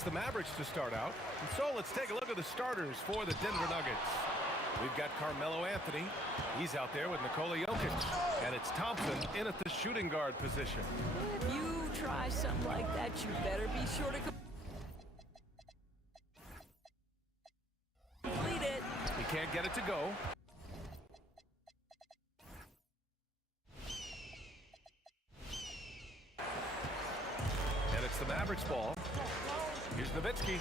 it's the Mavericks to start out. And so let's take a look at the starters for the Denver Nuggets. We've got Carmelo Anthony. He's out there with Nikola Jokic. And it's Thompson in at the shooting guard position. If you try something like that, you better be sure to complete it. He can't get it to go. And it's the Mavericks ball. Here's Nowitzki.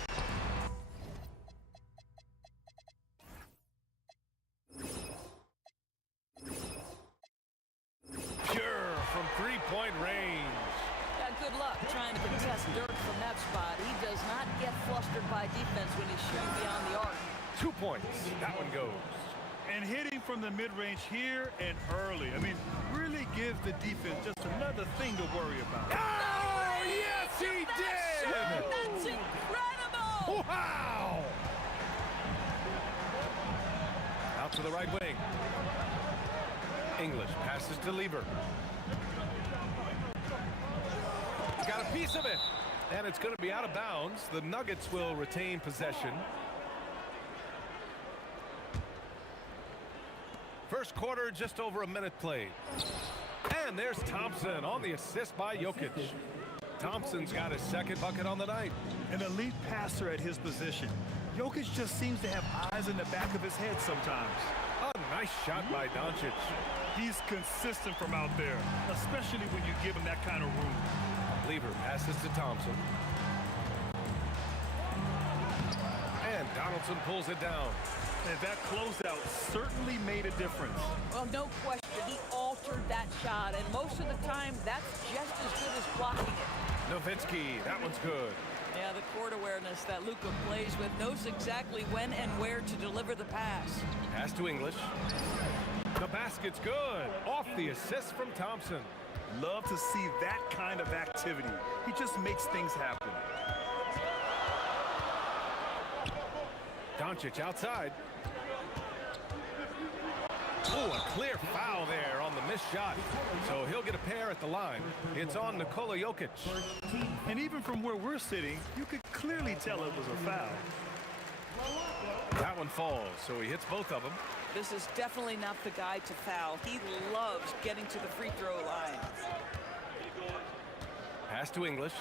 Pure from three-point range. Good luck trying to contest dirt from that spot. He does not get flustered by defense when he's shooting beyond the arc. 2 points. That one goes. And hitting from the mid-range here and early. I mean, really gives the defense just another thing to worry about. Oh, yes, he did! That's incredible! Wow! Out to the right wing. English passes to Lieber. Got a piece of it. And it's going to be out of bounds. The Nuggets will retain possession. First quarter, just over a minute played. And there's Thompson on the assist by Jokic. Thompson's got his second bucket on the night. An elite passer at his position. Jokic just seems to have eyes in the back of his head sometimes. A nice shot by Doncic. He's consistent from out there, especially when you give him that kind of room. Lieber passes to Thompson. And Donaldson pulls it down. And that closeout certainly made a difference. Well, no question. He altered that shot, and most of the time, that's just as good as blocking it. Nowitzki, that one's good. Yeah, the court awareness that Luka plays with, knows exactly when and where to deliver the pass. Pass to English. The basket's good. Off the assist from Thompson. Love to see that kind of activity. He just makes things happen. Doncic outside. Oh, a clear foul there on the missed shot. So he'll get a pair at the line. It's on Nikola Jokic. And even from where we're sitting, you could clearly tell it was a foul. That one falls, so he hits both of them. This is definitely not the guy to foul. He loves getting to the free throw line. Pass to English.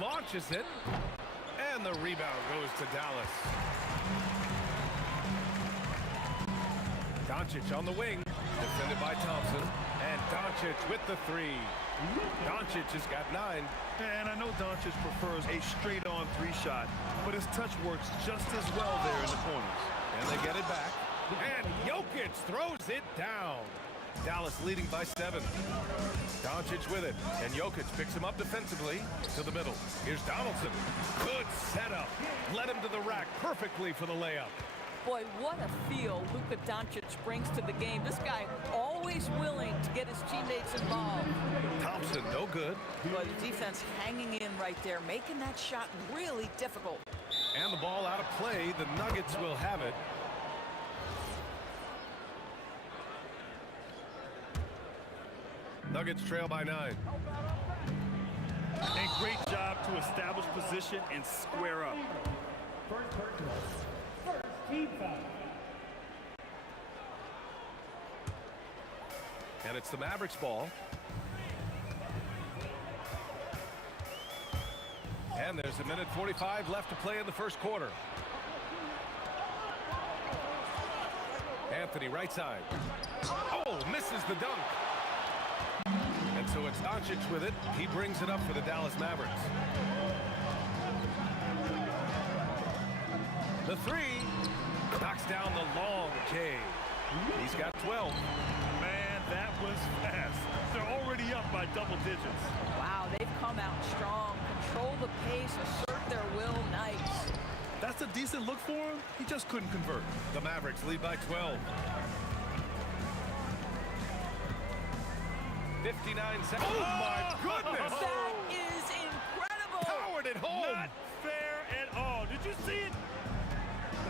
Launches it. And the rebound goes to Dallas. Doncic on the wing. Defended by Thompson. And Doncic with the three. Doncic has got 9. And I know Doncic prefers a straight-on 3-shot, but his touch works just as well there in the corners. And they get it back. And Jokic throws it down. Dallas leading by 7. Doncic with it. And Jokic picks him up defensively to the middle. Here's Donaldson. Good setup. Led him to the rack perfectly for the layup. Boy, what a feel Luka Doncic brings to the game. This guy always willing to get his teammates involved. Thompson, no good. Boy, the defense hanging in right there, making that shot really difficult. And the ball out of play. The Nuggets will have it. Nuggets trail by 9. And great job to establish position and square up. And it's the Mavericks ball. And there's a minute 45 left to play in the first quarter. Anthony right side. Oh, misses the dunk. And so it's Doncic with it. He brings it up for the Dallas Mavericks. The 3 knocks down the long J. He's got 12. Man, that was fast. They're already up by double digits. Wow, they've come out strong. Control the pace, assert their will. Nice. That's a decent look for him. He just couldn't convert. The Mavericks lead by 12. 59 seconds. Oh, my goodness! That is incredible! Powered it home! Not fair at all. Did you see it?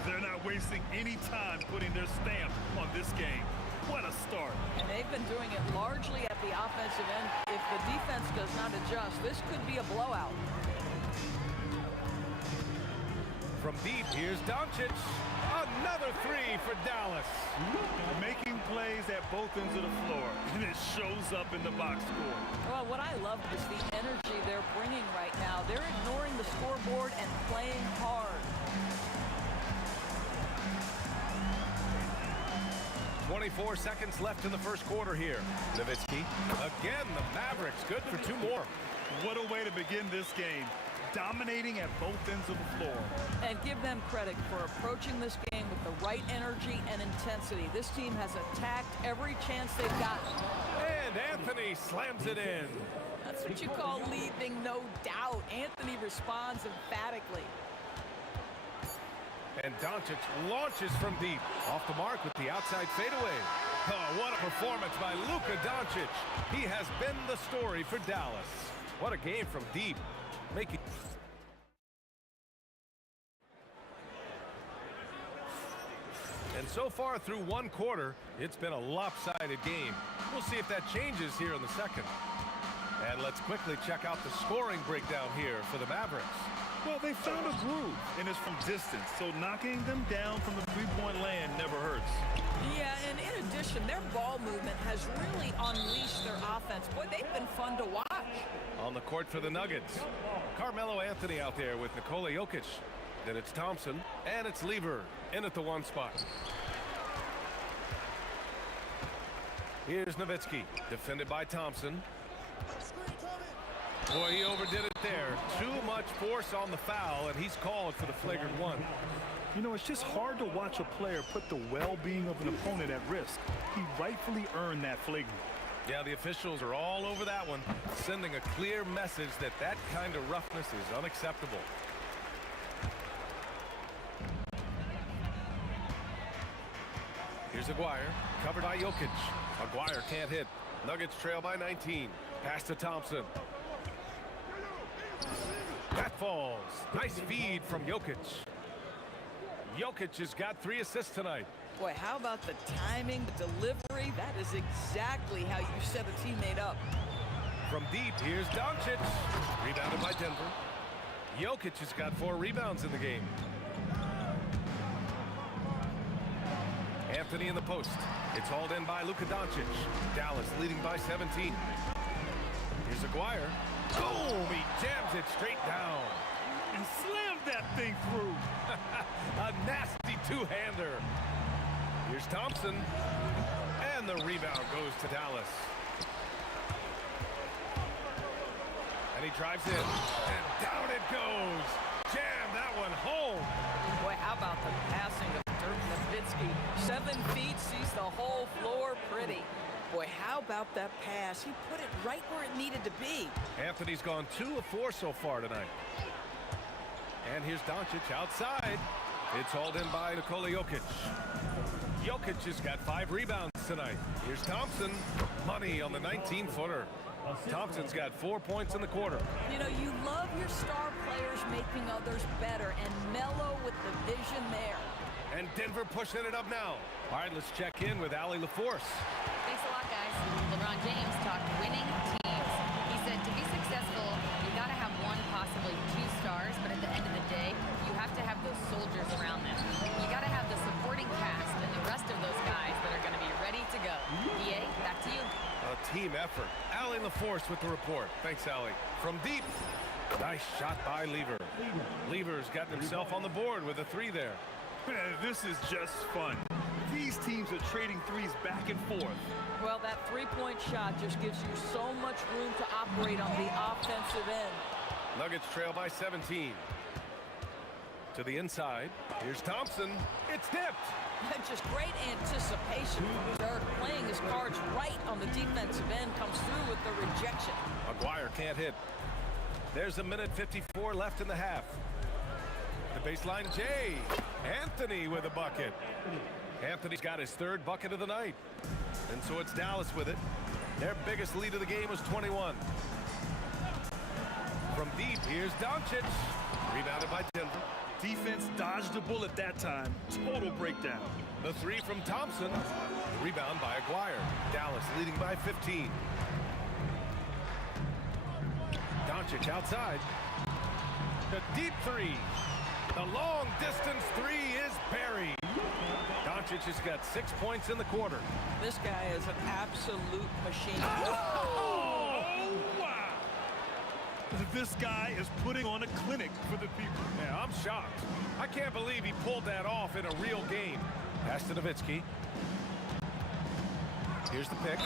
They're not wasting any time putting their stamp on this game. What a start. And they've been doing it largely at the offensive end. If the defense does not adjust, this could be a blowout. From deep, here's Doncic. Another three for Dallas. Making plays at both ends of the floor, and it shows up in the box score. Well, what I love is the energy they're bringing right now. They're ignoring the scoreboard and playing hard. 24 seconds left in the first quarter here. Nowitzki. Again, the Mavericks good for two more. What a way to begin this game. Dominating at both ends of the floor. And give them credit for approaching this game with the right energy and intensity. This team has attacked every chance they've gotten. And Anthony slams it in. That's what you call leading, no doubt. Anthony responds emphatically. And Doncic launches from deep. Off the mark with the outside fadeaway. Oh, what a performance by Luka Doncic. He has been the story for Dallas. What a game from deep. Making... And so far through one quarter, it's been a lopsided game. We'll see if that changes here in the second. And let's quickly check out the scoring breakdown here for the Mavericks. Well, they found a groove, and it's from distance, so knocking them down from the three-point land never hurts. Yeah, and in addition, their ball movement has really unleashed their offense. Boy, they've been fun to watch. On the court for the Nuggets, Carmelo Anthony out there with Nikola Jokic. Then it's Thompson, and it's Lever in at the one spot. Here's Nowitzki, defended by Thompson. Boy, he overdid it there. Too much force on the foul, and he's called for the flagrant one. You know, it's just hard to watch a player put the well-being of an opponent at risk. He rightfully earned that flagrant. Yeah, the officials are all over that one, sending a clear message that that kind of roughness is unacceptable. Here's Aguirre, covered by Jokic. Aguirre can't hit. Nuggets trail by 19. Pass to Thompson. That falls. Nice feed from Jokic. Jokic has got 3 assists tonight. Boy, how about the timing, the delivery? That is exactly how you set a teammate up. From deep, here's Doncic. Rebounded by Denver. Jokic has got 4 rebounds in the game. Anthony in the post. It's hauled in by Luka Doncic. Dallas leading by 17. Here's Aguirre. Boom! He jams it straight down. And slammed that thing through. A nasty two-hander. Here's Thompson. And the rebound goes to Dallas. And he drives in. And down it goes. Jam that one home. Boy, how about the passing of Dirk Nowitzki? 7 feet, sees the whole floor pretty. Boy, how about that pass? He put it right where it needed to be. Anthony's gone 2 of 4 so far tonight. And here's Doncic outside. It's hauled in by Nikola Jokic. Jokic has got 5 rebounds tonight. Here's Thompson. Money on the 19-footer. Thompson's got 4 points in the quarter. You know, you love your star players making others better, and Melo with the vision there. And Denver pushing it up now. All right, let's check in with Allie LaForce. Thanks a lot, guys. LeBron James talked winning teams. He said to be successful, you got to have 1, possibly 2 stars, but at the end of the day, you have to have those soldiers around them. You got to have the supporting cast and the rest of those guys that are going to be ready to go. EA, back to you. A team effort. Allie LaForce with the report. Thanks, Allie. From deep. Nice shot by Lever. Lever's gotten himself on the board with a 3 there. This is just fun. These teams are trading threes back and forth. Well, that 3-point shot just gives you so much room to operate on the offensive end. Nuggets trail by 17. To the inside. Here's Thompson. It's tipped. Just great anticipation from Dirk, playing his cards right on the defensive end, comes through with the rejection. Aguirre can't hit. There's a minute 54 left in the half. The baseline J. Anthony with a bucket. Anthony's got his 3rd bucket of the night. And so it's Dallas with it. Their biggest lead of the game was 21. From deep, here's Doncic. Rebounded by Denver. Defense dodged a bullet that time. Total breakdown. The 3 from Thompson. Rebound by Aguirre. Dallas leading by 15. Doncic outside. The deep 3. The long distance three is buried. Doncic has got 6 points in the quarter. This guy is an absolute machine. Oh, wow. This guy is putting on a clinic for the people. Yeah, I'm shocked. I can't believe he pulled that off in a real game. Pass to Nowitzki. Here's the pick.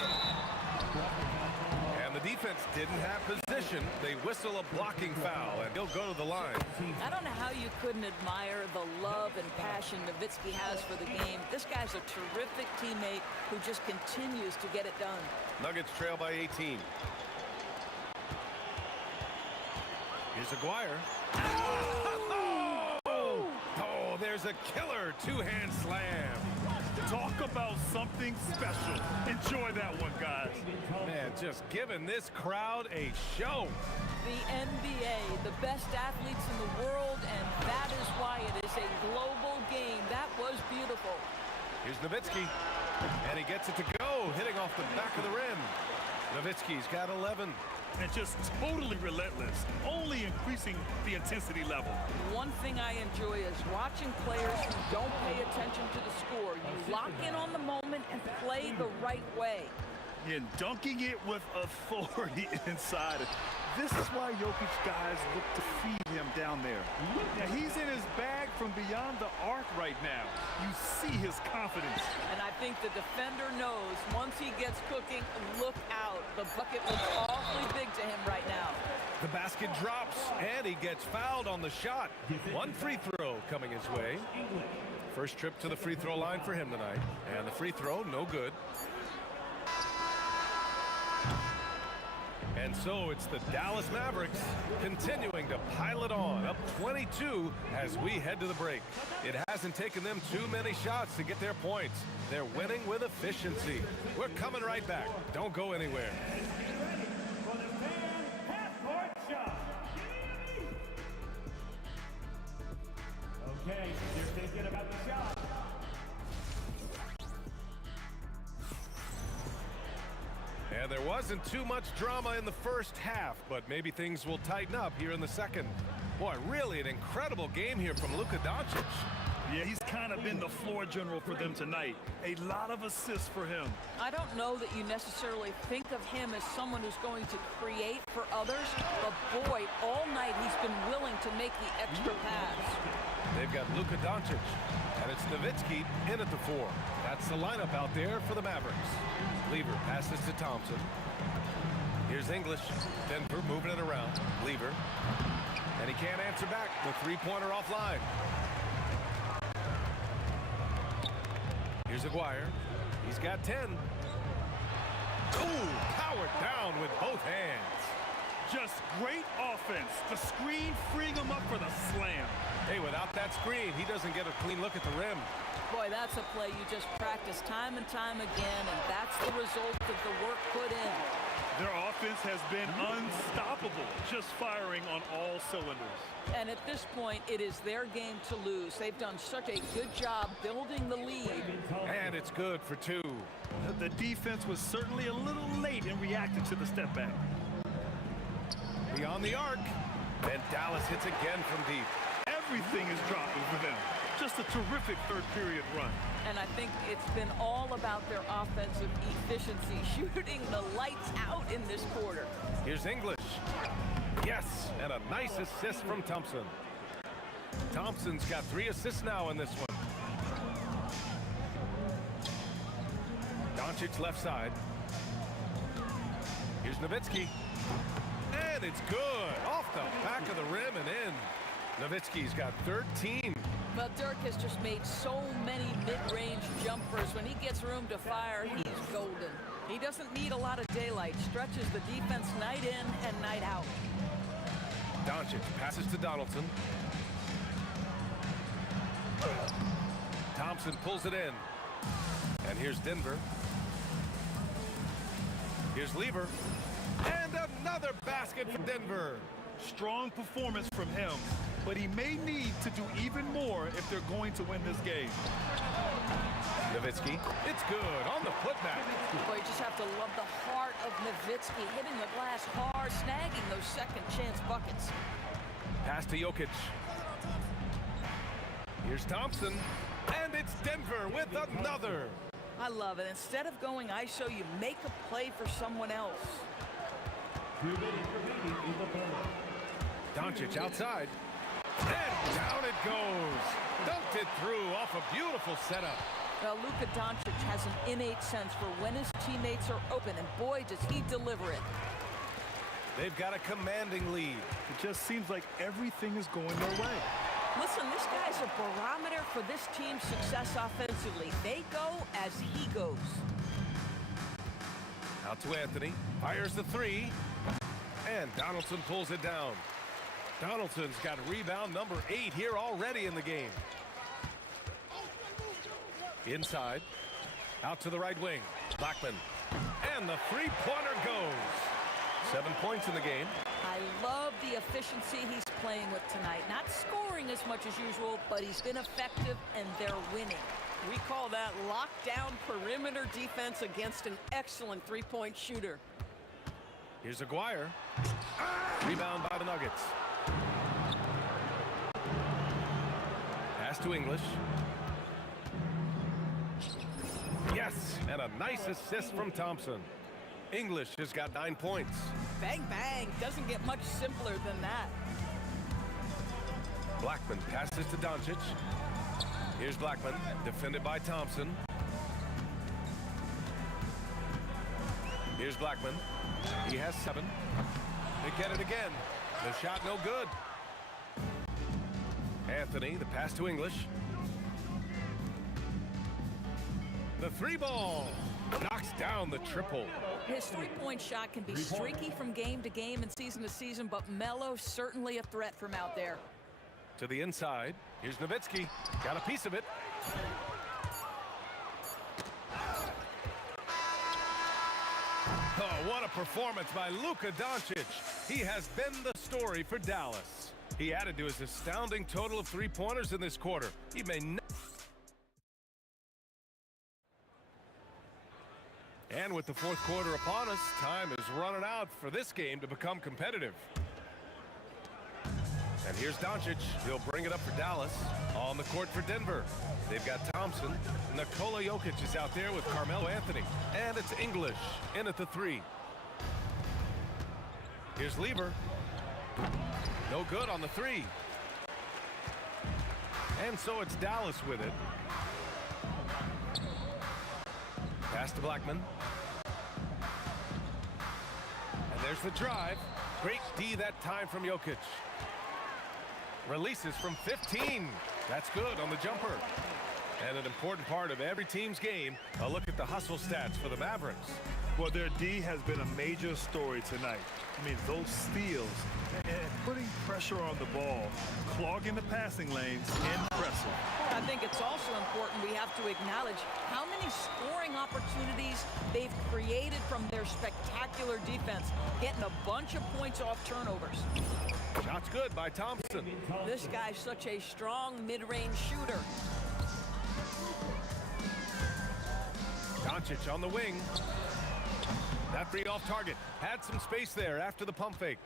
And the defense didn't have position. They whistle a blocking foul, and he'll go to the line. I don't know how you couldn't admire the love and passion Nowitzki has for the game. This guy's a terrific teammate who just continues to get it done. Nuggets trail by 18. Here's Aguirre. Oh, there's a killer two-hand slam. Talk about something special. Enjoy that one, guys. Man, just giving this crowd a show. The NBA, the best athletes in the world, and that is why it is a global game. That was beautiful. Here's Nowitzki, and he gets it to go, hitting off the back of the rim. Nowitzki's got 11. And just totally relentless, only increasing the intensity level. One thing I enjoy is watching players who don't pay attention to the score. You lock in on the moment and play the right way. And dunking it with authority inside. This is why Jokic guys look to feed him down there. Now, he's in his bag from beyond the arc right now. You see his confidence. And I think the defender knows once he gets cooking, look out. The bucket looks awfully big to him right now. The basket drops, and he gets fouled on the shot. One free throw coming his way. First trip to the free throw line for him tonight. And the free throw, no good. And so it's the Dallas Mavericks continuing to pile it on, up 22 as we head to the break. It hasn't taken them too many shots to get their points. They're winning with efficiency. We're coming right back. Don't go anywhere. Okay, you're thinking about the shot. And there wasn't too much drama in the first half, but maybe things will tighten up here in the second. Boy, really an incredible game here from Luka Doncic. Yeah, he's kind of been the floor general for them tonight. A lot of assists for him. I don't know that you necessarily think of him as someone who's going to create for others, but boy, all night he's been willing to make the extra pass. They've got Luka Doncic, and it's Nowitzki in at the 4. That's the lineup out there for the Mavericks. Lever passes to Thompson. Here's English. Denver moving it around. Lever. And he can't answer back. The three-pointer offline. Here's Aguirre. He's got 10. Ooh, powered down with both hands. Just great offense. The screen freeing him up for the slam. Hey, without that screen, he doesn't get a clean look at the rim. Boy, that's a play you just practice time and time again, and that's the result of the work put in. Their offense has been unstoppable, just firing on all cylinders. And at this point, it is their game to lose. They've done such a good job building the lead. And it's good for 2. The defense was certainly a little late in reacting to the step back. Beyond the arc. And Dallas hits again from deep. Everything is dropping for them. Just a terrific third period run. And I think it's been all about their offensive efficiency, shooting the lights out in this quarter. Here's English. Yes, and a nice assist from Thompson. Thompson's got 3 assists now in this one. Doncic left side. Here's Nowitzki. And it's good. Off the back of the rim and in. Nowitzki's got 13. Well, Dirk has just made so many mid-range jumpers. When he gets room to fire, he's golden. He doesn't need a lot of daylight. Stretches the defense night in and night out. Doncic passes to Donaldson. Thompson pulls it in. And here's Denver. Here's Lever. And another basket for Denver. Strong performance from him, but he may need to do even more if they're going to win this game. Nowitzki, it's good on the putback. Boy, you just have to love the heart of Nowitzki, hitting the glass hard, snagging those second chance buckets. Pass to Jokic. Here's Thompson, and it's Denver with another. I love it. Instead of going ISO, you make a play for someone else. 2 minutes remaining in the third. Doncic outside, and down it goes. Dunked it through off a beautiful setup. Well, Luka Doncic has an innate sense for when his teammates are open, and boy, does he deliver it. They've got a commanding lead. It just seems like everything is going their way. Listen, this guy's a barometer for this team's success offensively. They go as he goes. Out to Anthony, fires the three, and Donaldson pulls it down. Donaldson's got rebound number 8 here already in the game. Inside, out to the right wing, Blackman, and the three-pointer goes. 7 points in the game. I love the efficiency he's playing with tonight. Not scoring as much as usual, but he's been effective, and they're winning. We call that lockdown perimeter defense against an excellent three-point shooter. Here's Aguirre. Rebound by the Nuggets. Pass to English. Yes, and a nice assist from Thompson. English has got 9 points. Bang, bang. Doesn't get much simpler than that. Blackman passes to Doncic. Here's Blackman, defended by Thompson. Here's Blackman. He has 7. They get it again. The shot no good. Anthony, the pass to English. The 3-ball knocks down the triple. His three-point shot can be streaky from game to game and season to season, but Melo's certainly a threat from out there. To the inside. Here's Nowitzki. Got a piece of it. Oh, what a performance by Luka Doncic. He has been the story for Dallas. He added to his astounding total of 3-pointers in this quarter. He may not. And with the fourth quarter upon us, time is running out for this game to become competitive. And here's Doncic. He'll bring it up for Dallas. On the court for Denver. They've got Thompson. Nikola Jokic is out there with Carmelo Anthony. And it's English in at the 3. Here's Lever. No good on the 3. And so it's Dallas with it. Pass to Blackman. And there's the drive. Great D that time from Jokic. Releases from 15. That's good on the jumper. And an important part of every team's game, a look at the hustle stats for the Mavericks. Well, their D has been a major story tonight. I mean, those steals and putting pressure on the ball, clogging the passing lanes, impressive. I think it's also important we have to acknowledge how many scoring opportunities they've created from their spectacular defense, getting a bunch of points off turnovers. Shots good by Thompson. This guy's such a strong mid-range shooter. Doncic on the wing. That free off target. Had some space there after the pump fake.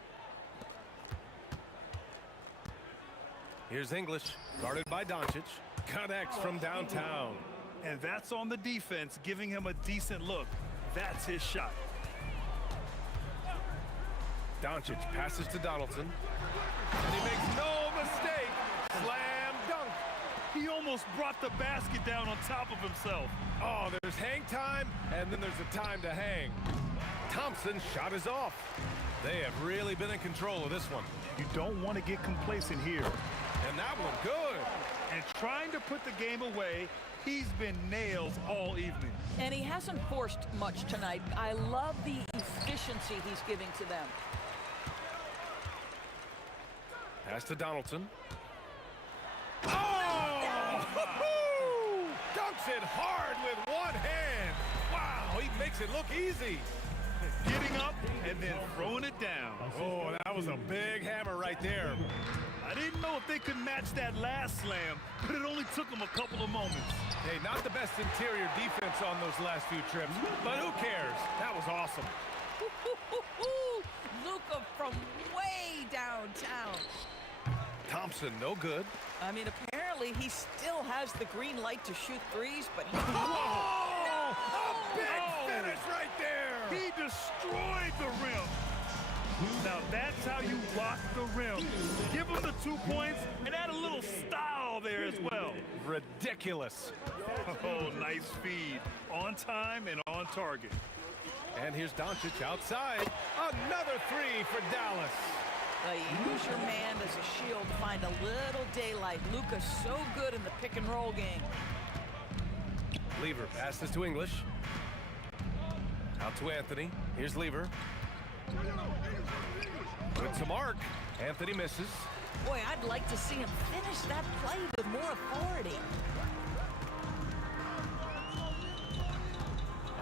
Here's English, guarded by Doncic. Connects from downtown. And that's on the defense, giving him a decent look. That's his shot. Doncic passes to Donaldson. And he makes no mistake. Slam dunk. He almost brought the basket down on top of himself. Oh, there's hang time, and then there's a time to hang. Thompson's shot is off. They have really been in control of this one. You don't want to get complacent here. And that one good. And trying to put the game away, he's been nails all evening. And he hasn't forced much tonight. I love the efficiency he's giving to them. Pass to Donaldson. Oh! Dunks it hard with one hand. Wow, he makes it look easy. Getting up and then throwing it down. Oh, that was a big hammer right there. I didn't know if they could match that last slam, but it only took them a couple of moments. Hey, not the best interior defense on those last few trips, but who cares? That was awesome. Luka from way downtown. Thompson, no good. I mean, apparently he still has the green light to shoot threes, but he... Oh! A big finish right there! He destroyed the rim. Now that's how you lock the rim. Give him the 2 points and add a little style there as well. Ridiculous. Oh, nice feed. On time and on target. And here's Doncic outside. Another three for Dallas. Use your man as a shield to find a little daylight. Luka's so good in the pick and roll game. Lever passes to English. Out to Anthony. Here's Lever. With some arc. Anthony misses. Boy, I'd like to see him finish that play with more authority.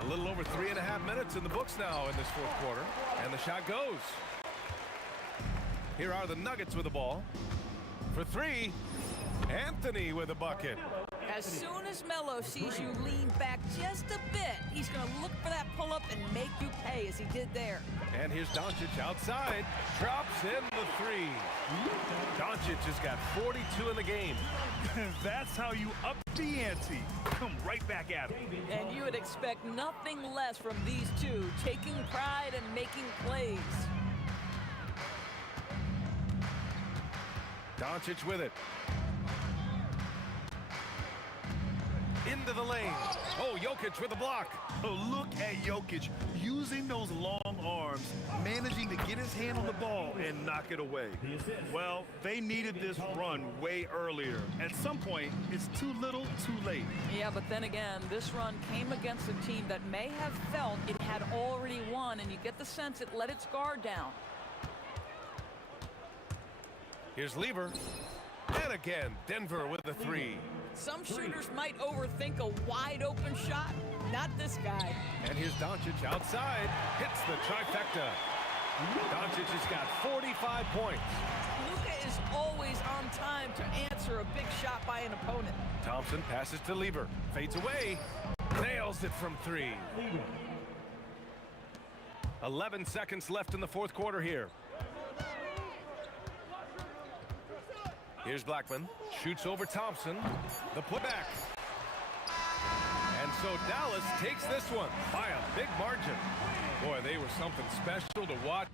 A little over 3.5 minutes in the books now in this fourth quarter. And the shot goes. Here are the Nuggets with the ball. For three, Anthony with a bucket. As soon as Melo sees you lean back just a bit, he's going to look for that pull-up and make you pay as he did there. And here's Doncic outside. Drops in the three. Doncic has got 42 in the game. That's how you up the ante. Come right back at him. And you would expect nothing less from these two, taking pride and making plays. Doncic with it. Into the lane. Oh, Jokic with a block. Oh, look at Jokic using those long arms, managing to get his hand on the ball and knock it away. Well, they needed this run way earlier. At some point, it's too little, too late. Yeah, but then again, this run came against a team that may have felt it had already won, and you get the sense it let its guard down. Here's Lever. And again, Denver with the three. Some shooters might overthink a wide-open shot. Not this guy. And here's Doncic outside. Hits the trifecta. Doncic has got 45 points. Luka is always on time to answer a big shot by an opponent. Thompson passes to Lever. Fades away. Nails it from three. 11 seconds left in the fourth quarter here. Here's Blackman. Shoots over Thompson. The putback. And so Dallas takes this one by a big margin. Boy, they were something special to watch.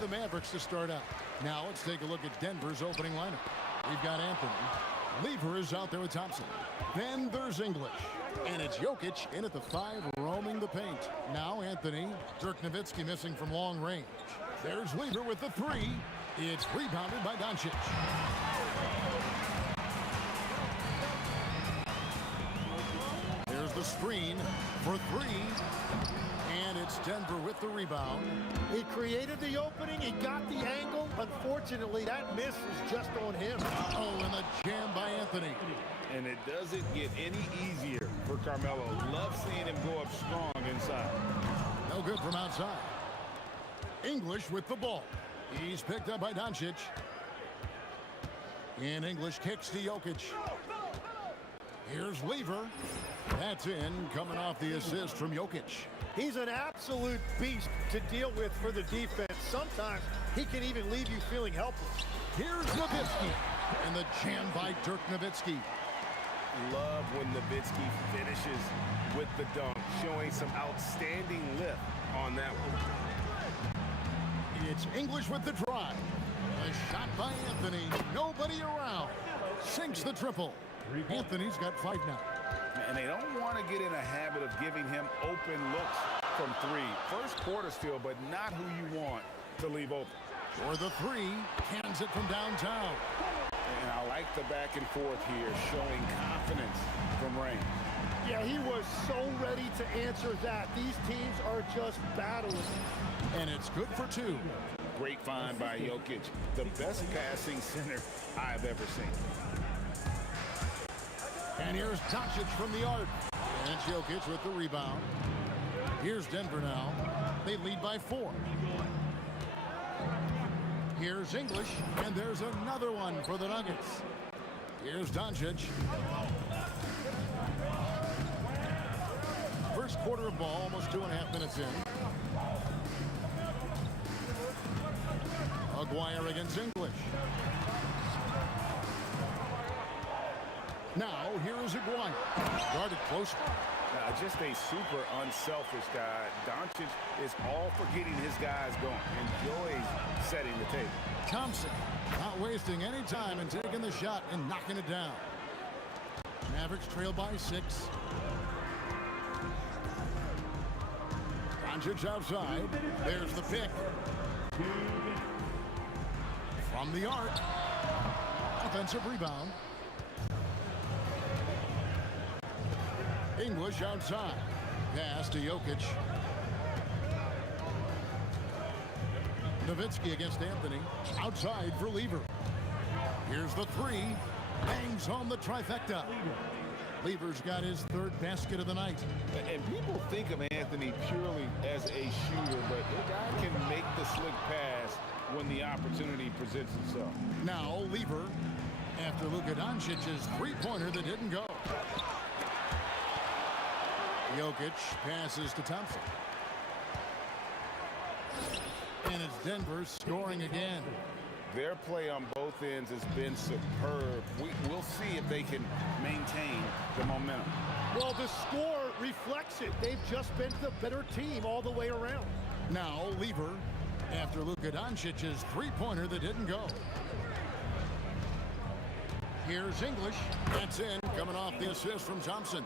The Mavericks to start out. Now let's take a look at Denver's opening lineup. We've got Anthony. Lever is out there with Thompson. Then there's English. And it's Jokic in at the 5, roaming the paint. Now Anthony. Dirk Nowitzki missing from long range. There's Lever with the 3. It's rebounded by Doncic. There's the screen for 3. And it's Denver with the rebound. He created the opening. He got the angle. Unfortunately, that miss is just on him. Oh, and the jam by Anthony. And it doesn't get any easier for Carmelo. Love seeing him go up strong inside. No good from outside. English with the ball. He's picked up by Doncic. And English kicks to Jokic. Here's Lever. That's in, coming off the assist from Jokic. He's an absolute beast to deal with for the defense. Sometimes he can even leave you feeling helpless. Here's Nowitzki. And the jam by Dirk Nowitzki. Love when Nowitzki finishes with the dunk, showing some outstanding lift on that one. It's English with the drive. A shot by Anthony. Nobody around. Sinks the triple. Anthony's got 5 now. And they don't want to get in a habit of giving him open looks from 3. First quarter still, but not who you want to leave open. For the 3, cans it from downtown. And I like the back and forth here, showing confidence from Rain. Yeah, he was so ready to answer that. These teams are just battling. And it's good for 2. Great find by Jokic, the best passing center I've ever seen. And here's Doncic from the arc. And Jokic with the rebound. Here's Denver now. They lead by 4. Here's English, and there's another one for the Nuggets. Here's Doncic. First quarter of ball, almost 2.5 minutes in. Aguirre against English. Now, here is Aguirre. Guarded close. Just a super unselfish guy. Doncic is all for getting his guys going. Enjoys setting the table. Thompson not wasting any time and taking the shot and knocking it down. Mavericks trail by 6. Doncic outside. There's the pick. From the arc. Offensive rebound. English outside. Pass to Jokic. Nowitzki against Anthony. Outside for Lever. Here's the 3. Bangs home the trifecta. Lever's got his 3rd basket of the night. And people think of Anthony purely as a shooter, but the guy can make the slick pass when the opportunity presents itself. Now Lever. after Luka Doncic's three-pointer that didn't go. Jokic passes to Thompson. And it's Denver scoring again. Their play on both ends has been superb. We'll see if they can maintain the momentum. Well, the score reflects it. They've just been the better team all the way around. Now Lever after Luka Doncic's three-pointer that didn't go. Here's English. That's in, coming off the assist from Thompson.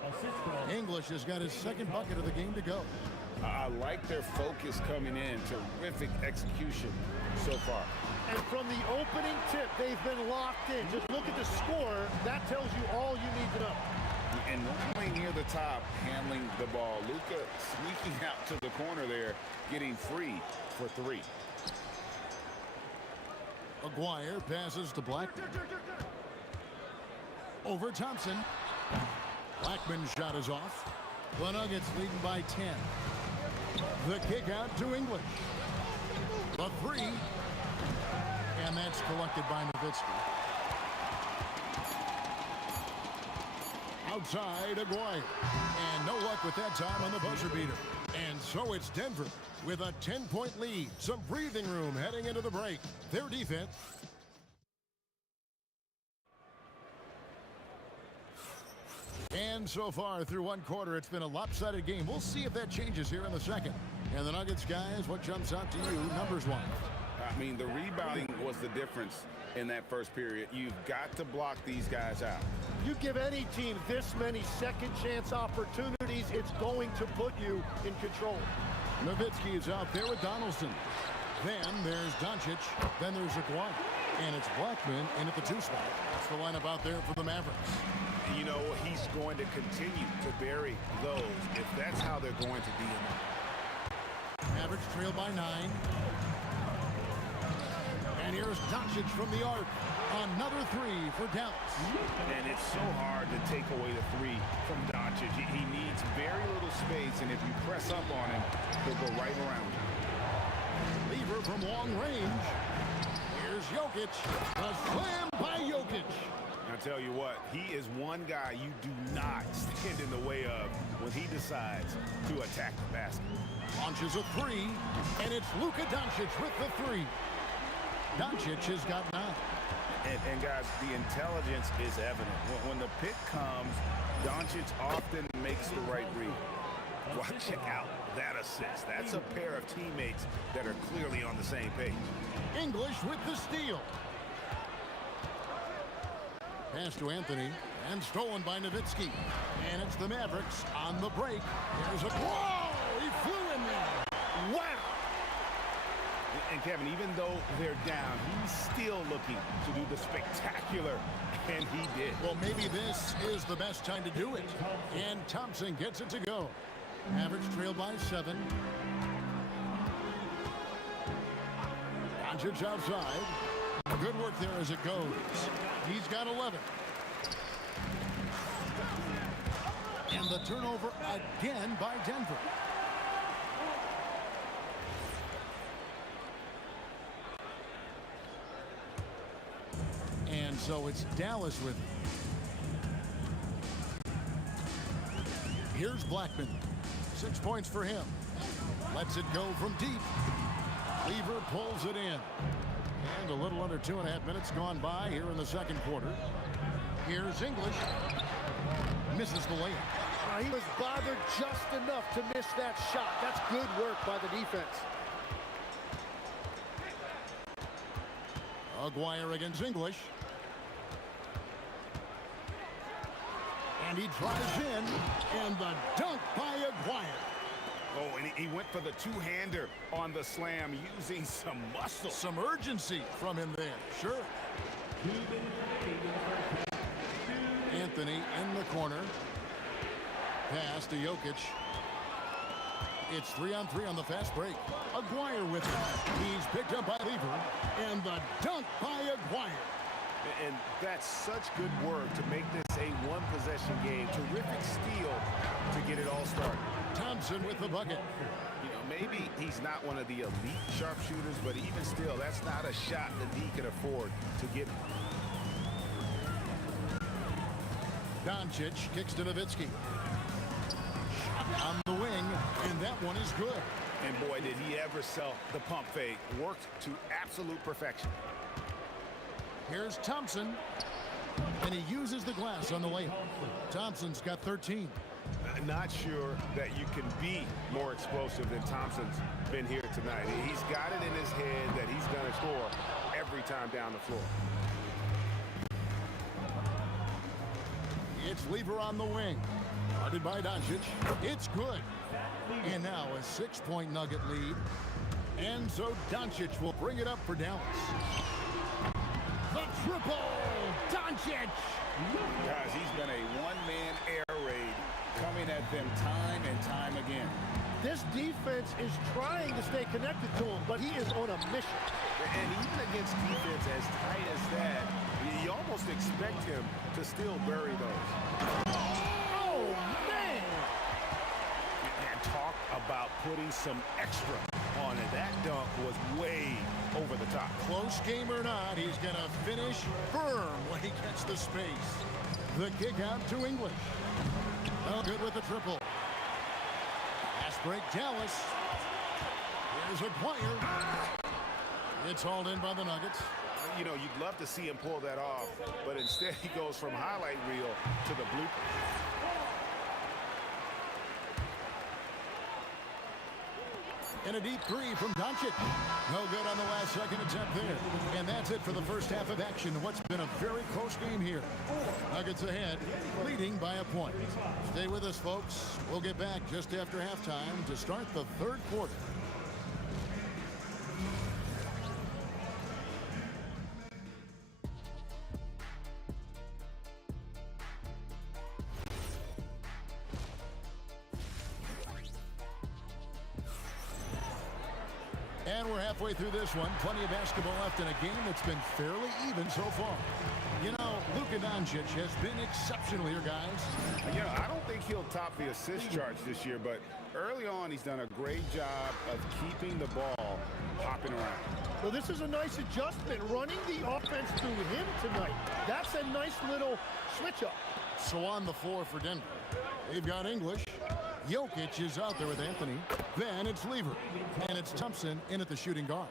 English has got his second bucket of the game to go. I like their focus coming in. Terrific execution so far. And from the opening tip, they've been locked in. Just look at the score. That tells you all you need to know. And one near the top, handling the ball. Luka sneaking out to the corner there, getting free for three. Aguirre passes to Blackman. Over Thompson. Blackman's shot is off. The Nuggets leading by 10. The kick out to English. The three. And that's collected by Nowitzki. Outside Aguirre. And no luck with that time on the buzzer beater. And so it's Denver with a 10-point lead. Some breathing room heading into the break. Their defense. And so far through one quarter, it's been a lopsided game. We'll see if that changes here in the second. And the Nuggets, guys, what jumps out to you numbers-wise? I mean, the rebounding was the difference in that first period. You've got to block these guys out. You give any team this many second chance opportunities, it's going to put you in control. Nowitzki is out there with Donaldson. Then there's Doncic. Then there's Aguirre. And it's Blackman in at the two spot. That's the lineup out there for the Mavericks. You know, he's going to continue to bury those if that's how they're going to be in there. Mavericks trail by 9. And here's Doncic from the arc. Another three for Dallas. And it's so hard to take away the three from Doncic. He needs very little space, and if you press up on him, he'll go right around you. Lever from long range. Here's Jokic. A slam by Jokic. I tell you what, he is one guy you do not stand in the way of when he decides to attack the basket. Launches a three, and it's Luka Doncic with the three. Doncic has got 9. And guys, the intelligence is evident. When the pick comes, Doncic often makes the right read. Well, check out that assist. That's a pair of teammates that are clearly on the same page. English with the steal. Pass to Anthony, and stolen by Nowitzki. And it's the Mavericks on the break. There's a... Whoa! He flew in there. Wow! And Kevin, even though they're down, he's still looking to do the spectacular, and he did. Well, maybe this is the best time to do it. And Thompson gets it to go. Mavericks trail by 7. Doncic outside. Good work there as it goes. He's got 11. And the turnover again by Denver. And so it's Dallas with it. Here's Blackman. 6 points for him. Lets it go from deep. Lever pulls it in. And a little under 2.5 minutes gone by here in the second quarter. Here's English. Misses the layup. He was bothered just enough to miss that shot. That's good work by the defense. Aguirre against English. And he drives in. And the dunk by Aguirre. Oh, and he went for the two-hander on the slam, using some muscle. Some urgency from him there. Sure. Anthony in the corner. Pass to Jokic. It's 3-on-3 on the fast break. Aguirre with it. He's picked up by Lever. And the dunk by Aguirre. And that's such good work to make this a one-possession game. Terrific steal to get it all started. Thompson with the bucket. You know, maybe he's not one of the elite sharpshooters, but even still, that's not a shot that he can afford to get. Doncic kicks to Nowitzki. On the wing, and that one is good. And boy, did he ever sell the pump fake. Worked to absolute perfection. Here's Thompson, and he uses the glass on the layup. Thompson's got 13. Not sure that you can be more explosive than Thompson's been here tonight. He's got it in his head that he's going to score every time down the floor. It's Lever on the wing. Guarded by Doncic. It's good. And now a 6-point Nugget lead. And so Doncic will bring it up for Dallas. The triple! Doncic! Guys, he's been a one-man air raid coming at them time and time again. This defense is trying to stay connected to him, but he is on a mission. And even against defense as tight as that, you almost expect him to still bury those. Oh, man! And talk about putting some extra on it. That dunk was way over the top. Close game or not, he's going to finish firm when he gets the space. The kick out to English. No good with the triple. Fast break, Dallas. Here's Aguirre. It's hauled in by the Nuggets. You know, you'd love to see him pull that off, but instead he goes from highlight reel to the bloopers. And a deep three from Doncic. No good on the last second attempt there. And that's it for the first half of action. What's been a very close game here. Nuggets ahead, leading by a point. Stay with us, folks. We'll get back just after halftime to start the third quarter. And we're halfway through this one. Plenty of basketball left in a game that's been fairly even so far. You know, Luka Doncic has been exceptional here, guys. You know, I don't think he'll top the assist charge this year, but early on he's done a great job of keeping the ball hopping around. Well, this is a nice adjustment, running the offense through him tonight. That's a nice little switch up. So on the floor for Denver, they've got English. Jokic is out there with Anthony. Then it's Lever. And it's Thompson in at the shooting guard.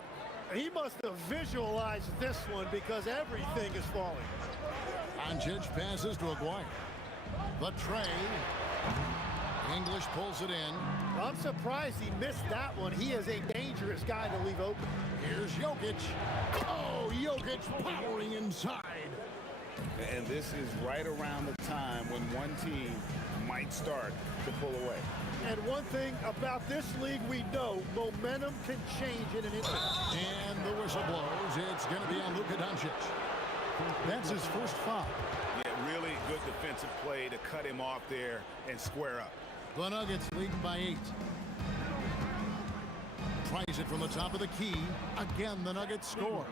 He must have visualized this one because everything is falling. Doncic passes to Aguirre. The tray. English pulls it in. I'm surprised he missed that one. He is a dangerous guy to leave open. Here's Jokic. Oh, Jokic powering inside. And this is right around the time when one team might start to pull away. And one thing about this league we know, momentum can change in an instant. And the whistle blows. It's going to be on Luka Doncic. That's his first foul. Yeah, really good defensive play to cut him off there and square up. The Nuggets leading by 8. Tries it from the top of the key. Again, the Nuggets score.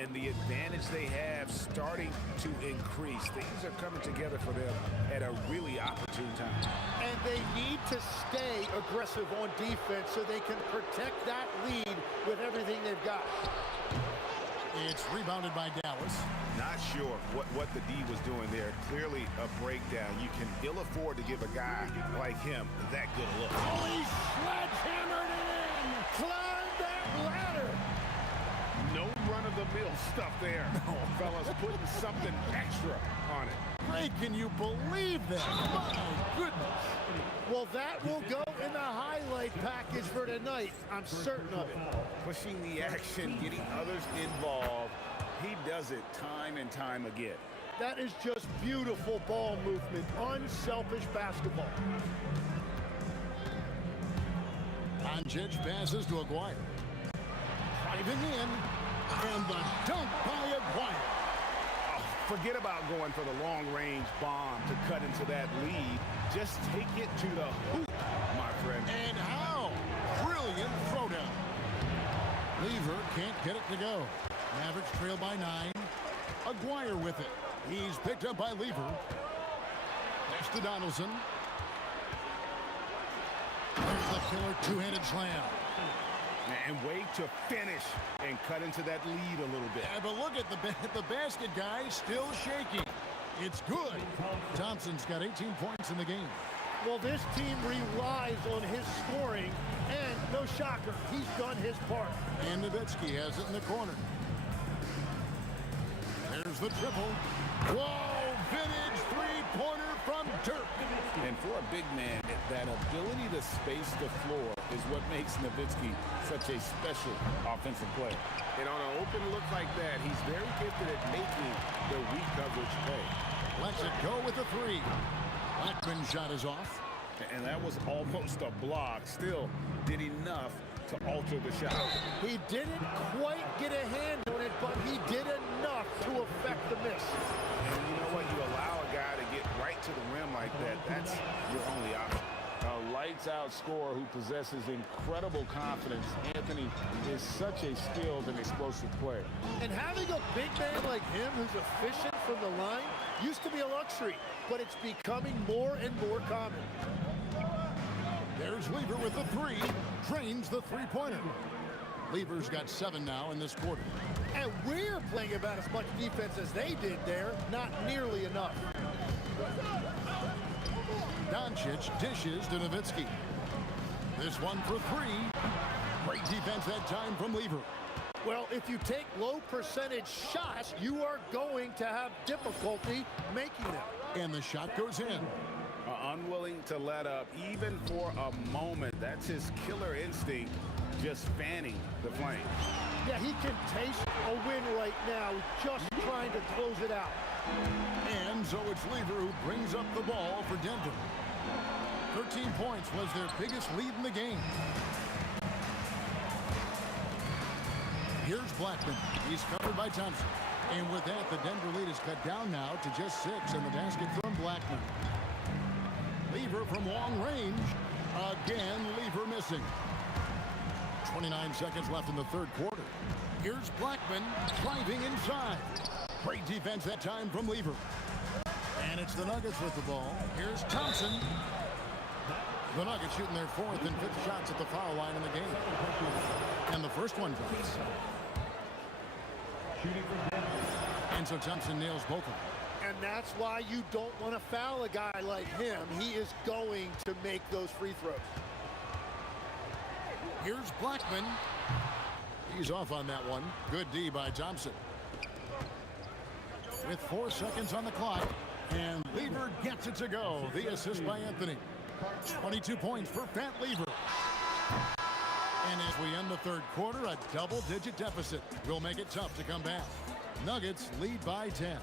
And the advantage they have starting to increase. Things are coming together for them at a really opportune time. And they need to stay aggressive on defense so they can protect that lead with everything they've got. It's rebounded by Dallas. Not sure what the D was doing there. Clearly a breakdown. You can ill afford to give a guy like him that good a look. Oh, he sledgehammered it in! Climb that ladder! No run-of-the-mill stuff there. No. Fellas putting something extra on it. Ray, can you believe that? My goodness. Well, that will go in the highlight package for tonight. I'm certain of it. Pushing the action, getting others involved. He does it time and time again. That is just beautiful ball movement, unselfish basketball. Doncic passes to Aguirre. Driving in, and the dunk by Aguirre. Forget about going for the long-range bomb to cut into that lead. Just take it to the hoop, my friend. And how? Brilliant throwdown. Lever can't get it to go. Mavericks trail by 9. Aguirre with it. He's picked up by Lever. Next to Donaldson. There's the killer two-handed slam. And wait to finish and cut into that lead a little bit. Yeah, but look at the basket guy still shaking. It's good. Thompson's got 18 points in the game. Well, this team relies on his scoring, and no shocker, he's done his part. And Nowitzki has it in the corner. There's the triple. Whoa, vintage three-pointer from Dirk. And for a big man, that ability to space the floor is what makes Nowitzki such a special offensive player. And on an open look like that, he's very gifted at making the weak coverage pay. Lets it go with the three. Blackman's shot is off. And that was almost a block. Still did enough to alter the shot. He didn't quite get a hand on it, but he did enough to affect the miss. And you know what? You allow a guy to get right to the rim like that, that's your only option. A lights-out scorer who possesses incredible confidence. Anthony is such a skilled and explosive player. And having a big man like him who's efficient from the line used to be a luxury, but it's becoming more and more common. There's Lever with the three. Drains the three-pointer. Lever's got 7 now in this quarter. And we're playing about as much defense as they did there. Not nearly enough. Doncic dishes to Nowitzki. This one for 3. Great defense that time from Lever. Well, if you take low percentage shots, you are going to have difficulty making them. And the shot goes in. Unwilling to let up even for a moment. That's his killer instinct, just fanning the flame. Yeah, he can taste a win right now, just trying to close it out. And so it's Lever who brings up the ball for Denver. 13 points was their biggest lead in the game. Here's Blackman. He's covered by Thompson. And with that, the Denver lead is cut down now to just 6, and the basket from Blackman. Lever from long range. Again, Lever missing. 29 seconds left in the third quarter. Here's Blackman driving inside. Great defense that time from Lever. And it's the Nuggets with the ball. Here's Thompson. The Nuggets shooting their 4th and 5th shots at the foul line in the game. And the first one goes. And so Thompson nails both of them. And that's why you don't want to foul a guy like him. He is going to make those free throws. Here's Blackman. He's off on that one. Good D by Thompson. With 4 seconds on the clock. And Lever gets it to go. The assist by Anthony. 22 points for Fat Lever. And as we end the third quarter, a double-digit deficit will make it tough to come back. Nuggets lead by 10.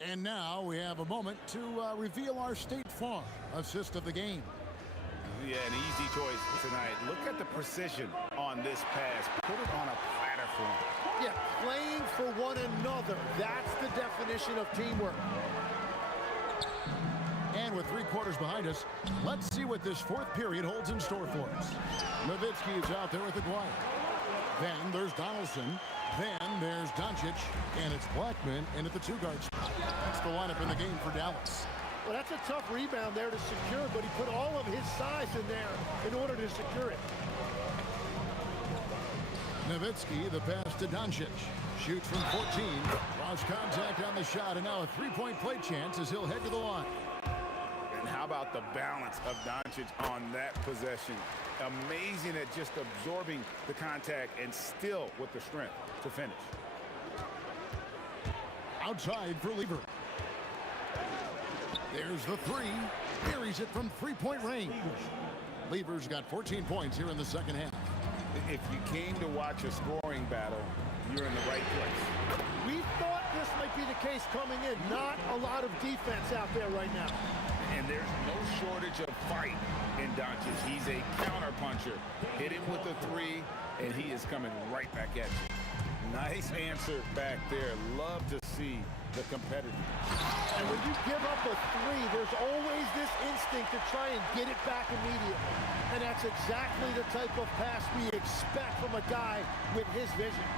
And now we have a moment to reveal our State Farm assist of the game. Yeah, an easy choice tonight. Look at the precision on this pass. Put it on a platter for him. Yeah, playing for one another. That's the definition of teamwork. And with 3 quarters behind us, let's see what this 4th period holds in store for us. Nowitzki is out there with Aguirre. Then there's Donaldson. Then there's Doncic. And it's Blackman in at the 2-guard spot. That's the lineup in the game for Dallas. Well, that's a tough rebound there to secure, but he put all of his size in there in order to secure it. Nowitzki, the pass to Doncic. Shoots from 14. Draws contact on the shot, and now a 3-point play chance as he'll head to the line. And how about the balance of Doncic on that possession? Amazing at just absorbing the contact and still with the strength to finish. Outside for Lever. There's the 3. Buries it from 3-point range. Lever's got 14 points here in the second half. If you came to watch a scoring battle, you're in the right place. We thought this might be the case coming in. Not a lot of defense out there right now. And there's no shortage of fight in Doncic. He's a counterpuncher. Hit him with a 3, and he is coming right back at you. Nice answer back there. Love to see the competitor. And when you give up a 3, there's always this instinct to try and get it back immediately. And that's exactly the type of pass we expect from a guy with his vision.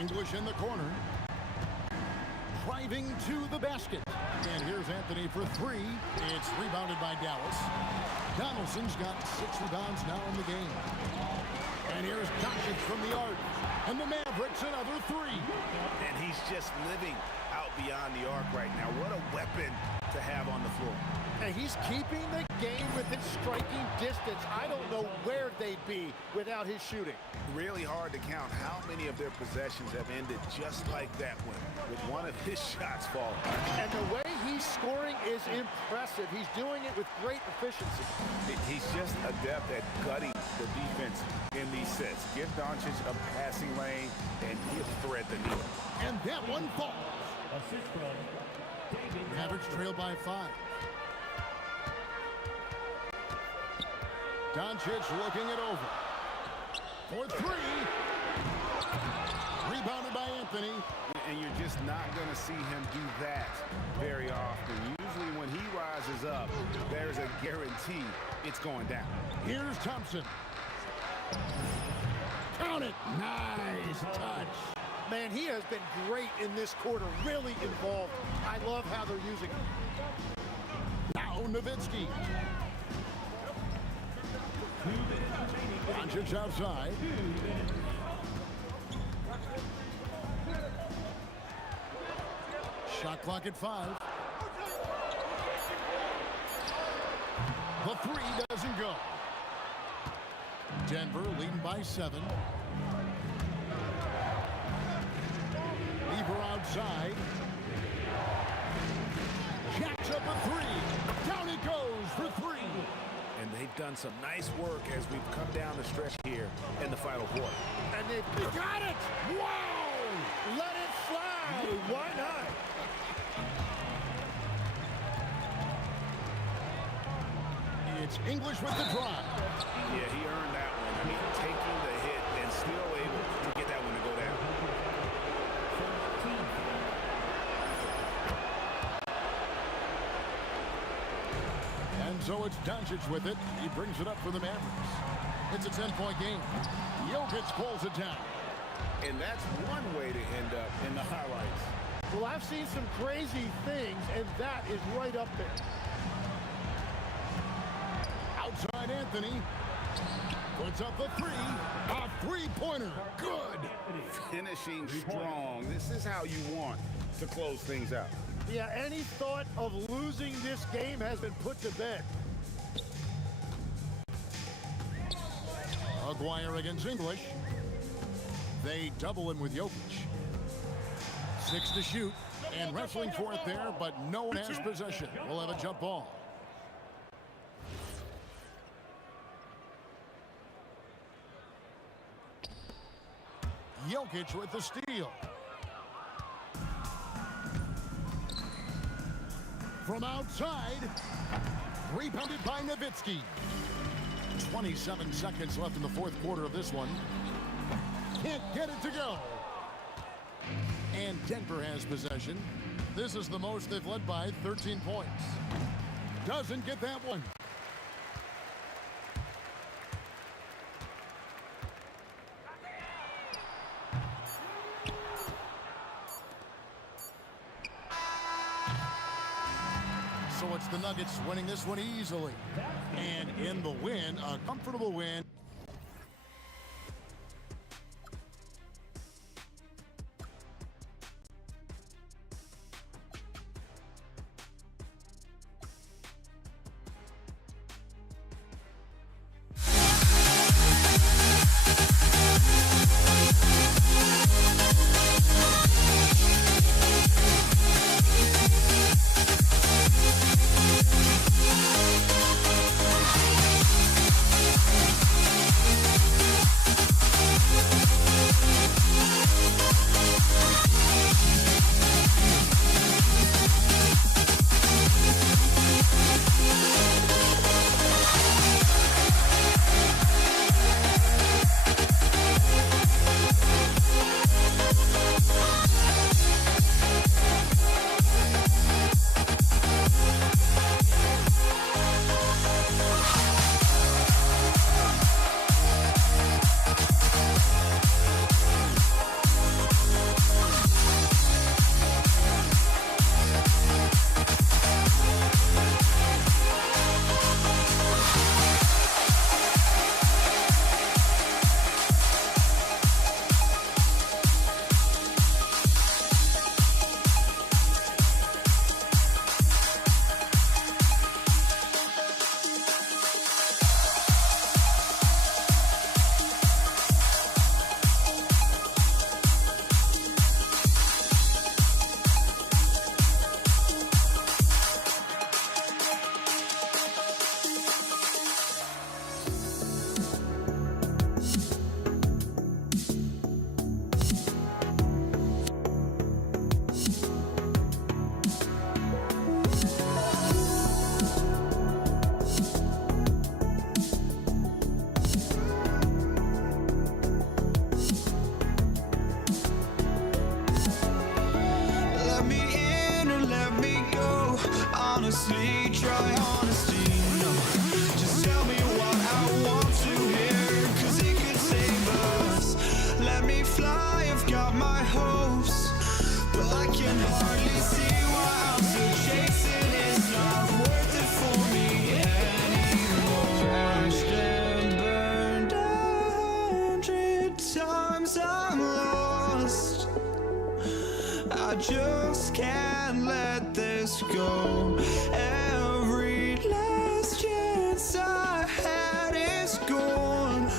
English in the corner. Driving to the basket. And here's Anthony for 3. It's rebounded by Dallas. Donaldson's got 6 rebounds now in the game. And here's Doncic from the arc. And the Mavericks another three. And he's just living out beyond the arc right now. What a weapon to have on the floor. And he's keeping the game within striking distance. I don't know where they'd be without his shooting. Really hard to count how many of their possessions have ended just like that one, with one of his shots falling. And the way he's scoring is impressive. He's doing it with great efficiency. He's just adept at gutting the defense in these sets. Give Doncic a passing lane, and he'll thread the needle. And that one falls. Assist from David. Mavericks trail by 5. Doncic looking it over. For 3. Rebounded by Anthony. And you're just not going to see him do that very often. Usually when he rises up, there's a guarantee it's going down. Here's Thompson. Count it. Nice touch. Man, he has been great in this quarter, really involved. I love how they're using him. Now Nowitzki. Doncic outside. Shot clock at 5. The 3 doesn't go. Denver leading by 7. Lever outside. Jacks up a 3. Down it goes for 3. And they've done some nice work as we've come down the stretch here in the final quarter. And they've got it! Wow! Let it fly! Why not? It's English with the drive. Yeah, he earned that one. I mean, taking the hit and still able to get that one to go down. And so it's Doncic with it. He brings it up for the Mavericks. It's a 10-point game. Jokic pulls it down. And that's one way to end up in the highlights. Well, I've seen some crazy things, and that is right up there. Outside Anthony. Puts up the 3. A three-pointer. Good. Finishing strong. This is how you want to close things out. Yeah, any thought of losing this game has been put to bed. Aguirre against English. They double him with Jokic. 6 to shoot. And wrestling for it there, but no one has possession. We'll have a jump ball. Jokic with the steal. From outside, rebounded by Nowitzki. 27 seconds left in the fourth quarter of this one. Can't get it to go. And Denver has possession. This is the most they've led by, 13 points. Doesn't get that one. So it's the Nuggets winning this one easily. And in the win, a comfortable win. honestly, try honesty. No, just tell me what I want to hear, 'cause it could save us. Let me fly, I've got my hopes, but I can hardly see why I'm still chasing. It's not worth it for me anymore. Crashed and burned 100 times, I'm lost. I just can't let this go. Every last chance I had is gone,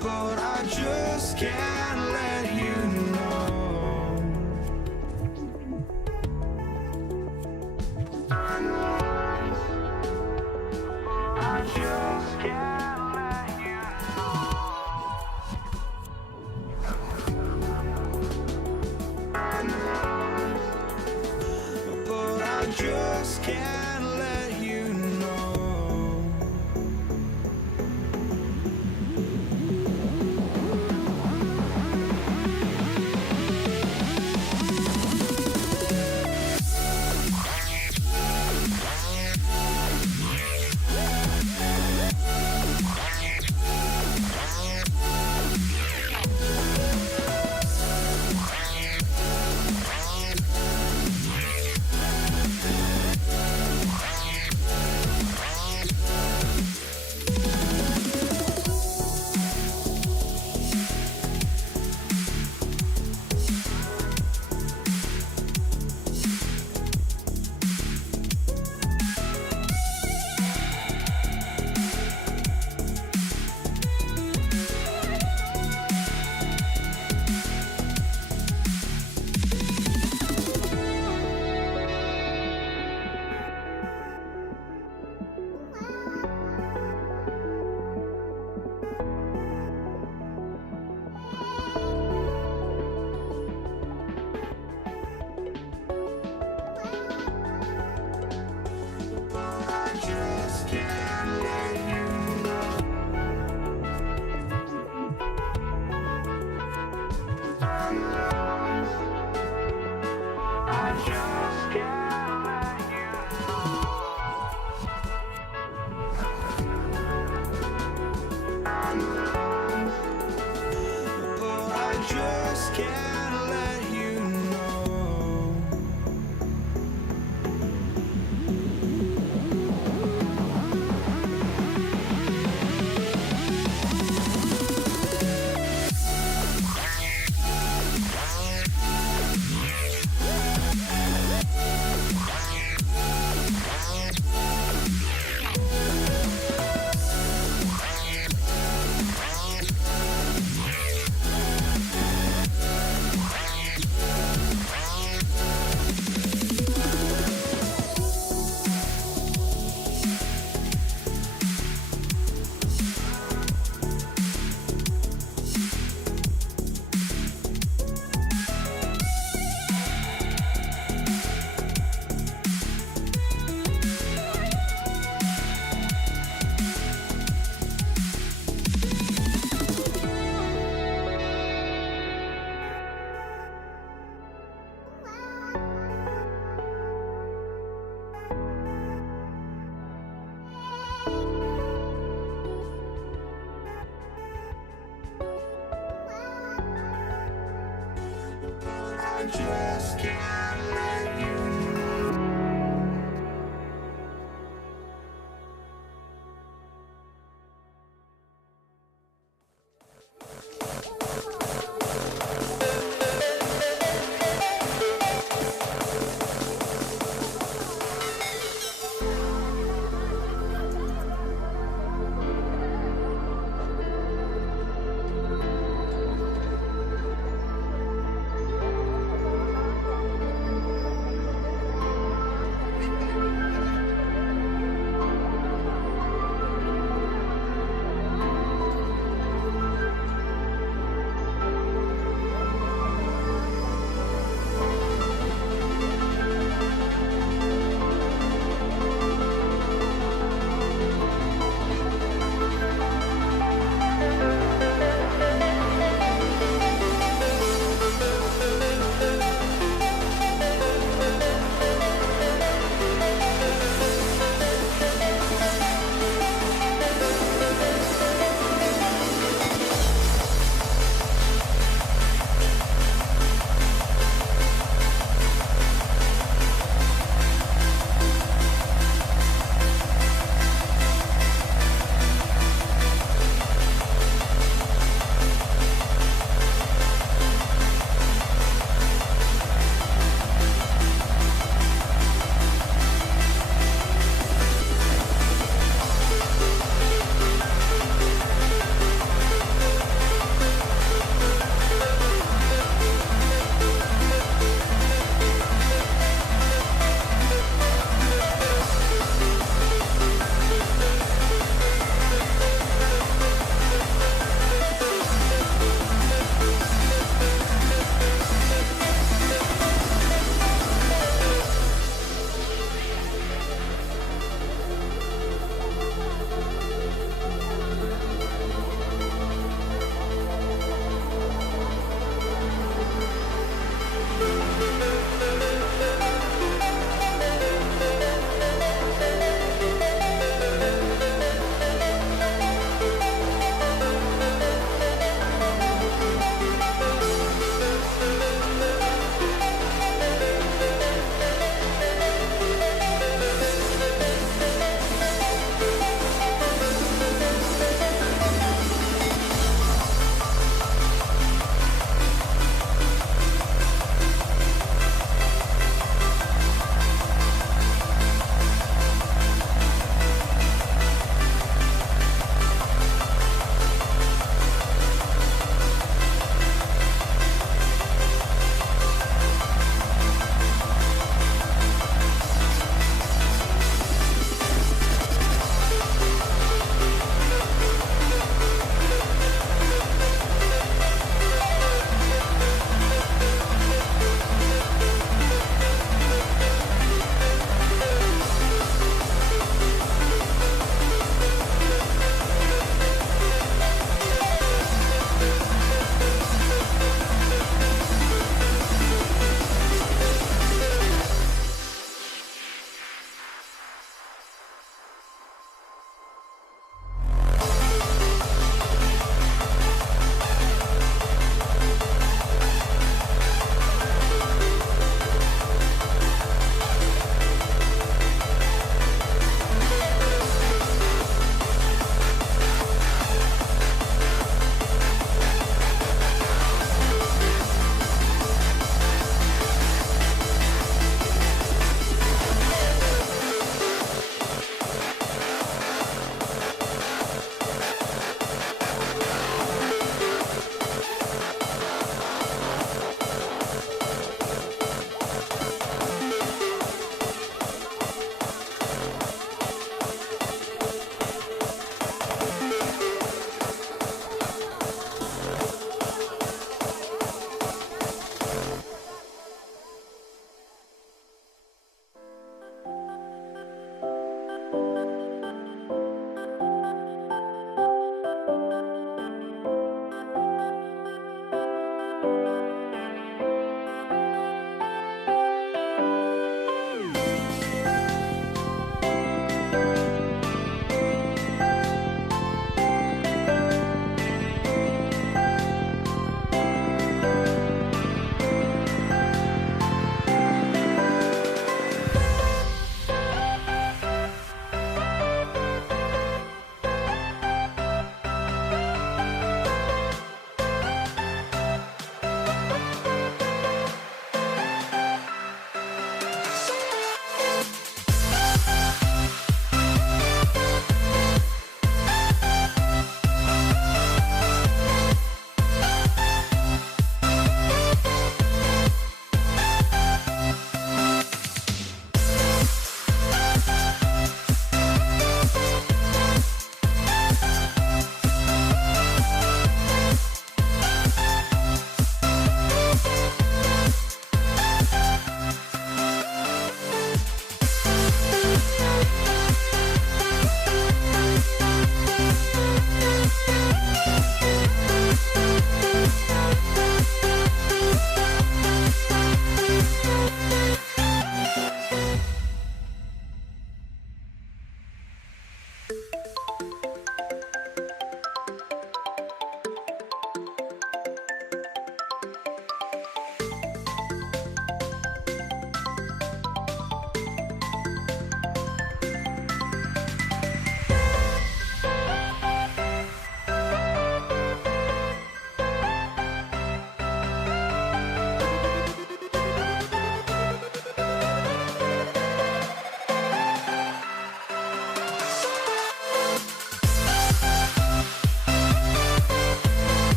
but I just can't let you know. I just can't let you know. But I just can't let you know.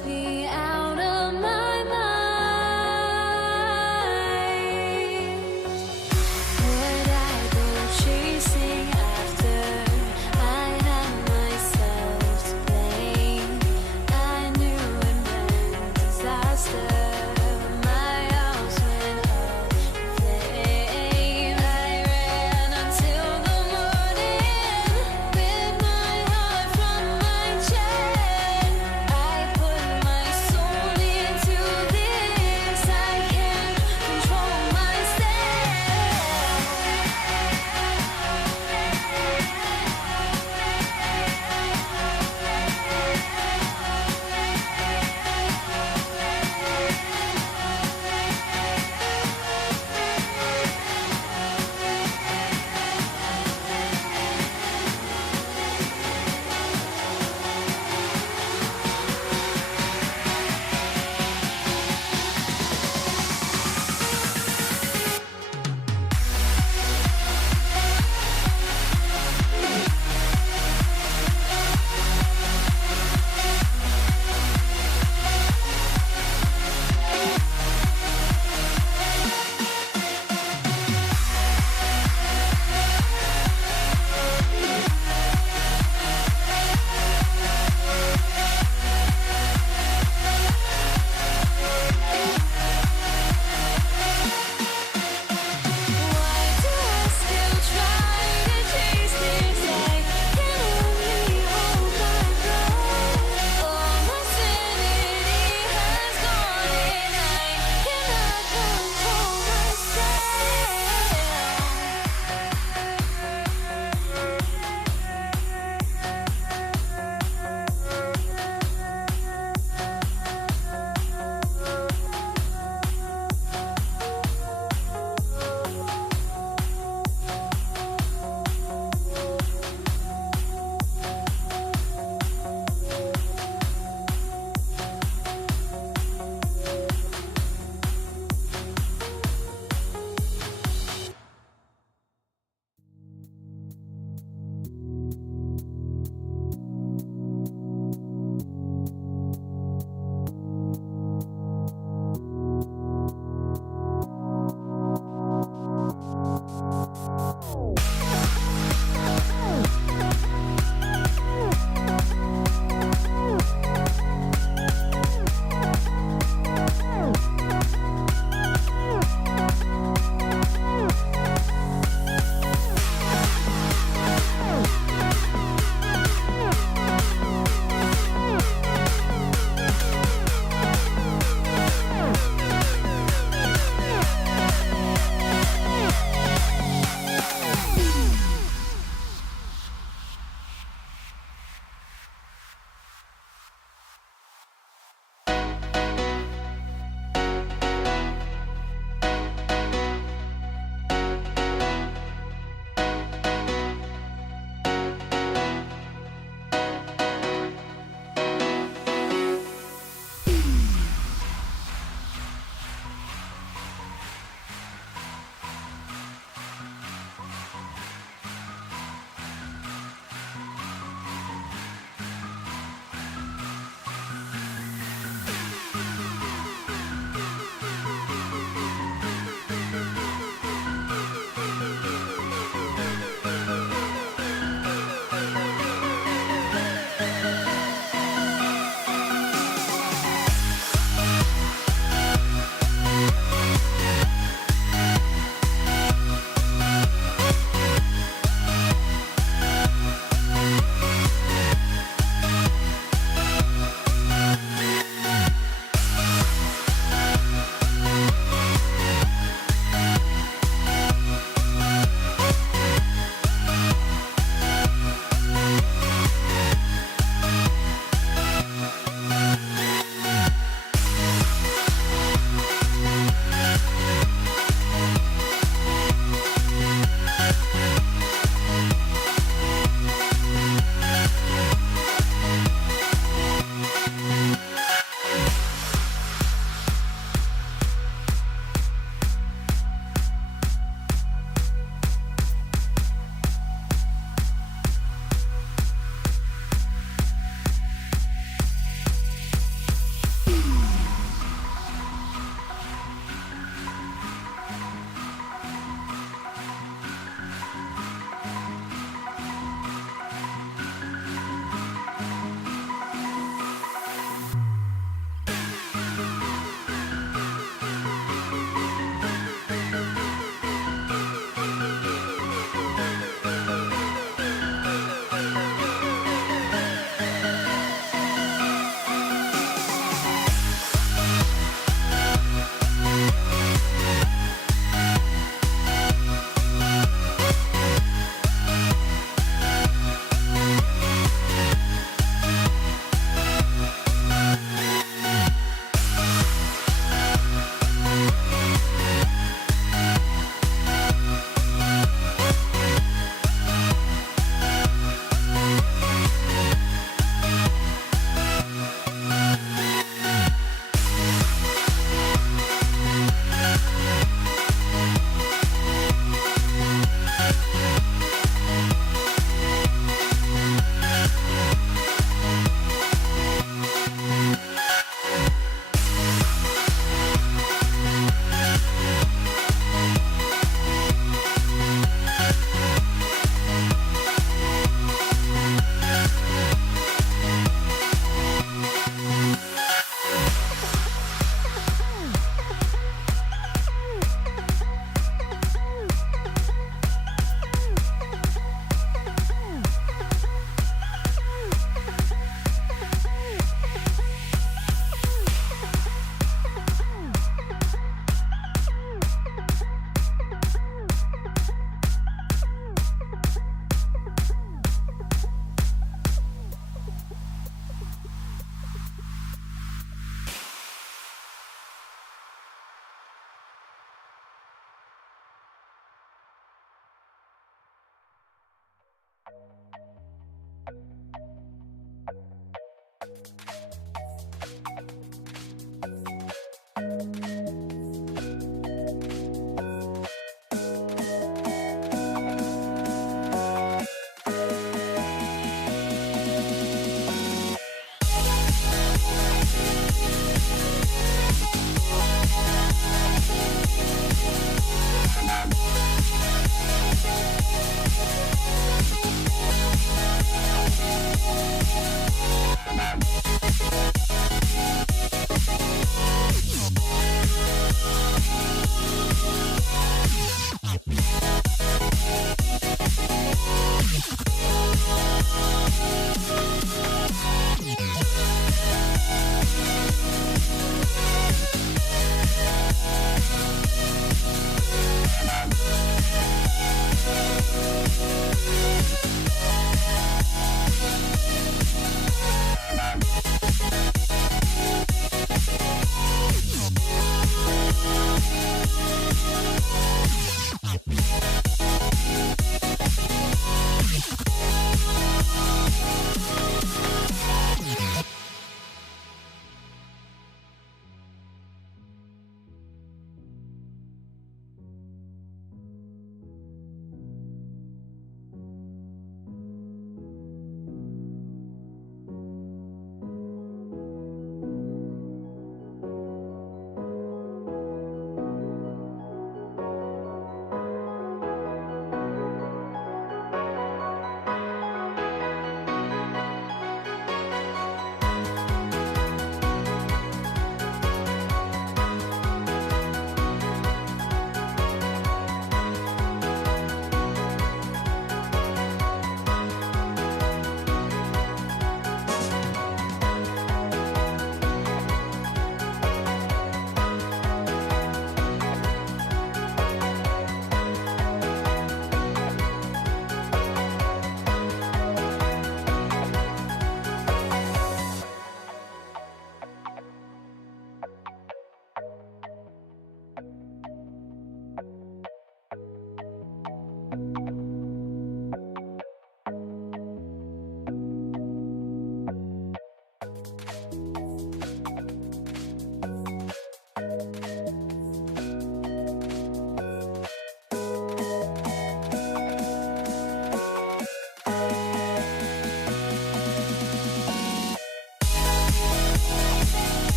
puts me out of my mind. Would I go chasing after? I had myself to blame. I knew it meant disaster. My house went up in flame. I ran until the morning with my heart from my chest. I put my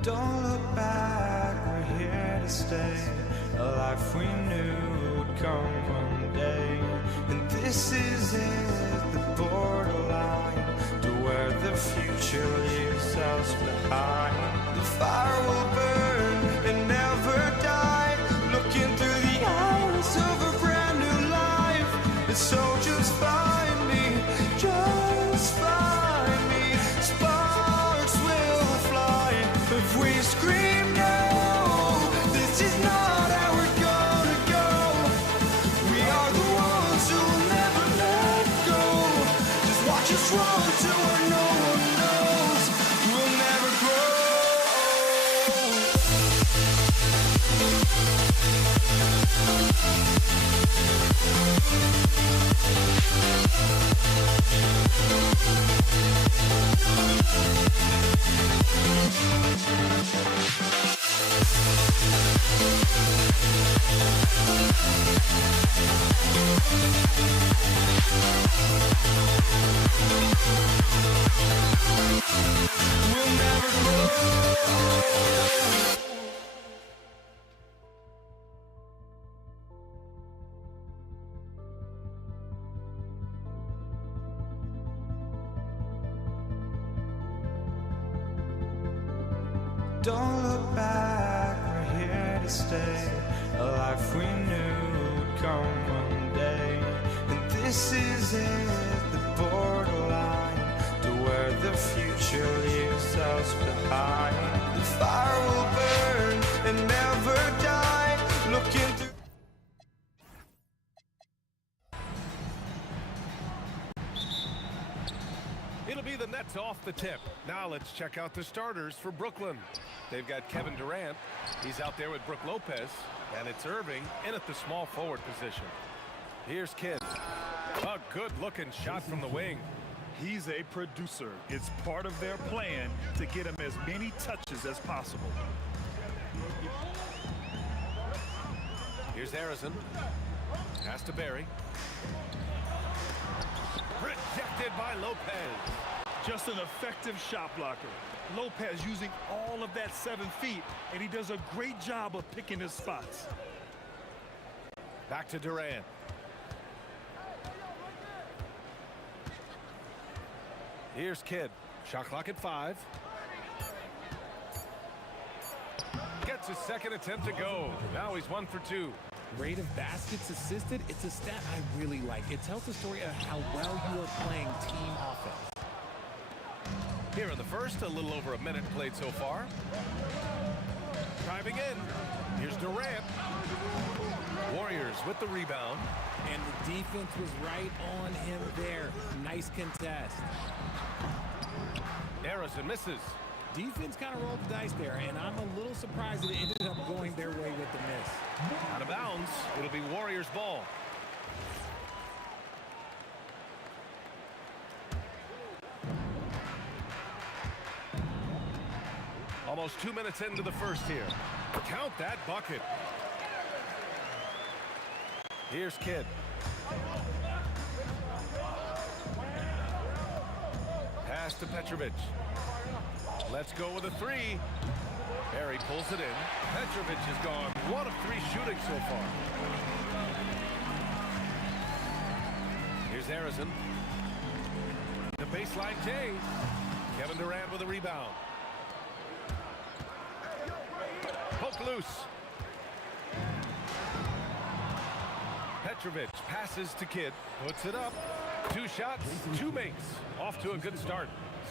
Don't look back, we're here to stay. A life we knew would come one day. And this is it, the borderline to where the future leaves us behind. The fire will burn and never die, looking through the eyes of a brand new life. And so just find me, just find me. Sparks will fly if we scream no. This is not how we're gonna go. We are the ones who will never let go. Just watch us run to where no one knows. We'll never grow. We'll never grow. Don't look back, we're here to stay. A life we knew would come one day. And this is it, the borderline to where the future leaves us behind. The fire will burn and never die. Looking through. It'll be the Nets off the tip. Now let's check out the starters for Brooklyn. They've got Kevin Durant. He's out there with Brook Lopez. And it's Irving in at the small forward position. Here's Kidd. A good-looking shot from the wing. He's a producer. It's part of their plan to get him as many touches as possible. Here's Harrison. Pass to Barry. Rejected by Lopez. Just an effective shot blocker. Lopez using all of that 7 feet, and he does a great job of picking his spots. Back to Durant. Here's Kidd. Shot clock at 5. Gets his second attempt to go. Now he's 1 for 2. Rate of baskets assisted, it's a stat I really like. It tells the story of how well you are playing team offense. Here in the first, a little over a minute played so far. Driving in. Here's Durant. Warriors with the rebound. And the defense was right on him there. Nice contest. Harrison misses. Defense kind of rolled the dice there, and I'm a little surprised that it ended up going their way with the miss. Out of bounds. It'll be Warriors ball. Almost 2 minutes into the first here. Count that bucket. Here's Kidd. Pass to Petrovic. Let's go with a 3. Barry pulls it in. Petrovic has gone 1 of 3 shooting so far. Here's Harrison. The baseline J. Kevin Durant with a rebound. Poke loose. Petrovic passes to Kidd. Puts it up. 2 shots, 2 makes. Off to a good start.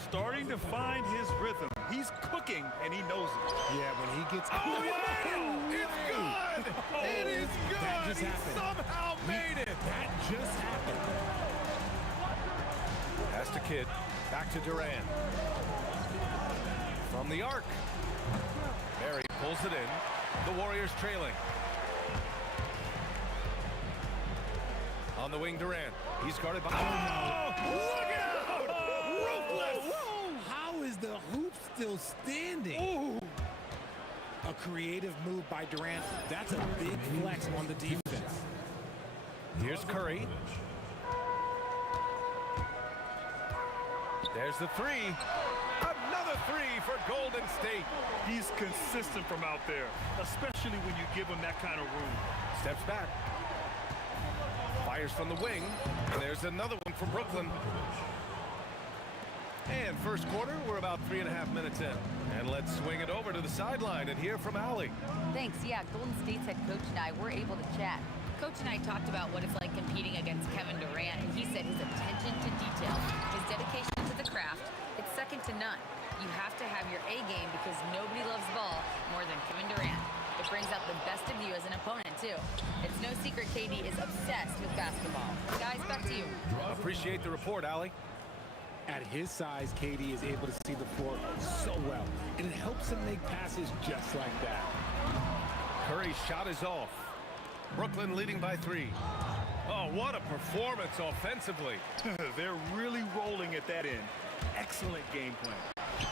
Starting to find his rhythm. He's cooking, and he knows it. Yeah, when he gets... Oh, yeah! It's good! It is good! That just he happened. somehow made it! That just happened. Pass to Kidd. Back to Durant. From the arc. Barry pulls it in. The Warriors trailing. On the wing, Durant. He's guarded by... Oh! Look out! Ruthless! How is the hoop still standing? Ooh. A creative move by Durant. That's a big flex on the defense. Here's Curry. There's the 3. Another 3 for Golden State. He's consistent from out there, especially when you give him that kind of room. Steps back. Fires from the wing. And there's another one from Brooklyn. And first quarter, we're about 3.5 minutes in. And let's swing it over to the sideline and hear from Allie. Thanks. Yeah, Golden State's head coach and I were able to chat. Coach and I talked about what it's like competing against Kevin Durant, and he said his attention to detail, his dedication to the craft, it's second to none. You have to have your A game because nobody loves ball more than Kevin Durant. It brings out the best of you as an opponent, too. It's no secret KD is obsessed with basketball. Guys, back to you. Appreciate the report, Allie. At his size, KD is able to see the floor so well, and it helps him make passes just like that. Curry's shot is off. Brooklyn leading by 3. Oh, what a performance offensively. They're really rolling at that end. Excellent game plan.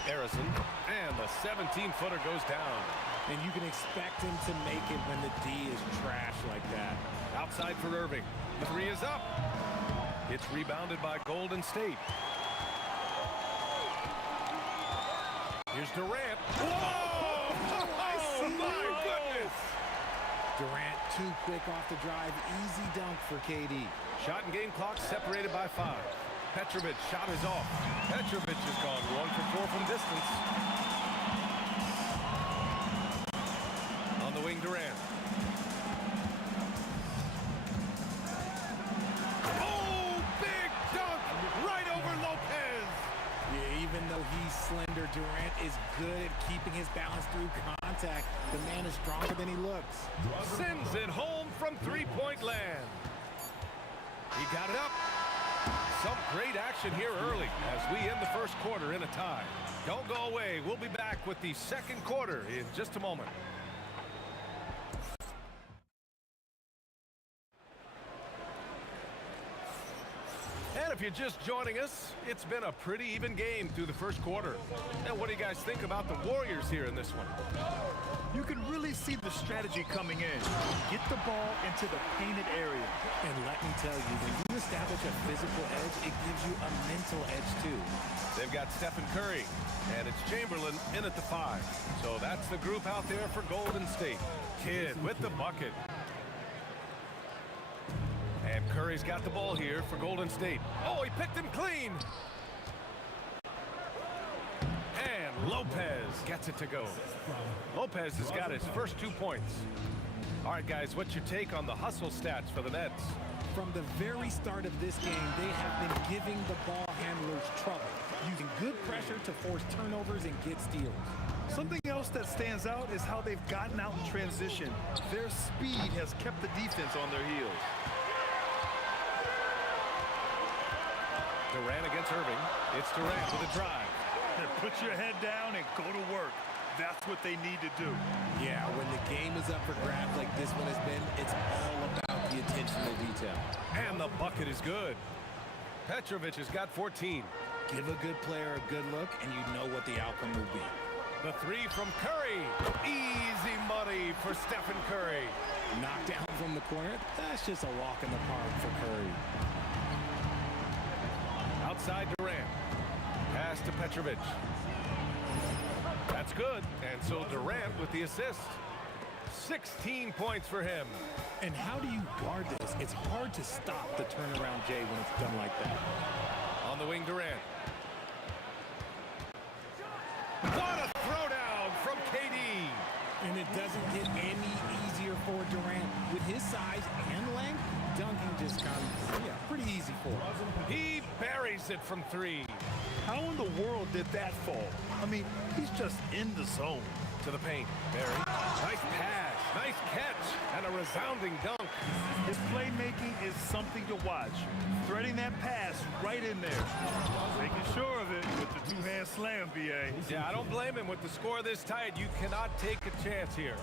Harrison, and the 17-footer goes down. And you can expect him to make it when the D is trash like that. Outside for Irving. The 3 is up. It's rebounded by Golden State. Here's Durant. Whoa! Oh, my goodness! Durant too quick off the drive. Easy dunk for KD. Shot and game clock separated by 5. Petrovic shot is off. Petrovic has gone 1 for 4 from distance. On the wing, Durant. Oh, big dunk right over Lopez. Yeah, even though he's slender, Durant is good at keeping his balance through contact. The man is stronger than he looks. Sends it home from three-point land. He got it up. Some great action here early as we end the first quarter in a tie. Don't go away. We'll be back with the second quarter in just a moment. And if you're just joining us, it's been a pretty even game through the first quarter. And what do you guys think about the Warriors here in this one? You can really see the strategy coming in. Get the ball into the painted area. And let me tell you, when you establish a physical edge, it gives you a mental edge too. They've got Stephen Curry, and it's Chamberlain in at the 5. So that's the group out there for Golden State. Kidd with the bucket. And Curry's got the ball here for Golden State. Oh, he picked him clean. And Lopez gets it to go. Lopez has got his first 2 points. All right, guys, what's your take on the hustle stats for the Nets? From the very start of this game, they have been giving the ball handlers trouble, using good pressure to force turnovers and get steals. Something else that stands out is how they've gotten out in transition. Their speed has kept the defense on their heels. Durant against Irving. It's Durant with a drive. Put your head down and go to work. That's what they need to do. Yeah, when the game is up for grabs like this one has been, it's all about the attention to detail. And the bucket is good. Petrovic has got 14. Give a good player a good look, and you know what the outcome will be. The 3 from Curry. Easy money for Stephen Curry. Knocked down from the corner. That's just a walk in the park for Curry. Outside Durant. Pass to Petrovic. That's good. And so Durant with the assist. 16 points for him. And how do you guard this? It's hard to stop the turnaround Jay when it's done like that. On the wing, Durant. What a throwdown from KD. And it doesn't get any easier for Durant. With his size and length, dunking just comes pretty easy for him. He buries it from 3. How in the world did that fall? I mean, he's just in the zone. To the paint. Barry. Nice pass. Nice catch. And a resounding dunk. His playmaking is something to watch. Threading that pass right in there. Making sure of it with the two-hand slam, B.A. Yeah, I don't blame him with the score this tight. You cannot take a chance here.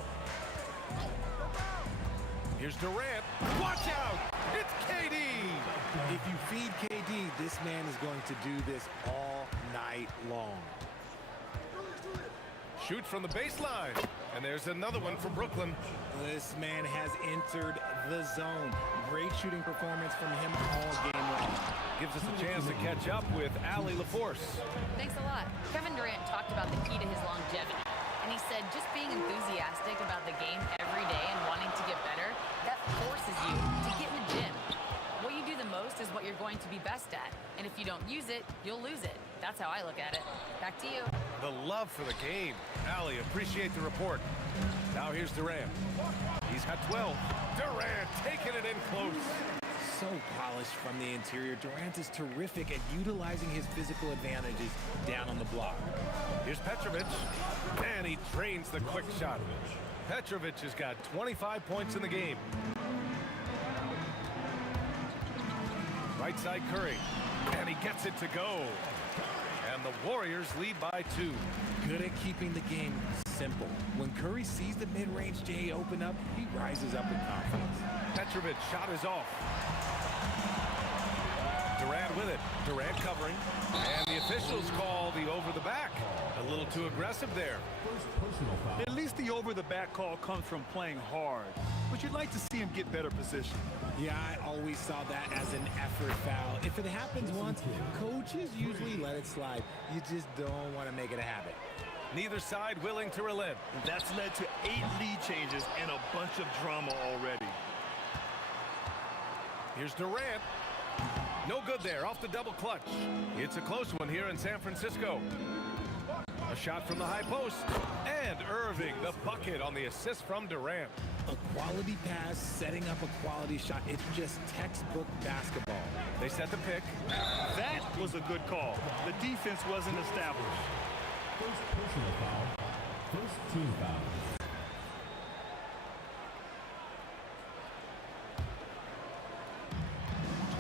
Here's Durant. Watch out! It's KD! If you feed KD, this man is going to do this all night long. Shoots from the baseline. And there's another one for Brooklyn. This man has entered the zone. Great shooting performance from him all game long. Gives us a chance to catch up with Allie LaForce. Thanks a lot. Kevin Durant talked about the key to his longevity. And he said just being enthusiastic about the game every day and wanting to get better, that forces you to get in the gym. What you do the most is what you're going to be best at. And if you don't use it, you'll lose it. That's how I look at it. Back to you. The love for the game. Allie, appreciate the report. Now here's Durant. He's got 12. Durant taking it in close. So polished from the interior. Durant is terrific at utilizing his physical advantages down on the block. Here's Petrovic. And he drains the quick shot. Petrovic has got 25 points in the game. Right side Curry. And he gets it to go. And the Warriors lead by 2. Good at keeping the game simple. When Curry sees the mid-range J open up, he rises up with confidence. Petrovic shot is off. Durant with it. Durant covering. And the officials call the over-the-back. A little too aggressive there. At least the over-the-back call comes from playing hard. But you'd like to see him get better position. Yeah, I always saw that as an effort foul. If it happens once, coaches usually let it slide. You just don't want to make it a habit. Neither side willing to relent. That's led to 8 lead changes and a bunch of drama already. Here's Durant. No good there, off the double clutch. It's a close one here in San Francisco. A shot from the high post. And Irving, the bucket on the assist from Durant. A quality pass, setting up a quality shot. It's just textbook basketball. They set the pick. That was a good call. The defense wasn't established. First personal foul. First team foul.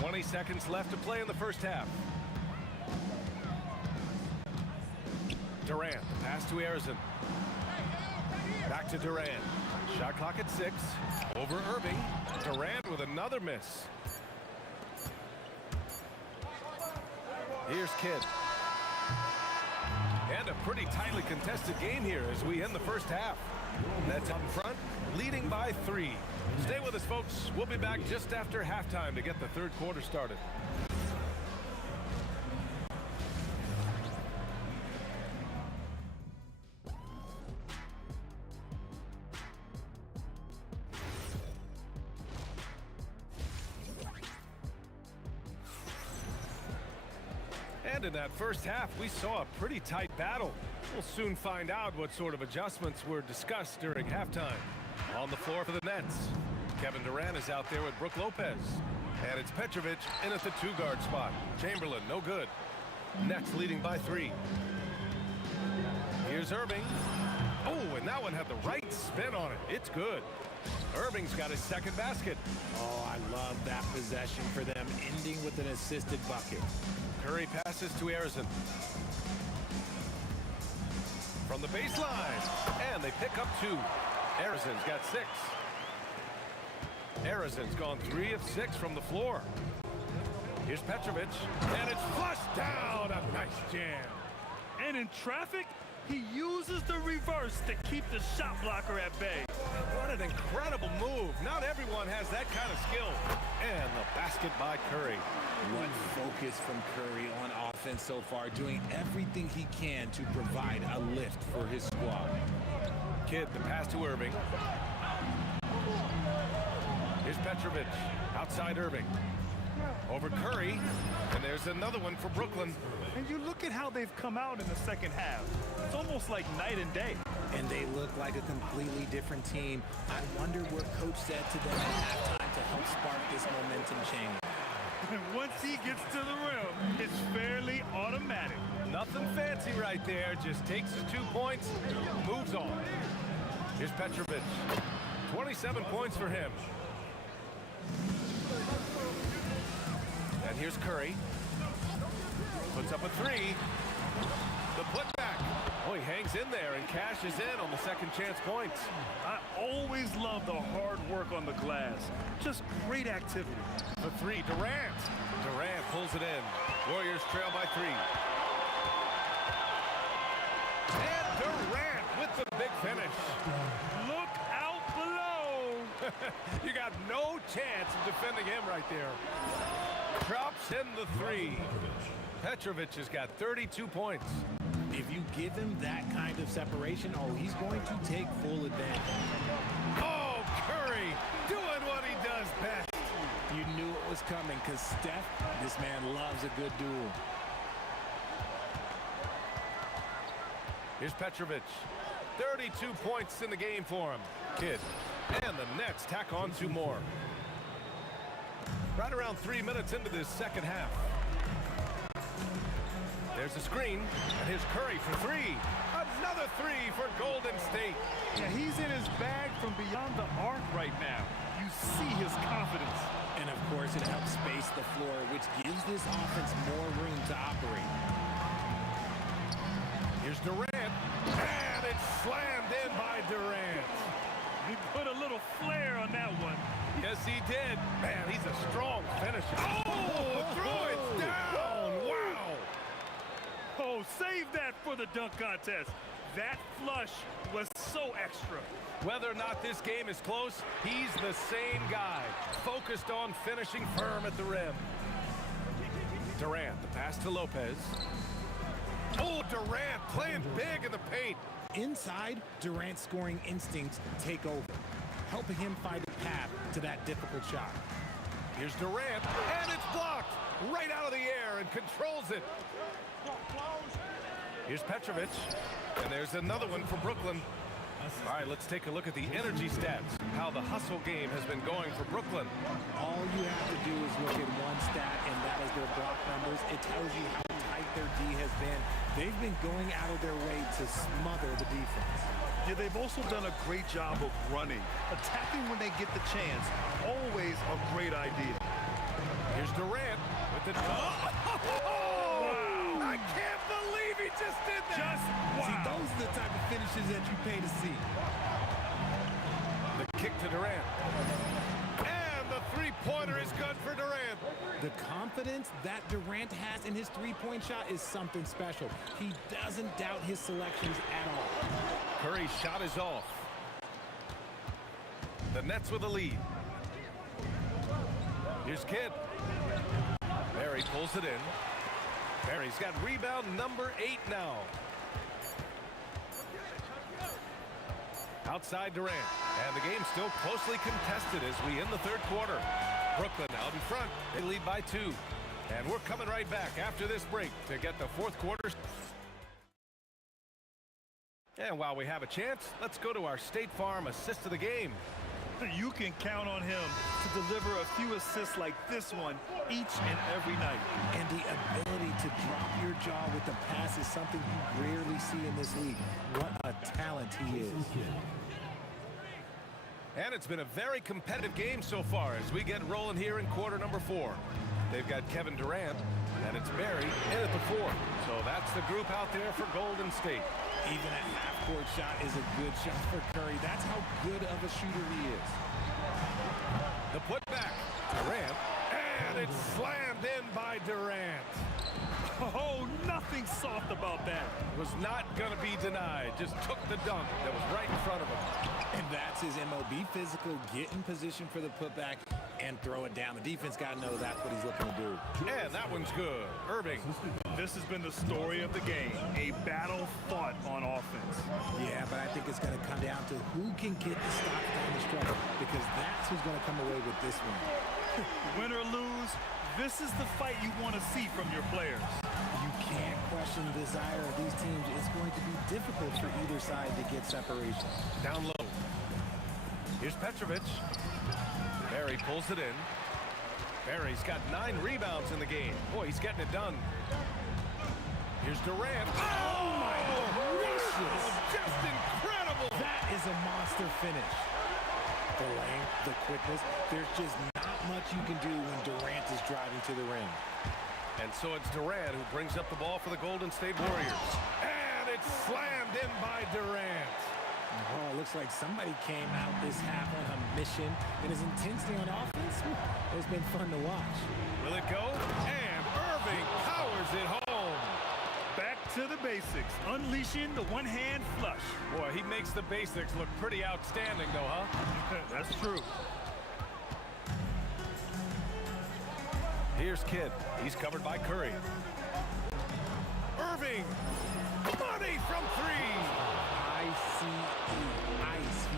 20 seconds left to play in the first half. Durant, pass to Arizon. Back to Durant. Shot clock at 6. Over Irving. Durant with another miss. Here's Kidd. And a pretty tightly contested game here as we end the first half. Nets up in front, leading by 3. Stay with us, folks. We'll be back just after halftime to get the third quarter started. And in that first half, we saw a pretty tight battle. We'll soon find out what sort of adjustments were discussed during halftime. On the floor for the Nets, Kevin Durant is out there with Brook Lopez. And it's Petrovic in at the 2-guard spot. Chamberlain, no good. Nets leading by 3. Here's Irving. Oh, and that one had the right spin on it. It's good. Irving's got his second basket. Oh, I love that possession for them, ending with an assisted bucket. Curry passes to Arizon. From the baseline, and they pick up 2. Arizon's got 6. Arizon's gone 3 of 6 from the floor. Here's Petrovic, and it's flushed down. A nice jam. And in traffic, he uses the reverse to keep the shot blocker at bay. What an incredible move. Not everyone has that kind of skill. And the basket by Curry. What focus from Curry on offense so far, doing everything he can to provide a lift for his squad. Kidd, the pass to Irving. Here's Petrovic, outside Irving. Over Curry, and there's another one for Brooklyn. And you look at how they've come out in the second half. It's almost like night and day. And they look like a completely different team. I wonder what coach said to them at halftime to help spark this momentum change. And once he gets to the rim, it's fairly automatic. Nothing fancy right there. Just takes his 2 points, moves on. Here's Petrovic. 27 points for him. And here's Curry. Puts up a 3. The putback. Oh, he hangs in there and cashes in on the second chance points. I always love the hard work on the glass. Just great activity. The 3, Durant. Durant pulls it in. Warriors trail by 3. And Durant with the big finish. Look out below. You got no chance of defending him right there. Drops in the 3. Petrovic has got 32 points. If you give him that kind of separation, oh, he's going to take full advantage. Oh, Curry doing what he does best. You knew it was coming because Steph, this man loves a good duel. Here's Petrovic. 32 points in the game for him. Kidd. And the Nets tack on 2 more. Right around 3 minutes into this second half. There's a screen, and here's Curry for 3. Another 3 for Golden State. Yeah, he's in his bag from beyond the arc right now. You see his confidence. And of course, it helps space the floor, which gives this offense more room to operate. Here's Durant, and it's slammed in by Durant. He put a little flair on that one. Yes, he did. Man, he's a strong finisher. Oh, throw it down. Wow. Oh, save that for the dunk contest. That flush was so extra. Whether or not this game is close, he's the same guy, focused on finishing firm at the rim. Durant, the pass to Lopez. Oh, Durant playing big in the paint. Inside, Durant's scoring instincts take over, helping him find a path to that difficult shot. Here's Durant, and it's blocked right out of the air and controls it. Here's Petrovic, and there's another one for Brooklyn. All right, let's take a look at the energy stats, how the hustle game has been going for Brooklyn. All you have to do is look at one stat, and that is their block numbers. It tells you how tight their D has been. They've been going out of their way to smother the defense. Yeah, they've also done a great job of running. Attacking when they get the chance, always a great idea. Here's Durant with the... Oh! Wow. I can't believe he just did that! See, those are the type of finishes that you pay to see. The kick to Durant. And the three-pointer is good for Durant. The confidence that Durant has in his three-point shot is something special. He doesn't doubt his selections at all. Curry's shot is off. The Nets with a lead. Here's Kidd. Barry pulls it in. Barry's got rebound number 8 now. Outside Durant. And the game's still closely contested as we end the third quarter. Brooklyn out in front. They lead by 2. And we're coming right back after this break to get the fourth quarter. And while we have a chance, let's go to our State Farm assist of the game. You can count on him to deliver a few assists like this one each and every night. And the ability to drop your jaw with the pass is something you rarely see in this league. What a talent he is. And it's been a very competitive game so far as we get rolling here in quarter number 4. They've got Kevin Durant, and it's Barry in at the 4. So that's the group out there for Golden State. Even a half-court shot is a good shot for Curry. That's how good of a shooter he is. The putback, Durant, and it's slammed in by Durant. Oh, nothing soft about that. Was not going to be denied. Just took the dunk that was right in front of him. And that's his MO. Be physical, get in position for the putback, and throw it down. The defense got to know that's what he's looking to do. And that one's good. Irving. This has been the story of the game. A battle fought on offense. Yeah, but I think it's going to come down to who can get the stop down the stretch, because that's who's going to come away with this one. Win or lose, this is the fight you want to see from your players. You can't question the desire of these teams. It's going to be difficult for either side to get separation. Down low. Here's Petrovic. Barry pulls it in. Barry's got 9 rebounds in the game. Boy, he's getting it done. Here's Durant. Oh, my gracious. Just incredible. That is a monster finish. The length, the quickness, there's just not much you can do when Durant is driving to the rim. And so it's Durant who brings up the ball for the Golden State Warriors. And it's slammed in by Durant. Oh, it looks like somebody came out this half on a mission, and his intensity on offense, it's been fun to watch. Will it go? And Irving powers it home. Back to the basics, unleashing the one-hand flush. Boy, he makes the basics look pretty outstanding, though, huh? That's true. Here's Kidd. He's covered by Curry. Irving! Money from 3! Ice.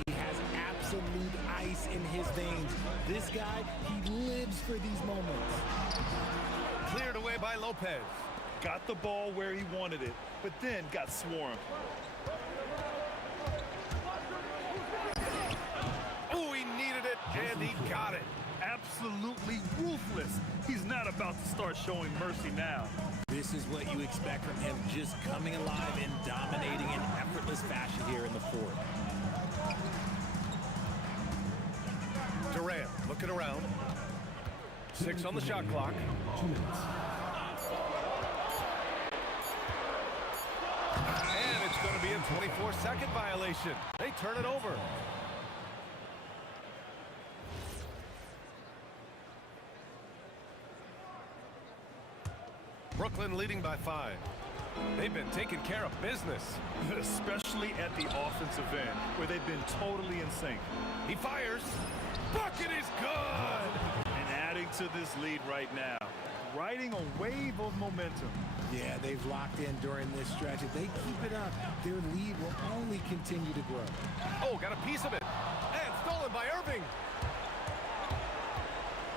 He has absolute ice in his veins. This guy, he lives for these moments. Cleared away by Lopez. Got the ball where he wanted it, but then got swarmed. Oh, he needed it, and he got it. Absolutely ruthless. He's not about to start showing mercy now. This is what you expect from him, just coming alive and dominating in effortless fashion here in the fourth. Durant looking around. 6 on the shot clock. 2 minutes. And it's going to be a 24-second violation. They turn it over. Brooklyn leading by 5. They've been taking care of business. Especially at the offensive end, where they've been totally in sync. He fires. Bucket is good! And adding to this lead right now, riding a wave of momentum. Yeah, they've locked in during this stretch. If they keep it up, their lead will only continue to grow. Oh, got a piece of it. And stolen by Irving.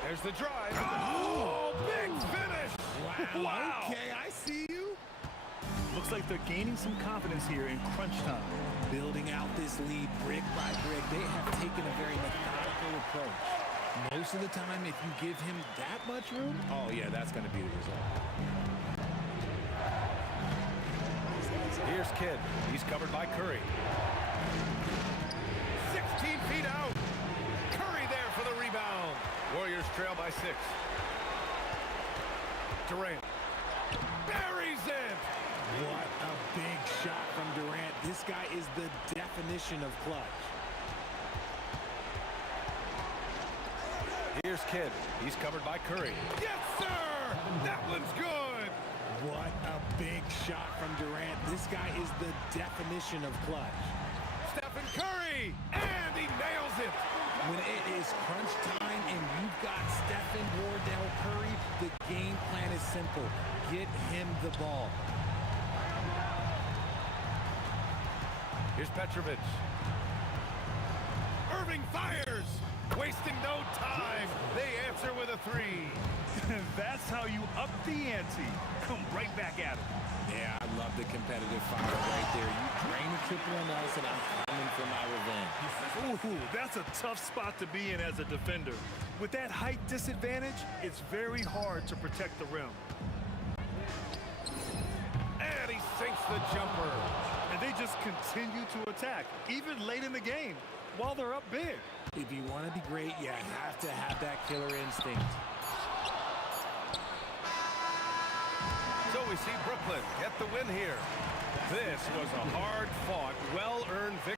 There's the drive. Oh, big finish! Wow! Okay, I see you. Looks like they're gaining some confidence here in crunch time. Building out this lead brick by brick, they have taken a very methodical approach. Most of the time, if you give him that much room, oh yeah, that's going to be the result. Here's Kidd. He's covered by Curry. 16 feet out. Curry there for the rebound. Warriors trail by 6. Durant buries it. What a big shot from Durant. This guy is the definition of clutch. Here's Kidd. He's covered by Curry. Yes, sir! That one's good! What a big shot from Durant. This guy is the definition of clutch. Stephen Curry! And he nails it! When it is crunch time and you've got Stephen Wardell Curry, the game plan is simple. Get him the ball. Here's Petrovic. Irving fires! Wasting no time. They answer with a 3. That's how you up the ante. Come right back at it. Yeah, I love the competitive fire right there. You drain a triple on us, and I'm coming for my revenge. Ooh, that's a tough spot to be in as a defender. With that height disadvantage, it's very hard to protect the rim. And he sinks the jumper. And they just continue to attack, even late in the game, while they're up big. If you want to be great, you have to have that killer instinct. So we see Brooklyn get the win here. This was a hard-fought, well-earned victory.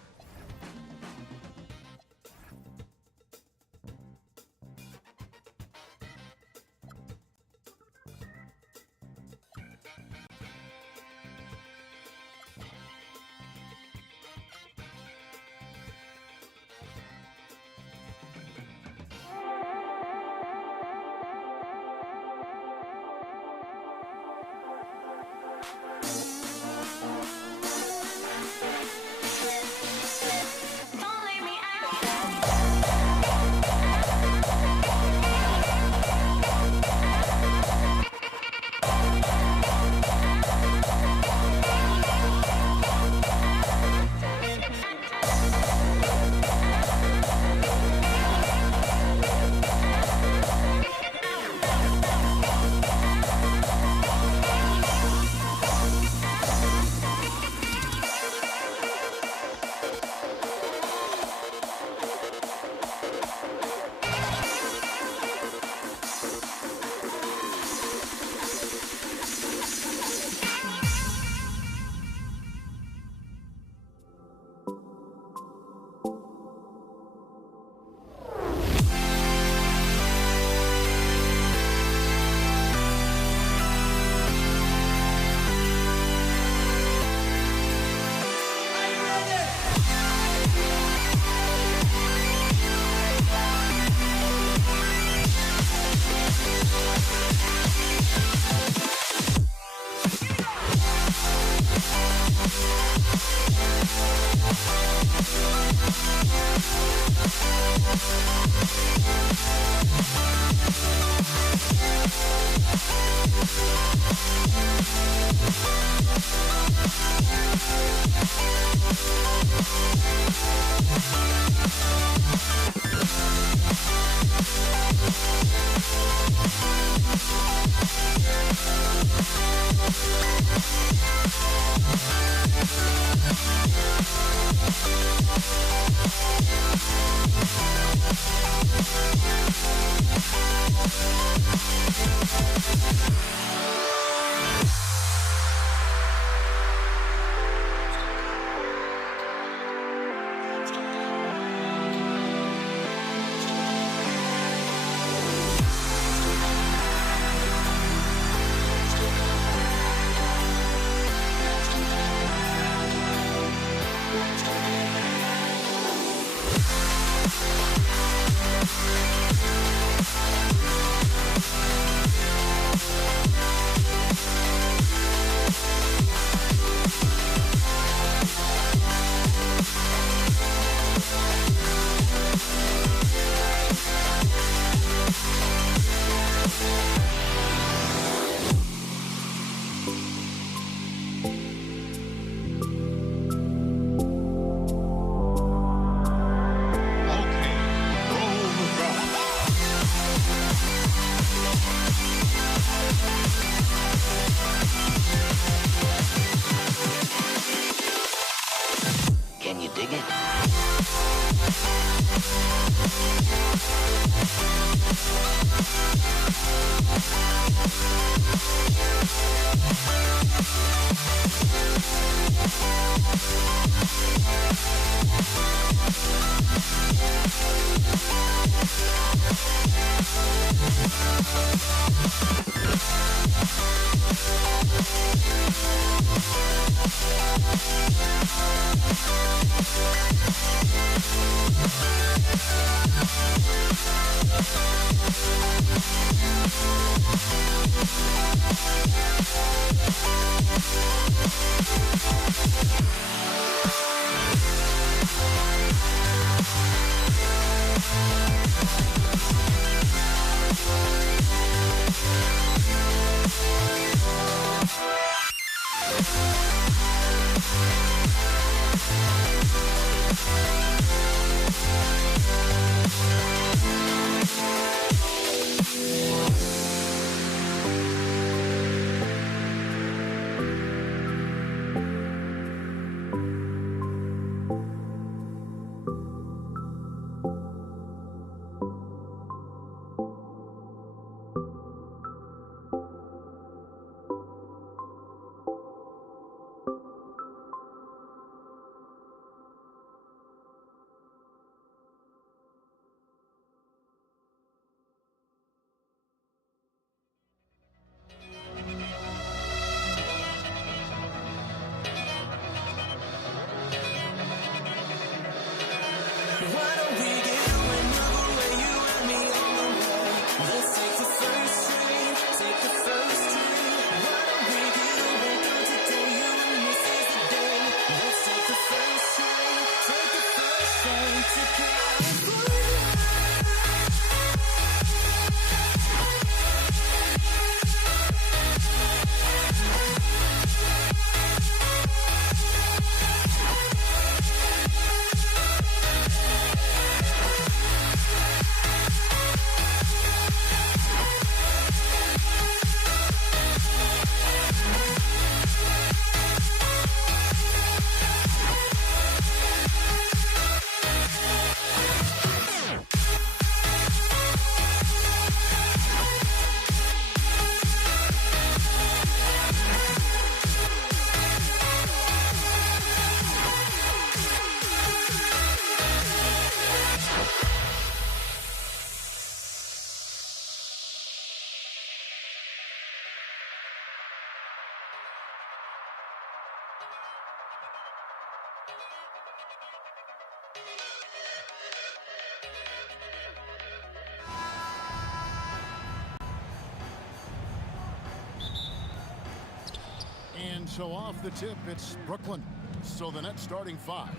And so off the tip, it's Brooklyn. So the net starting five.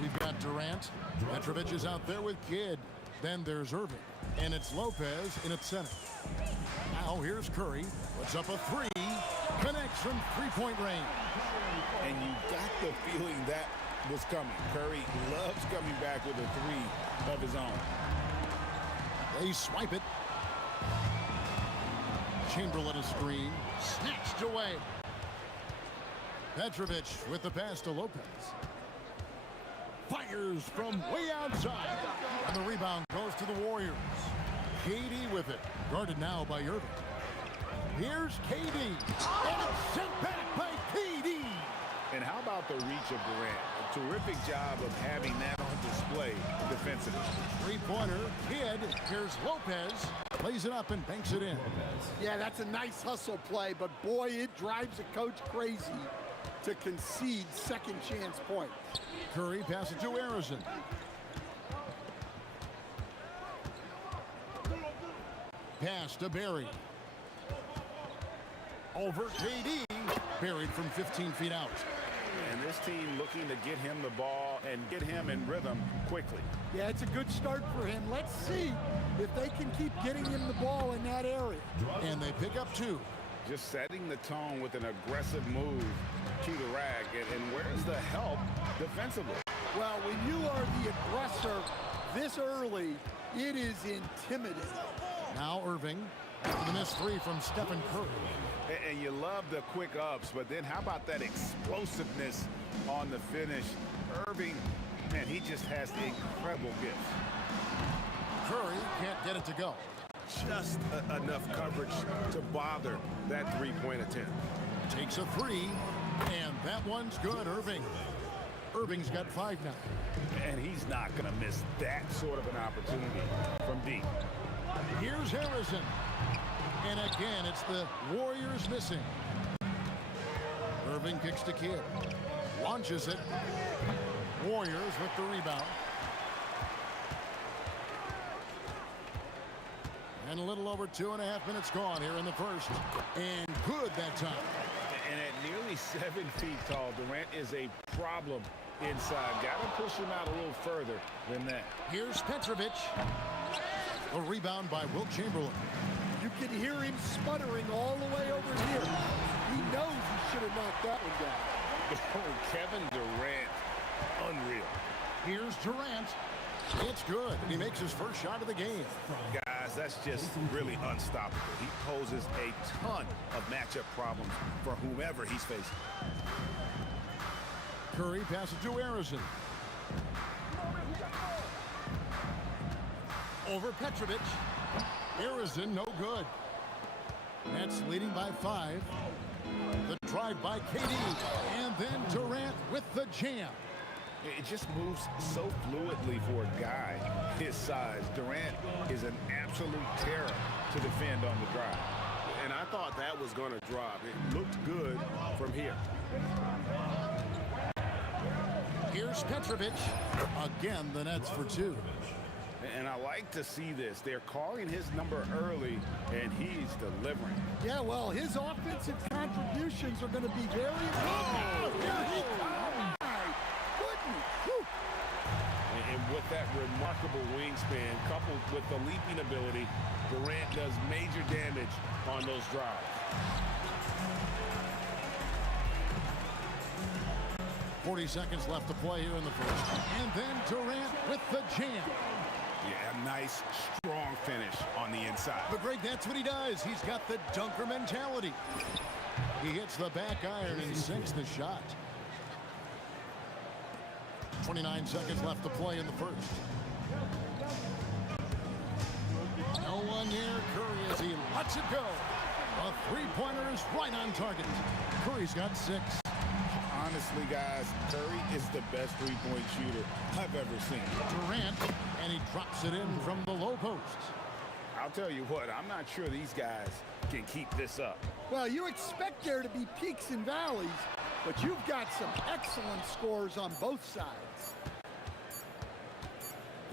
We've got Durant. Petrovic is out there with Kidd. Then there's Irving. And it's Lopez in at center. Now here's Curry. Puts up a three. Connects from three-point range. And you got the feeling that was coming. Curry loves coming back with a three of his own. They swipe it. Chamberlain a screen. Snatched away. Petrovic with the pass to Lopez. Fires from way outside. And the rebound goes to the Warriors. KD with it. Guarded now by Irving. Here's KD. And it's sent back by KD. And how about the reach of Durant? A terrific job of having that on display defensively. Three-pointer. Kidd. Here's Lopez. Plays it up and banks it in. Yeah, that's a nice hustle play, but boy, it drives a coach crazy to concede second chance points. Curry passes it to Harrison. Pass to Barry. Over KD. Buried from 15 feet out. And this team looking to get him the ball and get him in rhythm quickly. Yeah, it's a good start for him. Let's see if they can keep getting him the ball in that area. And they pick up two. Just setting the tone with an aggressive move to the rack. And where's the help defensively? Well, when you are the aggressor this early, it is intimidating. Now Irving after the missed three from Stephen Curry. And you love the quick ups, but then how about that explosiveness on the finish? Irving, man, he just has the incredible gift. Curry can't get it to go. Just enough coverage to bother that three-point attempt. Takes a three, and that one's good. Irving's got 5 now. And he's not going to miss that sort of an opportunity from deep. Here's Harrison. And again, it's the Warriors missing. Irving kicks to Kidd. Launches it. Warriors with the rebound. And a little over 2.5 minutes gone here in the first. And good that time. And at nearly 7 feet tall, Durant is a problem inside. Got to push him out a little further than that. Here's Petrovic. A rebound by Wilt Chamberlain. You can hear him sputtering all the way over here. He knows he should have knocked that one down. Kevin Durant, unreal. Here's Durant. It's good, and he makes his first shot of the game. Guys, that's just really unstoppable. He poses a ton of matchup problems for whomever he's facing. Curry passes to Harrison. Over Petrovic. Harrison, no good. Nets leading by 5. The drive by KD. And then Durant with the jam. It just moves so fluidly for a guy his size. Durant is an absolute terror to defend on the drive. And I thought that was going to drop. It looked good from here. Here's Petrovic. Again, the Nets for 2. And I like to see this. They're calling his number early, and he's delivering. Yeah, well, his offensive contributions are going to be very important. Here he comes. And with that remarkable wingspan, coupled with the leaping ability, Durant does major damage on those drives. 40 seconds left to play here in the first. And then Durant with the jam. Yeah, a nice, strong finish on the inside. But Greg, that's what he does. He's got the dunker mentality. He hits the back iron and sinks the shot. 29 seconds left to play in the first. No one near Curry as he lets it go. A three-pointer is right on target. Curry's got 6. Honestly, guys, Curry is the best three-point shooter I've ever seen. Durant, and he drops it in from the low post. I'll tell you what, I'm not sure these guys can keep this up. Well, you expect there to be peaks and valleys, but you've got some excellent scores on both sides.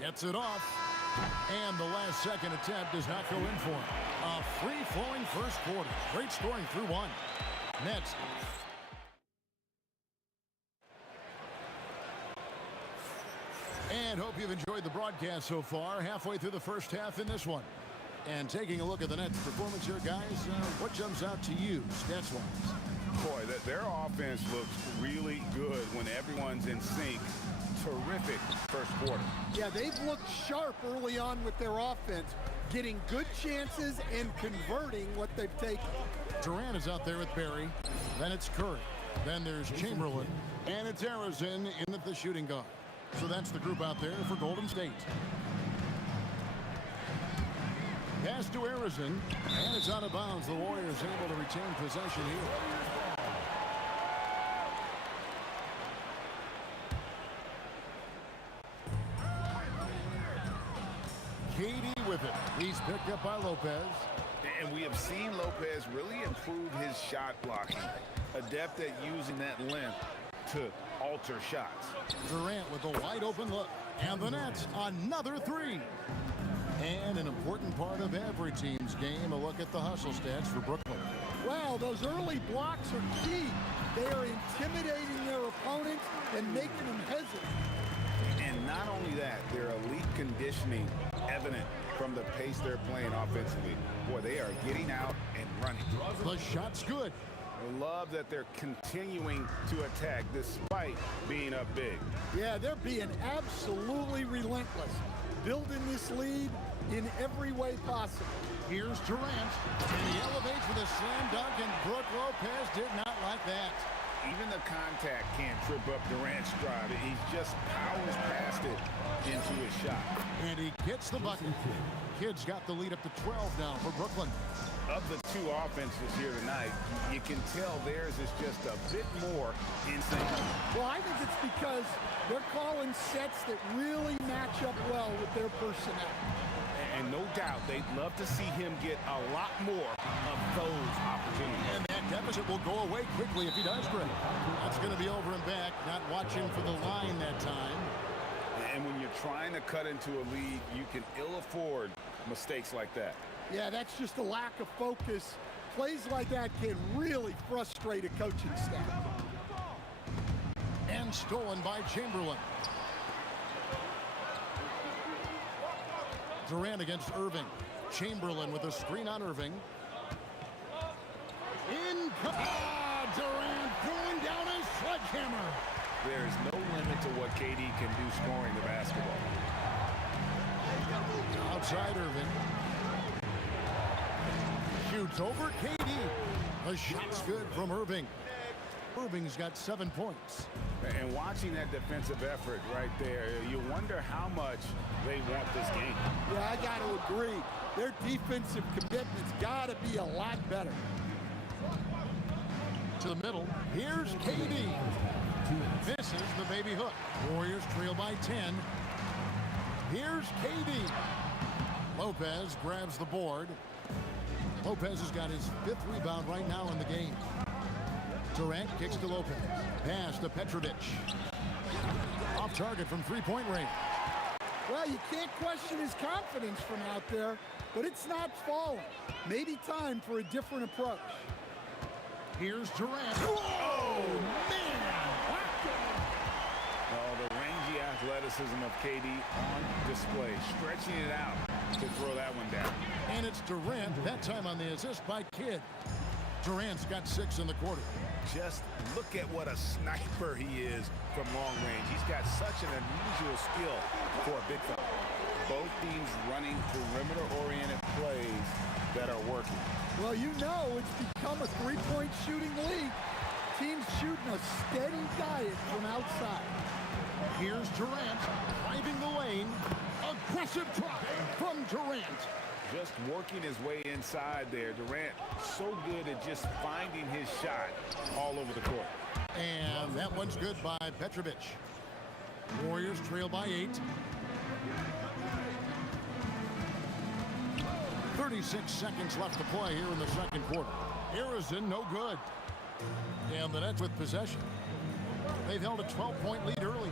Gets it off, and the last second attempt does not go in for him. A free-flowing first quarter. Great scoring through 1. Nets. And hope you've enjoyed the broadcast so far. Halfway through the first half in this one. And taking a look at the Nets' performance here, guys, what jumps out to you, stats-wise? Boy, their offense looks really good when everyone's in sync. Terrific first quarter. Yeah, they've looked sharp early on with their offense, getting good chances and converting what they've taken. Durant is out there with Barry. Then it's Curry. Then there's Chamberlain. And it's Harrison in the shooting guard. So that's the group out there for Golden State. Pass to Harrison, and it's out of bounds. The Warriors able to retain possession here. KD with it. He's picked up by Lopez. And we have seen Lopez really improve his shot blocking. Adept at using that length to alter shots. Durant with a wide open look. And the Nets, another 3. And an important part of every team's game, a look at the hustle stats for Brooklyn. Wow, those early blocks are key. They are intimidating their opponents and making them hesitate. And not only that, their elite conditioning evident from the pace they're playing offensively. Boy, they are getting out and running. The shot's good. I love that they're continuing to attack despite being up big. Yeah, they're being absolutely relentless, building this lead in every way possible. Here's Durant, and he elevates with a slam dunk, and Brook Lopez did not like that. Even the contact can't trip up Durant's stride. He just powers past it into his shot. And he gets the bucket. Kids got the lead up to 12 now for Brooklyn. Of the two offenses here tonight, you can tell theirs is just a bit more insane. Well, I think it's because they're calling sets that really match up well with their personnel. And no doubt, they'd love to see him get a lot more of those opportunities. And that deficit will go away quickly if he does great. That's going to be over and back, not watching for the line that time. And when you're trying to cut into a lead, you can ill afford mistakes like that. Yeah, that's just a lack of focus. Plays like that can really frustrate a coaching staff. And stolen by Chamberlain. Durant against Irving. Chamberlain with a screen on Irving. Durant throwing down his sledgehammer. There's no limit to what KD can do scoring the basketball. Outside Irving. Shoots over KD. The shot's good from Irving. Irving's got 7 points. And watching that defensive effort right there, you wonder how much they want this game. Yeah, I got to agree. Their defensive commitment's got to be a lot better. To the middle. Here's KD. This is the baby hook. Warriors trail by 10. Here's KD. Lopez grabs the board. Lopez has got his 5th rebound right now in the game. Durant kicks to Lopez. Pass to Petrovic. Off target from three-point range. Well, you can't question his confidence from out there, but it's not falling. Maybe time for a different approach. Here's Durant. Oh, man! Oh, the rangy athleticism of KD on display. Stretching it out to throw that one down. And it's Durant, that time on the assist by Kidd. Durant's got 6 in the quarter. Just look at what a sniper he is from long range. He's got such an unusual skill for a big fella. Both teams running perimeter-oriented plays that are working. Well, you know it's become a three-point shooting league. Teams shooting a steady diet from outside. Here's Durant driving the lane. Aggressive drive from Durant. Just working his way inside there. Durant so good at just finding his shot all over the court. And that one's good by Petrovic. Warriors trail by 8. 36 seconds left to play here in the second quarter. Harrison, no good. And the Nets with possession. They've held a 12-point lead early.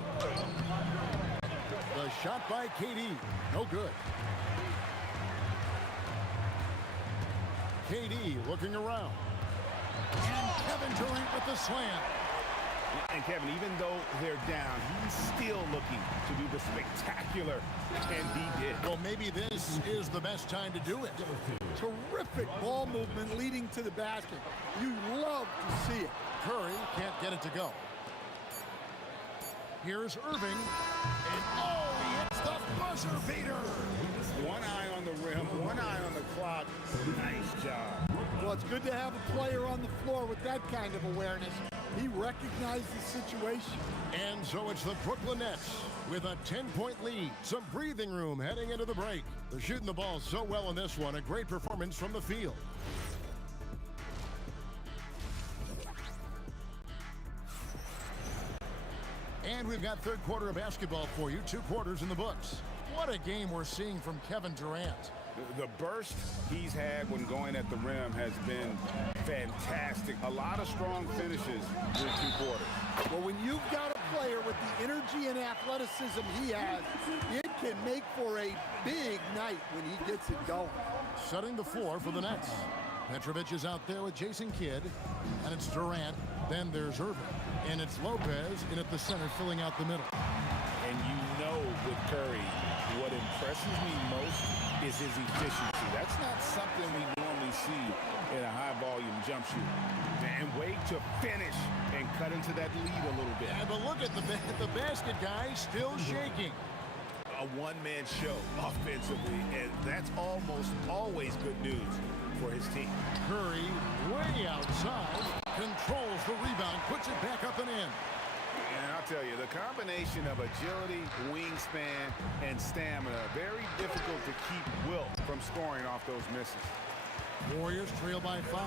The shot by KD, no good. KD looking around. And Kevin Durant with the slam. And Kevin, even though they're down, he's still looking to do the spectacular, and he did. Well, maybe this is the best time to do it. Terrific ball movement leading to the basket. You love to see it. Curry can't get it to go. Here's Irving. And oh, he hits the buzzer beater. One eye on the rim, one eye on the clock. Nice job. Well, it's good to have a player on the floor with that kind of awareness. He recognized the situation. And so it's the Brooklyn Nets with a 10-point lead. Some breathing room heading into the break. They're shooting the ball so well in this one. A great performance from the field. And we've got third quarter of basketball for you. 2 quarters in the books. What a game we're seeing from Kevin Durant. The burst he's had when going at the rim has been fantastic. A lot of strong finishes in 2 quarters. Well, when you've got a player with the energy and athleticism he has, it can make for a big night when he gets it going. Setting the floor for the Nets. Petrovic is out there with Jason Kidd, and it's Durant. Then there's Irving, and it's Lopez in at the center filling out the middle. And you know with Curry, what impresses me most is his efficiency. That's not something we normally see in a high-volume jump shooter. And wait to finish and cut into that lead a little bit. Yeah, but look at the basket guy still shaking. A one-man show offensively, and that's almost always good news for his team. Curry way outside. controls the rebound, puts it back up and in. And I'll tell you, the combination of agility, wingspan, and stamina, very difficult to keep Wilt from scoring off those misses. Warriors trail by 5.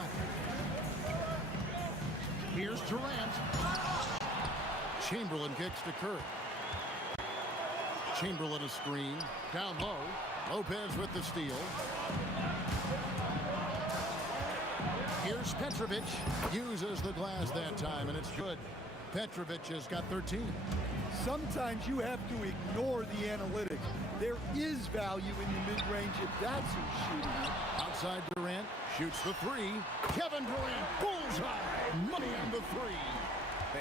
Here's Durant. Chamberlain kicks to Curry. Chamberlain a screen. Down low. Lopez with the steal. Here's Petrovic. Uses the glass that time, and it's good. Petrovic has got 13. Sometimes you have to ignore the analytics. There is value in the mid-range if that's who's shooting. Outside Durant. Shoots the 3. Kevin Durant. Bullseye. Money on the 3.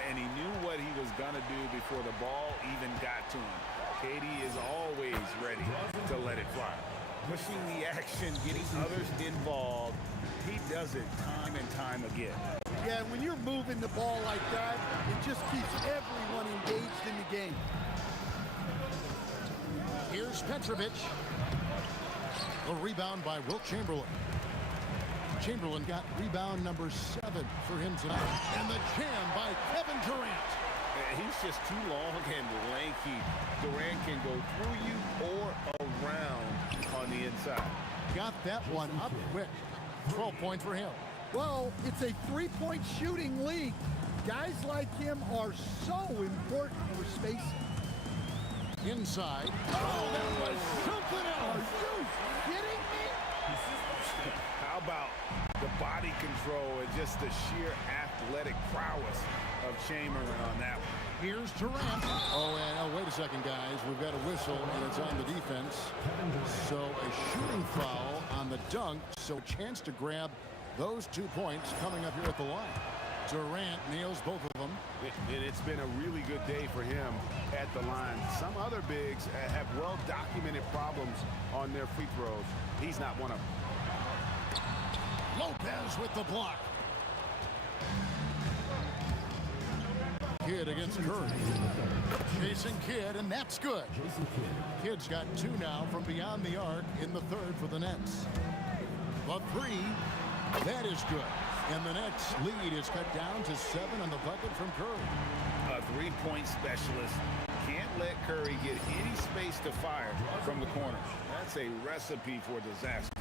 And he knew what he was going to do before the ball even got to him. KD is always ready to let it fly. Pushing the action, getting others involved. He does it time and time again. Yeah, when you're moving the ball like that, it just keeps everyone engaged in the game. Here's Petrovic. The rebound by Wilt Chamberlain. Chamberlain got rebound number 7 for him tonight. And the jam by Kevin Durant. He's just too long and lanky. Durant can go through you or around on the inside. Got that one up quick. 12 points for him. Well, it's a three-point shooting league. Guys like him are so important for spacing. Inside. Oh, that was something else. Are you kidding me? How about the body control and just the sheer athletic prowess of Chamberlain on that one? Here's Durant. Oh, and wait a second, guys. We've got a whistle, and it's on the defense. So a shooting foul on the dunk. So chance to grab those 2 points coming up here at the line. Durant nails both of them. It's been a really good day for him at the line. Some other bigs have well-documented problems on their free throws. He's not one of them. Lopez with the block. Kidd against Curry. Chasing Kidd, and that's good. Kidd's got 2 now from beyond the arc in the 3rd for the Nets. The 3, that is good. And the Nets lead is cut down to 7 on the bucket from Curry. A three-point specialist can't let Curry get any space to fire from the corner. That's a recipe for disaster.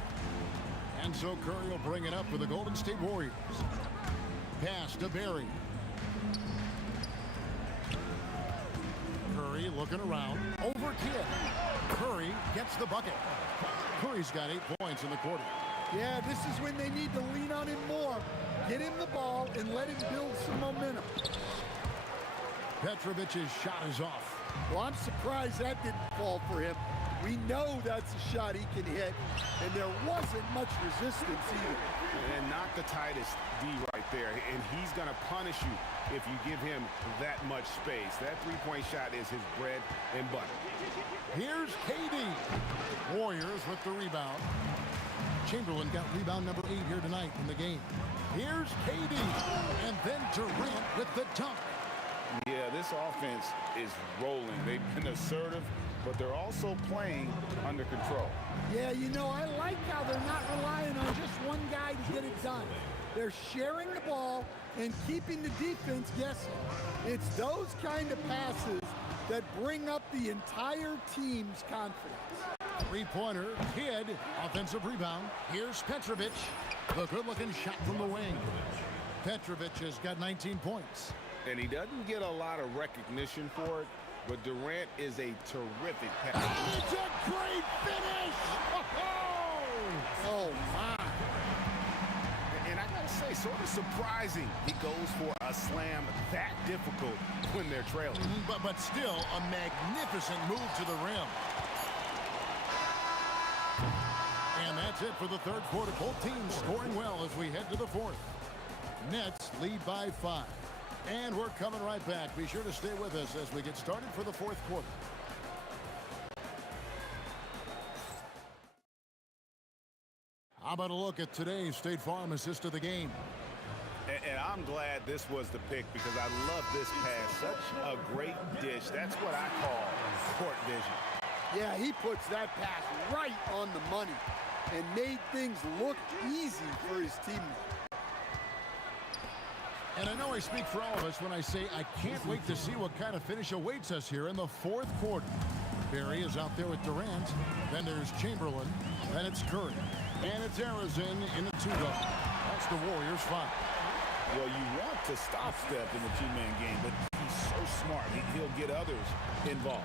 And so Curry will bring it up for the Golden State Warriors. Pass to Barry. Curry looking around. Over Kidd. Curry gets the bucket. Curry's got 8 points in the quarter. Yeah, this is when they need to lean on him more. Get him the ball and let him build some momentum. Petrovic's shot is off. Well, I'm surprised that didn't fall for him. We know that's a shot he can hit, and there wasn't much resistance either. And not the tightest D right there. And he's going to punish you if you give him that much space. That three-point shot is his bread and butter. Here's KD. Warriors with the rebound. Chamberlain got rebound number 8 here tonight in the game. Here's KD. And then Durant with the dunk. Yeah, this offense is rolling. They've been assertive, but they're also playing under control. Yeah, you know, I like how they're not relying on just one guy to get it done. They're sharing the ball and keeping the defense guessing. It's those kind of passes that bring up the entire team's confidence. Three-pointer, Kidd, offensive rebound. Here's Petrovic, the good-looking shot from the wing. Petrovic has got 19 points. And he doesn't get a lot of recognition for it, but Durant is a terrific passer. And it's a great finish! Oh, my. And I gotta say, sort of surprising he goes for a slam that difficult when they're trailing. But still, a magnificent move to the rim. And that's it for the 3rd quarter. Both teams scoring well as we head to the 4th. Nets lead by 5. And we're coming right back. Be sure to stay with us as we get started for the 4th quarter. How about a look at today's State Farm assist of the game? And I'm glad this was the pick because I love this pass. Such a great dish. That's what I call court vision. Yeah, he puts that pass right on the money and made things look easy for his teammate. And I know I speak for all of us when I say I can't wait to see what kind of finish awaits us here in the fourth quarter. Barry is out there with Durant. Then there's Chamberlain. Then it's Curry. And it's Arizin in the 2-guard. That's the Warriors' 5. Well, you want to stop Steph in the two-man game, but he's so smart. He'll get others involved.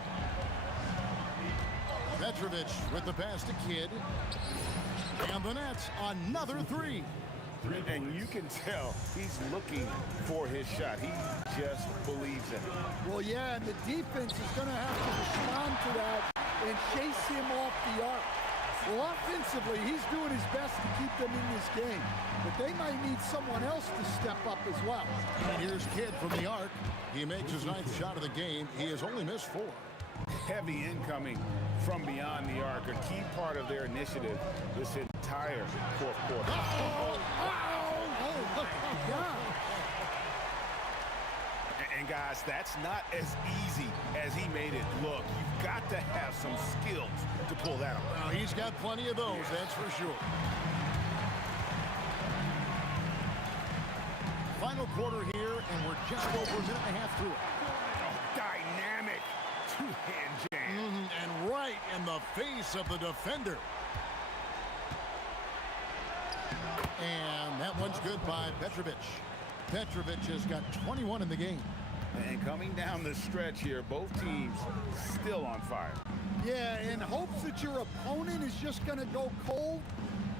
Petrovic with the pass to Kidd. And the Nets, another 3. And you can tell he's looking for his shot. He just believes in it. Well, yeah, and the defense is going to have to respond to that and chase him off the arc. Well, offensively, he's doing his best to keep them in this game. But they might need someone else to step up as well. And here's Kidd from the arc. He makes his 9th shot of the game. He has only missed 4. Heavy incoming from beyond the arc, a key part of their initiative this entire fourth quarter. And guys, that's not as easy as he made it look. You've got to have some skills to pull that off. Well, he's got plenty of those, that's for sure. Final quarter here, and we're just over a minute and a half through it. Dynamic two-hand jam. And right in the face of the defender. And that one's good by Petrovic. Petrovic has got 21 in the game. And coming down the stretch here, both teams still on fire. Yeah, in hopes that your opponent is just going to go cold.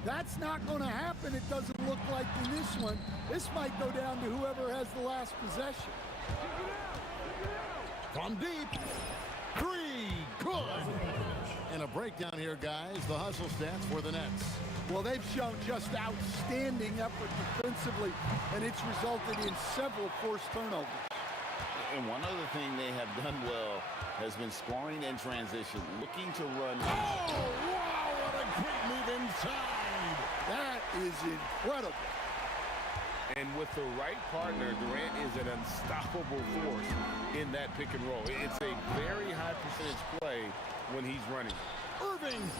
That's not going to happen, it doesn't look like in this one. This might go down to whoever has the last possession. From deep. 3. Good. And a breakdown here, guys. The hustle stats for the Nets. Well, they've shown just outstanding effort defensively, and it's resulted in several forced turnovers. And one other thing they have done well has been scoring in transition, looking to run. Oh, wow, what a great move inside. That is incredible. And with the right partner, Durant is an unstoppable force in that pick and roll. It's a very high percentage play when he's running. Irving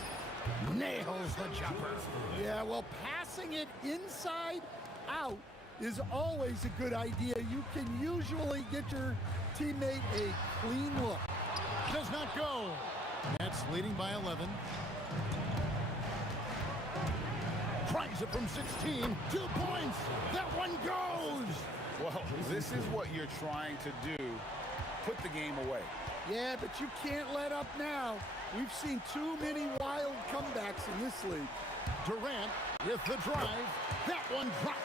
nails the jumper. Yeah, well, passing it inside out is always a good idea. You can usually get your teammate a clean look. Does not go. Nets leading by 11. Tries it from 16. 2 points. That one goes. Well, this is what you're trying to do. Put the game away. Yeah, but you can't let up now. We've seen too many wild comebacks in this league. Durant with the drive. That one drops.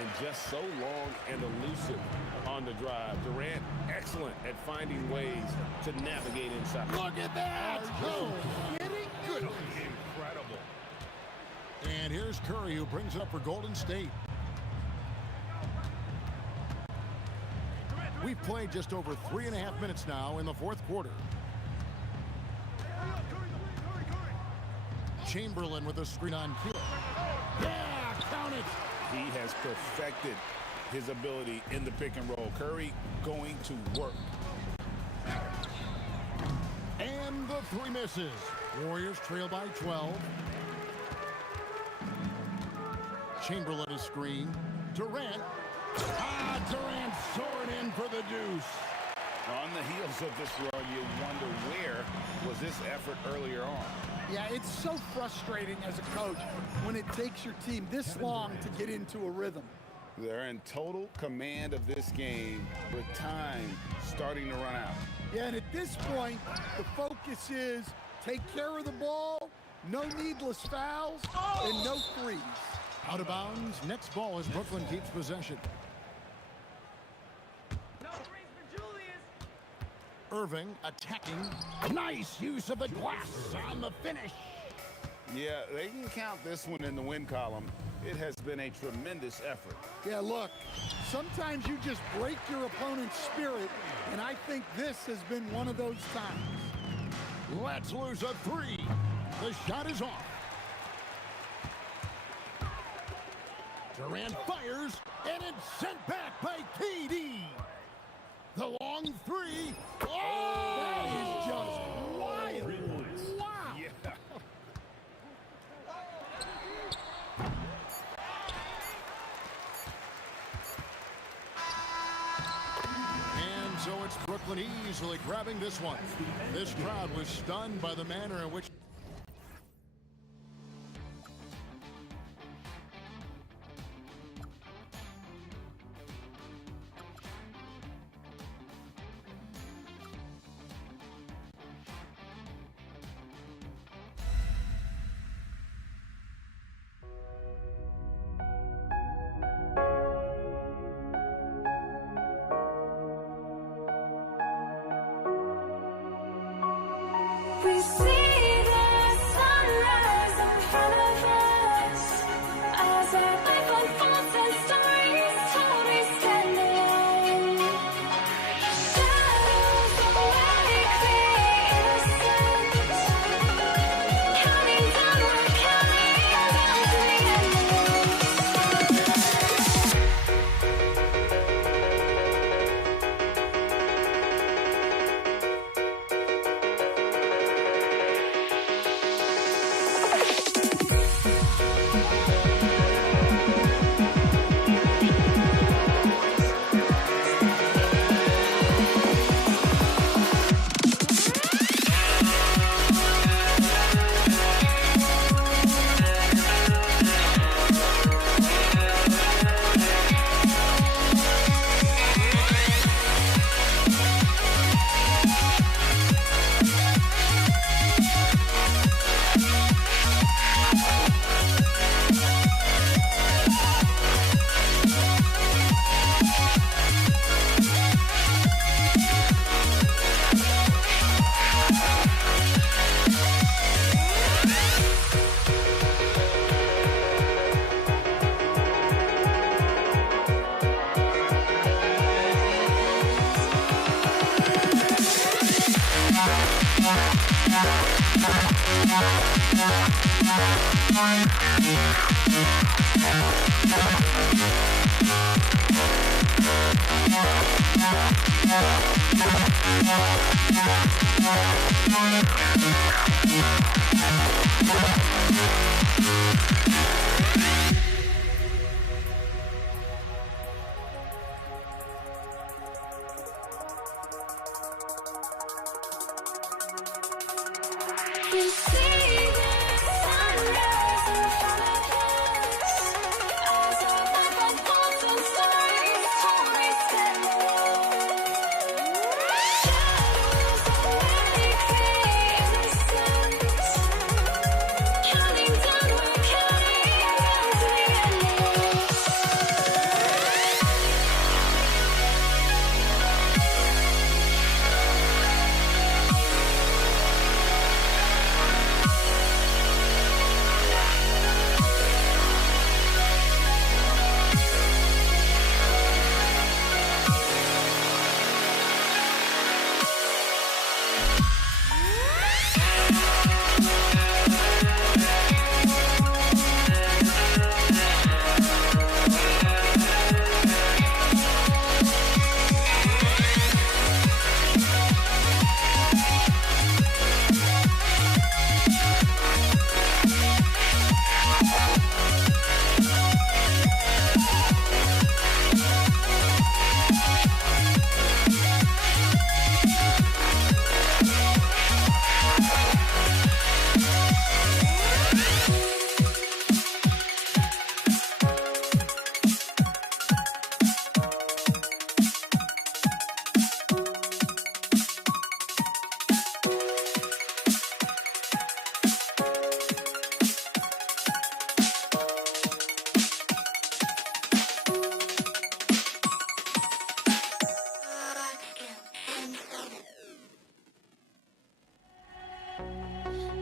And just so long and elusive on the drive. Durant, excellent at finding ways to navigate inside. Look at that! Oh, getting good. Incredible. And here's Curry, who brings it up for Golden State. We've played just over 3.5 minutes now in the fourth quarter. Chamberlain with a screen on Kidd. Yeah, count it. He has perfected his ability in the pick and roll. Curry going to work. And the 3 misses. Warriors trail by 12. Chamberlain is screen. Durant. Durant soaring in for the deuce. On the heels of this run, you wonder where was this effort earlier on. Yeah, it's so frustrating as a coach when it takes your team this long to get into a rhythm. They're in total command of this game with time starting to run out. Yeah, and at this point, the focus is take care of the ball, no needless fouls, and no threes. Out of bounds. Next ball as Brooklyn keeps possession. Irving attacking. Nice use of the glass on the finish. Yeah, they can count this one in the win column. It has been a tremendous effort. Yeah, look, sometimes you just break your opponent's spirit, and I think this has been one of those times. Let's lose a 3. The shot is off. Durant fires, and it's sent back by KD. The long 3. Oh! That is just wild. Wow. Yeah. and easily grabbing this one. This crowd was stunned by the manner in which we see the sunrise in front of us as our life unfolds and stories told we stand alone. Shadows awake the innocence, counting down, we're counting down to the we see the sunrise in front of us as our life unfolds and stories told we stand alone. Shadows awake the innocence, counting down, we're counting down to the endless.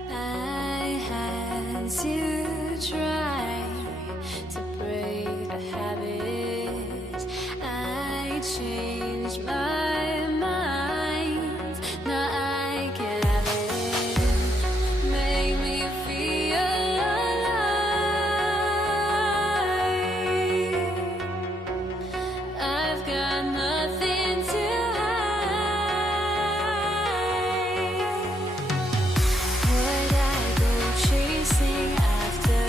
I had to try to break the habit. I changed my mind. Now I can have it. Make me feel alive. I've got nothing to hide. Would I go chasing after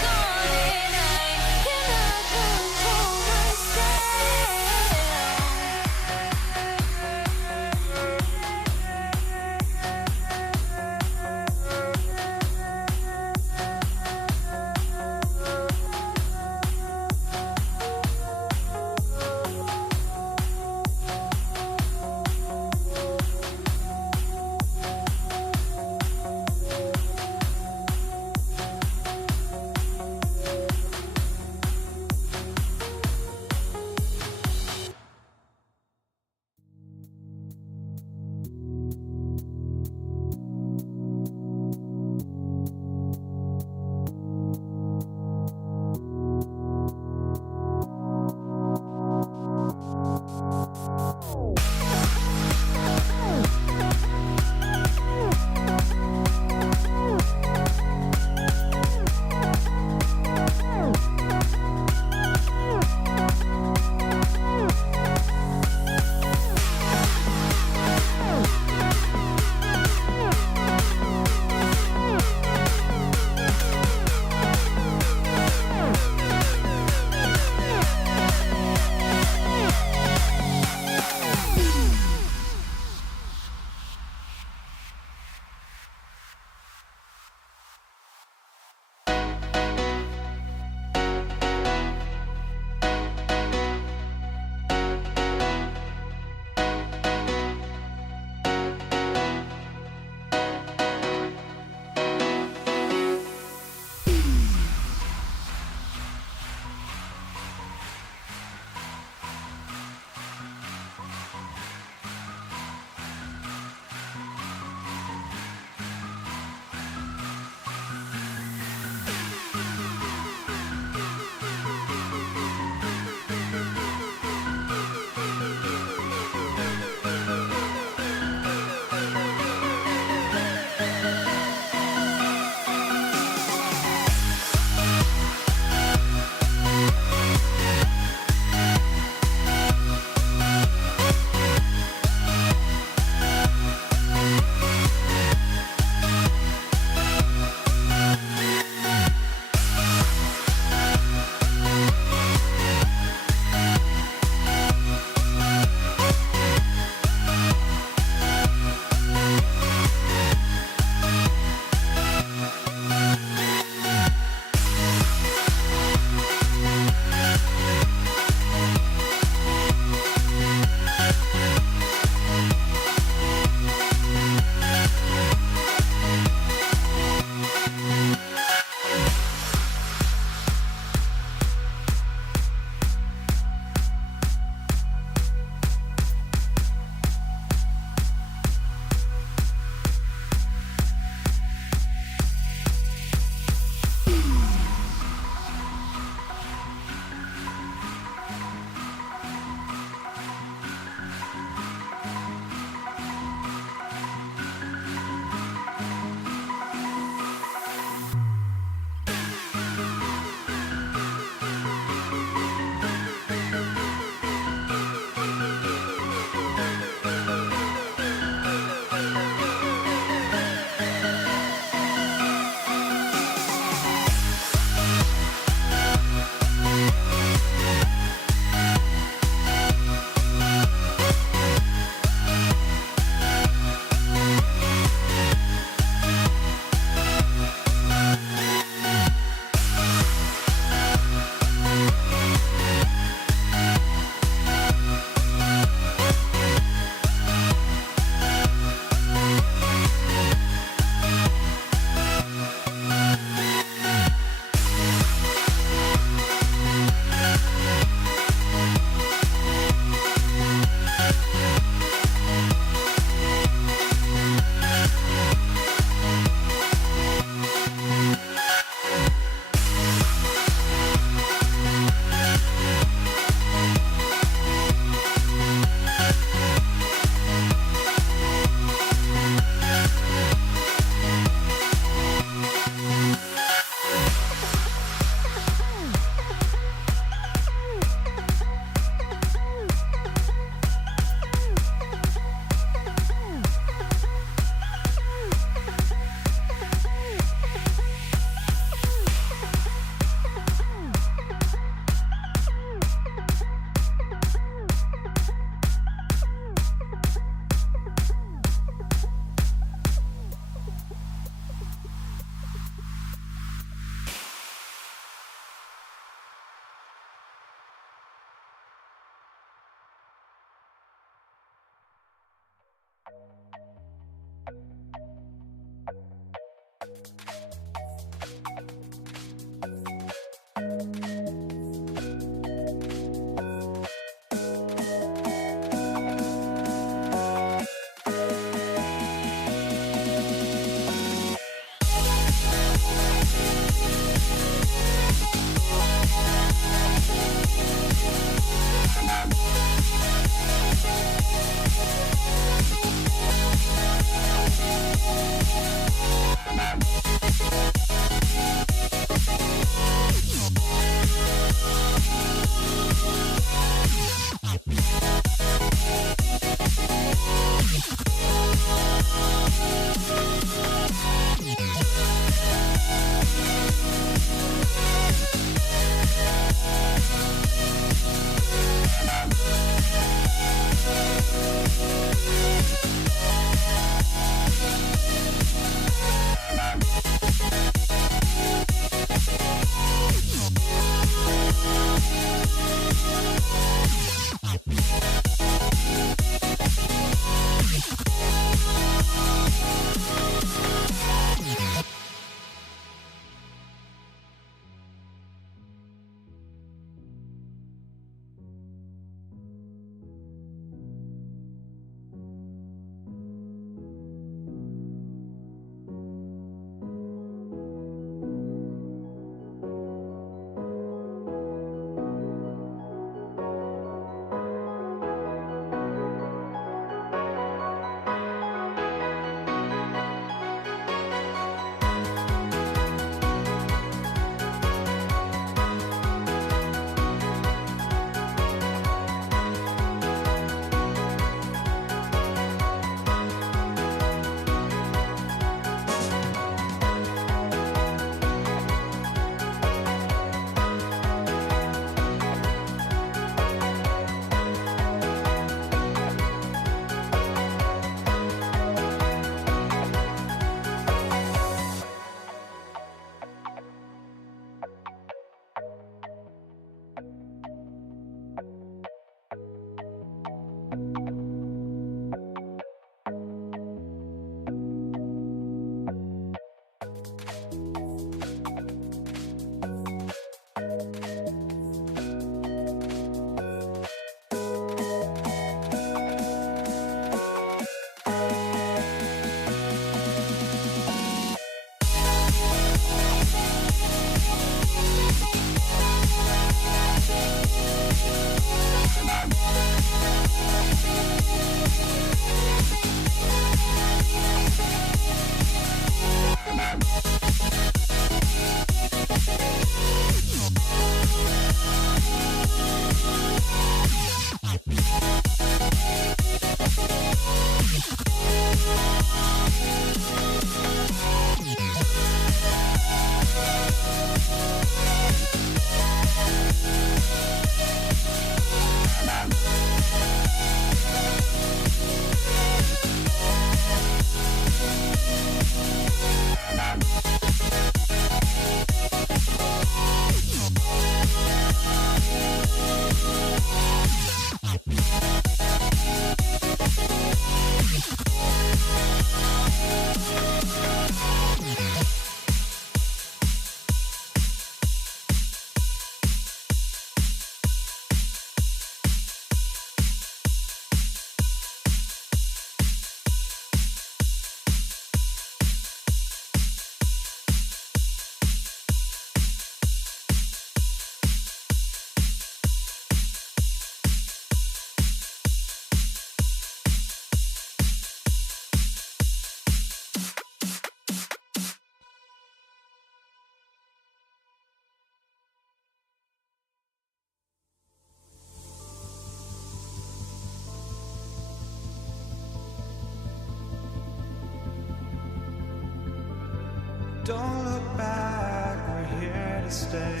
Don't look back, we're here to stay.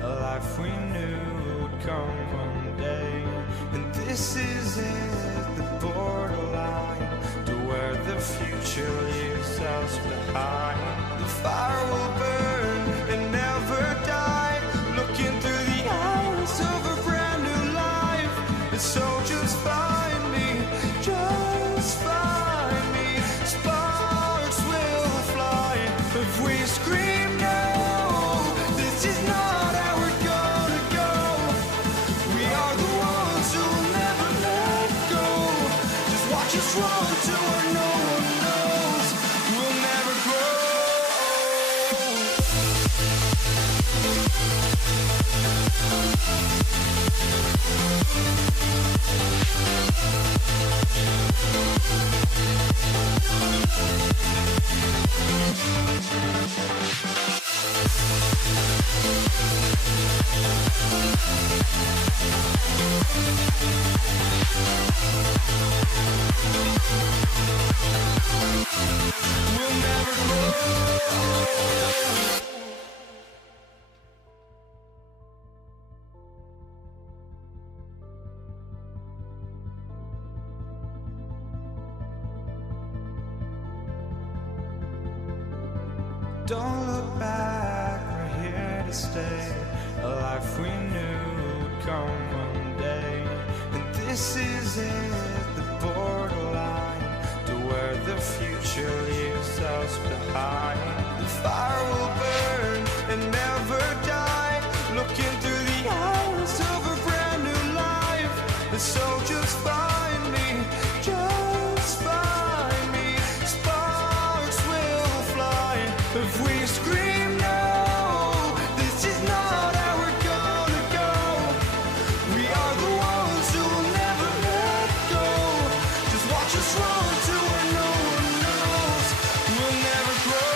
A life we knew would come one day. And this is it, the borderline to where the future leaves us behind. The fire will burn and never die, looking through the eyes of a brand new life. And so just find me, just find me. Sparks will fly if we scream no. This is not our us run to where no one knows. We'll never grow. We'll never grow. Don't look back, we're here to stay. A life we knew would come one day. And this is it, the borderline to where the future leaves us behind. The fire will burn and never die, looking through the eyes of a brand new life. And so just find me, just find me. Sparks will fly if we scream no. This is not how we're gonna go. We are the ones who will never let go. Just watch us run to where no one knows. We'll never grow.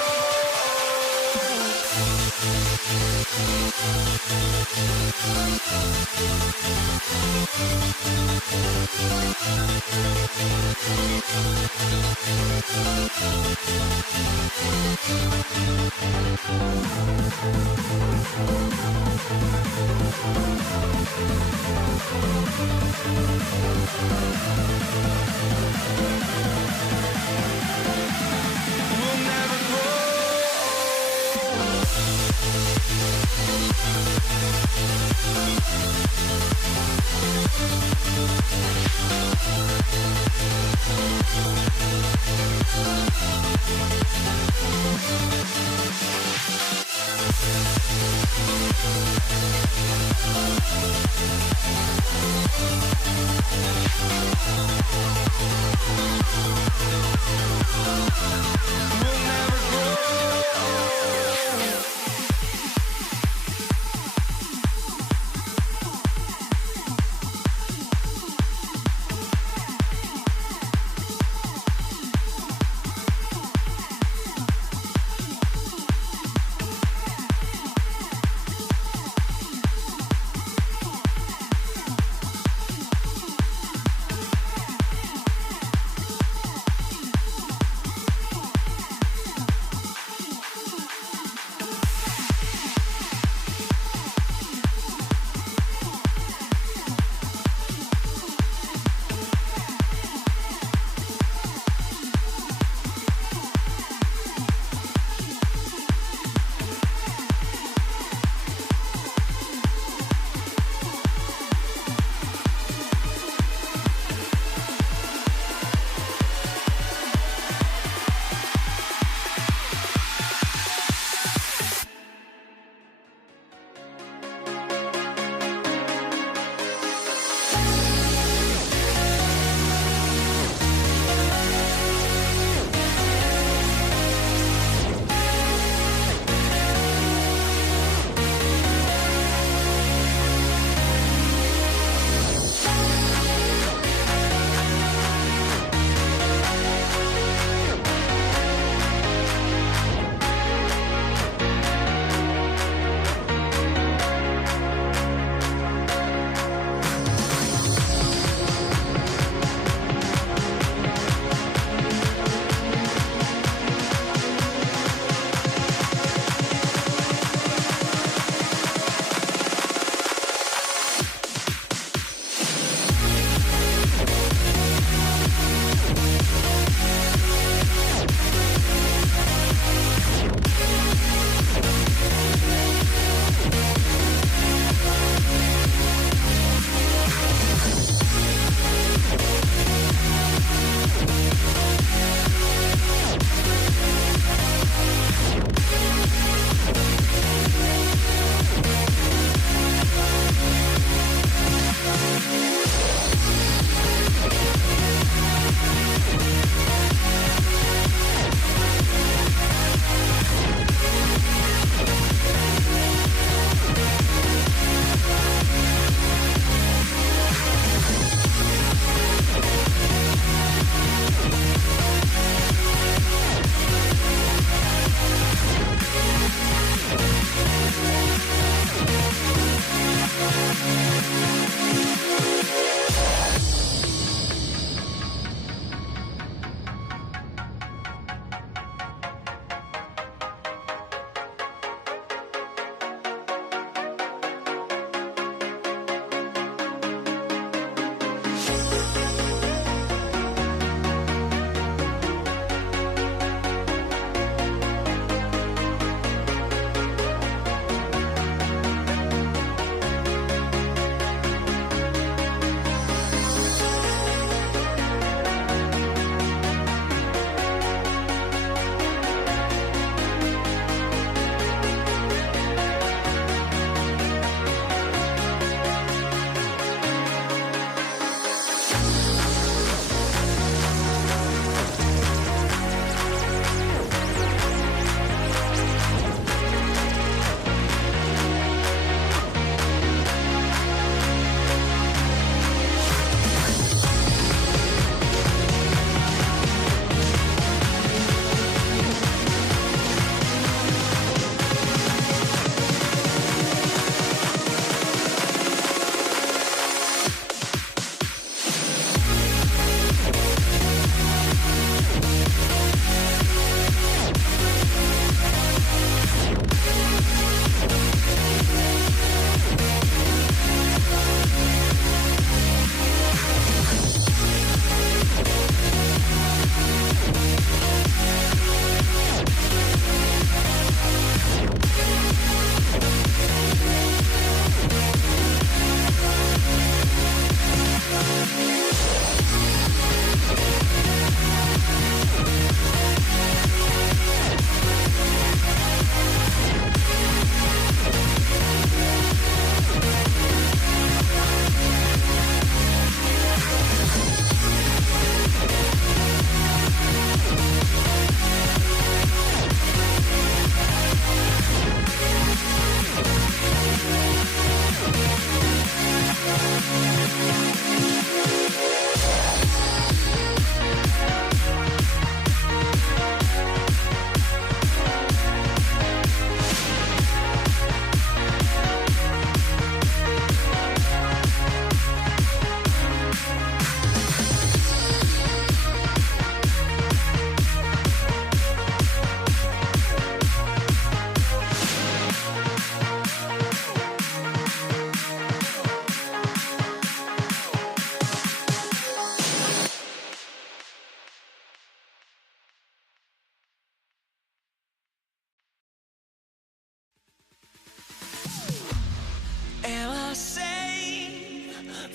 We'll never grow. We'll never grow.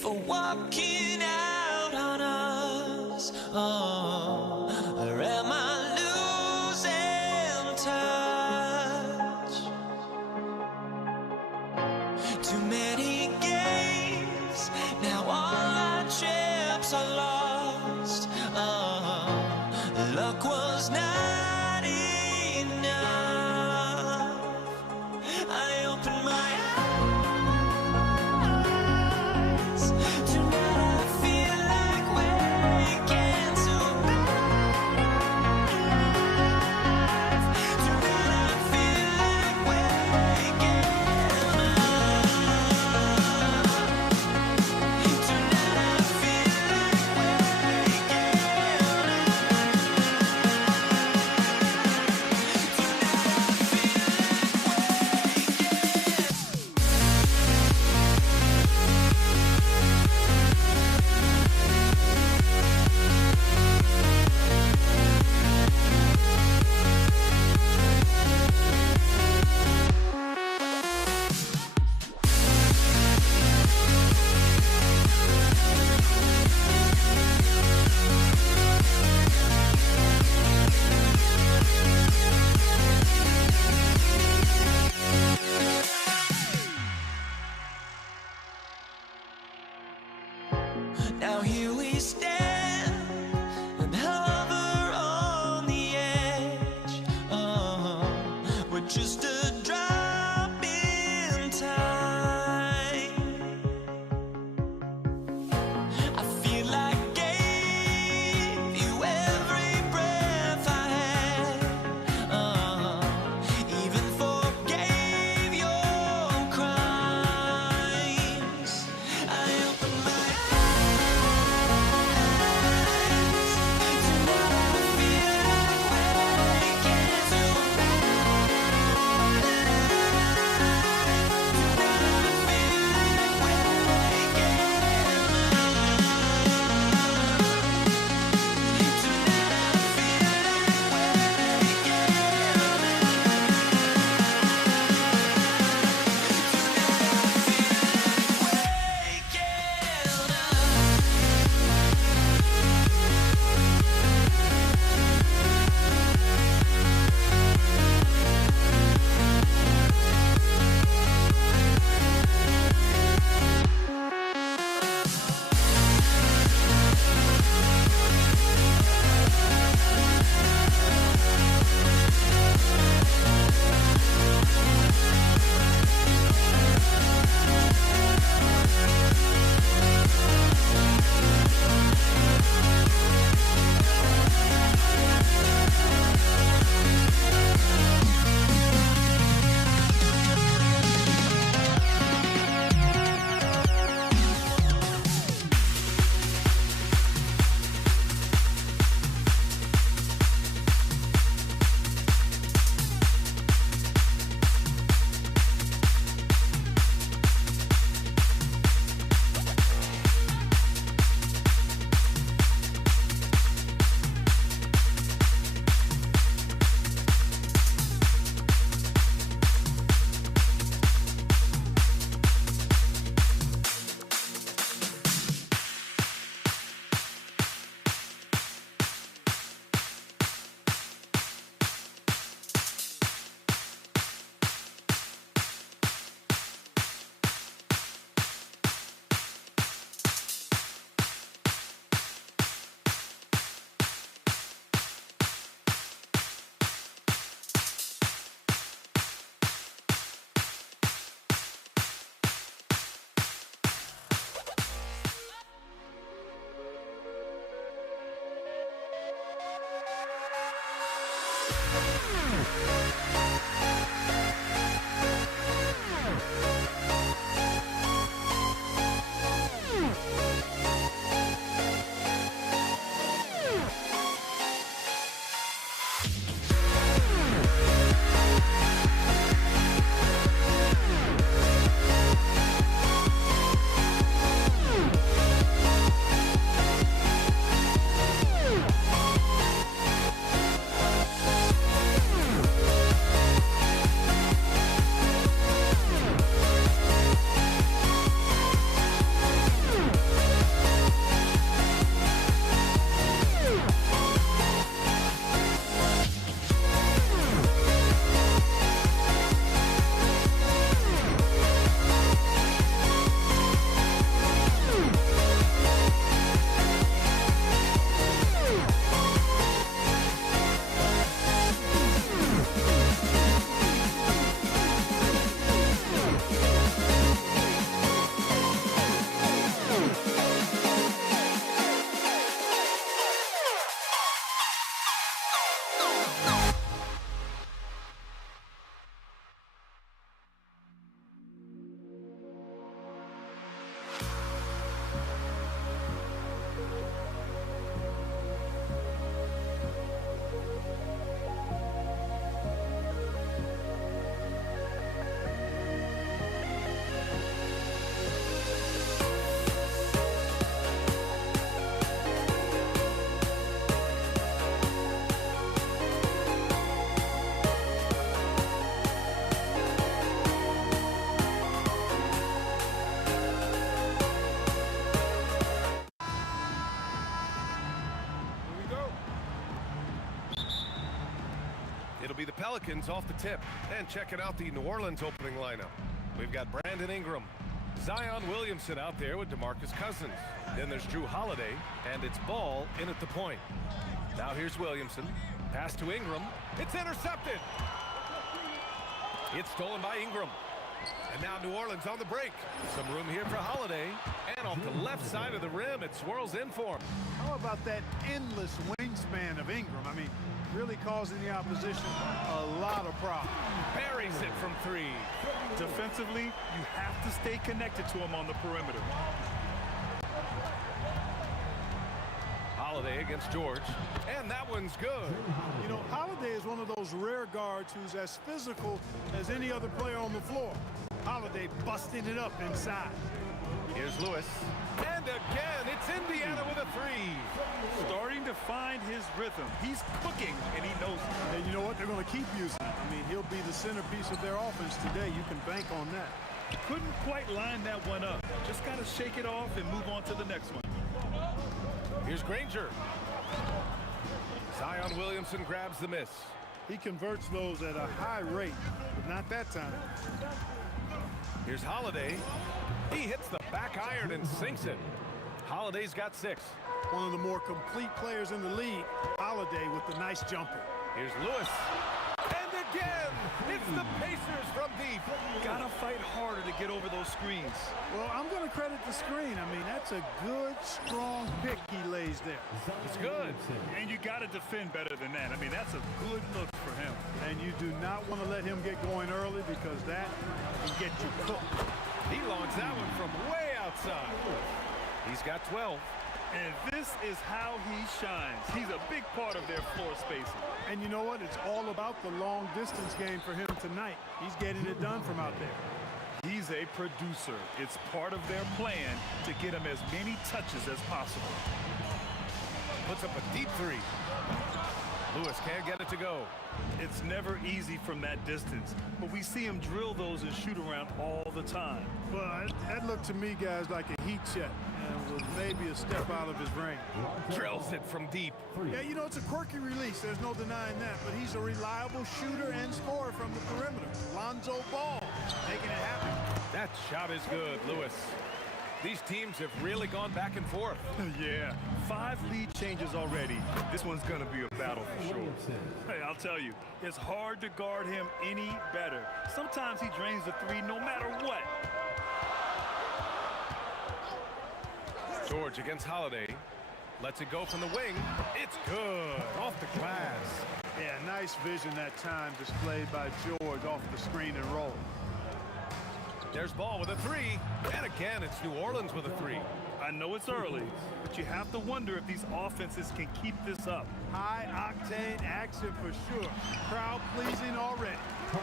for walking out on us? Oh, or am I losing touch? Too many games, now all our chips are lost. Oh, luck was not enough. I opened my eyes. Tonight I feel like waking to life. Tonight I feel like waking up. Tonight I feel like waking Now here we stand and hover on the edge. Oh, we're just a drop in time. I feel like I gave you every breath I had. Even forgave your crimes. I opened my eyes. be the Pelicans off the tip. And checking out the New Orleans opening lineup. We've got Brandon Ingram, Zion Williamson out there with DeMarcus Cousins. Then there's Drew Holiday, and it's Ball in at the point. Now here's Williamson. Pass to Ingram. It's intercepted. It's stolen by Ingram. And now New Orleans on the break. Some room here for Holiday. And off the left side of the rim, it swirls in for him. How about that endless wingspan of Ingram? I mean, really causing the opposition a lot of problems. Buries it from three. Defensively, you have to stay connected to him on the perimeter. Holiday against George. And that one's good. You know, Holiday is one of those rare guards who's as physical as any other player on the floor. Holiday busting it up inside. Here's Lewis. And again, it's Indiana with a three. Starting to find his rhythm. He's cooking, and he knows it. And you know what? They're going to keep using it. I mean, he'll be the centerpiece of their offense today. You can bank on that. Couldn't quite line that one up. Just got to shake it off and move on to the next one. Here's Granger. Zion Williamson grabs the miss. He converts those at a high rate, but not that time. Here's Holiday. He hits the back iron and sinks it. Holiday's got 6. One of the more complete players in the league, Holiday with the nice jumper. Here's Lewis. And again, it's the Pacers from deep. Gotta fight harder to get over those screens. Well, I'm going to credit the screen. I mean, that's a good, strong pick he lays there. It's good. And you got to defend better than that. I mean, that's a good look for him. And you do not want to let him get going early because that can get you cooked. He longs that one from way outside. He's got 12. And this is how he shines. He's a big part of their floor spacing. And you know what? It's all about the long distance game for him tonight. He's getting it done from out there. He's a producer. It's part of their plan to get him as many touches as possible. Puts up a deep three. Lewis can't get it to go. It's never easy from that distance, but we see him drill those and shoot around all the time. Well, that looked to me, guys, like a heat check and was maybe a step out of his range. Drills it from deep. Yeah, you know, it's a quirky release. There's no denying that, but he's a reliable shooter and scorer from the perimeter. Lonzo Ball making it happen. That shot is good, Lewis. These teams have really gone back and forth. Yeah, 5 lead changes already. This one's going to be a battle for sure. Hey, I'll tell you, it's hard to guard him any better. Sometimes he drains the three no matter what. George against Holiday. Lets it go from the wing. It's good. Off the glass. Yeah, nice vision that time displayed by George off the screen and roll. There's Ball with a three. And again, it's New Orleans with a three. I know it's early, but you have to wonder if these offenses can keep this up. High-octane action for sure. Crowd-pleasing already.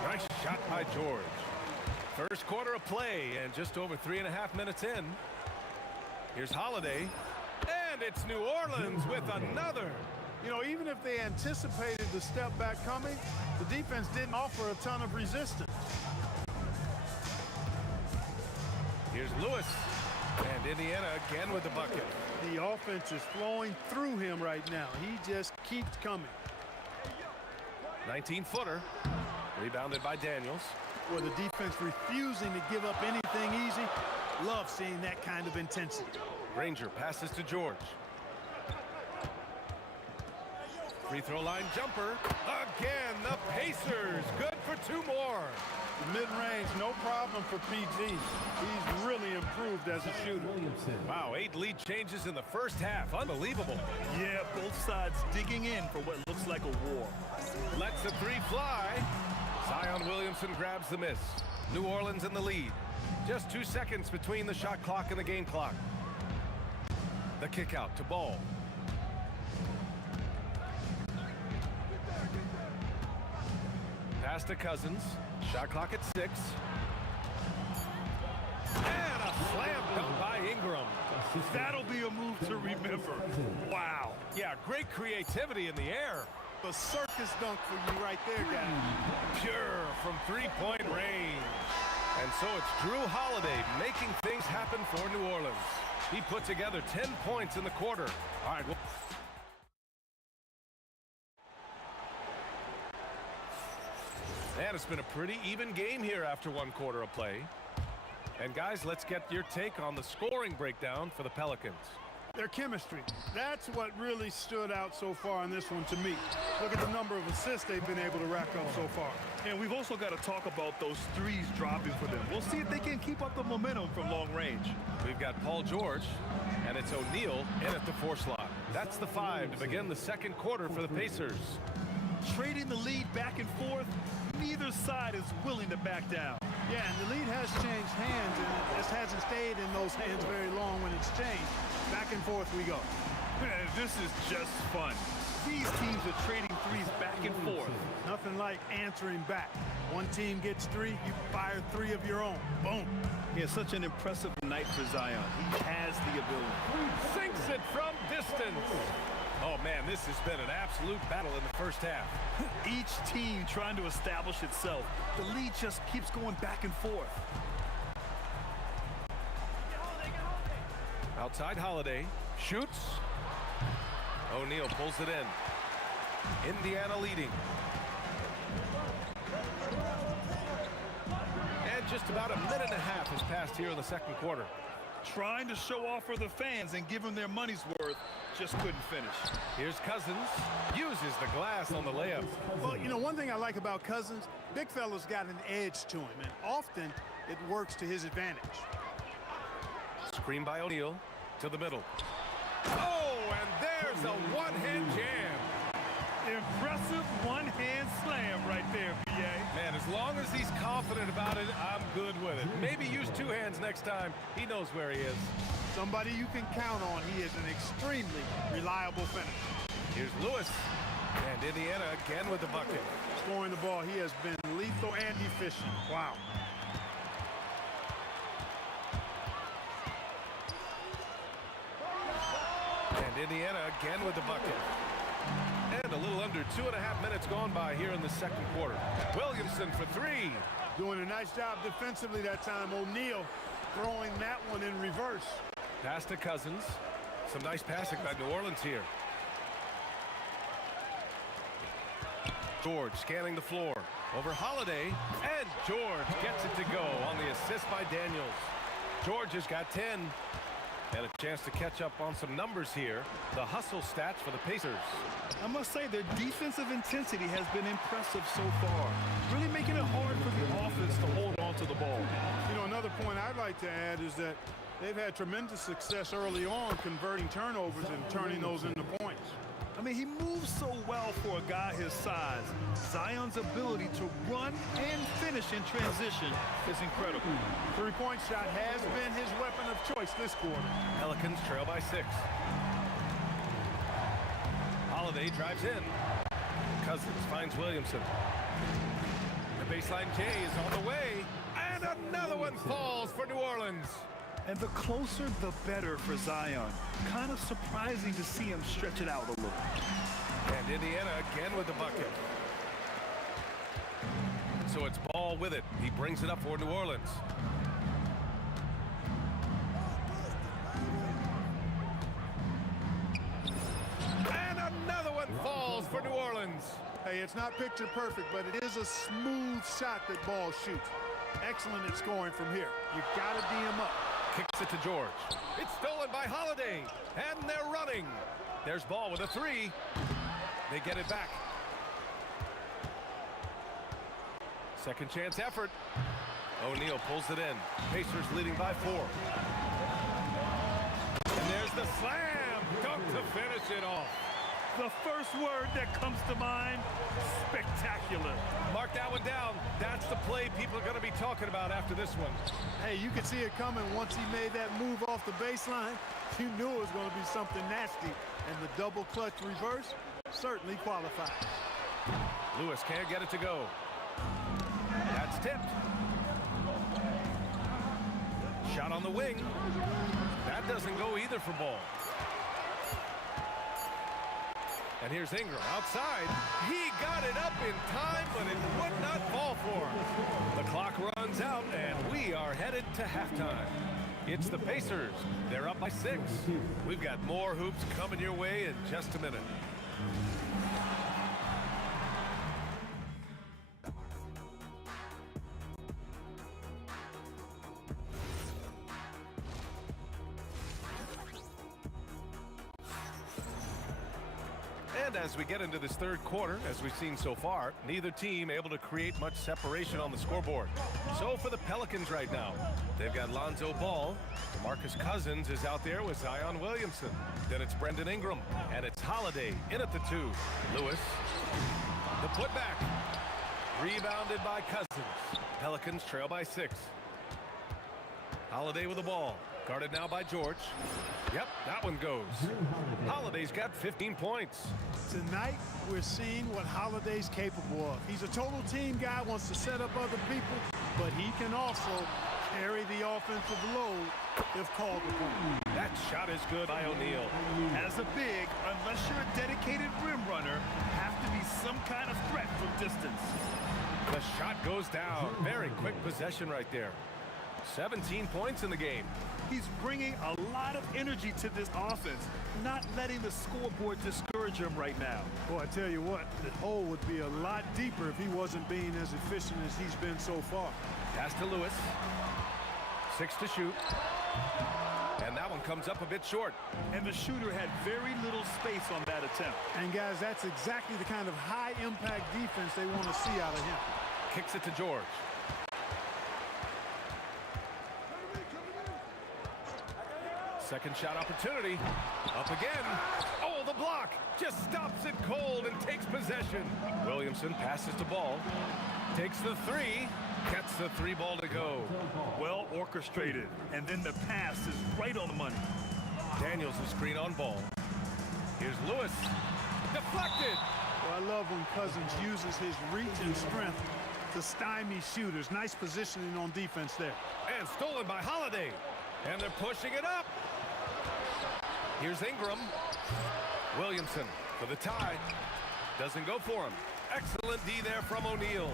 Nice shot by George. First quarter of play and just over 3.5 minutes in. Here's Holiday. And it's New Orleans with another. You know, even if they anticipated the step back coming, the defense didn't offer a ton of resistance. Here's Lewis. And Indiana again with the bucket. The offense is flowing through him right now. He just keeps coming. 19-footer. Rebounded by Daniels. With the defense refusing to give up anything easy. Love seeing that kind of intensity. Granger passes to George. Free throw line jumper. Again, the Pacers. Good for 2 more. The mid-range, no problem for PG. He's really improved as a shooter. Wow, 8 lead changes in the first half. Unbelievable. Yeah, both sides digging in for what looks like a war. Lets the three fly. Zion Williamson grabs the miss. New Orleans in the lead. Just 2 seconds between the shot clock and the game clock. The kick out to Ball. Pass to Cousins. Shot clock at 6. And a slam dunk by Ingram. That'll be a move to remember. Wow. Yeah, great creativity in the air. A circus dunk for you right there, guys. Pure from 3-point range. And so it's Drew Holiday making things happen for New Orleans. He put together 10 points in the quarter. All right, well, Man, it's been a pretty even game here after one quarter of play. And guys, let's get your take on the scoring breakdown for the Pelicans. Their chemistry. That's what really stood out so far in this one to me. Look at the number of assists they've been able to rack up so far. And we've also got to talk about those threes dropping for them. We'll see if they can keep up the momentum from long range. We've got Paul George, and it's O'Neal in at the 4 slot. That's the 5 to begin the second quarter for the Pacers. Trading the lead back and forth, neither side is willing to back down. Yeah, and the lead has changed hands, and it just hasn't stayed in those hands very long when it's changed. Back and forth we go. Man, this is just fun. These teams are trading threes back and forth. Nothing like answering back. One team gets 3, you fire 3 of your own. Boom. He has such an impressive night for Zion. He has the ability. Sinks it from distance. Oh, man, this has been an absolute battle in the first half. Each team trying to establish itself. The lead just keeps going back and forth. Outside Holiday, shoots. O'Neal pulls it in. Indiana leading. And just about a minute and a half has passed here in the second quarter. Trying to show off for the fans and give them their money's worth, just couldn't finish. Here's Cousins, uses the glass on the layup. Well, you know, one thing I like about Cousins, big fella's got an edge to him, and often it works to his advantage. Screen by O'Neal to the middle. Oh, and there's a one-hand jam. Impressive one-hand slam right there, B.A. Man, as long as he's confident about it, I'm good with it. Maybe use 2 hands next time. He knows where he is. Somebody you can count on. He is an extremely reliable finisher. Here's Lewis. And Indiana again with the bucket. Scoring the ball, he has been lethal and efficient. Wow. And Indiana again with the bucket. And a little under 2.5 minutes gone by here in the second quarter. Williamson for 3. Doing a nice job defensively that time. O'Neal throwing that one in reverse. Pass to Cousins. Some nice passing by New Orleans here. George scanning the floor. Over Holiday. And George gets it to go on the assist by Daniels. George has got 10. And a chance to catch up on some numbers here. The hustle stats for the Pacers. I must say their defensive intensity has been impressive so far. Really making it hard for the offense to hold on to the ball. You know, another point I'd like to add is that they've had tremendous success early on converting turnovers and turning those into points. I mean, he moves so well for a guy his size. Zion's ability to run and finish in transition is incredible. Three-point shot has been his weapon of choice this quarter. Pelicans trail by 6. Holiday drives in. Cousins finds Williamson. The baseline J is on the way. And another one falls for New Orleans. And the closer, the better for Zion. Kind of surprising to see him stretch it out a little. And Indiana again with the bucket. So it's Ball with it. He brings it up for New Orleans. And another one falls for New Orleans. Hey, it's not picture perfect, but it is a smooth shot that Ball shoots. Excellent at scoring from here. You got to D him up. Kicks it to George. It's stolen by Holiday. And they're running. There's Ball with a 3. They get it back. Second chance effort. O'Neal pulls it in. Pacers leading by 4. And there's the slam. Dunk to finish it off. The first word that comes to mind, spectacular. Mark that one down. That's the play people are going to be talking about after this one. Hey, you could see it coming once he made that move off the baseline. You knew it was going to be something nasty. And the double clutch reverse certainly qualifies. Lewis can't get it to go. That's tipped. Shot on the wing. That doesn't go either for Ball. And here's Ingram outside. He got it up in time, but it would not fall for him. The clock runs out, and we are headed to halftime. It's the Pacers. They're up by 6. We've got more hoops coming your way in just a minute. as we get into this third quarter, as we've seen so far. Neither team able to create much separation on the scoreboard. So for the Pelicans right now, they've got Lonzo Ball. DeMarcus Cousins is out there with Zion Williamson. Then it's Brendan Ingram, and it's Holiday in at the 2. Lewis, the putback. Rebounded by Cousins. Pelicans trail by 6. Holiday with the ball. Guarded now by George. Yep, that one goes. Holiday's got 15 points. Tonight, we're seeing what Holiday's capable of. He's a total team guy, wants to set up other people, but he can also carry the offensive load if called upon. That shot is good by O'Neal. As a big, unless you're a dedicated rim runner, have to be some kind of threat from distance. The shot goes down. Very quick possession right there. 17 points in the game. He's bringing a lot of energy to this offense, not letting the scoreboard discourage him right now. Boy, I tell you what, the hole would be a lot deeper if he wasn't being as efficient as he's been so far. Pass to Lewis. 6 to shoot. And that one comes up a bit short. And the shooter had very little space on that attempt. And guys, that's exactly the kind of high-impact defense they want to see out of him. Kicks it to George. Second shot opportunity. Up again. Oh, the block. Just stops it cold and takes possession. Williamson passes the ball. Takes the 3. Gets the 3 ball to go. Well orchestrated. And then the pass is right on the money. Daniels the screen on ball. Here's Lewis. Deflected. Well, I love when Cousins uses his reach and strength to stymie shooters. Nice positioning on defense there. And stolen by Holiday. And they're pushing it up. Here's Ingram. Williamson for the tie. Doesn't go for him. Excellent D there from O'Neal.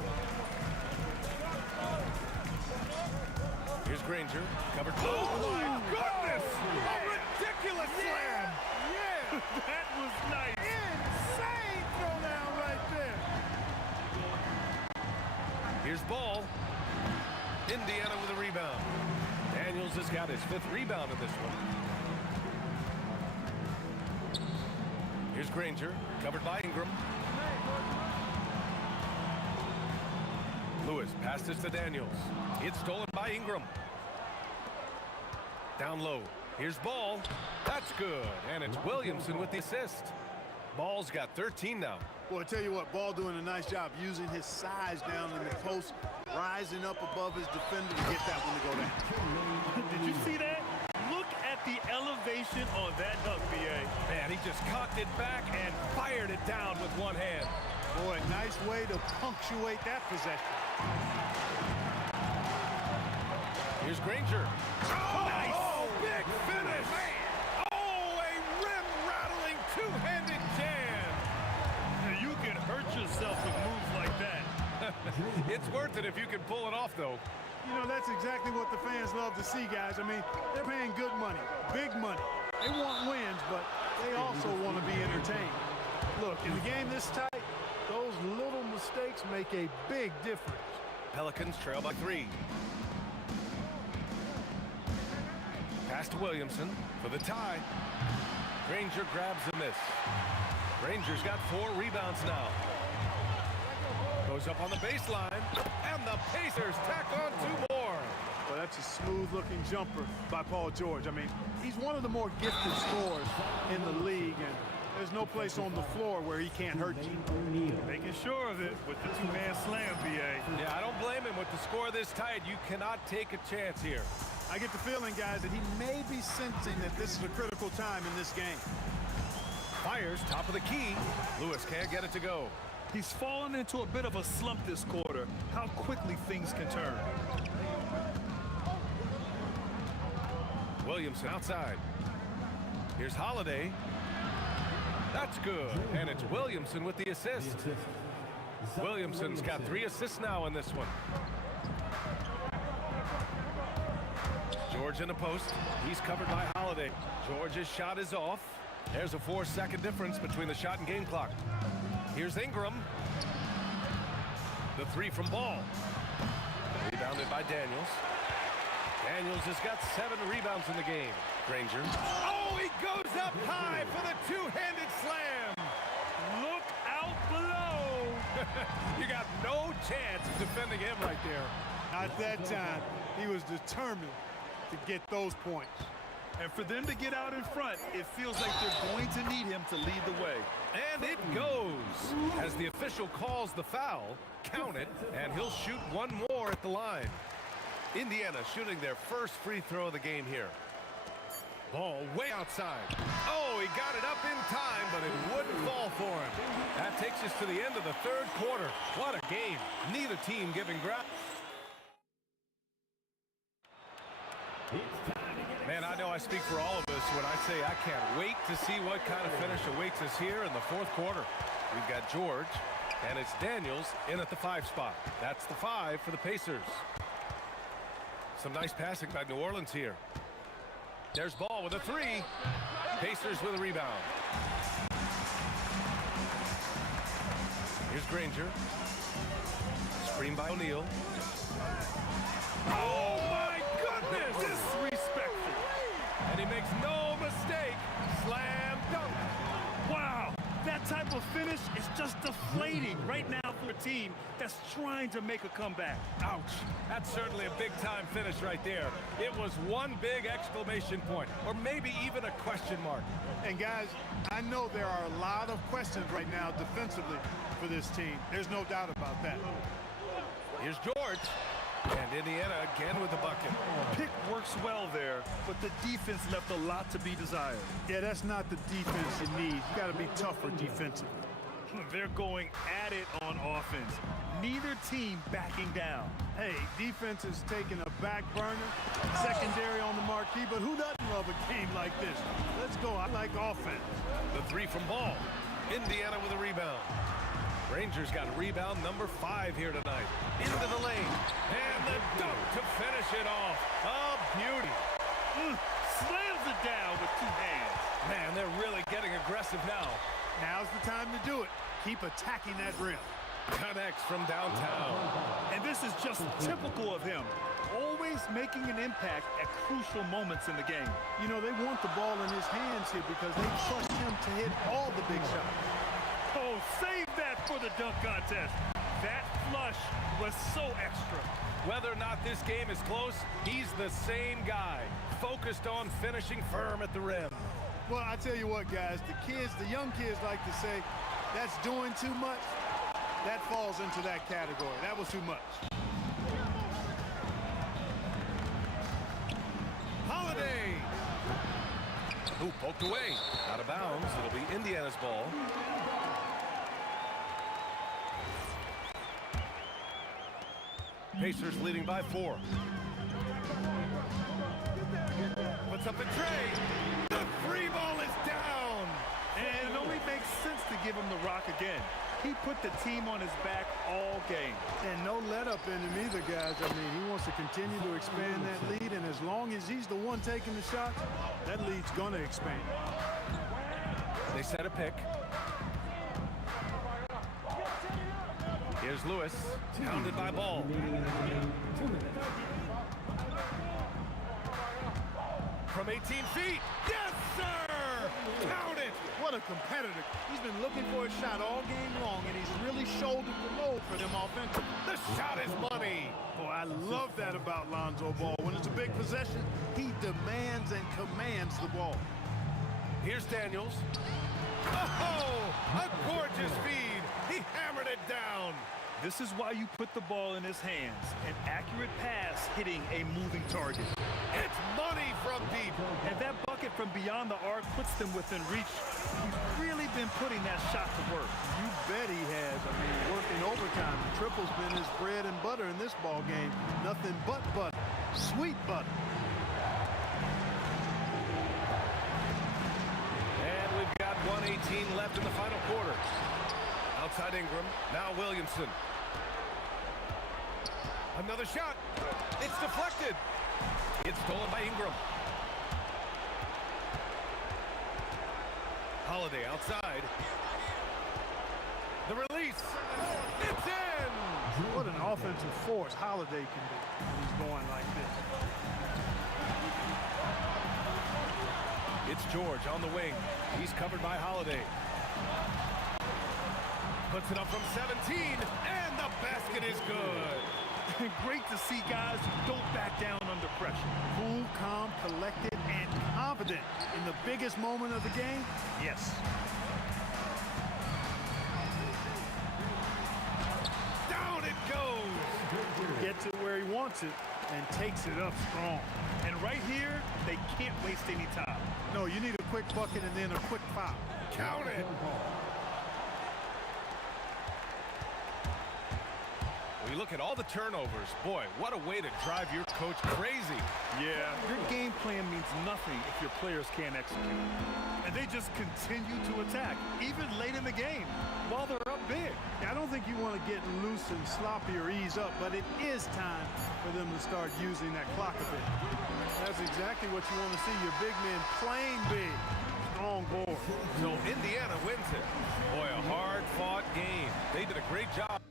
Here's Granger. Covered. Oh, my goodness! A ridiculous slam! Yeah! That was nice. Insane throwdown right there. Here's Ball. Indiana with a rebound. Daniels has got his 5th rebound in this one. Here's Granger, covered by Ingram. Lewis passes to Daniels. It's stolen by Ingram. Down low. Here's Ball. That's good. And it's Williamson with the assist. Ball's got 13 now. Well, I tell you what, Ball doing a nice job using his size down in the post, rising up above his defender to get that one to go down. Did you see that? Look at the elevation on that dunk, B.A. Man, he just cocked it back and fired it down with one hand. Boy, nice way to punctuate that possession. Here's Granger. Oh, nice! Oh, big finish! Oh, a rim-rattling two-handed jam! You can hurt yourself with moves like that. It's worth it if you can pull it off, though. You know, that's exactly what the fans love to see, guys. I mean, they're paying good money, big money. They want wins, but they also want to be entertained. Look, in the game this tight, those little mistakes make a big difference. Pelicans trail by 3. Pass to Williamson for the tie. Granger grabs the miss. Granger's got 4 rebounds now. Goes up on the baseline, and the Pacers tack on 2 more. Well, that's a smooth-looking jumper by Paul George. I mean, he's one of the more gifted scorers in the league, and there's no place on the floor where he can't hurt you. Making sure of it with the 2-man slam, B.A. Yeah, I don't blame him. With the score this tight, you cannot take a chance here. I get the feeling, guys, that he may be sensing that this is a critical time in this game. Fires, top of the key. Lewis can't get it to go. He's fallen into a bit of a slump this quarter. How quickly things can turn. Williamson outside. Here's Holiday. That's good. And it's Williamson with the assist. Williamson's got 3 assists now in this one. George in the post. He's covered by Holiday. George's shot is off. There's a 4-second difference between the shot and game clock. Here's Ingram. The 3 from Ball. Rebounded by Daniels. Daniels has got 7 rebounds in the game. Granger. Oh, he goes up high for the two-handed slam. You got no chance of defending him right there. At that time, he was determined to get those points. And for them to get out in front, it feels like they're going to need him to lead the way. And it goes. As the official calls the foul, count it, and he'll shoot one more at the line. Indiana shooting their first free throw of the game here. Ball way outside. Oh, he got it up in time, but it wouldn't fall for him. That takes us to the end of the third quarter. What a game. Neither team giving ground. Man, I know I speak for all of us when I say I can't wait to see what kind of finish awaits us here in the fourth quarter. We've got George, and it's Daniels in at the 5 spot. That's the 5 for the Pacers. Some nice passing by New Orleans here. There's Ball with a 3. Pacers with a rebound. Here's Granger. Screen by O'Neal. Oh, my goodness! Disrespectful. And he makes no mistake. Slam dunk. Wow, that type of finish is just deflating right now for a team that's trying to make a comeback. Ouch. That's certainly a big-time finish right there. It was one big exclamation point, or maybe even a question mark. And guys, I know there are a lot of questions right now defensively for this team. There's no doubt about that. Here's George. And Indiana again with the bucket. Pick works well there, but the defense left a lot to be desired. Yeah, that's not the defense you need. You got to be tougher defensively. They're going at it on offense. Neither team backing down. Hey, defense is taking a back burner, secondary on the marquee, but who doesn't love a game like this? Let's go. I like offense. The 3 from Ball. Indiana with a rebound. Rangers got rebound number 5 here tonight. Into the lane. And the dunk to finish it off. A beauty. Slams it down with 2 hands. Man, they're really getting aggressive now. Now's the time to do it. Keep attacking that rim. Connects from downtown. And this is just typical of him. Always making an impact at crucial moments in the game. You know, they want the ball in his hands here because they trust him to hit all the big shots. Oh, save that for the dunk contest. That flush was so extra. Whether or not this game is close, he's the same guy, focused on finishing firm at the rim. Well, I tell you what, guys, the young kids like to say, that's doing too much. That falls into that category. That was too much. Holiday! Ooh, poked away. Out of bounds. It'll be Indiana's ball. Pacers leading by 4. Puts up a tray. The free ball is down. And it only makes sense to give him the rock again. He put the team on his back all game. And no let up in him either, guys. I mean, he wants to continue to expand that lead, and as long as he's the one taking the shots, that lead's going to expand. They set a pick. Here's Lewis, hounded by Ball. From 18 feet. Yes, sir! Count it! What a competitor. He's been looking for a shot all game long, and he's really shouldered the load for them offensively. The shot is money. Oh, I love that about Lonzo Ball. When it's a big possession, he demands and commands the ball. Here's Daniels. Oh, a gorgeous feed. He hammered it down. This is why you put the ball in his hands. An accurate pass hitting a moving target. It's money from deep. And that bucket from beyond the arc puts them within reach. He's really been putting that shot to work. You bet he has. I mean, working overtime. The triple's been his bread and butter in this ball game. Nothing but butter. Sweet butter. And we've got 1:18 left in the final quarter. Outside Ingram, now Williamson. Another shot. It's deflected. It's stolen by Ingram. Holiday outside. The release. It's in. What an offensive force Holiday can do when he's going like this. It's George on the wing. He's covered by Holiday. Puts it up from 17, and the basket is good. Great to see guys who don't back down under pressure. Cool, calm, collected, and confident in the biggest moment of the game. Yes. Down it goes. Gets it where he wants it and takes it up strong. And right here, they can't waste any time. No, you need a quick bucket and then a quick foul. Count it. We look at all the turnovers. Boy, what a way to drive your coach crazy. Yeah, your game plan means nothing if your players can't execute. And they just continue to attack, even late in the game, while they're up big. I don't think you want to get loose and sloppy or ease up, but it is time for them to start using that clock a bit. That's exactly what you want to see, your big men playing big. Strong board. So Indiana wins it. Boy, a hard-fought game. They did a great job.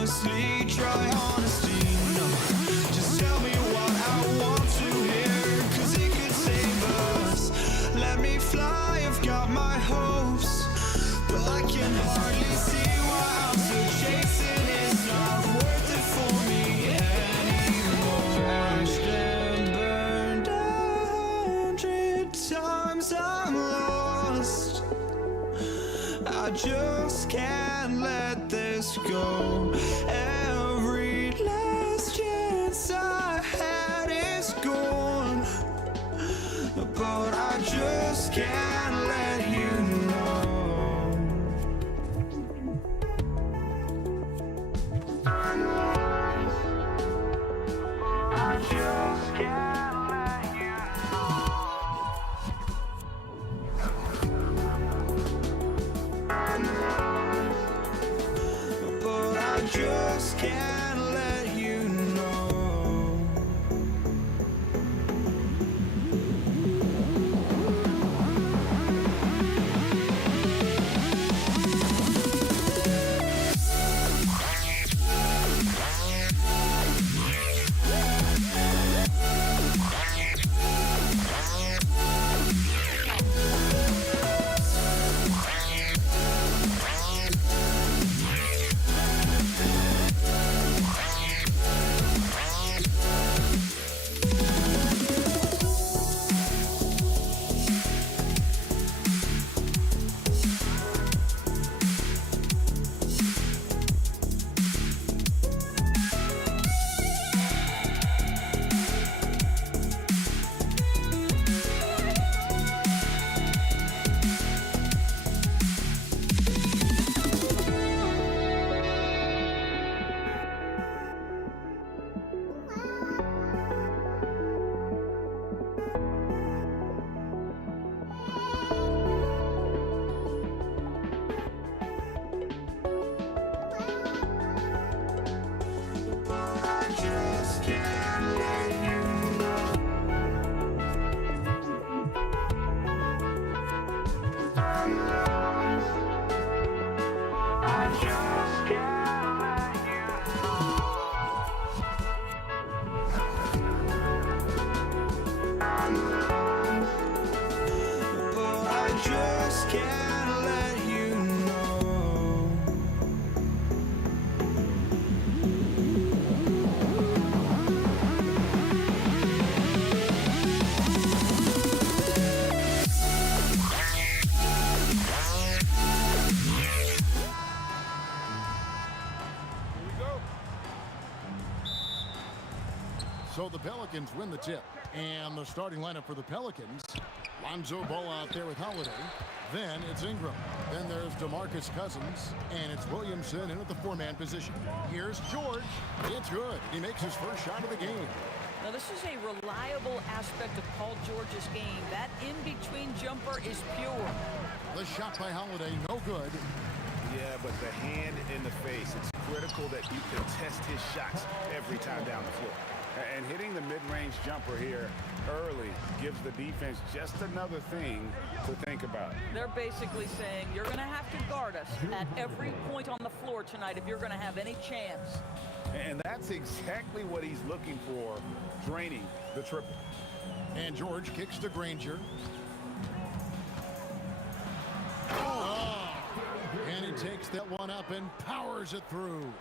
honestly, try honesty, no. Just tell me what I want to hear, 'cause it could save us. Let me fly, I've got my hopes, Well, I can hardly see why I'm still chasing. It's not worth it for me anymore. Crashed and burned 100 times I'm lost. I just can't let this go. Every last chance I had is gone, but I just can't let you know. I just can't let you know. But I just can't let you know. So the Pelicans win the tip. And the starting lineup for the Pelicans, Lonzo Ball out there with Holiday. Then it's Ingram. Then there's DeMarcus Cousins. And it's Williamson in at the four-man position. Here's George. It's good. He makes his first shot of the game. Now, this is a reliable aspect of Paul George's game. That in-between jumper is pure. The shot by Holiday, no good. Yeah, but the hand in the face, it's critical that you contest his shots every time down the floor. And hitting the mid-range jumper here early gives the defense just another thing to think about. They're basically saying you're going to have to guard us at every point on the floor tonight if you're going to have any chance. And that's exactly what he's looking for, draining the triple. And George kicks to Granger. Oh! And he takes that one up and powers it through.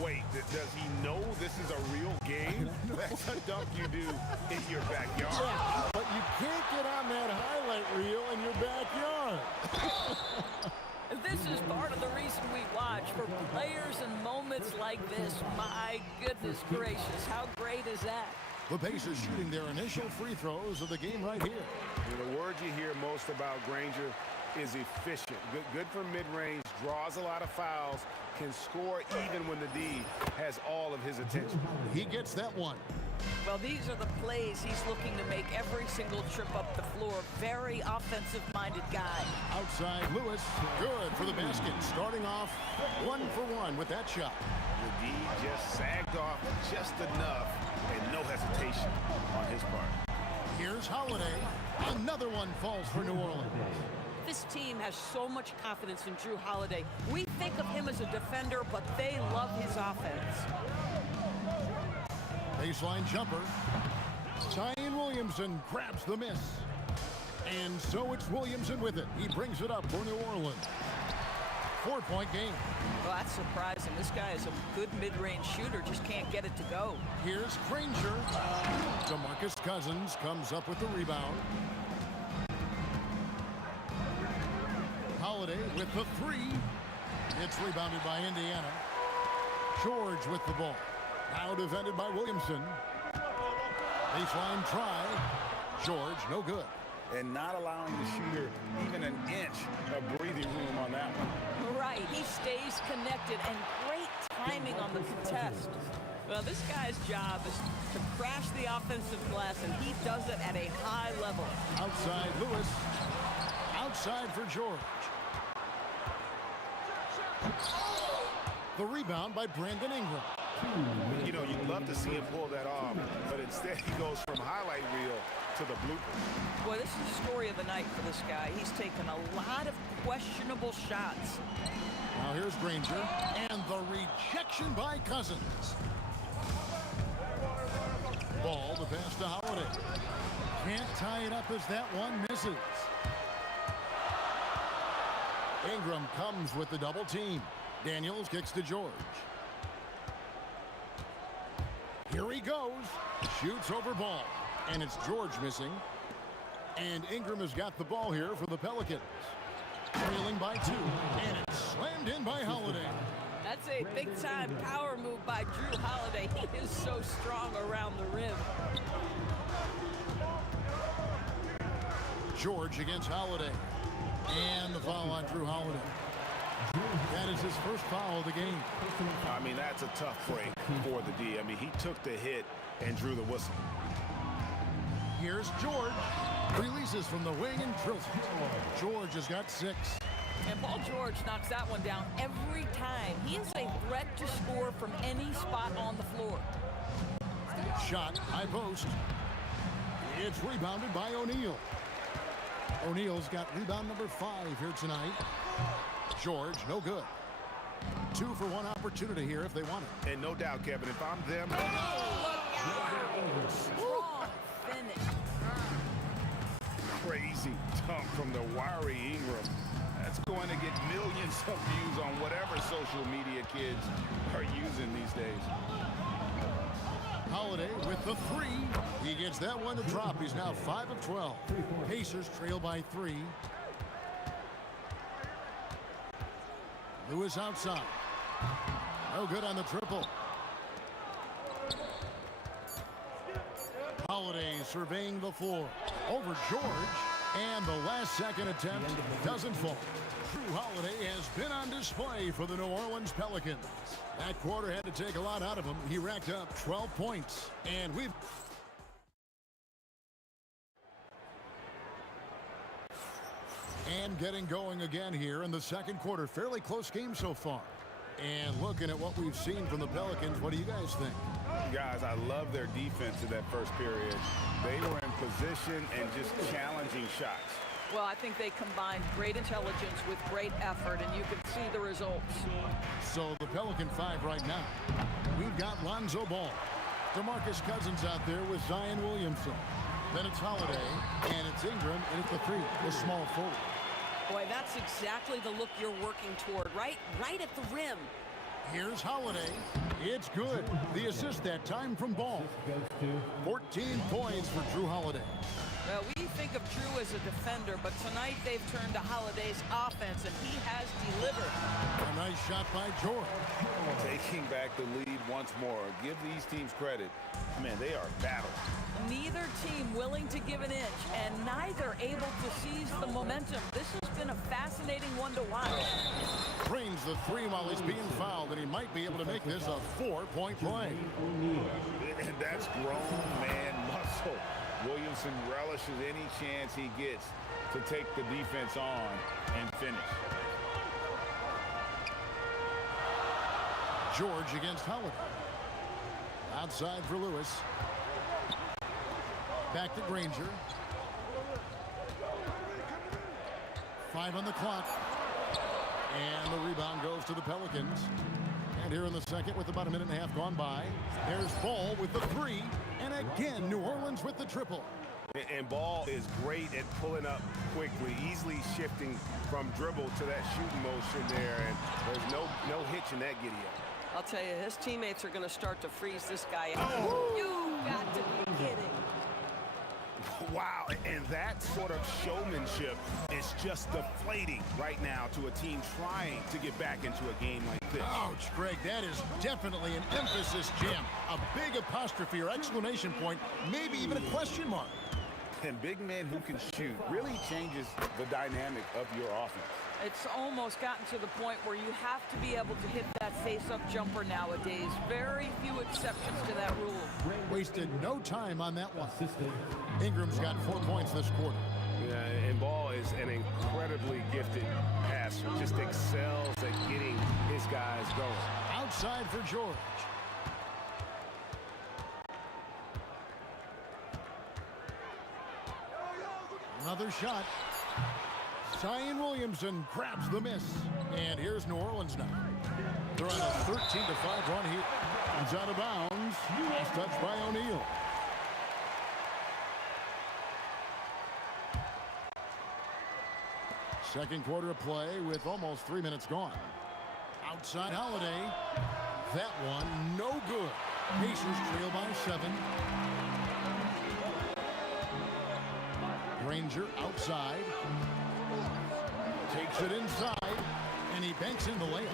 Wait, does he know this is a real game? That's a dunk you do in your backyard. Yeah, but you can't get on that highlight reel in your backyard. This is part of the reason we watch, for players and moments like this. My goodness gracious, how great is that? The Pacers shooting their initial free throws of the game right here. The word you hear most about Granger is efficient. Good from mid-range, draws a lot of fouls, can score even when the D has all of his attention. He gets that one. Well, these are the plays he's looking to make every single trip up the floor. Very offensive-minded guy. Outside Lewis, good for the basket. Starting off 1-for-1 with that shot. The D just sagged off just enough and no hesitation on his part. Here's Holiday. Another one falls for New Orleans. This team has so much confidence in Drew Holiday. We think of him as a defender, but they love his offense. Baseline jumper. Zion Williamson grabs the miss. And so it's Williamson with it. He brings it up for New Orleans. 4-point game. Well, that's surprising. This guy is a good mid-range shooter, just can't get it to go. Here's Granger. DeMarcus Cousins comes up with the rebound. Holiday with the three. It's rebounded by Indiana. George with the ball. Now defended by Williamson. Baseline try. George, no good. And not allowing the shooter even an inch of breathing room on that one. Right, he stays connected, and great timing on the contest. Well, this guy's job is to crash the offensive glass, and he does it at a high level. Outside Lewis. Outside for George. The rebound by Brandon Ingram. You know, you'd love to see him pull that off, but instead he goes from highlight reel to the blooper. Boy, this is the story of the night for this guy. He's taken a lot of questionable shots. Now here's Granger, and the rejection by Cousins. Ball, the pass to Holiday. Can't tie it up as that one misses. Ingram comes with the double team. Daniels kicks to George. Here he goes. Shoots over ball. And it's George missing. And Ingram has got the ball here for the Pelicans. Trailing by 2. And it's slammed in by Holiday. That's a big-time power move by Drew Holiday. He is so strong around the rim. George against Holiday. And the foul on Drew Holiday. That is his first foul of the game. I mean, that's a tough break for the D. I mean, he took the hit and drew the whistle. Here's George. Releases from the wing and drills it. George has got 6. And Paul George knocks that one down every time. He is a threat to score from any spot on the floor. Shot, high post. It's rebounded by O'Neal. O'Neal's got rebound number 5 here tonight. George, no good. 2 for 1 opportunity here if they want it. And no doubt, Kevin, if I'm them... Strong finish. Crazy dunk from the wiry Ingram. That's going to get millions of views on whatever social media kids are using these days. Holiday with the 3. He gets that one to drop. He's now 5 of 12. Pacers trail by 3. Lewis outside. No good on the triple. Holiday surveying the floor. Over George. And the last second attempt doesn't fall. Drew Holiday has been on display for the New Orleans Pelicans. That quarter had to take a lot out of him. He racked up 12 points. And we've... And getting going again here in the second quarter. Fairly close game so far. And looking at what we've seen from the Pelicans, what do you guys think? Guys, I love their defense in that first period. They were in position and just challenging shots. Well, I think they combined great intelligence with great effort, and you can see the results. So the Pelican 5 right now. We've got Lonzo Ball. DeMarcus Cousins out there with Zion Williamson. Then it's Holiday, and it's Ingram, and it's the 3, the small forward. Boy, that's exactly the look you're working toward, right at the rim. Here's Holiday. It's good. The assist that time from Ball. 14 points for Drew Holiday. Well, we think of Drew as a defender, but tonight they've turned to Holiday's offense, and he has delivered. A nice shot by George. Taking back the lead once more. Give these teams credit. Man, they are battling. Neither team willing to give an inch, and neither able to seize the momentum. This has been a fascinating one to watch. Drains the 3 while he's being fouled, and he might be able to make this a 4-point play. And that's grown man muscle. Williamson relishes any chance he gets to take the defense on and finish. George against Holiday. Outside for Lewis. Back to Granger. 5 on the clock. And the rebound goes to the Pelicans. And here in the second with about a minute and a half gone by, there's Ball with the 3. And again, New Orleans with the triple. And Ball is great at pulling up quickly, easily shifting from dribble to that shooting motion there, and there's no hitch in that giddy-up. I'll tell you, his teammates are going to start to freeze this guy out. Oh. You got to be kidding. Wow, and that sort of showmanship is just deflating right now to a team trying to get back into a game like this. Ouch, Greg, that is definitely an emphasis jam. A big apostrophe or exclamation point, maybe even a question mark. And big men who can shoot really changes the dynamic of your offense. It's almost gotten to the point where you have to be able to hit that face-up jumper nowadays. Very few exceptions to that rule. Wasted no time on that one. Ingram's got 4 points this quarter. Yeah, and Ball is an incredibly gifted passer. Just excels at getting his guys going. Outside for George. Another shot. Zion Williamson grabs the miss. And here's New Orleans now. They're on a 13-5 run here. It's out of bounds. Last touch by O'Neal. Second quarter of play with almost 3 minutes gone. Outside Holiday. That one no good. Pacers trail by 7. Granger outside. Takes it inside. And he banks in the layup.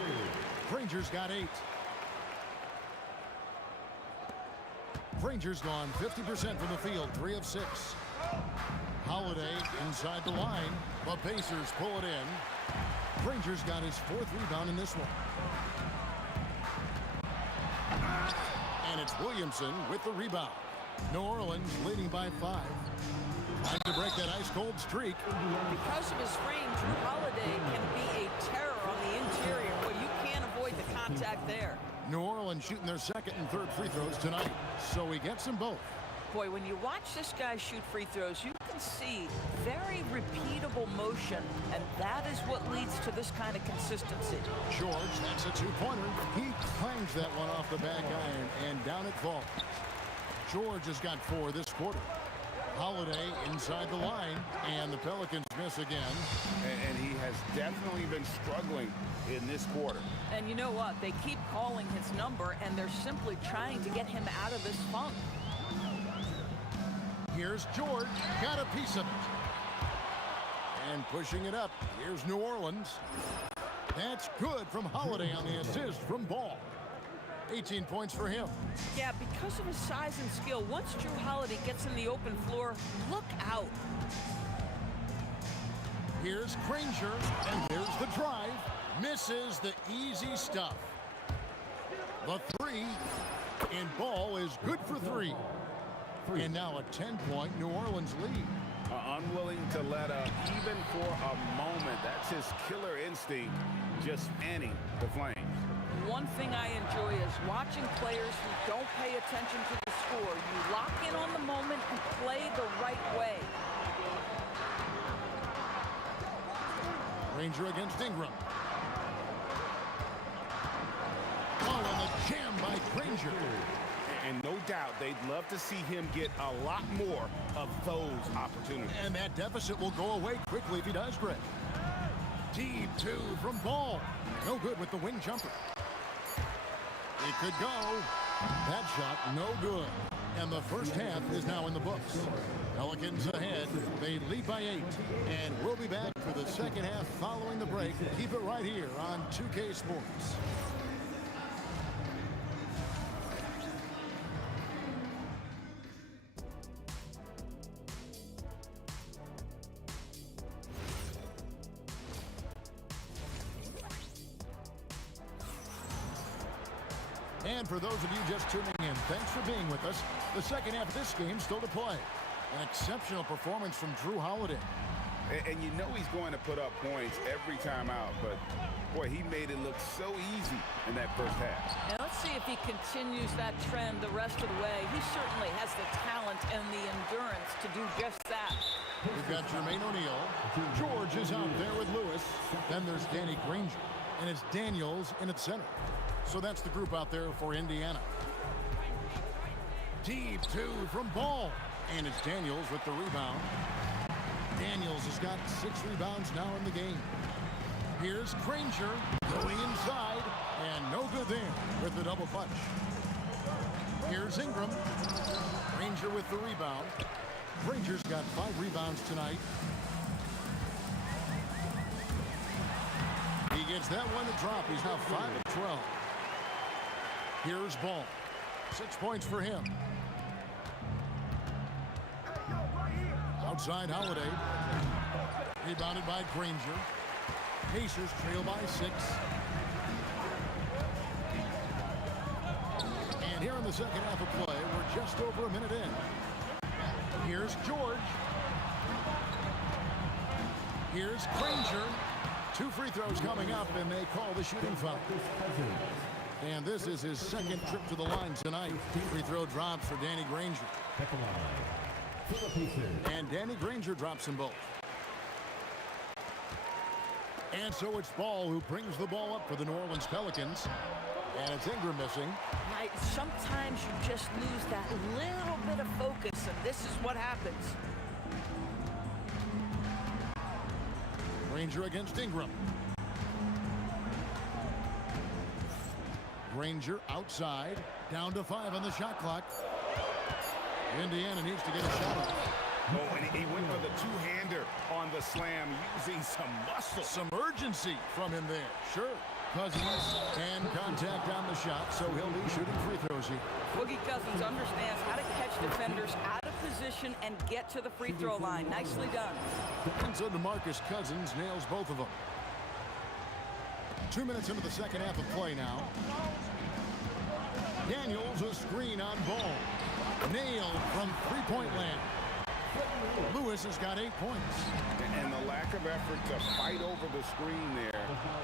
Granger's got 8. Granger's gone 50% from the field, 3 of 6. Holiday inside the line. The Pacers pull it in. Granger's got his 4th rebound in this one. And it's Williamson with the rebound. New Orleans leading by 5. Time to break that ice-cold streak. Because of his frame, Drew Holiday can be a terror on the interior, but you can't avoid the contact there. New Orleans shooting their 2nd and 3rd free throws tonight, so he gets them both. Boy, when you watch this guy shoot free throws, you can see very repeatable motion, and that is what leads to this kind of consistency. George, that's a 2-pointer. He clangs that one off the back iron, and down it falls. George has got 4 this quarter. Holiday inside the line, and the Pelicans miss again. And he has definitely been struggling in this quarter. And you know what? They keep calling his number, and they're simply trying to get him out of this funk. Here's George, got a piece of it. And pushing it up, here's New Orleans. That's good from Holiday on the assist from Ball. 18 points for him. Yeah, because of his size and skill, once Drew Holiday gets in the open floor, look out. Here's Granger, and here's the drive. Misses the easy stuff. The 3, and Ball is good for 3. And now a 10-point New Orleans lead. Unwilling to let up even for a moment. That's his killer instinct, just fanning the flames. One thing I enjoy is watching players who don't pay attention to the score. You lock in on the moment and play the right way. Granger against Ingram. Oh, and the jam by Granger. And no doubt they'd love to see him get a lot more of those opportunities. And that deficit will go away quickly if he does, Greg. Deep 2 from Ball. No good with the wing jumper. It could go. That shot, no good. And the first half is now in the books. Pelicans ahead. They lead by 8. And we'll be back for the second half following the break. Keep it right here on 2K Sports. And for those of you just tuning in, thanks for being with us. The second half of this game still to play. An exceptional performance from Drew Holiday. And you know he's going to put up points every time out, but boy, he made it look so easy in that first half. Now let's see if he continues that trend the rest of the way. He certainly has the talent and the endurance to do just that. We've got Jermaine O'Neal. George is out there with Lewis. Then there's Danny Granger. And it's Daniels in at center. So that's the group out there for Indiana. Deep 2 from Ball. And it's Daniels with the rebound. Daniels has got 6 rebounds now in the game. Here's Granger going inside, and no good there with the double clutch. Here's Ingram. Granger with the rebound. Granger's got 5 rebounds tonight. He gets that one to drop. He's now 5 of 12. Here's Ball. 6 points for him. Outside Holiday. Rebounded by Granger. Pacers trail by 6. And here in the second half of play, we're just over a minute in. Here's George. Here's Granger. 2 free throws coming up, and they call the shooting foul. And this is his second trip to the line tonight. Free throw drops for Danny Granger. And Danny Granger drops them both. And so it's Ball who brings the ball up for the New Orleans Pelicans. And it's Ingram missing. Right, sometimes you just lose that little bit of focus, and this is what happens. Granger against Ingram. Granger outside. Down to 5 on the shot clock. Indiana needs to get a shot off. Oh, and he went for the two-hander on the slam, using some muscle. Some urgency from him there. Sure. Cousins and contact on the shot, so he'll be shooting free throws here. Boogie Cousins understands how to catch defenders out of position and get to the free throw line. Nicely done. And so DeMarcus Cousins nails both of them. 2 minutes into the second half of play now. Daniels a screen on Ball. Nailed from three-point land. Lewis has got 8 points. And the lack of effort to fight over the screen there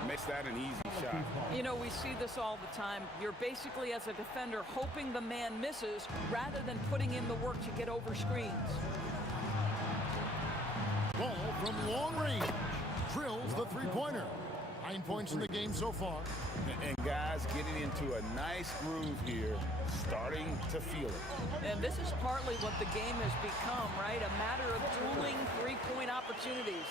makes that an easy shot. You know, we see this all the time. You're basically, as a defender, hoping the man misses rather than putting in the work to get over screens. Ball from long range. Drills the three-pointer. 9 points in the game so far. And guys getting into a nice groove here, starting to feel it. And this is partly what the game has become, right? A matter of dueling three-point opportunities.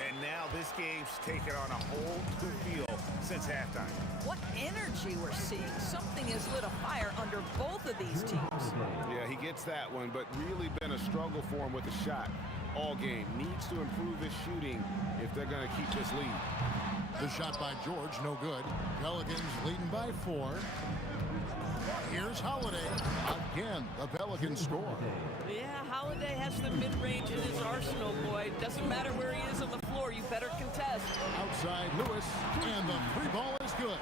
And now this game's taken on a whole new feel since halftime. What energy we're seeing. Something has lit a fire under both of these teams. Yeah, he gets that one, but really been a struggle for him with the shot all game. Needs to improve his shooting if they're going to keep this lead. The shot by George, no good. Pelicans leading by 4. Here's Holiday. Again, the Pelicans score. Yeah, Holiday has the mid-range in his arsenal, boy. Doesn't matter where he is on the floor, you better contest. Outside Lewis, and the free ball is good.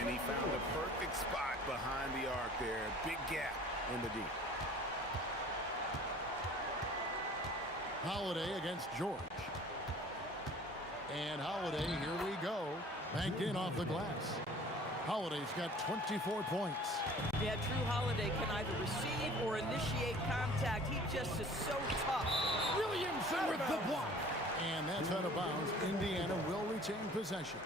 And he found the perfect spot behind the arc there. Big gap in the D. Holiday against George. And Holiday, here we go. Banked in off the glass. Holiday's got 24 points. Yeah, Drew Holiday can either receive or initiate contact. He just is so tough. Williamson with the block. And that's out of bounds. Indiana will retain possession.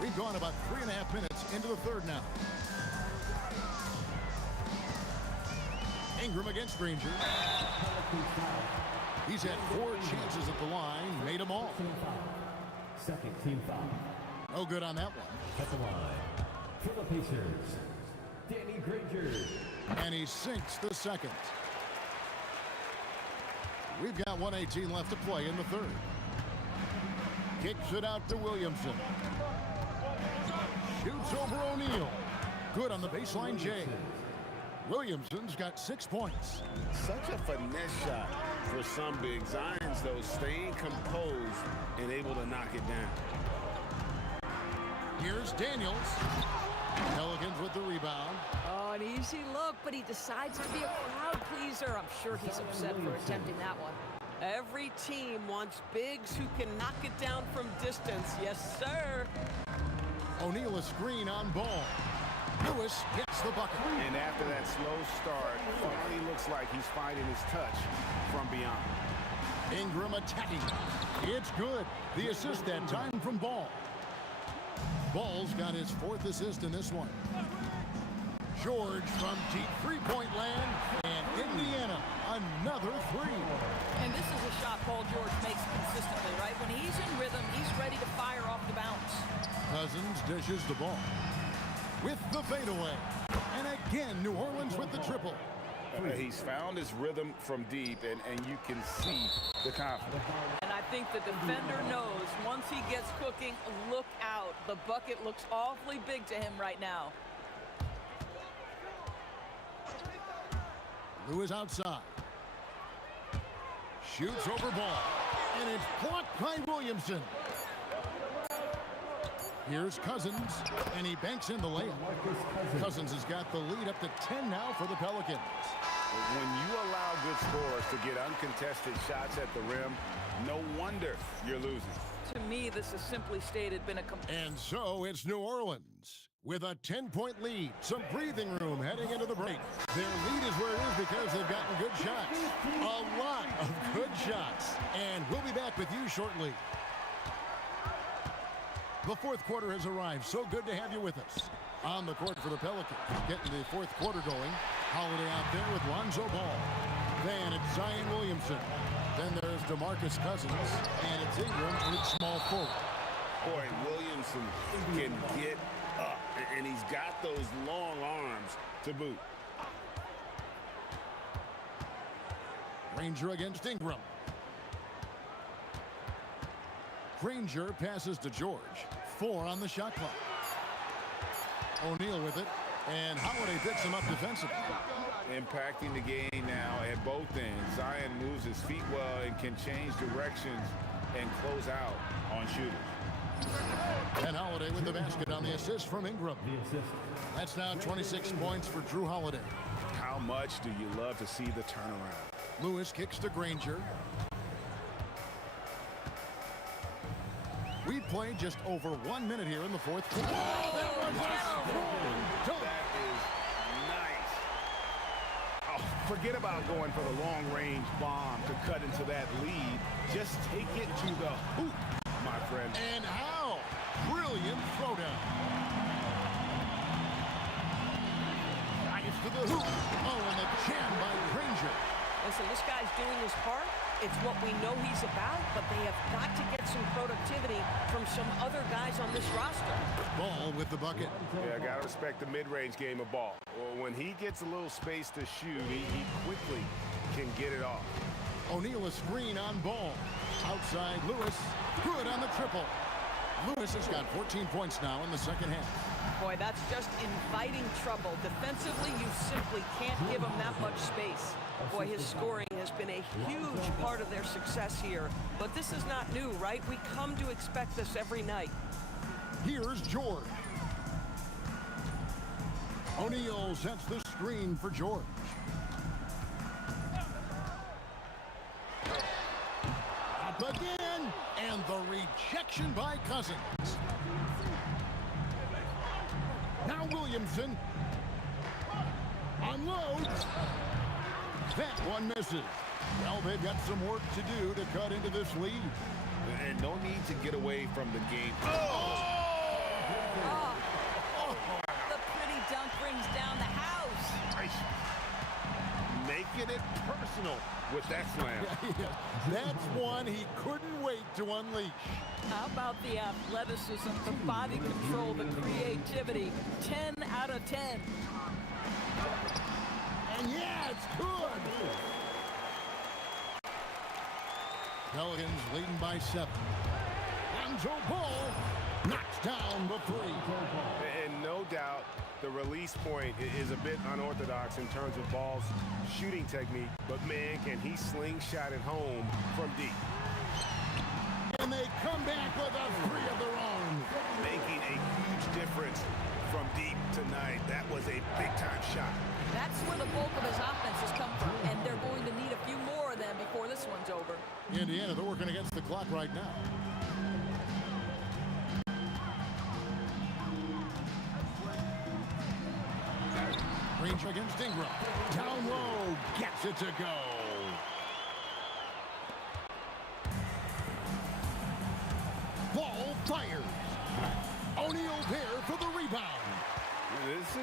We've gone about 3.5 minutes into the third now. Ingram against Granger. He's had 4 chances at the line, made them all. Second team foul. No good on that one. At the line for the Pacers, Danny Granger. And he sinks the second. We've got 1:18 left to play in the third. Kicks it out to Williamson. Shoots over O'Neal. Good on the baseline, Jay. Williamson's got 6 points. Such a finesse shot for some big Zions, though, staying composed and able to knock it down. Here's Daniels. Pelicans with the rebound. Oh, an easy look, but he decides to be a crowd pleaser. I'm sure he's upset for attempting that one. Every team wants bigs who can knock it down from distance. Yes, sir. O'Neal a screen on Ball. Lewis gets the bucket. And after that slow start, finally looks like he's finding his touch from beyond. Ingram attacking. It's good. The assist that time from Ball. Ball's got his 4th assist in this one. George from deep three-point land, and Indiana, another 3. And this is a shot Paul George makes consistently, right? When he's in rhythm, he's ready to fire off the bounce. Cousins dishes the ball with the fadeaway. And again, New Orleans with the triple. He's found his rhythm from deep, and you can see the confidence. And I think the defender knows once he gets cooking, look out. The bucket looks awfully big to him right now. Lewis outside. Shoots over ball. And it's blocked by Williamson. Here's Cousins, and he banks in the layup. Cousins has got the lead up to 10 now for the Pelicans. When you allow good scorers to get uncontested shots at the rim, no wonder you're losing. To me, this has simply stated been a And so it's New Orleans with a 10-point lead. Some breathing room heading into the break. Their lead is where it is because they've gotten good shots. A lot of good shots. And we'll be back with you shortly. The 4th quarter has arrived. So good to have you with us. On the court for the Pelicans. Getting the 4th quarter going. Holiday out there with Lonzo Ball. Then it's Zion Williamson. Then there's DeMarcus Cousins. And it's Ingram and it's small forward. Boy, Williamson can get up. And he's got those long arms to boot. Granger against Ingram. Granger passes to George. 4 on the shot clock. O'Neal with it. And Holiday picks him up defensively. Impacting the game now at both ends. Zion moves his feet well and can change directions and close out on shooters. And Holiday with the basket on the assist from Ingram. That's now 26 points for Drew Holiday. How much do you love to see the turnaround? Lewis kicks to Granger. We played just over 1 minute here in the 4th quarter. That is nice. Oh, forget about going for the long-range bomb to cut into that lead. Just take it to the hoop, my friend. And how? Brilliant throwdown. Nice to the hoop. Oh, and the jam by Granger. Listen, this guy's doing his part. It's what we know he's about, but they have got to get some productivity from some other guys on this roster. Ball with the bucket. Yeah, got to respect the mid-range game of ball. Well, when he gets a little space to shoot, he quickly can get it off. O'Neal a screen on Ball. Outside Lewis. Good on the triple. Lewis has got 14 points now in the second half. Boy, that's just inviting trouble. Defensively, you simply can't give him that much space. Boy, his scoring has been a huge part of their success here. But this is not new, right? We come to expect this every night. Here's George. O'Neal sets the screen for George. Up again, and the rejection by Cousins. Now Williamson unloads. That one misses. Well, they've got some work to do to cut into this lead. And no need to get away from the game. The pretty dunk brings down the house. Making it personal with that slam. That's one he couldn't wait to unleash. How about the athleticism, the body control, the creativity? 10 out of 10. And yeah, it's good. Pelicans leading by 7. Lonzo Ball knocks down the 3. And no doubt the release point is a bit unorthodox in terms of Ball's shooting technique, but man, can he slingshot it home from deep. And they come back with a 3 of their own. Making a huge difference from deep tonight. That was a big-time shot. That's where the bulk of his offense has come from, and they're going to need a few more of them before this one's over. Indiana, they're working against the clock right now. Granger against Ingram. Down low, gets it to go. Ball fires. O'Neal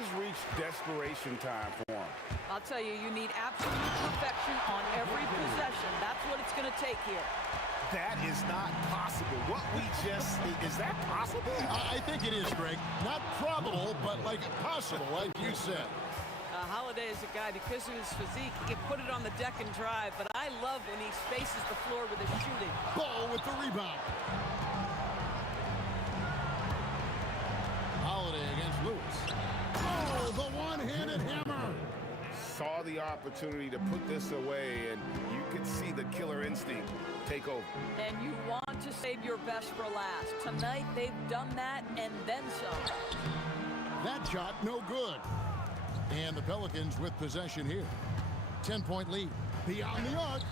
has reached desperation time for him. I'll tell you, you need absolute perfection on every possession. That's what it's going to take here. That is not possible. What we just is that possible? I think it is, Greg. Not probable, but like possible, like you said. Holiday is a guy, because of his physique, he can put it on the deck and drive, but I love when he spaces the floor with his shooting. Ball with the rebound. Holiday against Lewis. Oh, the one-handed hammer. Saw the opportunity to put this away, and you could see the killer instinct take over. And you want to save your best for last. Tonight, they've done that and then some. That shot, no good. And the Pelicans with possession here. 10-point lead. Beyond the arc.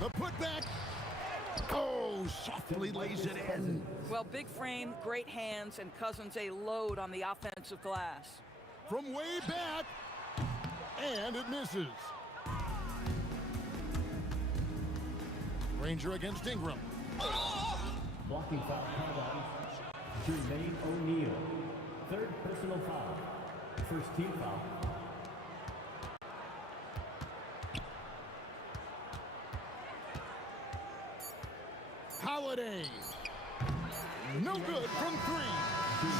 The putback. Oh, softly lays it in. Well, big frame, great hands, and Cousins a load on the offensive glass. From way back. And it misses. Ranger against Ingram. Blocking foul called on Jermaine O'Neal. Third personal foul. First team foul. Holiday. No good from three.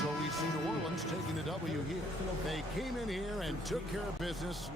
So we see New Orleans taking the W here. They came in here and took care of business.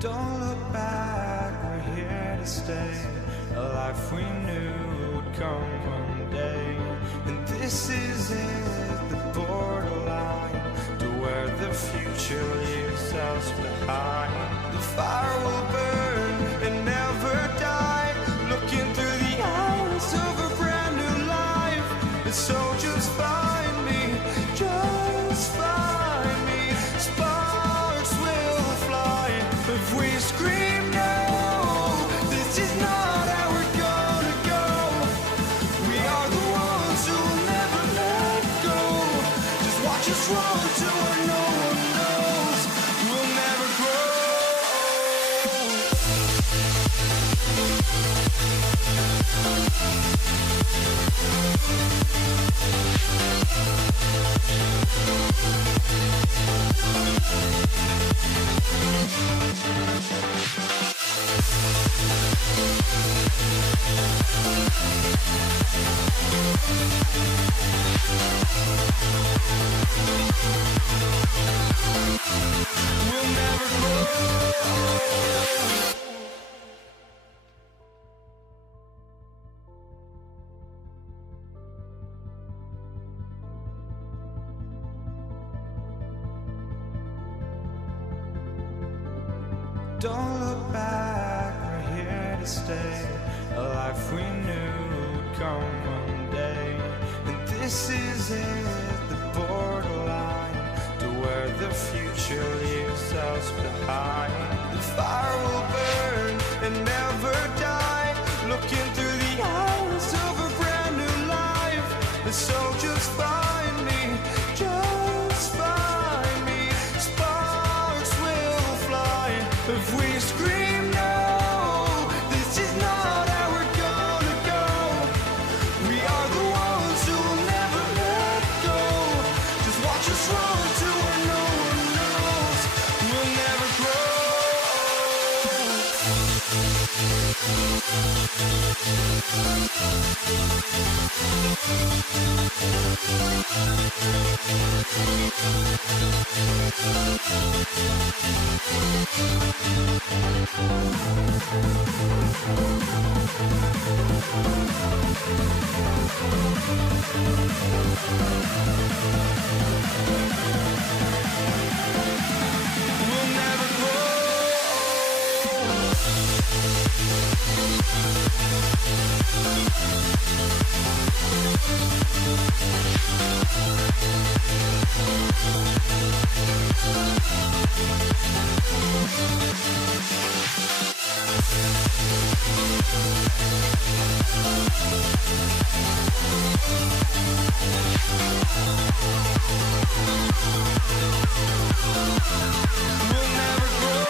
Don't look back, we're here to stay. A life we knew would come one day. and this is it, the borderline to where the future leaves us behind. The fire will burn and never die, looking through the eyes of a brand new life. And so just find me, just find me. Sparks will fly if we scream no. This is not how we're gonna go. We are the ones who will never let go. Just watch us run to where no one knows. We'll never grow. We'll never grow. Don't look back, we're here to stay. A life we knew would come one day. And this is it, the borderline to where the future leaves us behind. The fire will burn and never die, looking through the eyes of a brand new life. And so just find me, just find me. Sparks will fly if we scream no. This is not how we're gonna go. We are the ones who will never let go. Just watch us run to where no one knows. We'll never grow. We'll never grow. We'll never grow.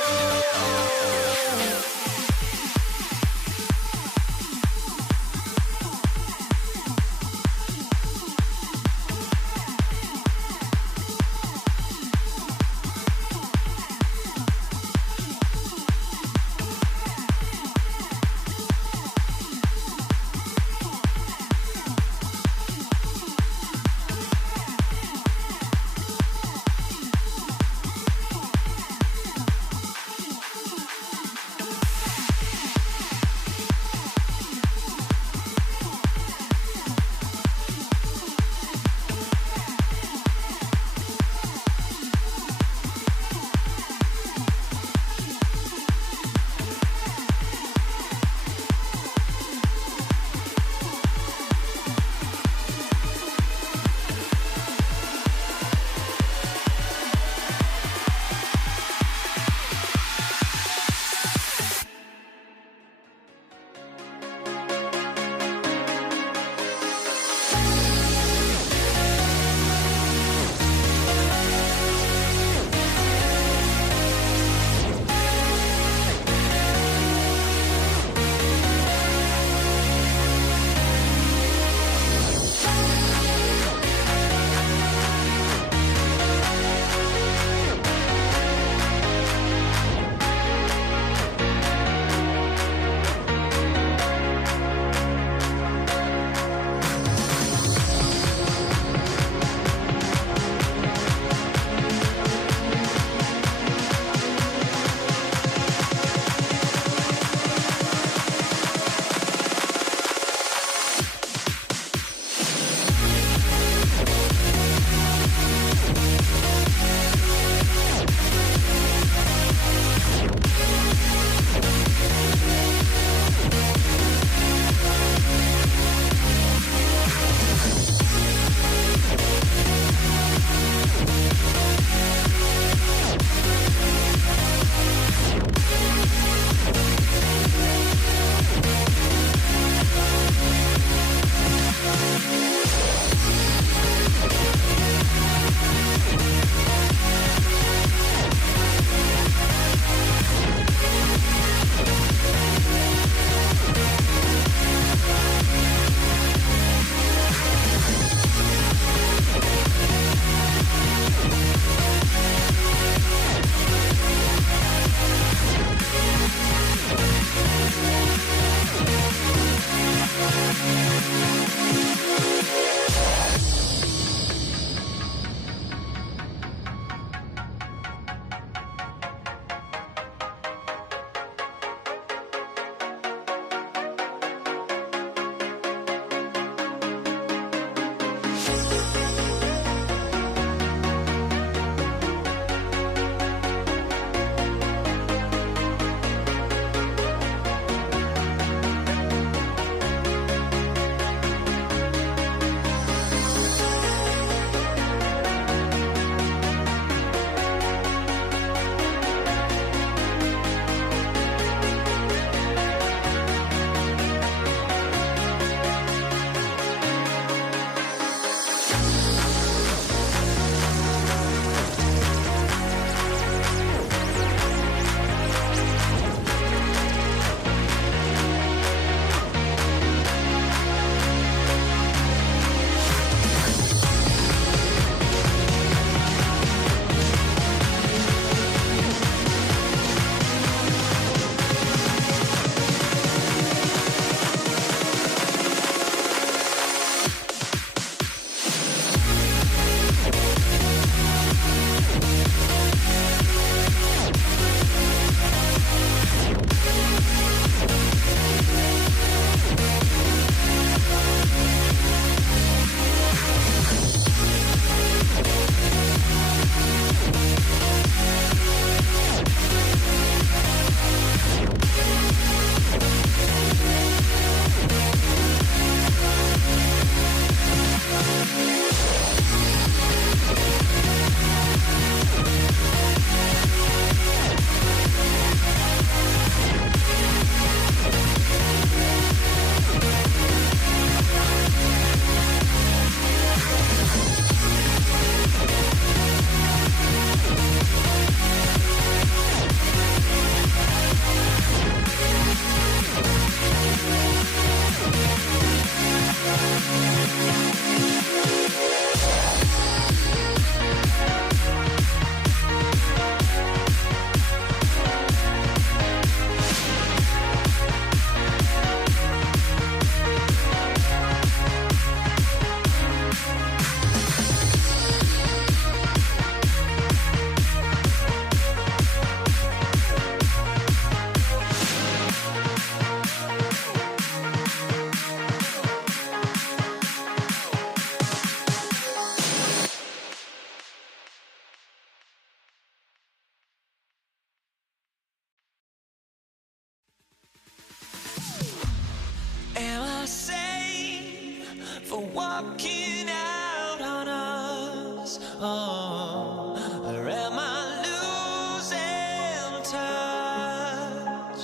walking out on us? Oh, or am I losing touch?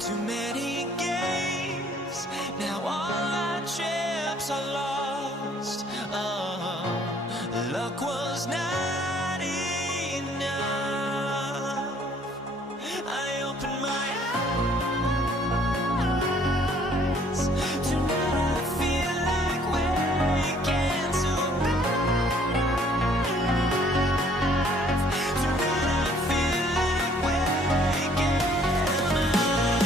Too many games, now all our chips are lost. Oh, luck was not enough. I opened my eyes. Tonight I feel like waking to a better life. Tonight I feel like waking up.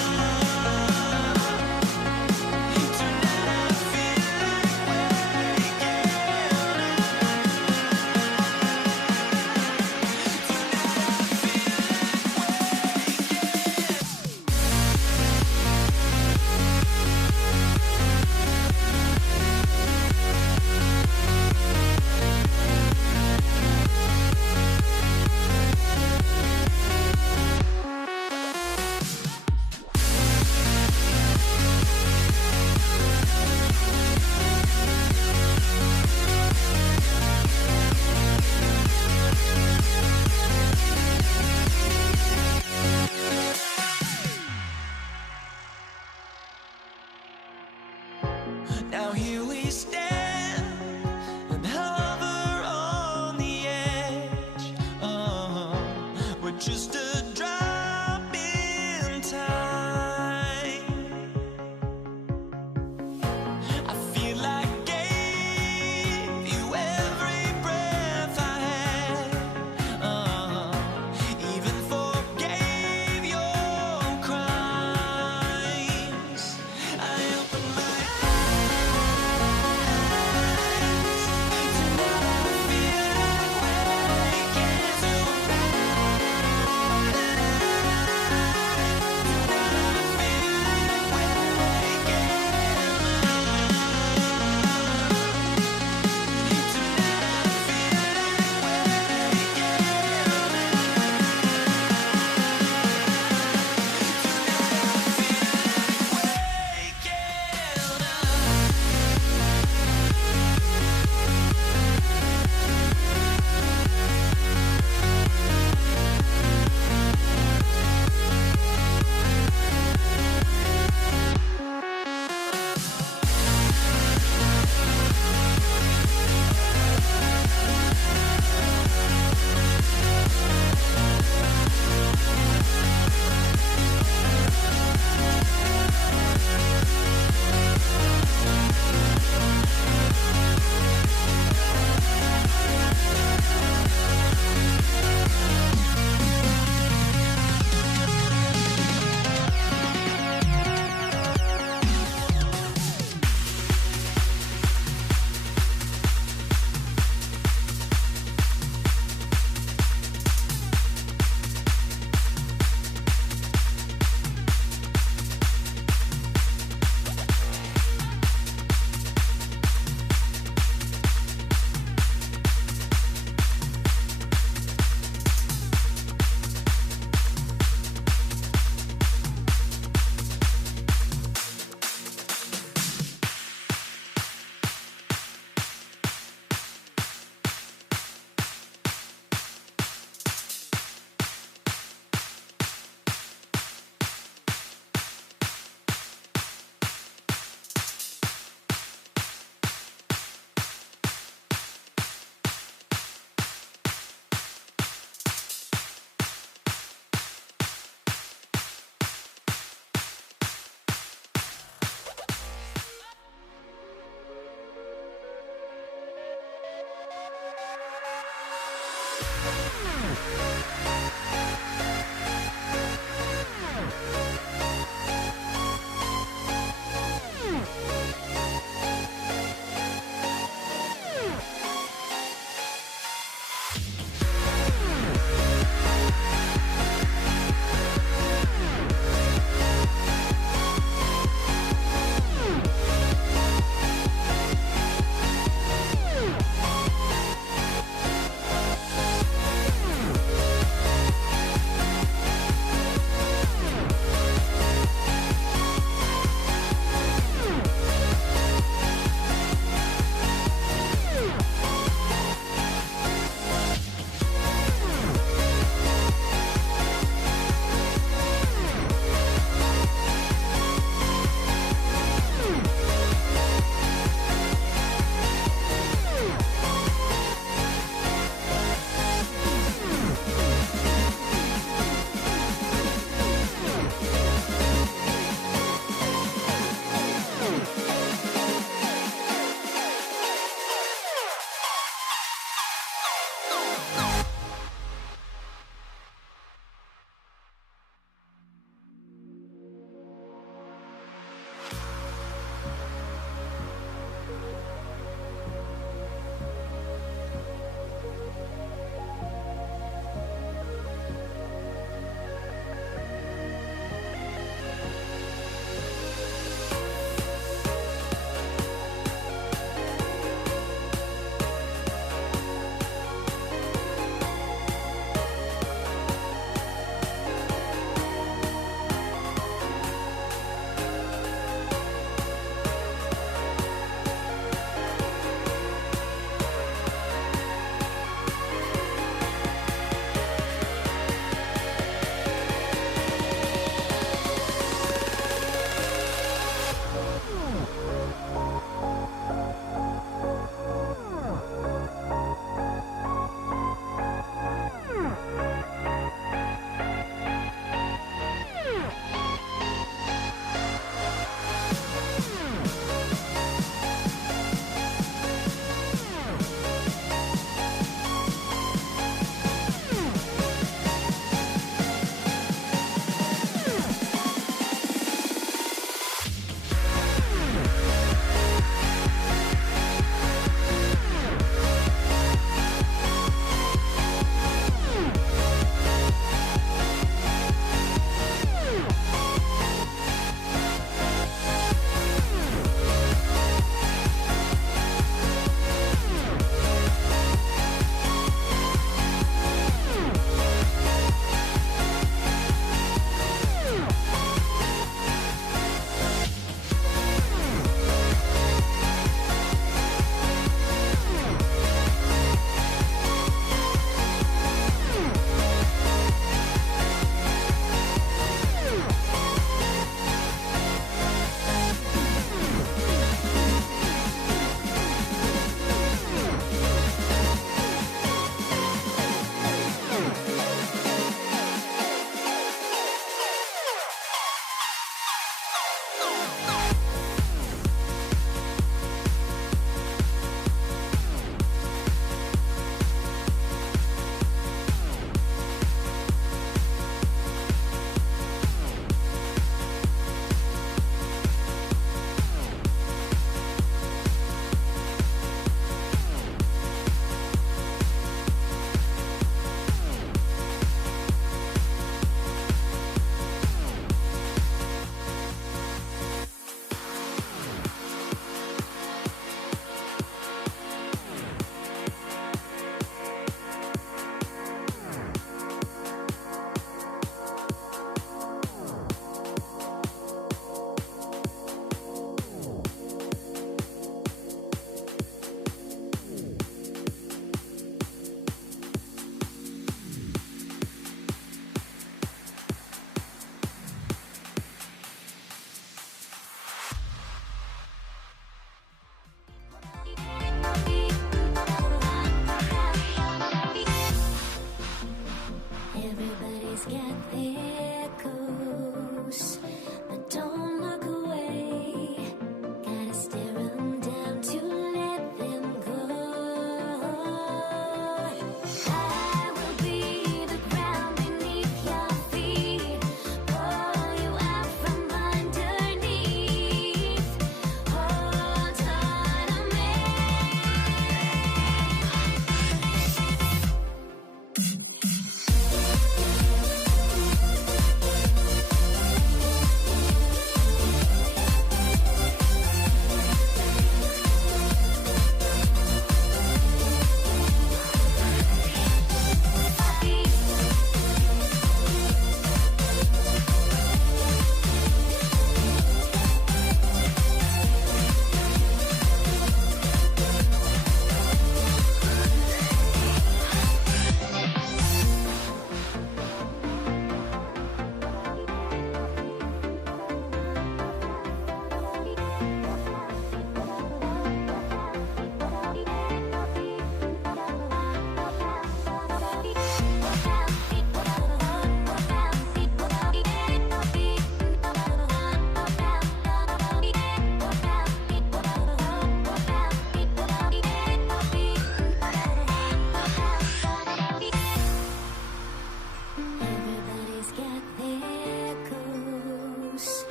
Tonight I feel like waking Now here we stand and hover on the edge. Oh, we're just a drop in time. I feel like I gave you every breath I had. Oh, even forgave your crimes. I opened my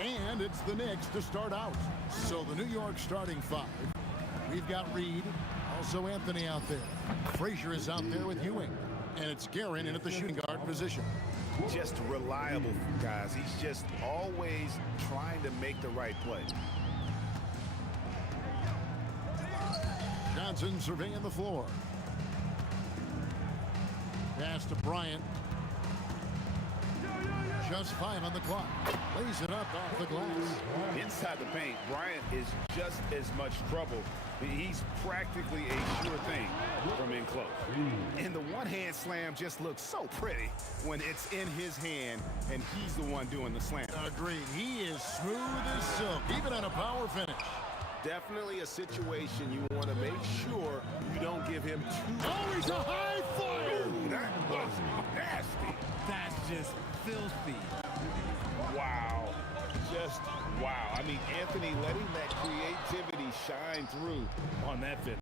And it's the Knicks to start out. So the New York starting five. We've got Reed, also Anthony out there. Frazier is out there with Ewing. And it's Guerin in at the shooting guard position. Just reliable, guys. He's just always trying to make the right play. Johnson surveying the floor. Pass to Bryant. Just 5 on the clock. Lays it up off the glass. Inside the paint, Bryant is just as much trouble. He's practically a sure thing from in close. And the one-hand slam just looks so pretty when it's in his hand and he's the one doing the slam. Agreed. He is smooth as silk, even on a power finish. Definitely a situation you want to make sure you don't give him too. Oh, he's a high flyer! That was nasty. That's just filthy. Wow. Just wow. I mean, Anthony letting that creativity shine through on that finish.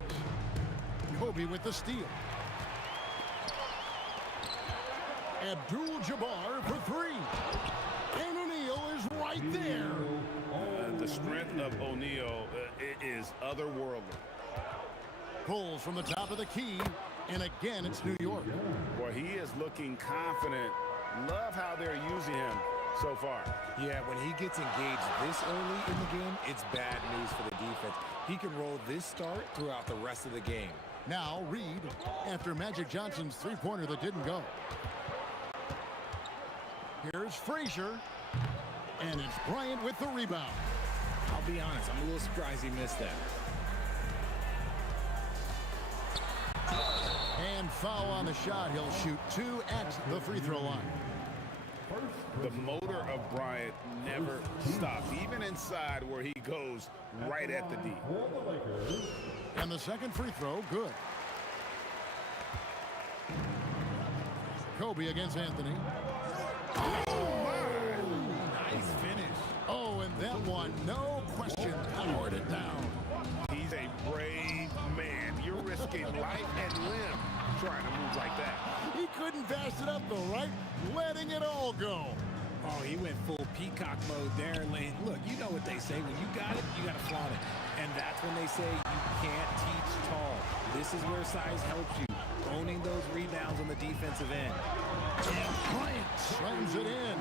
Kobe with the steal. Abdul-Jabbar for 3. And O'Neal is right there. The strength of O'Neal is otherworldly. Pulls from the top of the key. And again, it's New York. Boy, he is looking confident. Love how they're using him so far. Yeah, when he gets engaged this early in the game, it's bad news for the defense. He can roll this start throughout the rest of the game. Now Reed after Magic Johnson's three-pointer that didn't go. Here's Frazier. And it's Bryant with the rebound. I'll be honest, I'm a little surprised he missed that. And foul on the shot. He'll shoot 2 at the free throw line. The motor of Bryant never stops, even inside where he goes right at the D. And the second free throw, good. Kobe against Anthony. Nice finish. Oh, and that one, no question, powered it down. He's a brave man. You're risking life and limb trying to move like that. He couldn't pass it up though, right? Letting it all go. Oh, he went full peacock mode there, Lane. Look, you know what they say. When you got it, you got to flaunt it. And that's when they say you can't teach tall. This is where size helps you. Owning those rebounds on the defensive end. And Bryant slams it in.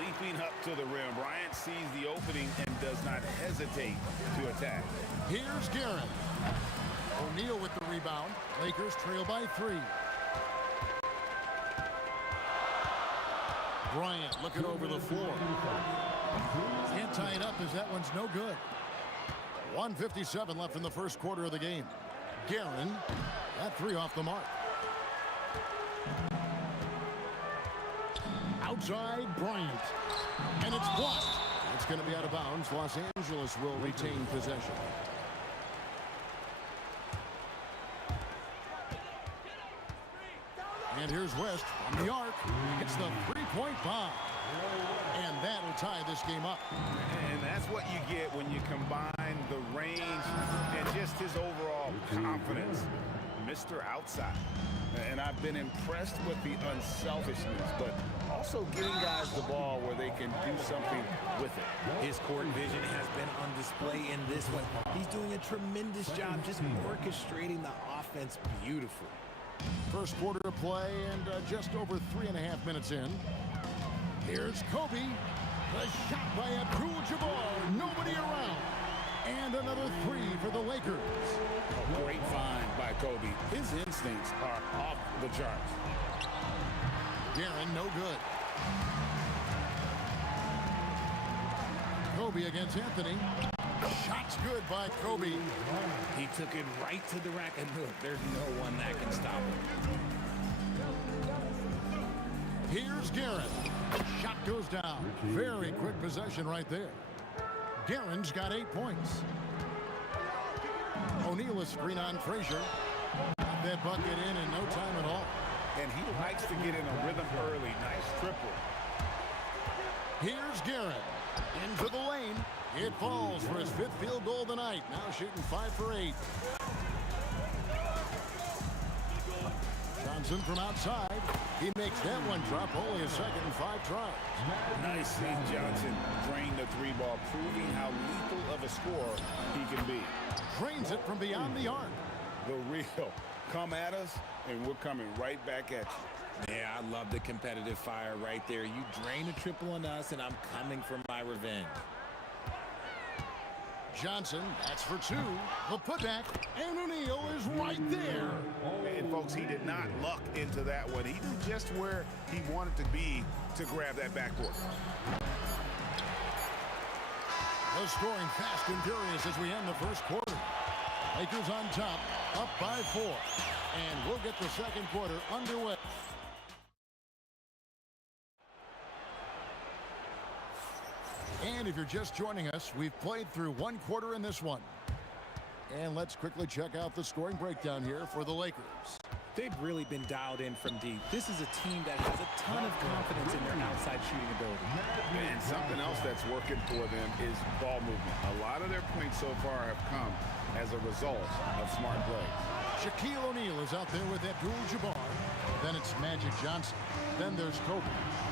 Leaping up to the rim, Bryant sees the opening and does not hesitate to attack. Here's Guerin. O'Neal with the rebound. Lakers trail by 3. Bryant looking over the floor. Can't tie it up as that one's no good. 1:57 left in the first quarter of the game. Guerin, that 3 off the mark. Outside Bryant. And it's blocked. It's going to be out of bounds. Los Angeles will retain possession. And here's West from the arc. It's the 3-point bomb. And that'll tie this game up. And that's what you get when you combine the range and just his overall confidence. Mr. Outside. And I've been impressed with the unselfishness, but also getting guys the ball where they can do something with it. His court vision has been on display in this one. He's doing a tremendous job just orchestrating the offense beautifully. First quarter of play and just over 3.5 minutes in. Here's Kobe. The shot by Abdul-Jabbar. Nobody around. And another 3 for the Lakers. A great find by Kobe. His instincts are off the charts. Guerin, no good. Kobe against Anthony. Shot's good by Kobe. He took it right to the rack, and look, there's no one that can stop him. Here's Guerin. Shot goes down. Very quick possession right there. Guerin's got 8 points. O'Neal a screen on Frazier. Got that bucket in no time at all. And he likes to get in a rhythm early. Nice triple. Here's Guerin. Into the lane. It falls for his 5th field goal of the night. Now shooting 5 for 8. Johnson from outside. He makes that one drop. Only a second and 5 tries. Nice seeing Johnson drain the 3-ball, proving how lethal of a scorer he can be. Drains it from beyond the arc. The real. Come at us, and we're coming right back at you. Yeah, I love the competitive fire right there. You drain a triple on us, and I'm coming for my revenge. Johnson, that's for 2. The putback, and O'Neal is right there. And folks, he did not luck into that one. He knew just where he wanted to be to grab that backboard. The scoring fast and furious as we end the first quarter. Lakers on top, up by 4. And we'll get the second quarter underway. And if you're just joining us, we've played through 1 quarter in this one. And let's quickly check out the scoring breakdown here for the Lakers. They've really been dialed in from deep. This is a team that has a ton of confidence in their outside shooting ability. And something else that's working for them is ball movement. A lot of their points so far have come as a result of smart plays. Shaquille O'Neal is out there with Abdul-Jabbar. Then it's Magic Johnson. Then there's Kobe.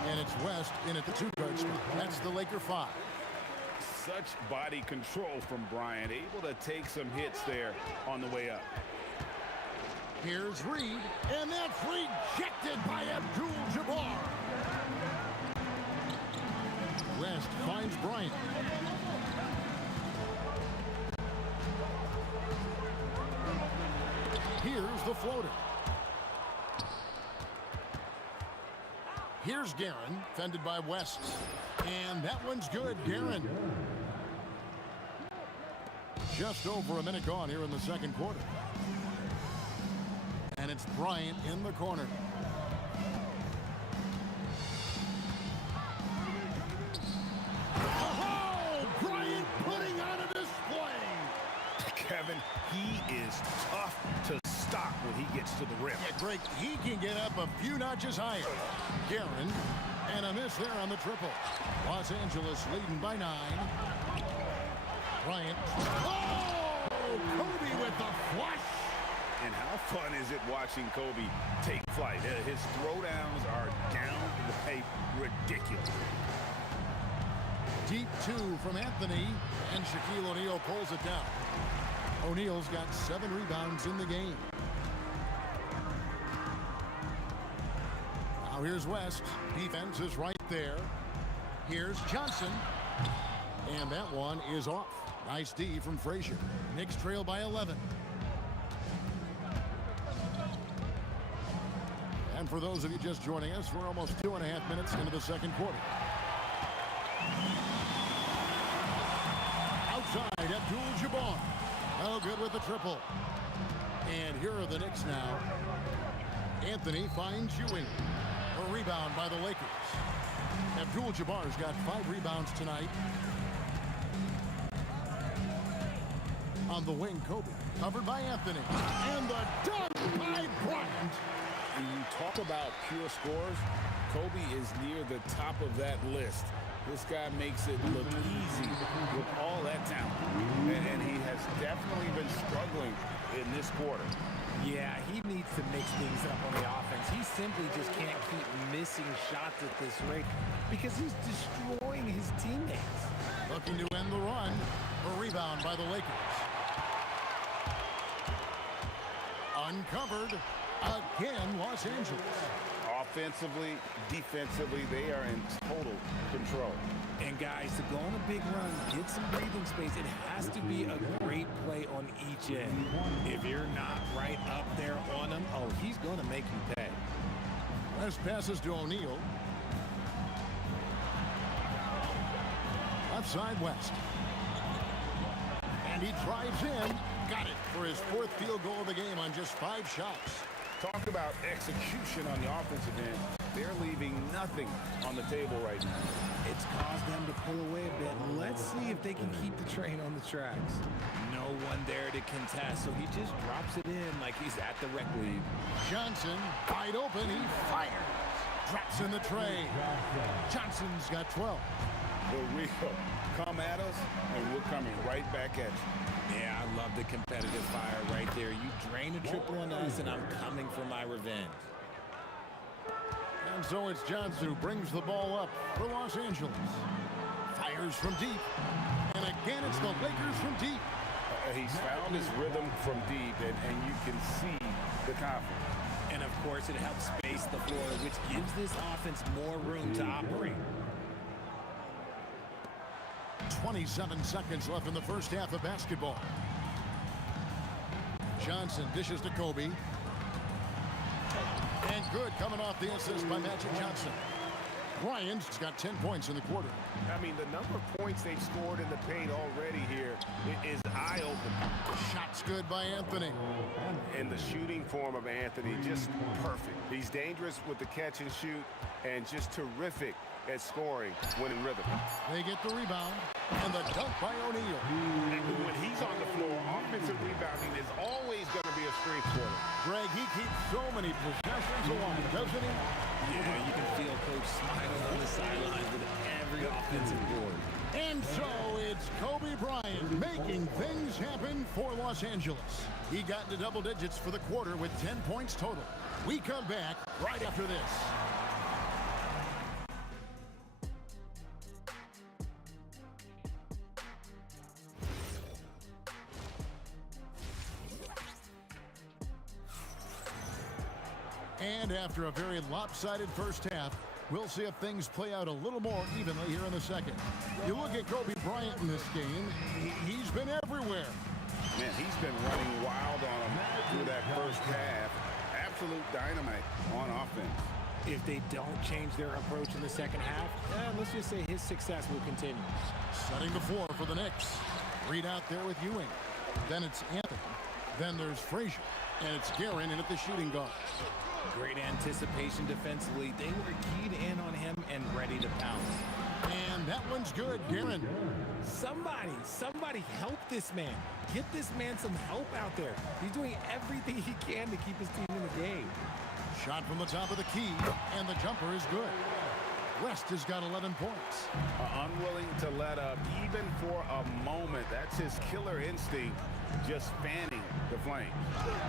And it's West in at the 2-guard spot. That's the Laker 5. Such body control from Bryant, able to take some hits there on the way up. Here's Reed, and that's rejected by Abdul-Jabbar. West finds Bryant. Here's the floater. Here's Guerin, fended by West. And that one's good, Guerin. Just over a minute gone here in the second quarter. And it's Bryant in the corner. Oh, Bryant putting on a display. Kevin, he is tough to stop when he gets to the rim. Yeah, Greg, he can get up a few notches higher. Guerin, and a miss there on the triple. Los Angeles leading by 9. Bryant. Oh, Kobe with the flush. And how fun is it watching Kobe take flight? His throwdowns are downright ridiculous. Deep 2 from Anthony, and Shaquille O'Neal pulls it down. O'Neal's got 7 rebounds in the game. Now here's West. Defense is right there. Here's Johnson. And that one is off. Nice D from Frazier. Knicks trail by 11. And for those of you just joining us, we're almost 2.5 minutes into the second quarter. Outside, Abdul-Jabbar. No good with the triple. And here are the Knicks now. Anthony finds Ewing. A rebound by the Lakers. Abdul-Jabbar's got 5 rebounds tonight. On the wing, Kobe. Covered by Anthony. And the dunk by Bryant. When you talk about pure scores, Kobe is near the top of that list. This guy makes it look easy with all that talent. And he has definitely been struggling in this quarter. Yeah, he needs to mix things up on the offense. He simply just can't keep missing shots at this rate because he's destroying his teammates. Looking to end the run. A rebound by the Lakers. Uncovered. Again, Los Angeles. Offensively, defensively, they are in total control. And guys, to go on a big run, get some breathing space, it has to be a great play on each end. If you're not right up there on him, oh, he's going to make you pay. West passes to O'Neal. Left side, West. And he drives in. Got it for his 4th field goal of the game on just 5 shots. Talk about execution on the offensive end. They're leaving nothing on the table right now. It's caused them to pull away a bit. Let's see if they can keep the train on the tracks. No one there to contest, so he just drops it in like he's at the rec league. Johnson, wide open, he fires. Drops in the tray. Johnson's got 12. The real come at us, and we're coming right back at you. Yeah, I love the competitive fire right there. You drain a triple on us, and I'm coming for my revenge. And so it's Johnson who brings the ball up for Los Angeles. Fires from deep. And again, it's the Lakers from deep. He's found his rhythm from deep, and you can see the confidence. And, of course, it helps space the floor, which gives this offense more room to operate. 27 seconds left in the first half of basketball. Johnson dishes to Kobe. And good coming off the assist by Magic Johnson. Bryant's got 10 points in the quarter. I mean, the number of points they've scored in the paint already here is eye-opening. Shot's good by Anthony. And the shooting form of Anthony, just perfect. He's dangerous with the catch and shoot and just terrific at scoring when in rhythm. They get the rebound, and the dunk by O'Neal. And when he's on the floor, offensive rebounding is always going to be a strength for him. Greg, he keeps so many possessions alive, doesn't he? Yeah, you can feel Coach smiling on the sidelines with every offensive board. And so it's Kobe Bryant making things happen for Los Angeles. He got into double digits for the quarter with 10 points total. We come back right after this. And after a very lopsided first half, we'll see if things play out a little more evenly here in the second. You look at Kobe Bryant in this game, he's been everywhere. Man, he's been running wild on him through that first half. Absolute dynamite on offense. If they don't change their approach in the second half, let's just say his success will continue. Setting the floor for the Knicks. Reed out there with Ewing. Then it's Anthony. Then there's Frazier. And it's Guerin in at the shooting guard. Great anticipation defensively. They were keyed in on him and ready to pounce. And that one's good, Guerin. Somebody help this man. Get this man some help out there. He's doing everything he can to keep his team in the game. Shot from the top of the key, and the jumper is good. West has got 11 points. Unwilling to let up even for a moment. That's his killer instinct, just fanning the flame.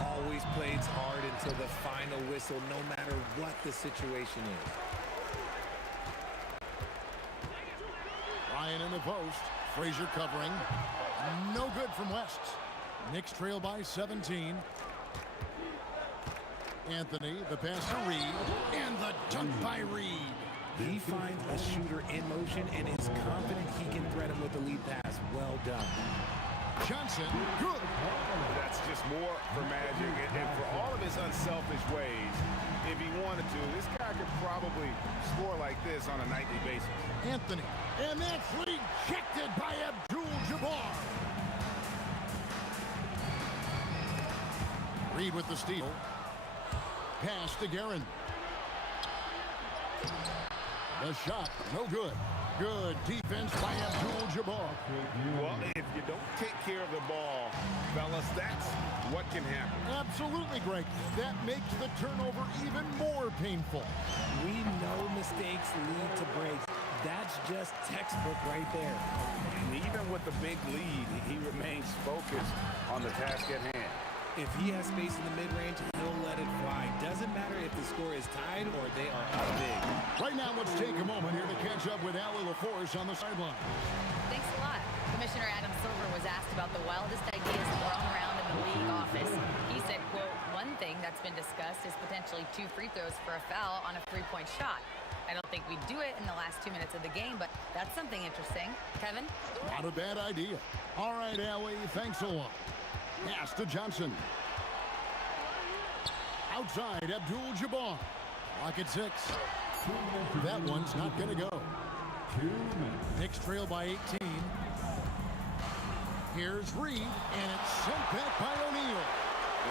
Always plays hard until the final whistle, no matter what the situation is. Ryan in the post. Frazier covering. No good from West. Knicks trail by 17. Anthony, the pass to Reed. And the dunk by Reed. He finds a shooter in motion and is confident he can thread him with the lead pass. Well done. Johnson, good. That's just more for Magic. And for all of his unselfish ways. If he wanted to, this guy could probably score like this on a nightly basis. Anthony, and that's rejected by Abdul-Jabbar. Reed with the steal. Pass to Guerin. The shot, no good. Good defense by Abdul-Jabbar. Well, if you don't take care of the ball, fellas, that's what can happen. Absolutely, Greg. That makes the turnover even more painful. We know mistakes lead to breaks. That's just textbook right there. And even with the big lead, he remains focused on the task at hand. If he has space in the mid-range, he'll let it fly. Doesn't matter if the score is tied or they are up big. Right now, let's take a moment here to catch up with Ali LaForce on the sideline. Thanks a lot. Commissioner Adam Silver was asked about the wildest ideas thrown around in the league office. He said, quote, one thing that's been discussed is potentially 2 free throws for a foul on a 3-point shot. I don't think we'd do it in the last 2 minutes of the game, but that's something interesting. Kevin? Not a bad idea. All right, Ali, thanks a lot. Pass to Johnson. Outside, Abdul-Jabbar. Clock at 6. That one's not going to go. Knicks trail by 18. Here's Reed, and it's sent back by O'Neal.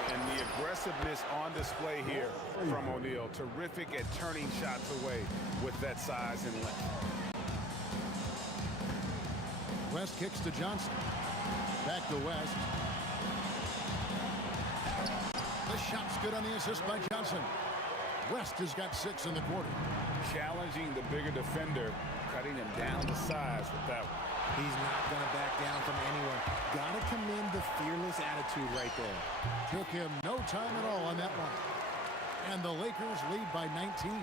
And the aggressiveness on display here from O'Neal. Terrific at turning shots away with that size and length. West kicks to Johnson. Back to West. The shot's good on the assist by Johnson. West has got 6 in the quarter. Challenging the bigger defender, cutting him down to size with that one. He's not going to back down from anyone. Got to commend the fearless attitude right there. Took him no time at all on that one. And the Lakers lead by 19.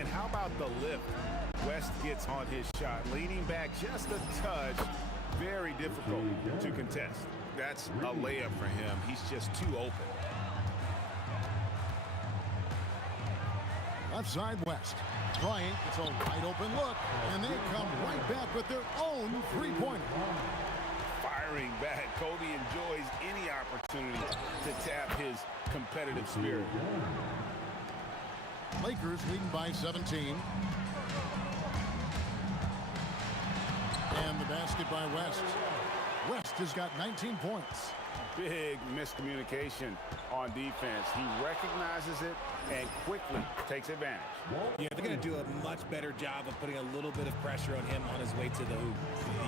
And how about the lift? West gets on his shot, leaning back just a touch. Very difficult to contest. That's a layup for him. He's just too open. Left side, West. Bryant gets a wide open look, and they come right back with their own 3-pointer. Firing back. Kobe enjoys any opportunity to tap his competitive spirit. Lakers leading by 17. And the basket by West. West has got 19 points. Big miscommunication on defense. He recognizes it and quickly takes advantage. Yeah, they're going to do a much better job of putting a little bit of pressure on him on his way to the hoop.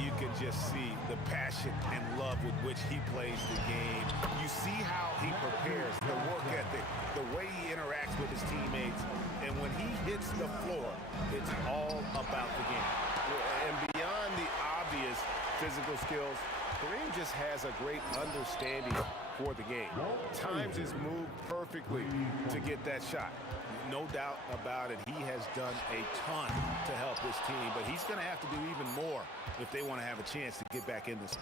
You can just see the passion and love with which he plays the game. You see how he prepares, the work ethic, the way he interacts with his teammates. And when he hits the floor, it's all about the game. And beyond the obvious physical skills, Kareem just has a great understanding for the game. Times his move perfectly to get that shot. No doubt about it, he has done a ton to help his team, but he's going to have to do even more if they want to have a chance to get back in this.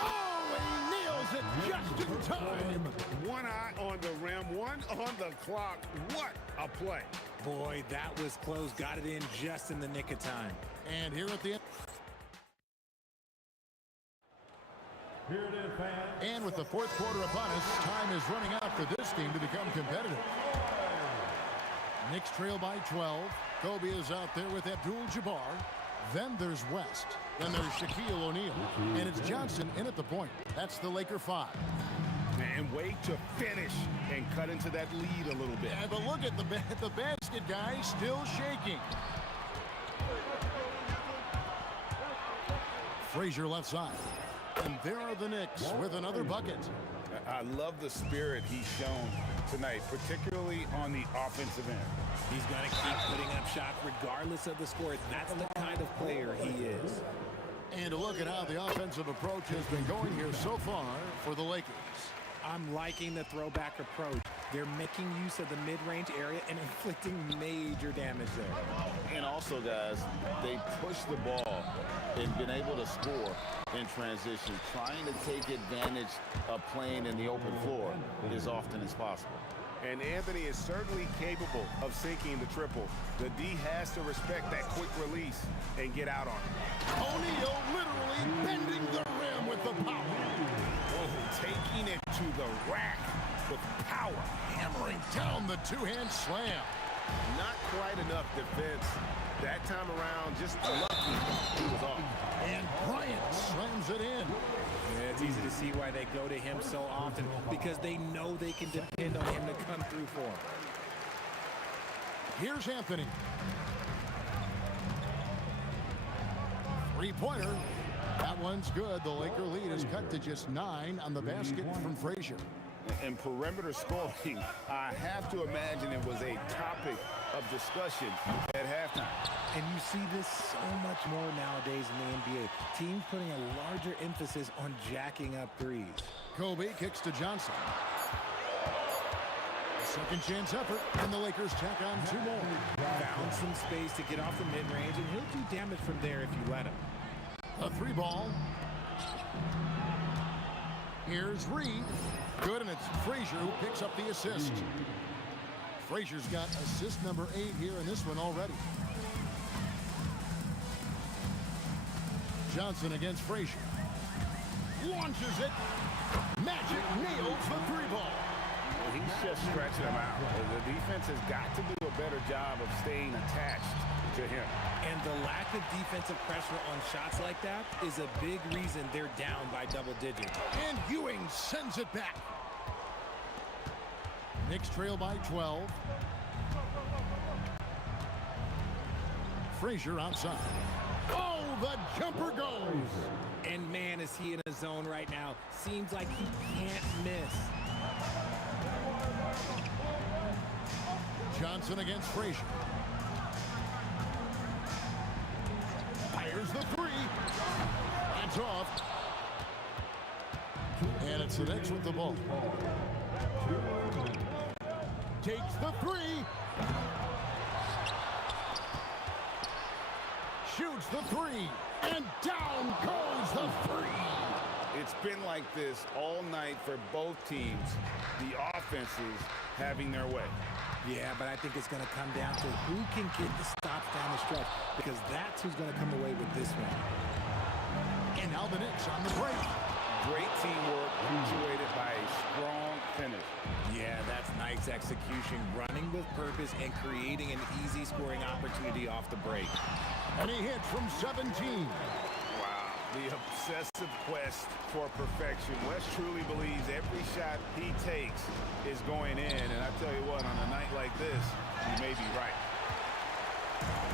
Oh, he nails it just in time. One eye on the rim, one on the clock. What a play. Boy, that was close. Got it in just in the nick of time. And here at the end. And with the fourth quarter upon us, time is running out for this team to become competitive. Knicks trail by 12. Kobe is out there with Abdul-Jabbar. Then there's West. Then there's Shaquille O'Neal. And it's Johnson in at the point. That's the Laker 5. And way to finish and cut into that lead a little bit. Yeah, but look at the basket, guy, still shaking. Frazier left side. And there are the Knicks with another bucket. I love the spirit he's shown tonight, particularly on the offensive end. He's going to keep putting up shots regardless of the score. That's the kind of player he is. And to look at how the offensive approach has been going here so far for the Lakers. I'm liking the throwback approach. They're making use of the mid-range area and inflicting major damage there. And also, guys, they push the ball and been able to score in transition, trying to take advantage of playing in the open floor as often as possible. And Anthony is certainly capable of sinking the triple. The D has to respect that quick release and get out on it. O'Neal literally bending the rim with the power. Oh, taking it to the rack with power. Down the two-hand slam. Not quite enough defense. That time around, just lucky he was off. And Bryant slams it in. Yeah, it's easy to see why they go to him so often, because they know they can depend on him to come through for them. Here's Anthony. Three-pointer. That one's good. The Laker lead is cut to just 9 on the basket from Frazier. And perimeter scoring, I have to imagine it was a topic of discussion at halftime. And you see this so much more nowadays in the NBA. Teams putting a larger emphasis on jacking up threes. Kobe kicks to Johnson. Second chance effort, and the Lakers tack on 2 more. Found some space to get off the mid-range, and he'll do damage from there if you let him. A 3-ball. Here's Reed. Good, and it's Frazier who picks up the assist. Frazier's got assist number 8 here in this one already. Johnson against Frazier. Launches it. Magic nails the 3-ball. He's just stretching him out. The defense has got to do a better job of staying attached to him. And the lack of defensive pressure on shots like that is a big reason they're down by double digits. And Ewing sends it back. Knicks trail by 12. Frazier outside. Oh, the jumper goes. And man, is he in a zone right now. Seems like he can't miss. Johnson against Frazier. Fires the 3. That's off. And it's the Knicks with the ball. Takes the 3. Shoots the 3. And down goes the 3. It's been like this all night for both teams. The offenses having their way. Yeah, but I think it's going to come down to who can get the stops down the stretch, because that's who's going to come away with this one. And now the Knicks on the break. Great teamwork, punctuated by a strong finish. Yeah, that's nice execution, running with purpose and creating an easy scoring opportunity off the break. And he hits from 17. Wow, the obsessive quest for perfection. Wes truly believes every shot he takes is going in, and I tell you what, on a night like this, you may be right.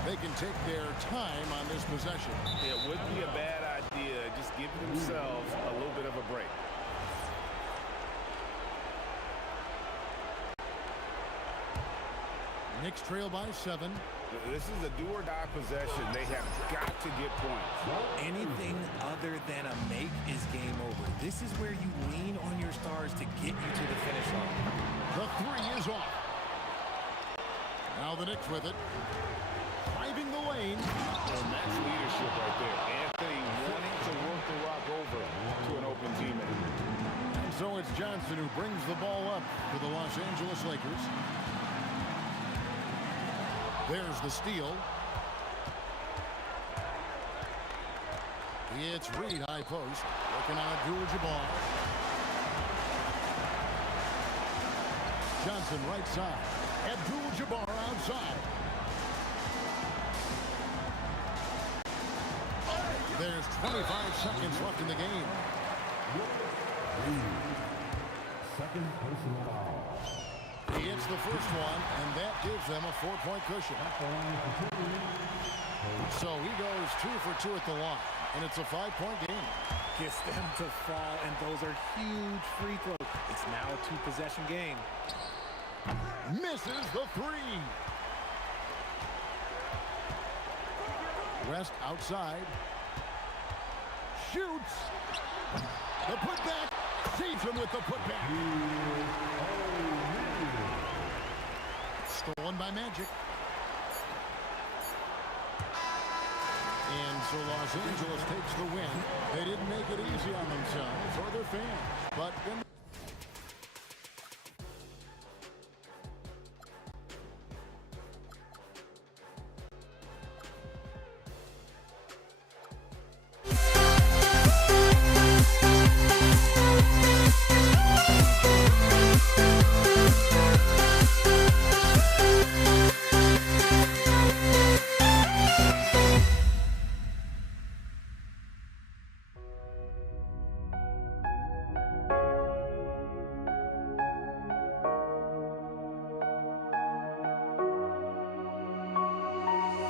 They can take their time on this possession. It wouldn't be a bad idea, just giving themselves a little bit of a break. Knicks trail by 7. This is a do-or-die possession. They have got to get points. Anything other than a make is game over. This is where you lean on your stars to get you to the finish line. The 3 is off. Now the Knicks with it. Driving the lane. And that's leadership right there. Anthony wanting to work the rock over to an open teammate. And so it's Johnson who brings the ball up for the Los Angeles Lakers. There's the steal. It's Reed, high post. Working on Abdul-Jabbar. Johnson right side. Abdul-Jabbar outside. There's 25 seconds left in the game. Second personal foul. He hits the first one, and that gives them a 4-point cushion. So he goes 2 for 2 at the line, and it's a 5-point game. Gets them to fall, and those are huge free throws. It's now a 2-possession game. Misses the 3. West outside. Shoots. The putback. Saves him with the putback. Stolen by Magic. And so Los Angeles takes the win. They didn't make it easy on themselves or their fans. But in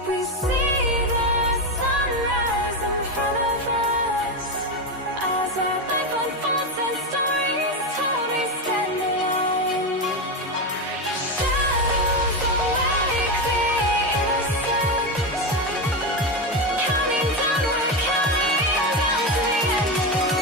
We see the sunrise in front of us as our life unfolds and stories told. We stand alone. Shadows awake the innocence, counting down, we're counting down to the endless.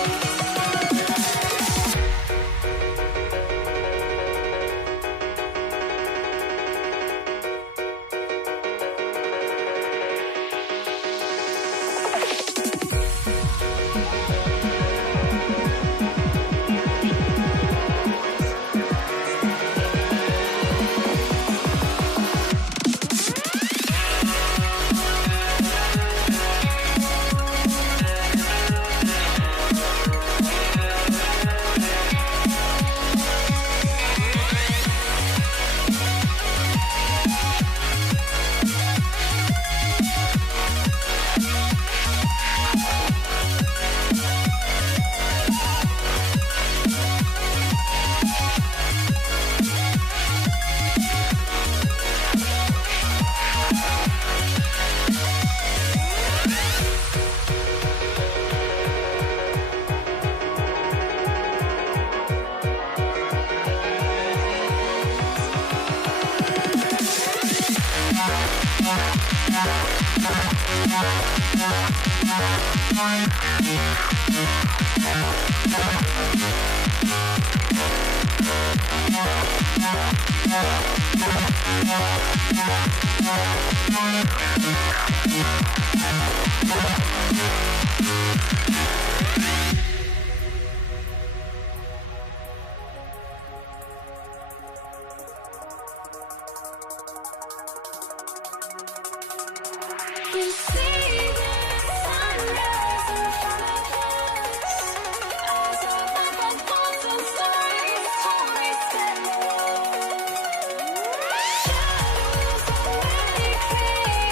We see the sunrise in front of us as our life unfolds and stories told. We stand alone. Shadows awake the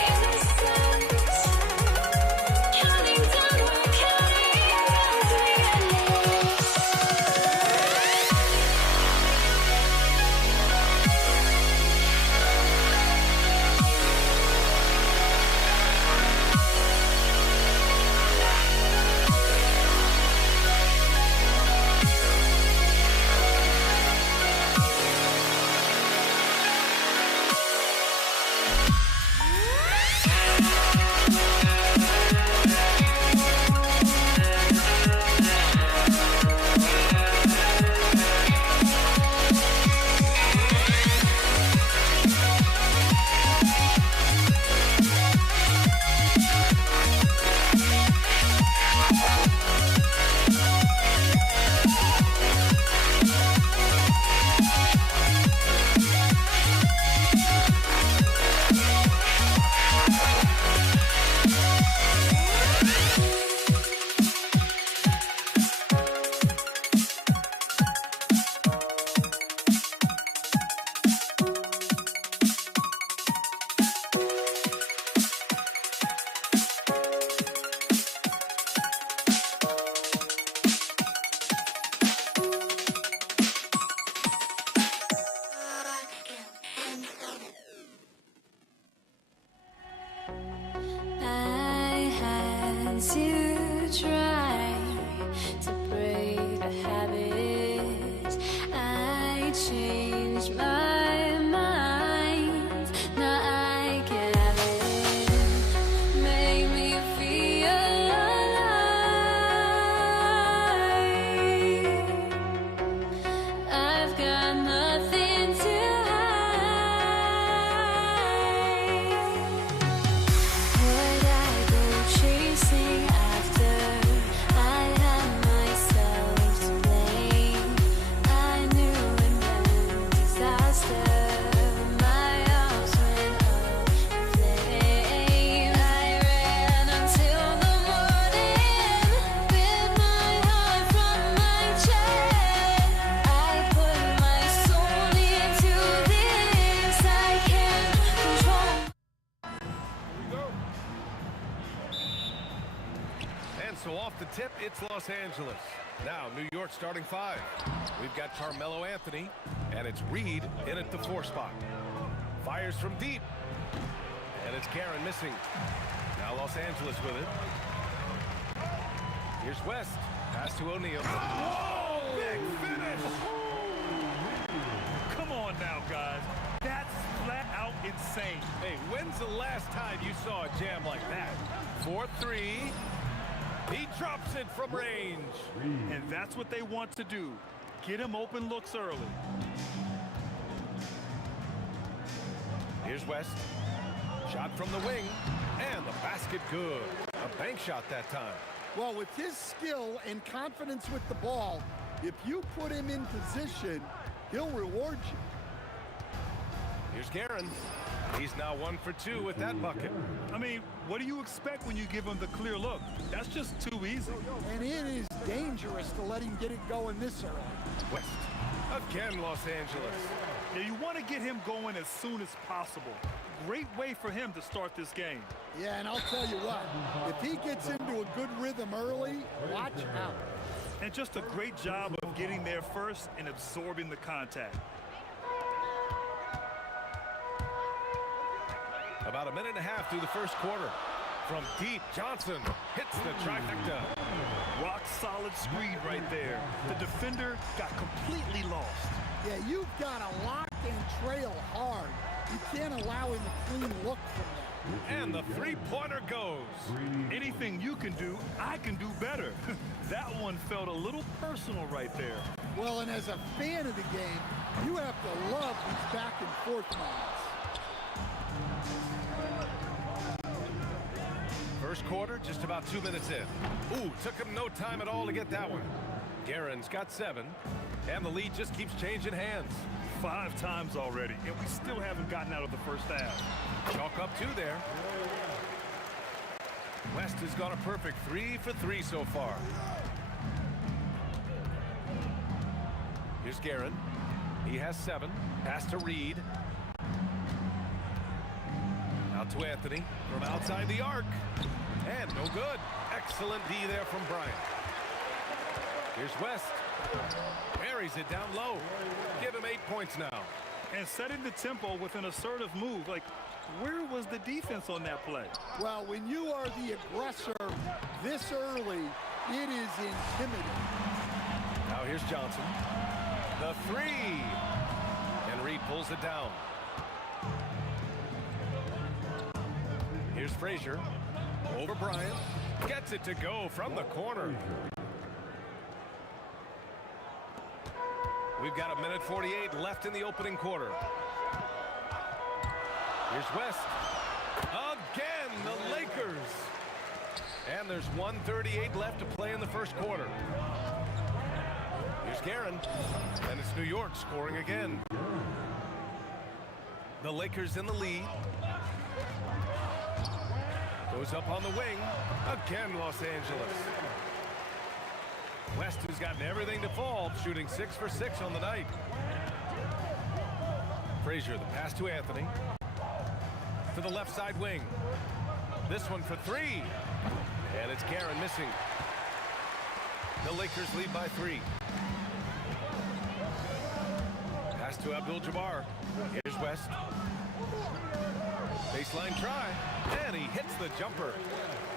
innocence, counting down, we're counting down to the endless. I had to try to break the habit. I changed my mind. Now I can have it. Make me feel alive. I've got nothing to would I go chasing after? I had myself to blame. I knew it meant disaster. My arms went up in flames. I ran until the morning, bit my heart from my chest. I put my soul into this. I can't control. And so off the tip, it's Los Angeles. Now, New York starting 5. We've got Carmelo Anthony, and it's Reed in at the 4 spot. Fires from deep. And it's Karen missing. Now Los Angeles with it. Here's West. Pass to O'Neal. Whoa! Big finish! Come on now, guys. That's flat out insane. Hey, when's the last time you saw a jam like that? 4-3. He drops it from range. And that's what they want to do. Get him open looks early. Here's West. Shot from the wing. And the basket good. A bank shot that time. Well, with his skill and confidence with the ball, if you put him in position, he'll reward you. Here's Guerin. He's now 1 for 2 with that bucket. I mean, what do you expect when you give him the clear look? That's just too easy. And it is dangerous to let him get it going this early. West. Again, Los Angeles. Yeah, you want to get him going as soon as possible. Great way for him to start this game. Yeah, and I'll tell you what, if he gets into a good rhythm early, watch out. And just a great job of getting there first and absorbing the contact. About a minute and a half through the first quarter. From deep, Johnson hits the trifecta. Rock solid screen right there. The defender got completely lost. Yeah, you've got to lock and trail hard. You can't allow him a clean look from that. And the three-pointer goes. Anything you can do, I can do better. That one felt a little personal right there. Well, and as a fan of the game, you have to love these back and forth moments. First quarter, just about 2 minutes in. Ooh, took him no time at all to get that one. Guerin's got 7, and the lead just keeps changing hands. 5 times already, and we still haven't gotten out of the first half. Chalk up 2 there. West has gone a perfect 3 for 3 so far. Here's Guerin. He has 7. Pass to Reed. Out to Anthony from outside the arc. And no good. Excellent D there from Bryant. Here's West. Buries it down low. Give him 8 points now. And setting the tempo with an assertive move. Like, where was the defense on that play? Well, when you are the aggressor this early, it is intimidating. Now here's Johnson. The 3. And Reed pulls it down. Here's Frazier. Over Bryant. Gets it to go from the corner. We've got a minute 48 left in the opening quarter. Here's West. Again, the Lakers. And there's 1:38 left to play in the first quarter. Here's Guerin. And it's New York scoring again. The Lakers in the lead. Goes up on the wing. Again, Los Angeles. West has gotten everything to fall, shooting 6 for 6 on the night. Frazier, the pass to Anthony. To the left side wing. This one for 3. And it's Guerin missing. The Lakers lead by 3. Pass to Abdul-Jabbar. Here's West. Baseline try. And he hits the jumper.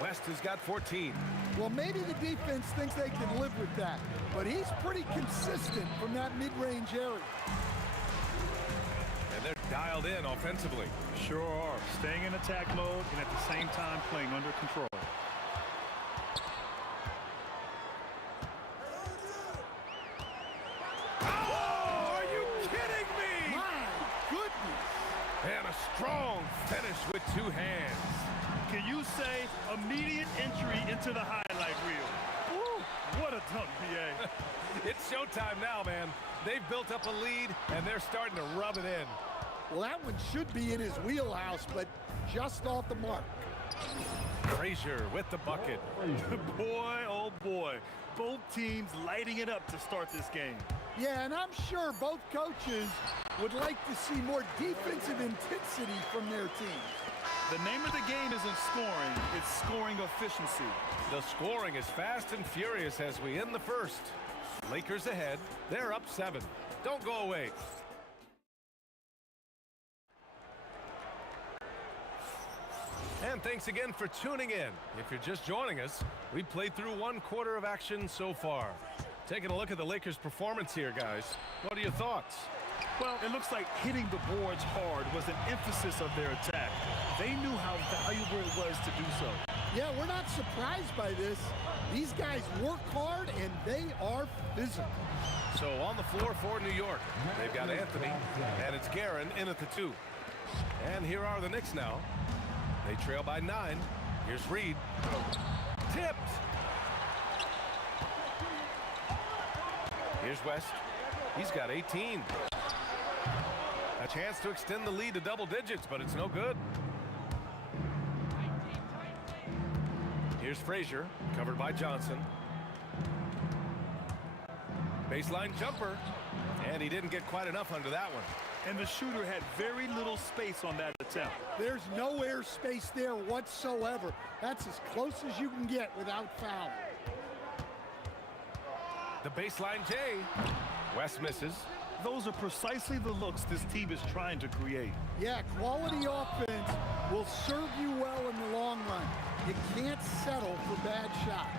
West has got 14. Well, maybe the defense thinks they can live with that, but he's pretty consistent from that mid-range area. And they're dialed in offensively. Sure are. Staying in attack mode and at the same time playing under control. Oh, are you kidding me? My goodness. And a strong finish with 2 hands. Can you say immediate entry into the highlight reel? Woo, what a dunk, BA. It's showtime now, man. They've built up a lead, and they're starting to rub it in. Well, that one should be in his wheelhouse, but just off the mark. Frazier with the bucket. Boy, oh boy. Both teams lighting it up to start this game. Yeah, and I'm sure both coaches would like to see more defensive intensity from their teams. The name of the game isn't scoring, it's scoring efficiency. The scoring is fast and furious as we end the first. Lakers ahead. They're up 7. Don't go away. And thanks again for tuning in. If you're just joining us, we've played through 1 quarter of action so far. Taking a look at the Lakers' performance here, guys. What are your thoughts? Well, it looks like hitting the boards hard was an emphasis of their attack. They knew how valuable it was to do so. Yeah, we're not surprised by this. These guys work hard, and they are physical. So on the floor for New York, they've got Anthony, and it's Guerin in at the 2. And here are the Knicks now. They trail by 9. Here's Reed. Tipped. Here's West. He's got 18. A chance to extend the lead to double digits, but it's no good. Here's Frazier, covered by Johnson. Baseline jumper, and he didn't get quite enough under that one. And the shooter had very little space on that attempt. There's no air space there whatsoever. That's as close as you can get without foul. The baseline J. West misses. Those are precisely the looks this team is trying to create. Yeah, quality offense will serve you well in the long run. You can't settle for bad shots.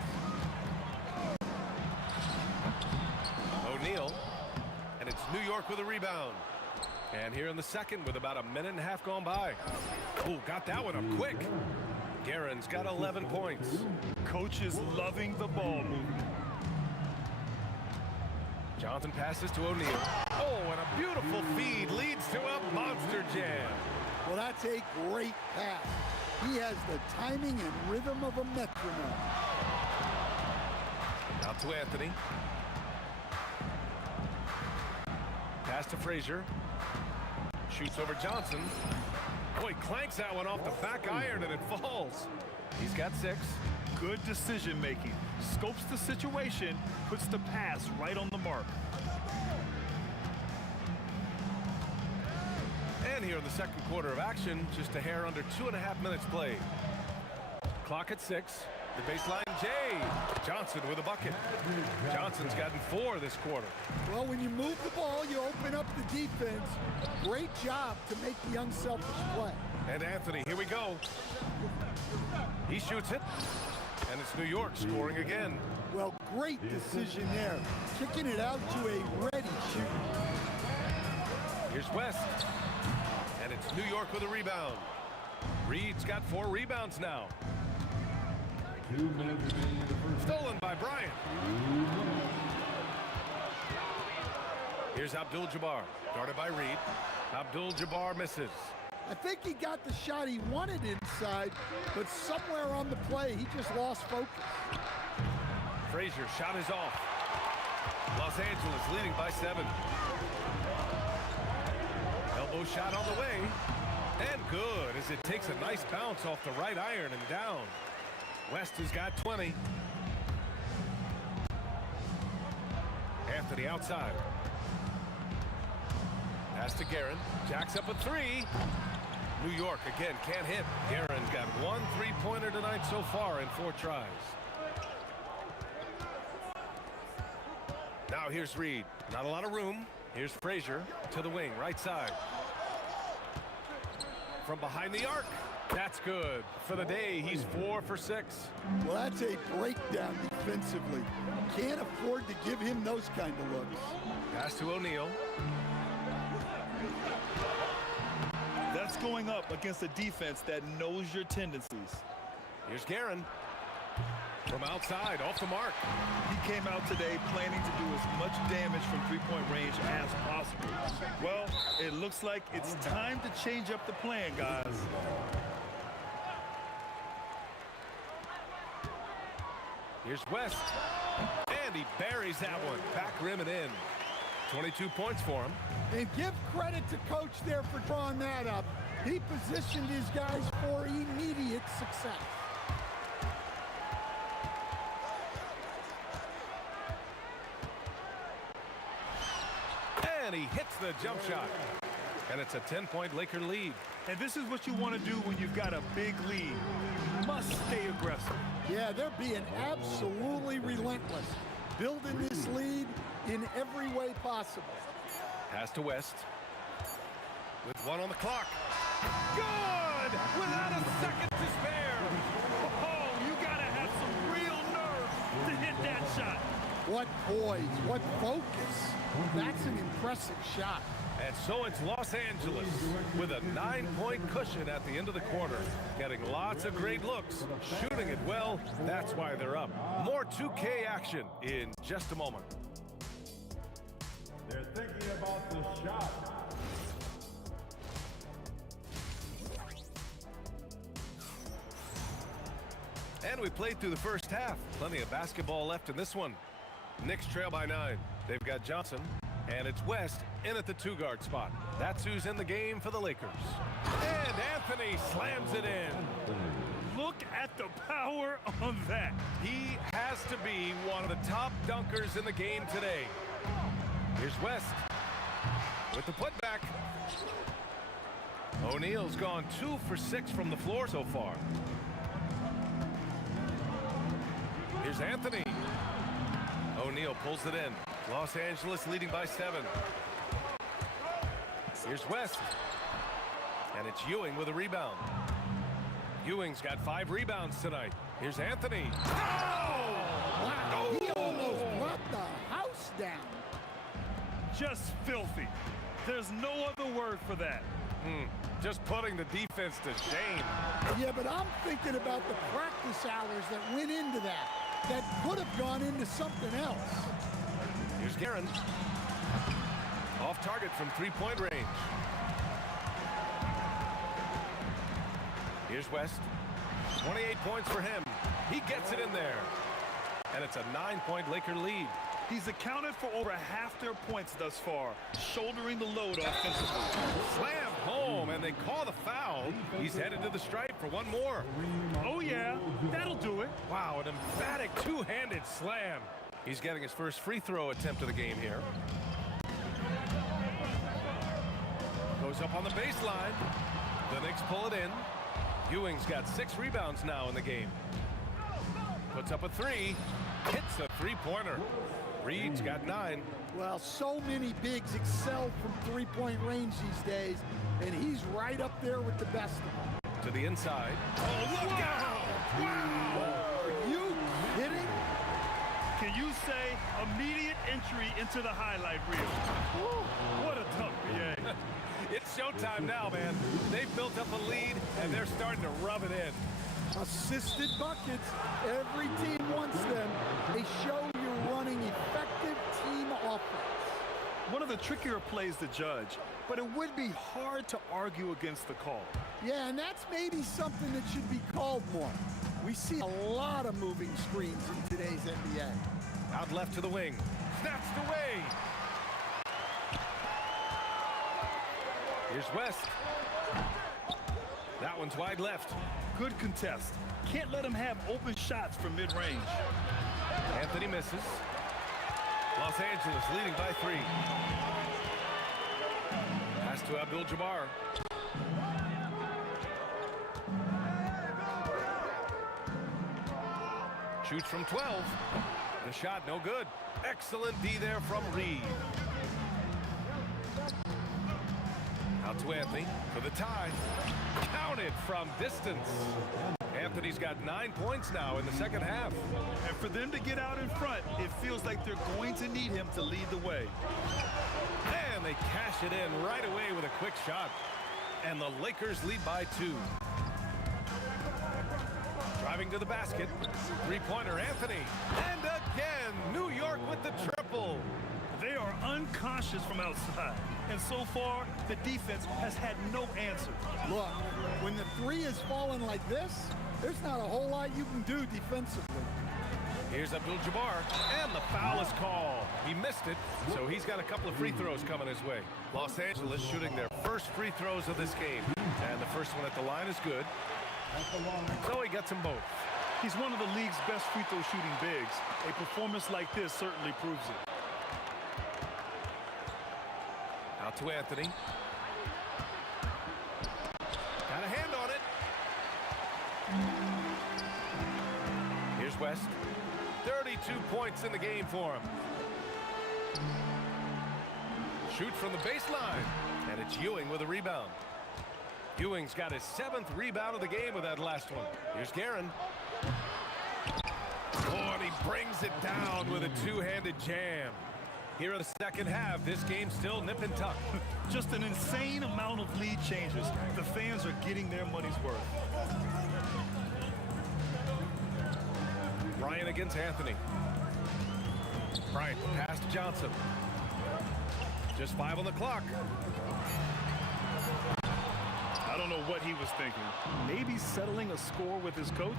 O'Neal, and it's New York with a rebound. And here in the second with about a minute and a half gone by. Oh, got that one up quick. Guerin's got 11 points. Coach is loving the ball movement. Johnson passes to O'Neal. Oh, and a beautiful feed leads to a monster jam. Well, that's a great pass. He has the timing and rhythm of a metronome. Out to Anthony. Pass to Frazier. Shoots over Johnson. Oh, he clanks that one off the back iron and it falls. He's got 6. Good decision making. Scopes the situation, puts the pass right on the mark. And here in the second quarter of action, just a hair under 2.5 minutes played. Clock at 6. The baseline J. Johnson with a bucket. Johnson's gotten 4 this quarter. Well, when you move the ball, you open up the defense. Great job to make the unselfish play. And Anthony, here we go. He shoots it. And it's New York scoring again. Well, great decision there. Kicking it out to a ready shooter. Here's West. And it's New York with a rebound. Reed's got 4 rebounds now. 2 minutes remaining in the first. Stolen by Bryant. Here's Abdul-Jabbar, guarded by Reed. Abdul-Jabbar misses. I think he got the shot he wanted inside, but somewhere on the play, he just lost focus. Frazier shot is off. Los Angeles leading by 7. Elbow shot on the way. And good, as it takes a nice bounce off the right iron and down. West has got 20. Anthony outside. Pass to Guerin. Jacks up a 3. New York again can't hit. Guerin's got 1 3-pointer tonight so far in 4 tries. Now here's Reed. Not a lot of room. Here's Frazier to the wing, right side. From behind the arc. That's good. For the day, he's 4 for 6. Well, that's a breakdown defensively. Can't afford to give him those kind of looks. Pass to O'Neal. That's going up against a defense that knows your tendencies. Here's Guerin. From outside, off the mark. He came out today planning to do as much damage from three-point range as possible. Well, it looks like it's time to change up the plan, guys. Here's West. And he buries that one. Back rim and in. 22 points for him. And give credit to Coach there for drawing that up. He positioned his guys for immediate success. And he hits the jump shot. And it's a 10-point Laker lead. And this is what you want to do when you've got a big lead. You must stay aggressive. Yeah, they're being absolutely relentless. Building this lead in every way possible. Pass to West. With 1 on the clock. Good! Without a second to spare. Oh, you got to have some real nerve to hit that shot. What poise, what focus. That's an impressive shot. And so it's Los Angeles with a 9-point cushion at the end of the quarter. Getting lots of great looks, shooting it well. That's why they're up. More 2K action in just a moment. They're thinking about the shot. And we played through the first half. Plenty of basketball left in this one. Knicks trail by 9. They've got Johnson, and it's West in at the 2-guard spot. That's who's in the game for the Lakers. And Anthony slams it in. Look at the power on that. He has to be one of the top dunkers in the game today. Here's West with the putback. O'Neal's gone 2 for 6 from the floor so far. Here's Anthony. O'Neal pulls it in. Los Angeles leading by 7. Here's West. And it's Ewing with a rebound. Ewing's got 5 rebounds tonight. Here's Anthony. Oh! Wow, he almost brought the house down. Just filthy. There's no other word for that. Just putting the defense to shame. Yeah, but I'm thinking about the practice hours that went into that could have gone into something else. Here's Guerin. Off target from 3-point range. Here's West. 28 points for him. He gets it in there. And it's a 9-point Laker lead. He's accounted for over half their points thus far, shouldering the load offensively. Slam home, and they call the foul. He's headed to the stripe for one more. Oh, yeah, that'll do it. Wow, an emphatic two-handed slam. He's getting his first free throw attempt of the game here. Goes up on the baseline. The Knicks pull it in. Ewing's got 6 rebounds now in the game. Puts up a 3. Hits a 3-pointer. Reed's got 9. Well, so many bigs excel from 3-point range these days, and he's right up there with the best of them. To the inside. Oh, look out! Wow! Are you kidding? Can you say immediate entry into the highlight reel? What a tough BA. It's showtime now, man. They've built up a lead, and they're starting to rub it in. Assisted buckets. Every team wants them. They show you're running effective team offense. One of the trickier plays to judge, but it would be hard to argue against the call. Yeah, and that's maybe something that should be called more. We see a lot of moving screens in today's NBA. Out left to the wing. Snatched away. Here's West. That one's wide left. Good contest. Can't let him have open shots from mid-range. Anthony misses. Los Angeles leading by 3. Pass to Abdul-Jabbar. Shoots from 12. The shot no good. Excellent D there from Reed. Out to Anthony for the tie. Counted from distance. Anthony's got 9 points now in the second half. And for them to get out in front, it feels like they're going to need him to lead the way. And they cash it in right away with a quick shot. And the Lakers lead by 2. Driving to the basket. 3-pointer Anthony. And again, New York with the triple. They are unconscious from outside. And so far, the defense has had no answer. Look, when the 3 is falling like this, there's not a whole lot you can do defensively. Here's Abdul-Jabbar, and the foul is called. He missed it, so he's got a couple of free throws coming his way. Los Angeles shooting their first free throws of this game. And the first one at the line is good. So he gets them both. He's one of the league's best free throw shooting bigs. A performance like this certainly proves it. Out to Anthony. Got a hand on it. Here's West. 32 points in the game for him. Shoots from the baseline. And it's Ewing with a rebound. Ewing's got his 7th rebound of the game with that last one. Here's Guerin. Oh, and he brings it down with a two-handed jam. Here in the second half, this game's still nip and tuck. Just an insane amount of lead changes. The fans are getting their money's worth. Bryant against Anthony. Bryant pass to Johnson. Just 5 on the clock. I don't know what he was thinking. Maybe settling a score with his coach?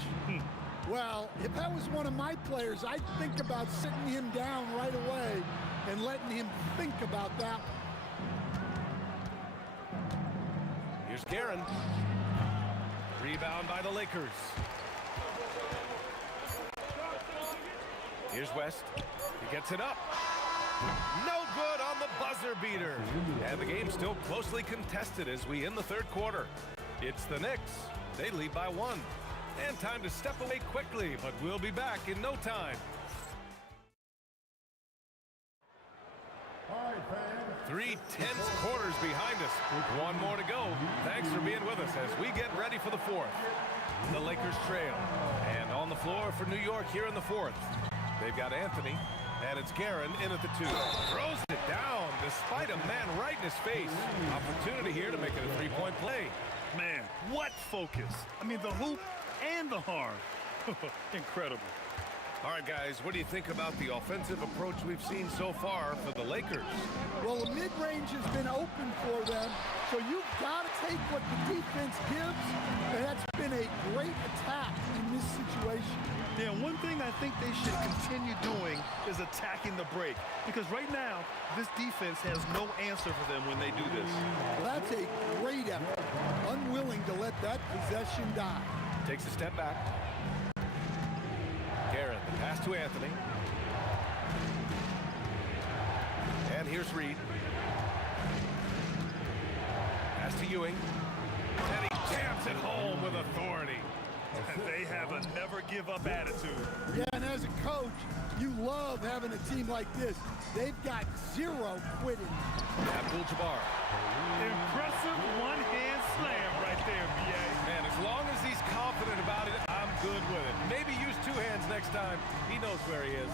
Well, if that was one of my players, I'd think about sitting him down right away and letting him think about that. Here's Guerin. Rebound by the Lakers. Here's West. He gets it up. No good on the buzzer beater. And the game's still closely contested as we end the third quarter. It's the Knicks. They lead by 1. And time to step away quickly, but we'll be back in no time. 3 tense quarters behind us. 1 more to go. Thanks for being with us as we get ready for the 4th. The Lakers trail. And on the floor for New York here in the 4th. They've got Anthony. And it's Guerin in at the 2. Throws it down despite a man right in his face. Opportunity here to make it a 3-point play. Man, what focus. I mean, the hoop and the harm. Incredible. All right, guys, what do you think about the offensive approach we've seen so far for the Lakers? Well, the mid-range has been open for them, so you've got to take what the defense gives, and that's been a great attack in this situation. Yeah, one thing I think they should continue doing is attacking the break, because right now, this defense has no answer for them when they do this. Well, that's a great effort. Unwilling to let that possession die. Takes a step back. Guerin, the pass to Anthony. And here's Reed. Pass to Ewing. And he jams it home with authority. They have a never-give-up attitude. Yeah, and as a coach, you love having a team like this. They've got 0 quitting. Abdul-Jabbar. Impressive one-hand slam right there, B.A. Man, as long as he's confident about it, I'm good with it. Maybe use 2 hands next time. He knows where he is.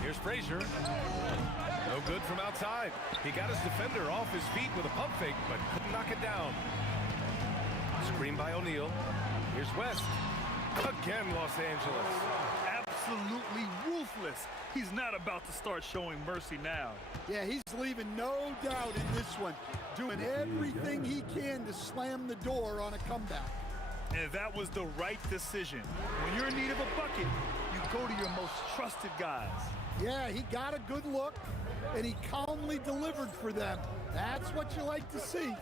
Here's Frazier. No good from outside. He got his defender off his feet with a pump fake, but couldn't knock it down. Screen by O'Neal. Here's West. Again, Los Angeles. Absolutely ruthless. He's not about to start showing mercy now. Yeah, he's leaving no doubt in this one. Doing everything he can to slam the door on a comeback. And that was the right decision. When you're in need of a bucket, you go to your most trusted guys. Yeah, he got a good look, and he calmly delivered for them. That's what you like to see.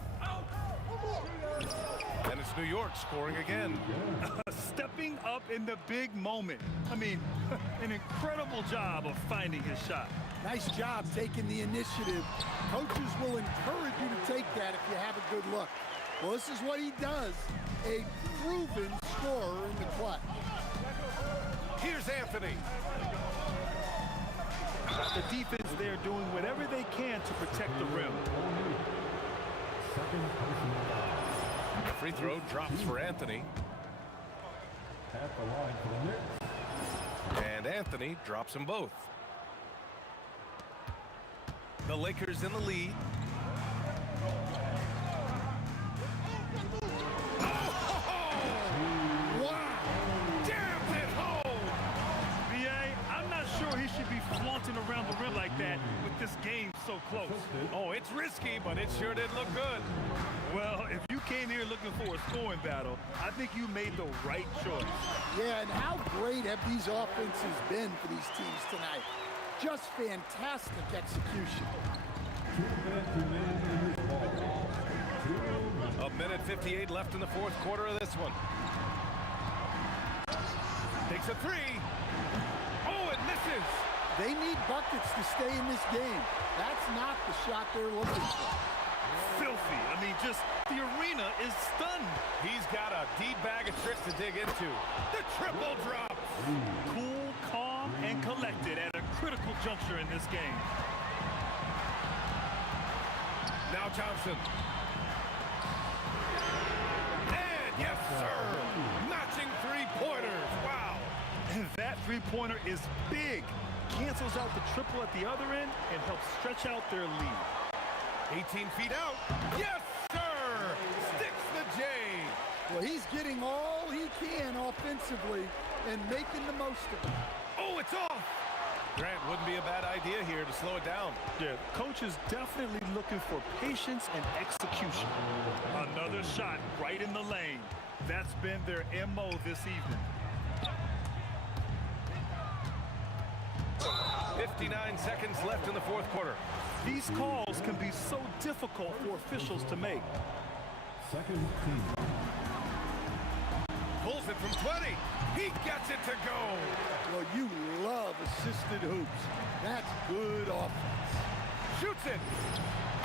And it's New York scoring again. Stepping up in the big moment. I mean, an incredible job of finding his shot. Nice job taking the initiative. Coaches will encourage you to take that if you have a good look. Well, this is what he does. A proven scorer in the clutch. Here's Anthony. The defense there doing whatever they can to protect the rim. The free throw drops for Anthony. At the line for the Knicks. And Anthony drops them both. The Lakers in the lead. He should be flaunting around the rim like that with this game so close. Oh, it's risky, but it sure did look good. Well, if you came here looking for a scoring battle, I think you made the right choice. Yeah, and how great have these offenses been for these teams tonight? Just fantastic execution. 1:58 left in the 4th quarter of this one. Takes a 3. Oh, it misses. They need buckets to stay in this game. That's not the shot they're looking for. Filthy. I mean, just the arena is stunned. He's got a deep bag of tricks to dig into. The triple drop. Cool, calm, and collected at a critical juncture in this game. Now Johnson. Yes, sir. Matching three-pointers. Wow. And that three-pointer is big. Cancels out the triple at the other end and helps stretch out their lead. 18 feet out. Yes, sir. Sticks the J. Well, he's getting all he can offensively and making the most of it. Oh, it's off. Grant, wouldn't be a bad idea here to slow it down. Yeah, coach is definitely looking for patience and execution. Another shot right in the lane. That's been their MO this evening. 59 seconds left in the fourth quarter. These calls can be so difficult for officials to make. Second team. Pulls it from 20. He gets it to go. Well, you love assisted hoops. That's good offense. Shoots it.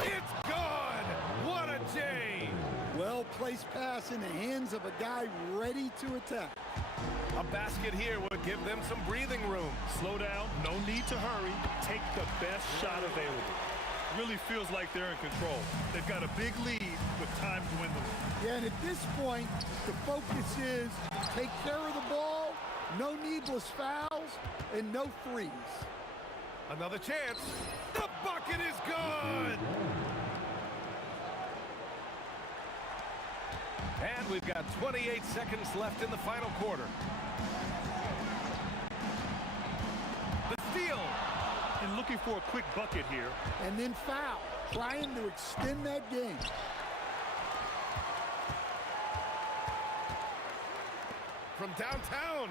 It's gone. What a J. Well-placed pass in the hands of a guy ready to attack. A basket here would give them some breathing room. Slow down, no need to hurry. Take the best shot available. Really feels like they're in control. They've got a big lead with time dwindling. Yeah, and at this point, the focus is take care of the ball, no needless fouls, and no threes. Another chance. The bucket is good. And we've got 28 seconds left in the final quarter. The steal. And looking for a quick bucket here. And then foul, trying to extend that game. From downtown.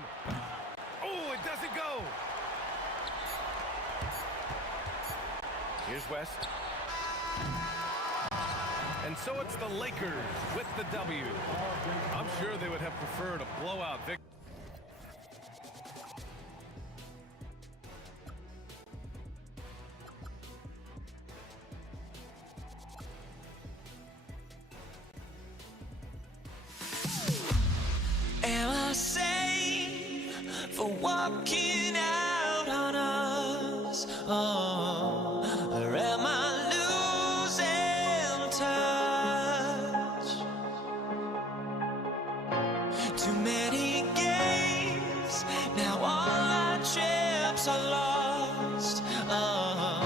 Oh, it doesn't go. Here's West. And so it's the Lakers with the W. I'm sure they would have preferred a blowout victory. Am I safe for walking out on us? Oh, or am I losing touch? Too many games, now all our chips are lost. Oh,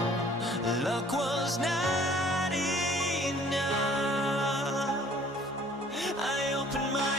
luck was not enough. I opened my eyes.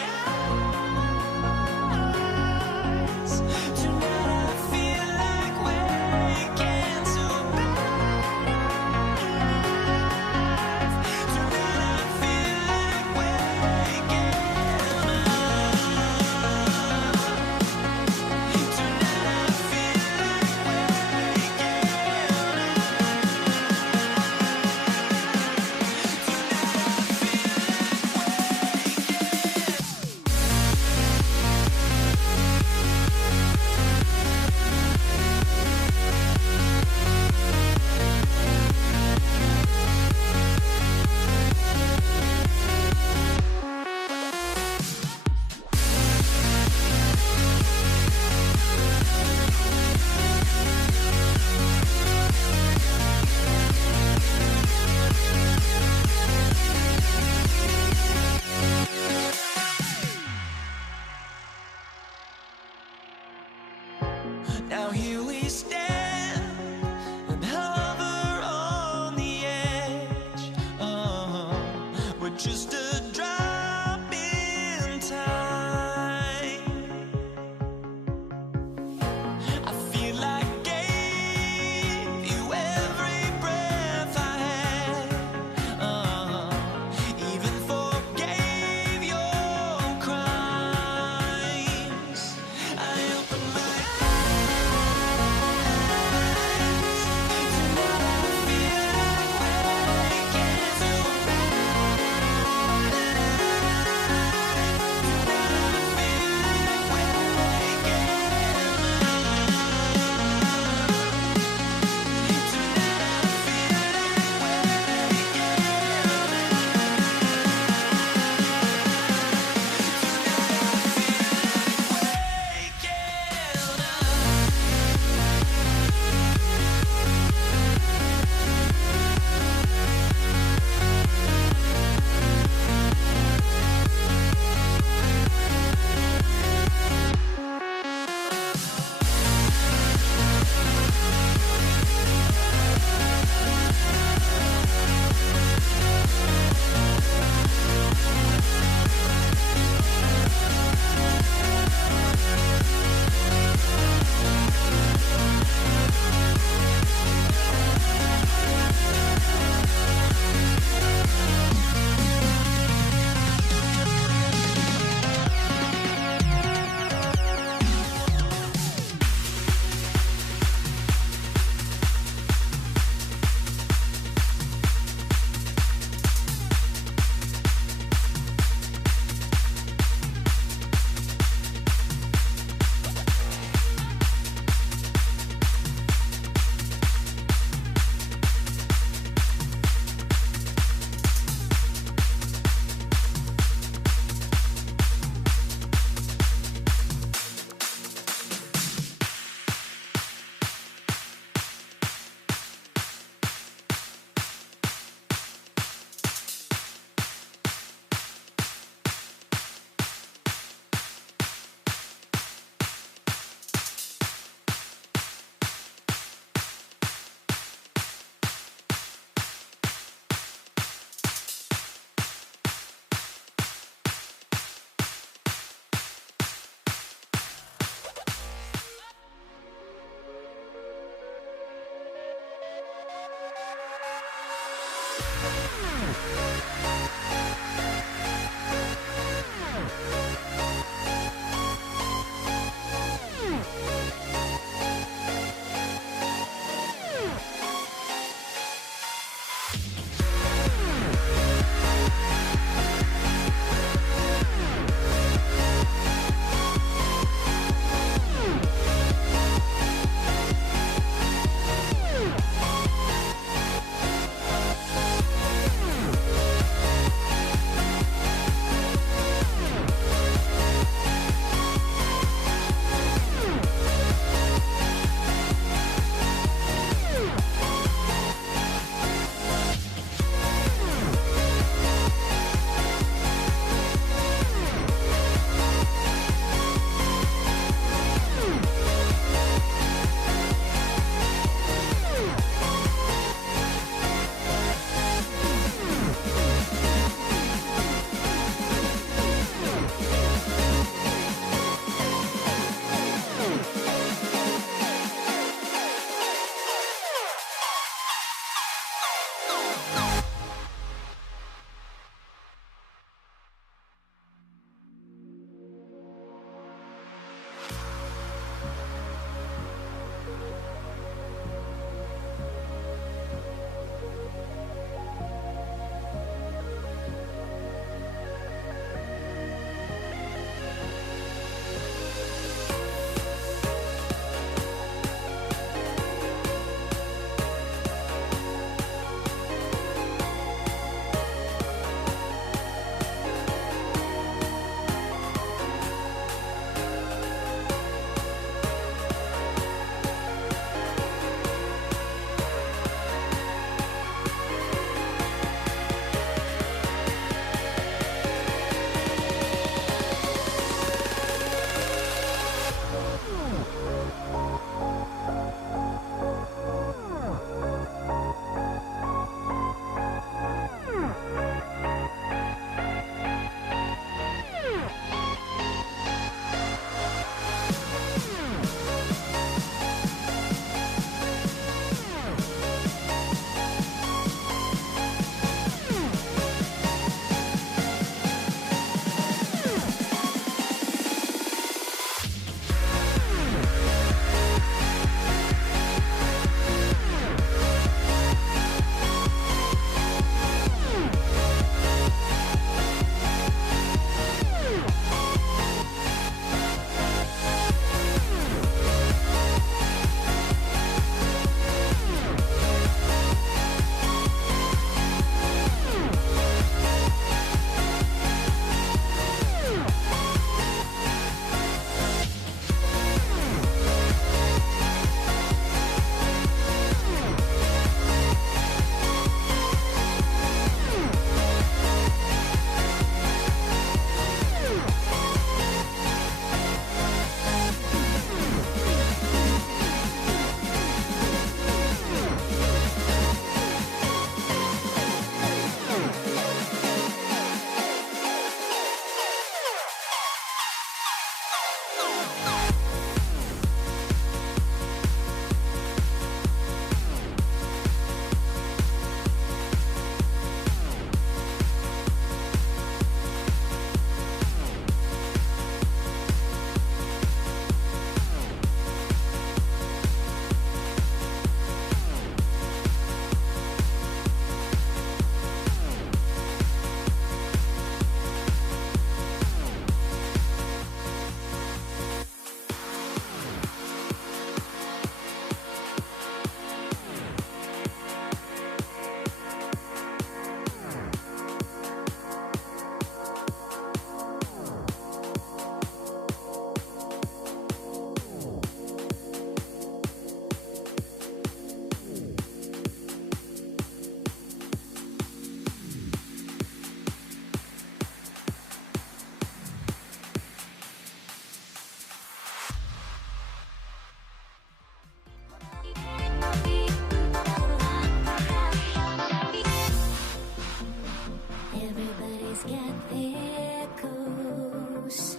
Everybody's got their goals,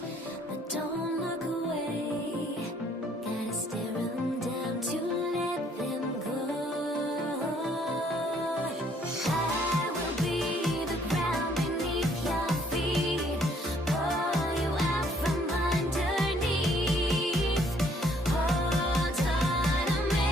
but don't look away. Gotta stare 'em down to let them go. I will be the ground beneath your feet, pull you out from underneath. Hold on to me.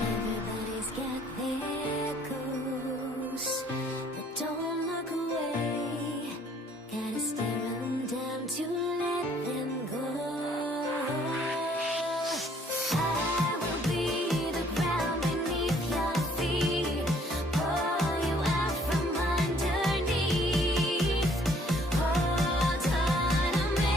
Everybody's got their goals, but don't look away. Gotta stare 'em down to let them go. I will be the ground beneath your feet, pull you out from underneath. Hold on to me.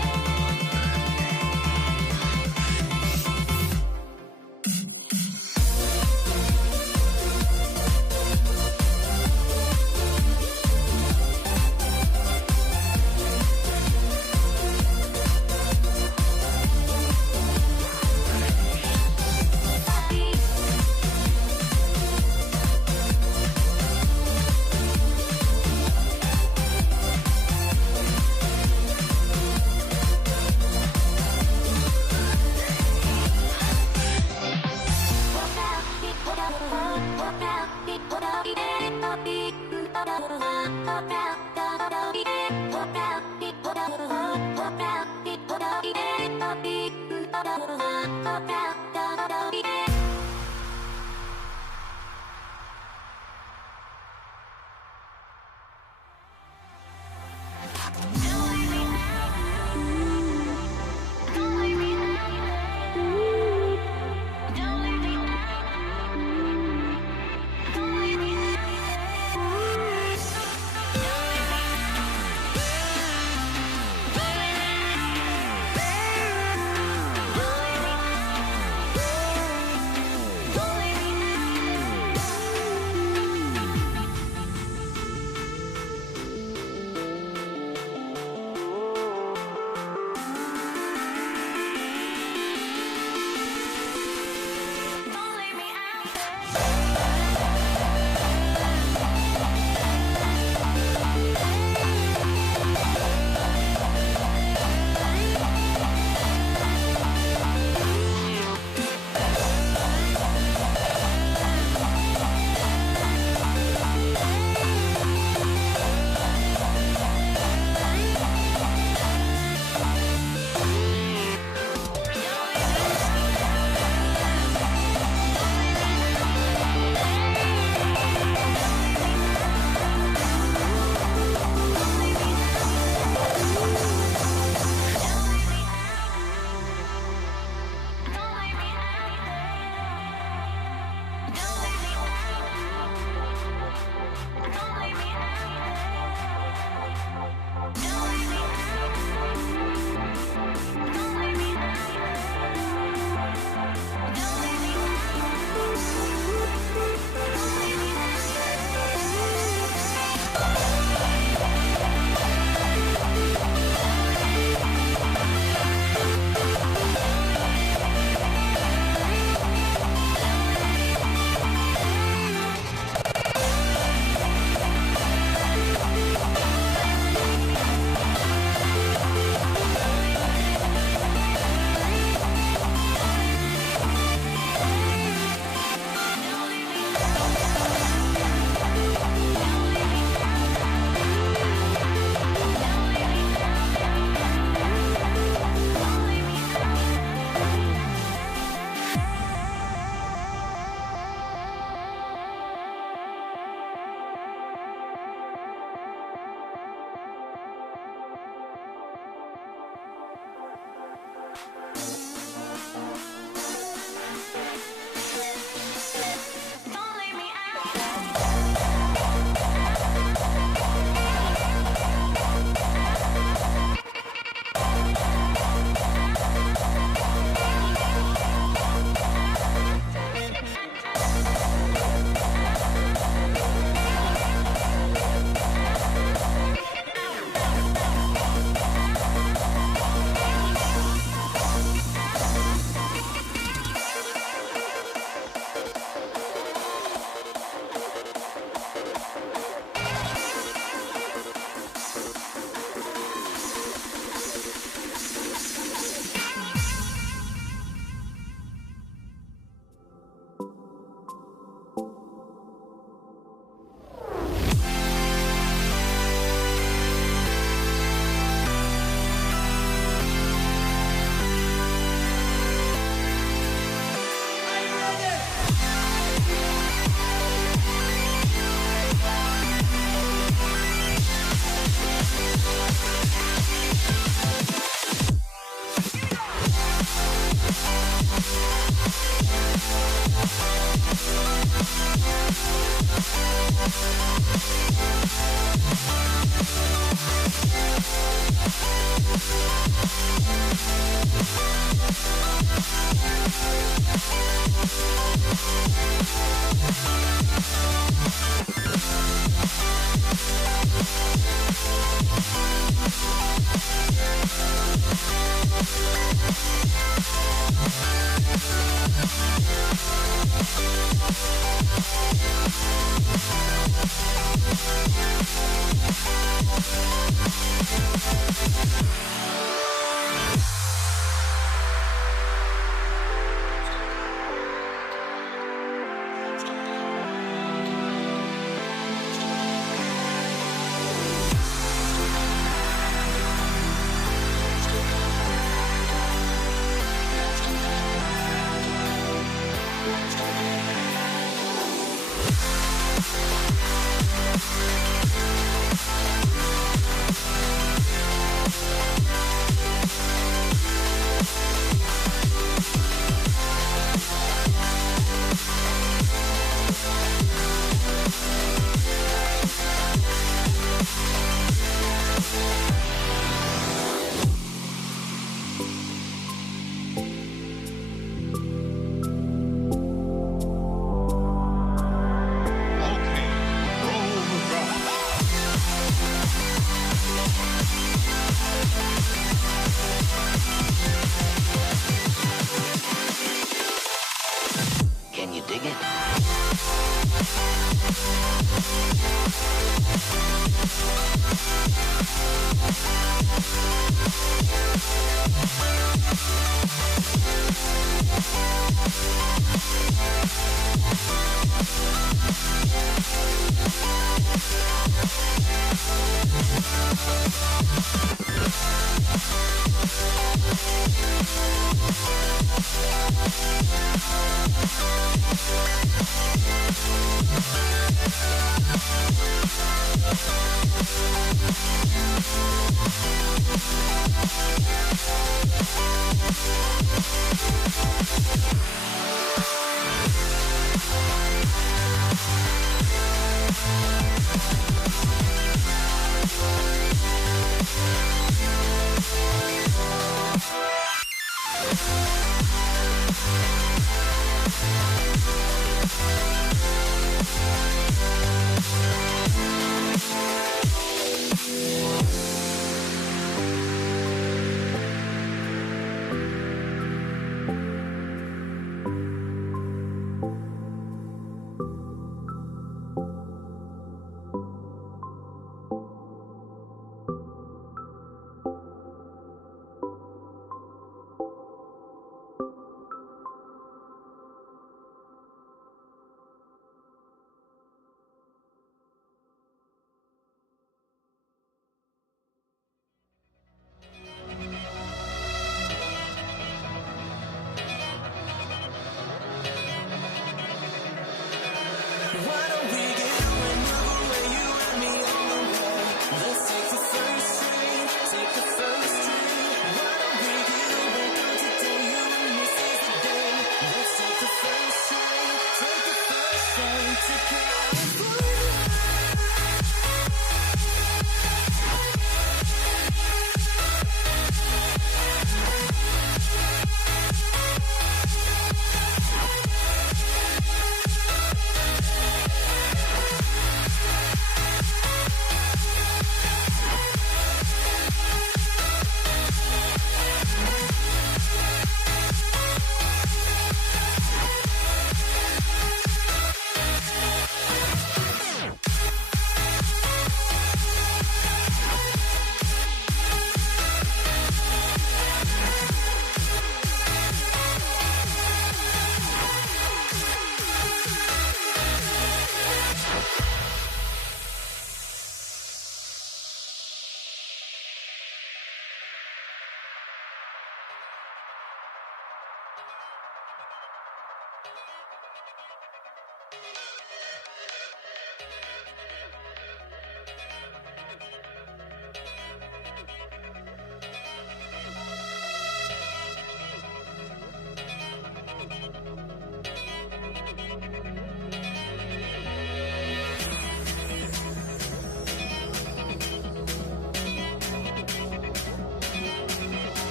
Dig it?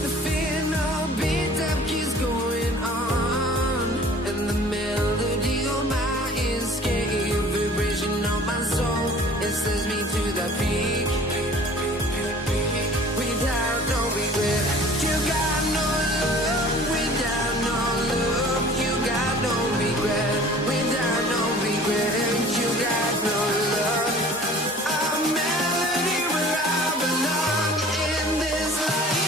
The fear no beat up keeps going on, and the melody on my escape, vibration on my soul, it sends me to the peak. Without no regret, you got no love. Without no love, you got no regret. Without no regret, you got no love. A melody where I belong in this life.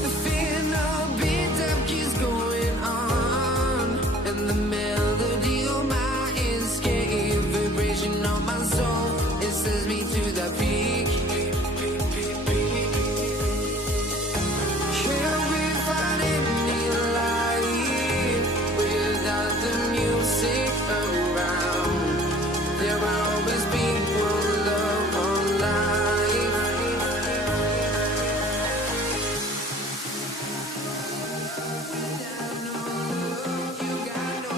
The fear no beat up keeps going on, and the melody on my escape, vibration on my soul, it sends me to the peak. Can't we find any light without the music around? There will always be one love on life. Without no love, you got no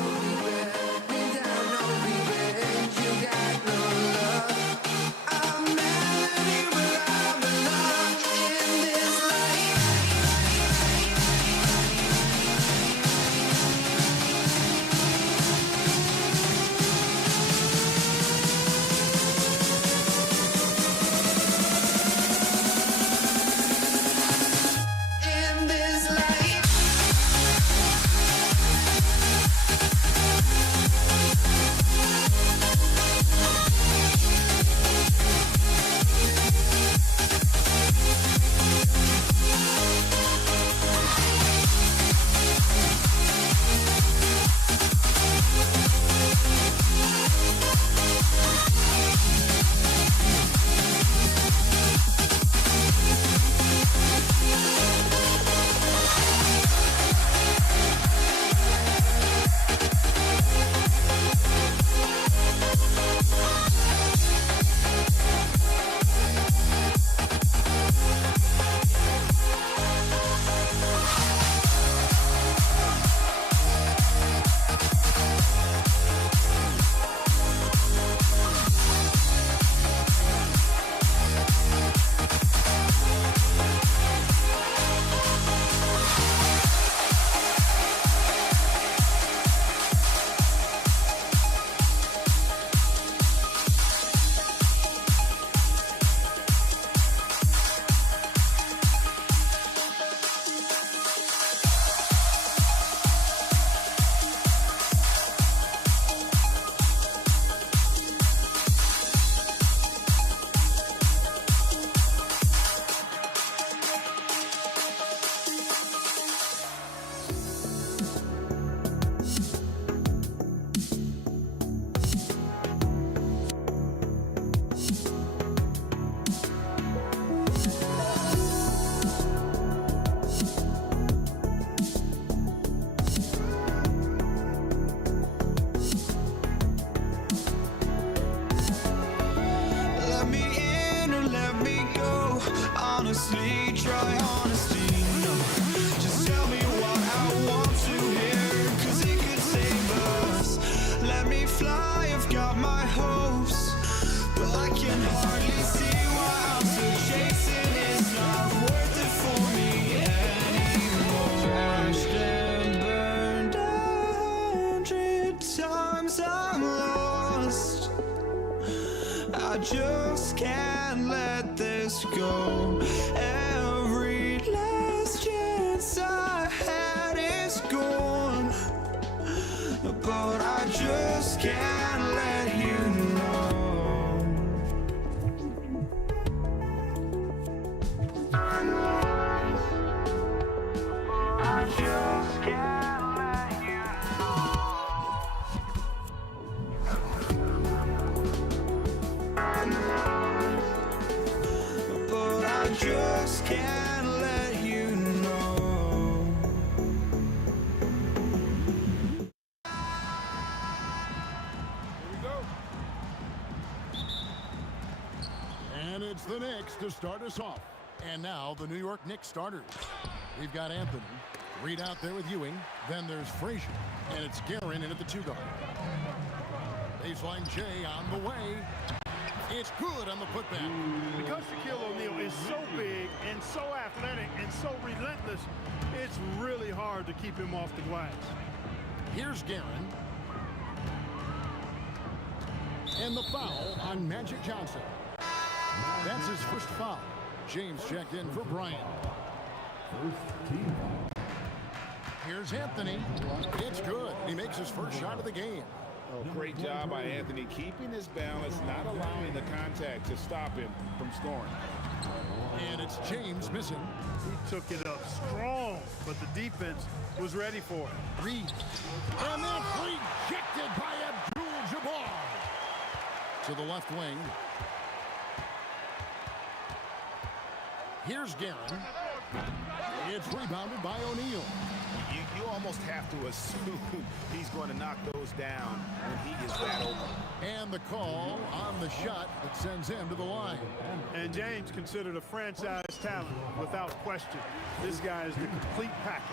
me try honesty. No, just tell me what I want to hear, 'cause it could save us. Let me fly, I've got my hopes, but I can hardly see why I'm still chasing. It's not worth it for me anymore. Crashed and burned 100 times, I'm lost. I just can't let this go. Every last chance I had is gone, but I just can't let you know. I just can't let you know. But I just can't let you know. And it's the Knicks to start us off. And now the New York Knicks starters. We've got Anthony. Reed out there with Ewing. Then there's Frazier. And it's Guerin in at the 2-guard. Baseline J on the way. It's good on the putback. Because Shaquille O'Neal is so big and so athletic and so relentless, it's really hard to keep him off the glass. Here's Guerin. And the foul on Magic Johnson. That's his first foul. James checked in for Bryant. First team foul. Here's Anthony. It's good. He makes his first shot of the game. Oh, great job by Anthony, keeping his balance, not allowing the contact to stop him from scoring. And it's James missing. He took it up strong, but the defense was ready for it. Reed. And that's rejected by Abdul-Jabbar. To the left wing. Here's Guerin. It's rebounded by O'Neal. You almost have to assume he's going to knock those down when he is that open. And the call on the shot that sends him to the line. And James considered a franchise talent without question. This guy is the complete package.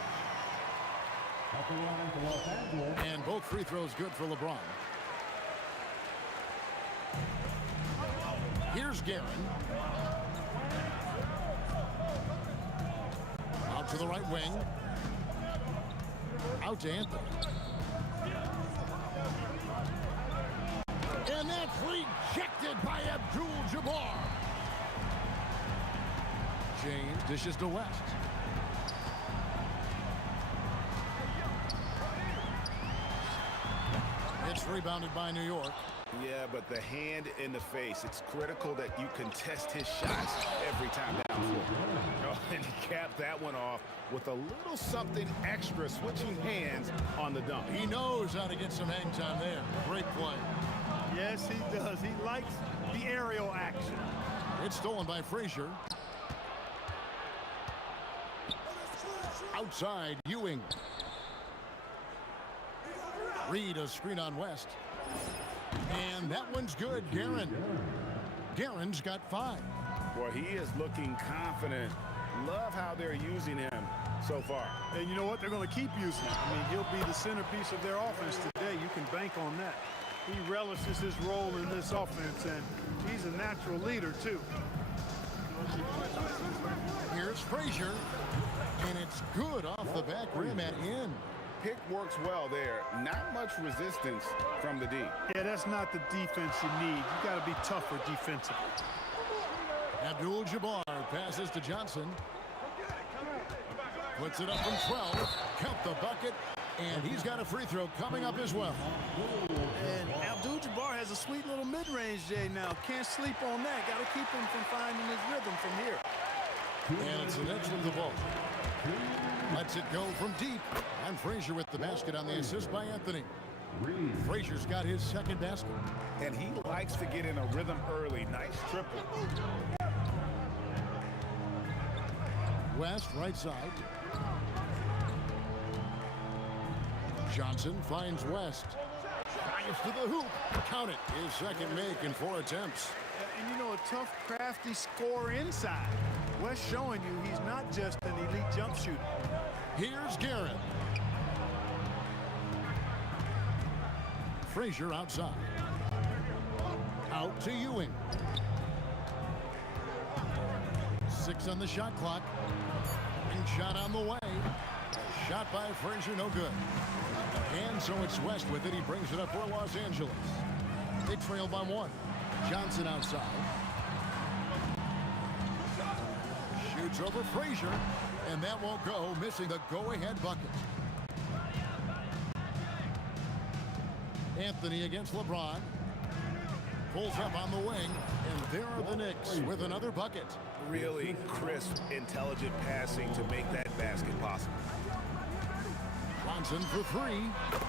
At the line for Los Angeles. And both free throws good for LeBron. Here's Guerin. Out to the right wing. Out to Anthony. And that's rejected by Abdul-Jabbar. James dishes to West. It's rebounded by New York. Yeah, but the hand in the face, it's critical that you contest his shots every time down floor. Oh, and he capped that one off with a little something extra, switching hands on the dunk. He knows how to get some hang time there. Great play. Yes, he does. He likes the aerial action. It's stolen by Frazier. Outside, Ewing. Reed, a screen on West. And that one's good, Guerin. Guerin's got 5. Boy, he is looking confident. Love how they're using him so far. And you know what? They're going to keep using him. I mean, he'll be the centerpiece of their offense today. You can bank on that. He relishes his role in this offense, and he's a natural leader, too. Here's Frazier. And it's good off the back rim and in. Pick works well there. Not much resistance from the D. Yeah, that's not the defense you need. You got to be tougher defensively. Abdul-Jabbar passes to Johnson. Puts it up from 12. Count the bucket. And he's got a free throw coming up as well. And Abdul-Jabbar has a sweet little mid-range J now. Can't sleep on that. Got to keep him from finding his rhythm from here. And it's the Knicks with the ball. Lets it go from deep. And Frazier with the basket on the assist by Anthony. Frazier's got his second basket. And he likes to get in a rhythm early. Nice triple. West, right side. Johnson finds West. Drives to the hoop. Count it. His second make in 4 attempts. And you know, a tough, crafty scorer inside. West showing you he's not just an elite jump shooter. Here's Garrett. Frazier outside. Out to Ewing. 6 on the shot clock. And shot on the way. A shot by Frazier, no good. And so it's West with it. He brings it up for Los Angeles. They trail by 1. Johnson outside. Shoots over Frazier. And that won't go, missing the go-ahead bucket. Anthony against LeBron. Pulls up on the wing, and there are the Knicks with another bucket. Really crisp, intelligent passing to make that basket possible. Johnson for 3.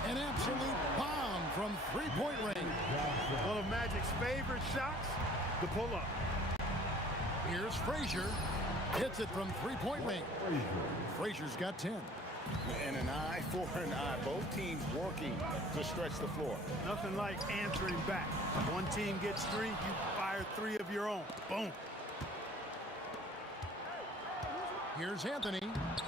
An absolute bomb from three-point range. One of Magic's favorite shots, the pull-up. Here's Frazier. Hits it from three-point range. Frazier's got 10. And an eye for an eye. Both teams working to stretch the floor. Nothing like answering back. One team gets 3, you fire 3 of your own. Boom. Here's Anthony,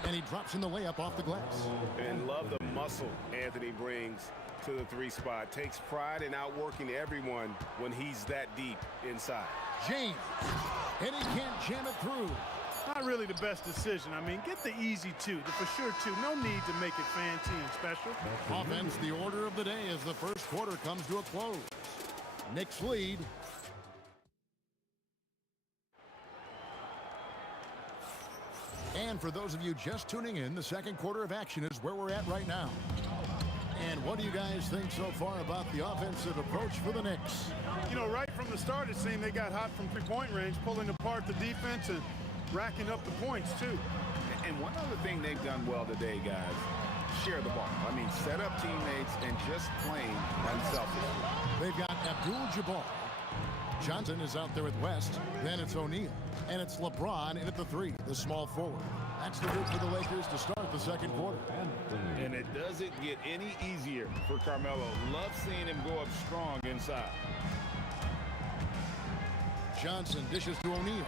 and he drops in the layup off the glass. And love the muscle Anthony brings to the 3 spot. Takes pride in outworking everyone when he's that deep inside. James, and he can't jam it through. Not really the best decision. I mean, get the easy 2, the for sure 2. No need to make it fancy and special. Offense, the order of the day as the first quarter comes to a close. Knicks lead. And for those of you just tuning in, the second quarter of action is where we're at right now. And what do you guys think so far about the offensive approach for the Knicks? You know, right from the start, it seemed they got hot from three-point range, pulling apart the defense and racking up the points, too. And one other thing they've done well today, guys, share the ball. I mean, set up teammates and just playing unselfishly. They've got Abdul-Jabbar. Johnson is out there with West. Then it's O'Neal. And it's LeBron in at the 3, the small forward. That's the route for the Lakers to start the second quarter. And it doesn't get any easier for Carmelo. Love seeing him go up strong inside. Johnson dishes to O'Neal.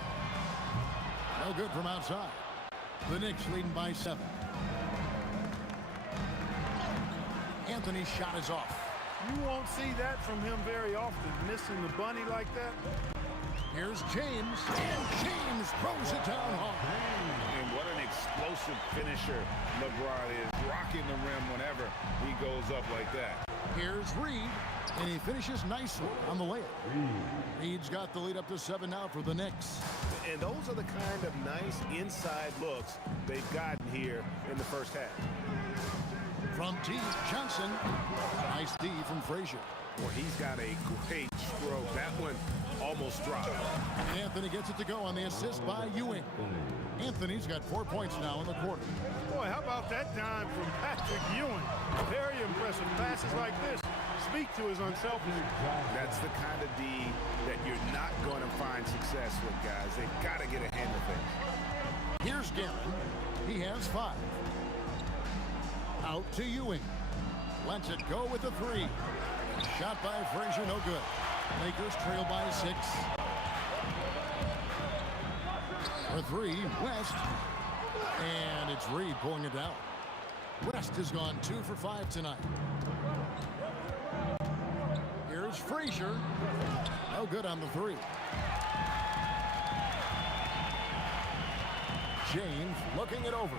No good from outside. The Knicks leading by 7. Anthony's shot is off. You won't see that from him very often, missing the bunny like that. Here's James, and James throws it down hard. And what an explosive finisher LeBron is, rocking the rim whenever he goes up like that. Here's Reed, and he finishes nicely on the layup. Reed's got the lead up to 7 now for the Knicks. And those are the kind of nice inside looks they've gotten here in the first half. From deep, Johnson. Nice D from Frazier. Boy, he's got a great stroke. That one almost dropped. And Anthony gets it to go on the assist by Ewing. Anthony's got 4 points now in the quarter. Boy, how about that dime from Patrick Ewing? Very impressive. Passes like this speak to his unselfishness. That's the kind of D that you're not going to find success with, guys. They've got to get a hand of it. Here's Gavin. He has 5. Out to Ewing. Lets it go with the 3. Shot by Frazier, no good. Lakers trail by 6. For 3, West. And it's Reed pulling it down. West has gone 2 for 5 tonight. Here's Frazier. No good on the 3. James looking it over.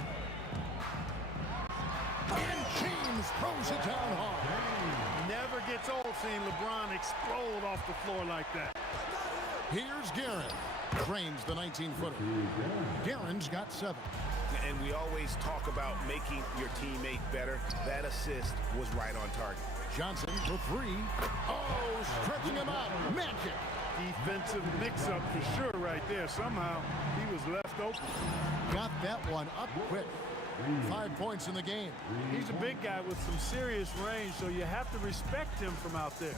And James throws it down hard. Never gets old seeing LeBron explode off the floor like that. Here's Guerin. Drains the 19-footer. Guerin's got 7. And we always talk about making your teammate better. That assist was right on target. Johnson for 3. Oh, stretching him out. Magic. Defensive mix-up for sure right there. Somehow he was left open. Got that one up quick. 5 points in the game. He's a big guy with some serious range, so you have to respect him from out there.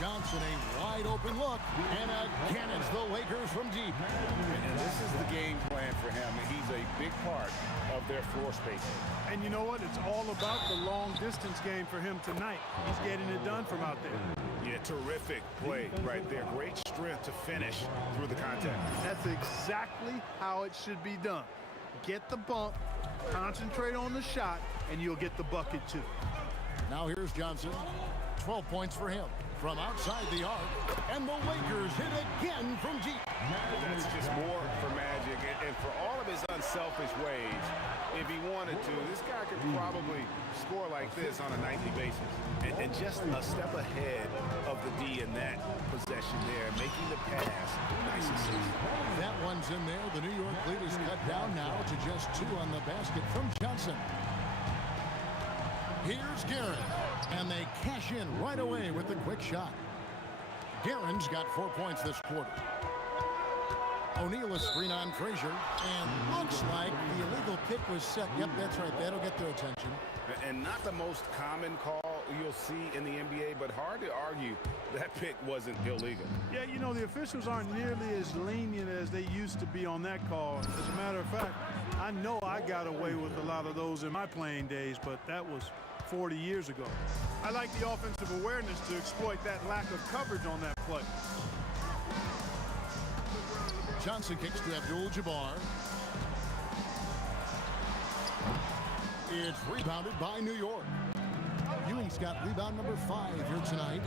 Johnson, a wide open look, and again it's the Lakers from deep. And this is the game plan for him. He's a big part of their floor spacing. And you know what? It's all about the long distance game for him tonight. He's getting it done from out there. Yeah, Terrific play right there. Great strength to finish through the contact. That's exactly how it should be done. Get the bump, concentrate on the shot, and you'll get the bucket too. Now here's Johnson. 12 points for him from outside the arc. And the Lakers hit again from deep. That's just more for Magic. And for all of his unselfish ways, if he wanted to, this guy could probably score like this on a nightly basis. And just a step ahead of the D in that possession there, making the pass nice and safe. That one's in there. The New York lead is cut down now to just 2 on the basket from Johnson. Here's Guerin, and they cash in right away with the quick shot. Guerin's got 4 points this quarter. O'Neal a screen on Frazier, and looks like the illegal kick was set. Yep, that's right. That'll get their attention. And not the most common call you'll see in the NBA, but hard to argue that pick wasn't illegal. Yeah, you know, the officials aren't nearly as lenient as they used to be on that call. As a matter of fact, I know I got away with a lot of those in my playing days, but that was 40 years ago. I like the offensive awareness to exploit that lack of coverage on that play. Johnson kicks to Abdul-Jabbar. It's rebounded by New York. Ewing's got rebound number 5 here tonight.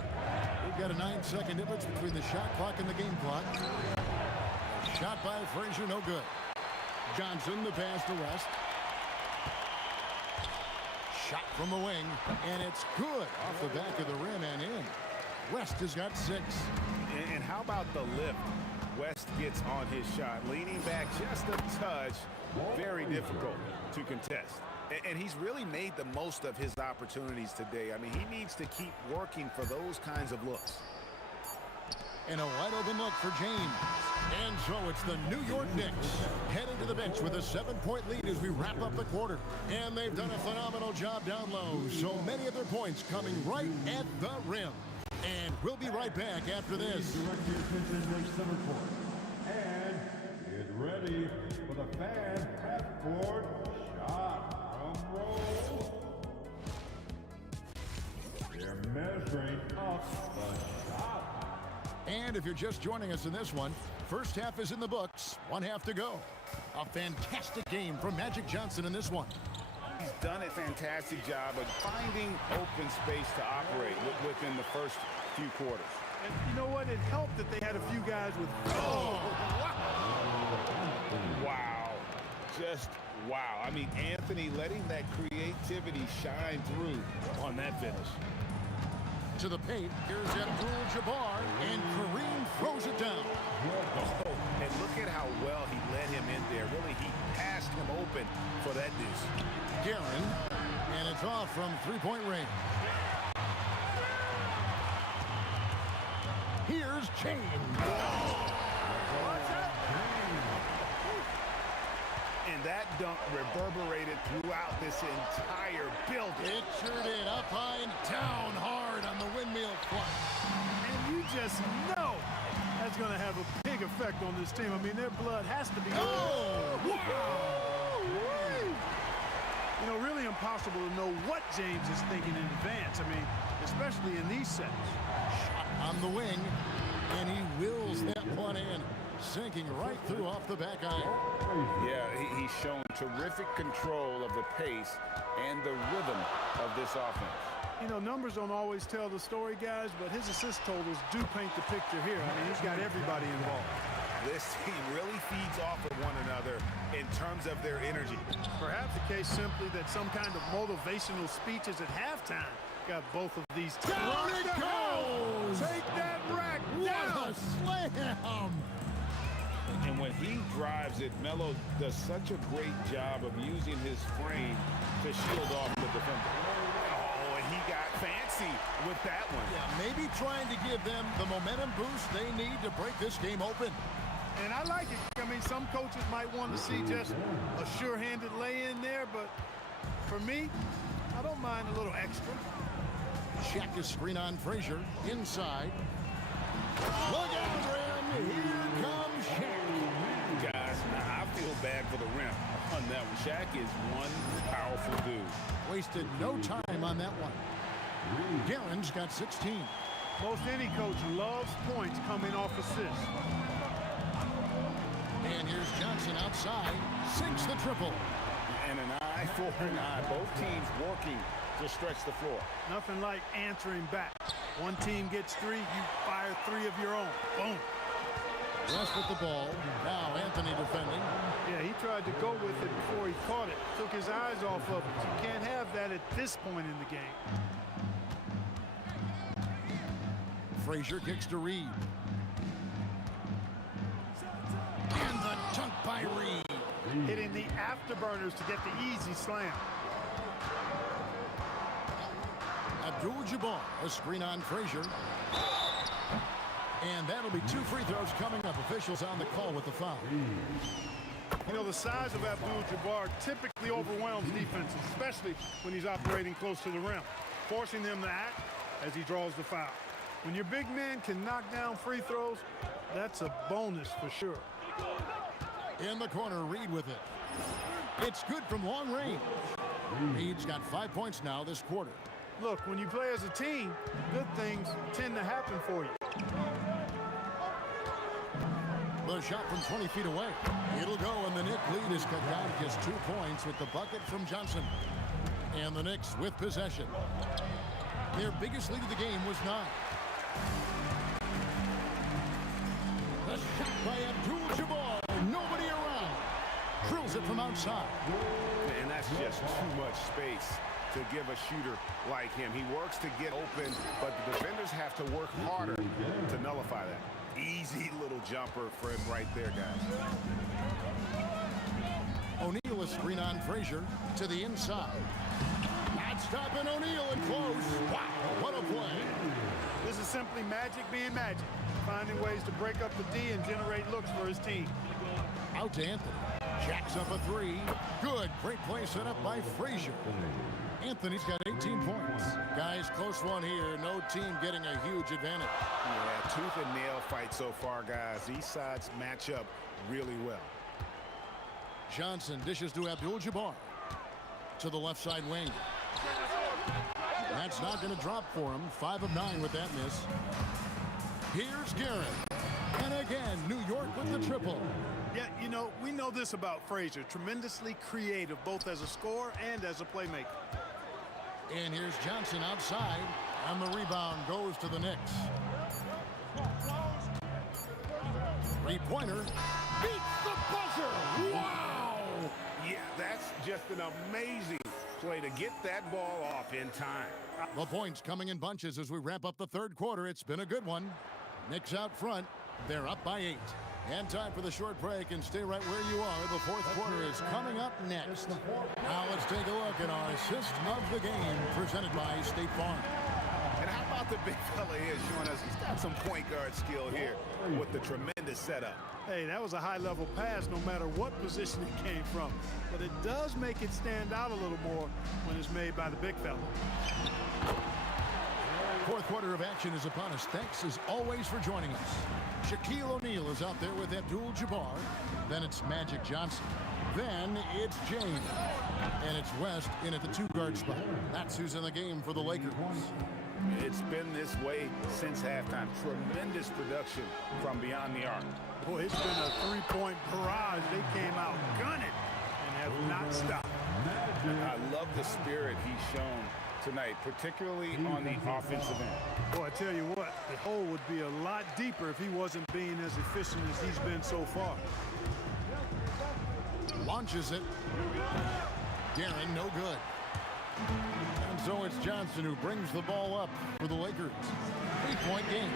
We've got a 9-second difference between the shot clock and the game clock. Shot by Frazier, no good. Johnson, the pass to West. Shot from the wing, and it's good off the back of the rim and in. West has got 6. And how about the lift West gets on his shot? Leaning back just a touch, very difficult to contest. And he's really made the most of his opportunities today. I mean, he needs to keep working for those kinds of looks. And a wide open look for James. And so it's the New York Knicks heading to the bench with a 7-point lead as we wrap up the quarter. And they've done a phenomenal job down low. So many of their points coming right at the rim. And we'll be right back after this. And get ready for the fan half-court shot. Drum roll. They're measuring up the shot. And if you're just joining us in this one, first half is in the books. 1 half to go. A fantastic game from Magic Johnson in this one. He's done a fantastic job of finding open space to operate within the first few quarters. And you know what? It helped that they had a few guys with... Oh, wow. Just wow. I mean, Anthony letting that creativity shine through on that finish. To the paint, here's Abdul-Jabbar, and Kareem throws it down. Oh, and look at how well he led him in there. Really, he passed him open for that deuce. Guerin, and it's off from 3-point range. Here's James. And that dunk reverberated throughout this entire building. It sure did. Up high and down hard on the windmill flush. And you just know that's going to have a big effect on this team. I mean, their blood has to be... Oh! Wow! You know, really impossible to know what James is thinking in advance. I mean, especially in these sets. Shot on the wing, and he wills that one in, sinking right through off the back iron. Yeah, he's shown terrific control of the pace and the rhythm of this offense. You know, numbers don't always tell the story, guys, but his assist totals do paint the picture here. I mean, he's got everybody involved. This team really feeds off of one another in terms of their energy. Perhaps the case simply that some kind of motivational speeches at halftime got both of these teams. Down it goes! Take that rack down! What a slam! And when he drives it, Melo does such a great job of using his frame to shield off the defender. Oh, and he got fancy with that one. Yeah, maybe trying to give them the momentum boost they need to break this game open. And I like it. I mean, some coaches might want to see just a sure-handed lay-in there, but for me, I don't mind a little extra. Check his screen on Frazier. Inside. Look out, Rim. Here comes Shaq. Guys, I feel bad for the rim on that one. Shaq is one powerful dude. Wasted no time on that one. Guerin's got 16. Most any coach loves points coming off assists. And here's Johnson outside, sinks the triple. And an eye for an eye. Both teams working to stretch the floor. Nothing like answering back. One team gets 3, you fire 3 of your own. Boom. West with the ball. Now Anthony defending. Yeah, he tried to go with it before he caught it. Took his eyes off of it. You can't have that at this point in the game. Frazier kicks to Reed. And the dunk by Reed. Hitting the afterburners to get the easy slam. Abdul-Jabbar, a screen on Frazier. And that'll be 2 free throws coming up. Officials on the call with the foul. You know, the size of Abdul-Jabbar typically overwhelms defenses, especially when he's operating close to the rim, forcing him to act as he draws the foul. When your big man can knock down free throws, that's a bonus for sure. In the corner, Reed with it. It's good from long range. Reed's got 5 points now this quarter. Look, when you play as a team, good things tend to happen for you. The shot from 20 feet away. It'll go, and the Knicks lead is cut down to just 2 points with the bucket from Johnson. And the Knicks with possession. Their biggest lead of the game was 9. The shot by Abdul-Jabbar. Nobody around. Drills it from outside. And that's just too much space to give a shooter like him. He works to get open, but the defenders have to work harder to nullify that. Easy little jumper for him right there, guys. O'Neal a screen on Frazier to the inside. Not stopping O'Neal and close. Wow, what a play. This is simply magic being magic, finding ways to break up the D and generate looks for his team. Out to Anthony. Jacks up a 3. Good. Great play set up by Frazier. Anthony's got 18 points. Guys, close one here. No team getting a huge advantage. Yeah, tooth and nail fight so far, guys. These sides match up really well. Johnson dishes to Abdul-Jabbar. To the left side wing. That's not going to drop for him. 5 of 9 with that miss. Here's Garrett. And again, New York with the triple. Yeah, you know, we know this about Frazier. Tremendously creative, both as a scorer and as a playmaker. And here's Johnson outside. And the rebound goes to the Knicks. 3-pointer. Beats the buzzer. Wow! Yeah, that's just an amazing play to get that ball off in time. The points coming in bunches as we wrap up the third quarter. It's been a good one. Knicks out front. They're up by 8. And time for the short break, and stay right where you are. The fourth quarter is coming up next. Now let's take a look at our assist of the game presented by State Farm. And how about the big fella here showing us he's got some point guard skill here with the tremendous setup. Hey, that was a high-level pass no matter what position it came from. But it does make it stand out a little more when it's made by the big fella. Fourth quarter of action is upon us. Thanks, as always, for joining us. Shaquille O'Neal is out there with Abdul-Jabbar. Then it's Magic Johnson. Then it's James. And it's West in at the 2-guard spot. That's who's in the game for the Lakers. It's been this way since halftime. Tremendous production from beyond the arc. Boy, it's been a 3-point barrage. They came out gunning and have not stopped. I love the spirit he's shown tonight, particularly on the offensive end. Boy, I tell you what, the hole would be a lot deeper if he wasn't being as efficient as he's been so far. Launches it. Guerin, no good. And so it's Johnson who brings the ball up for the Lakers. 3-point game.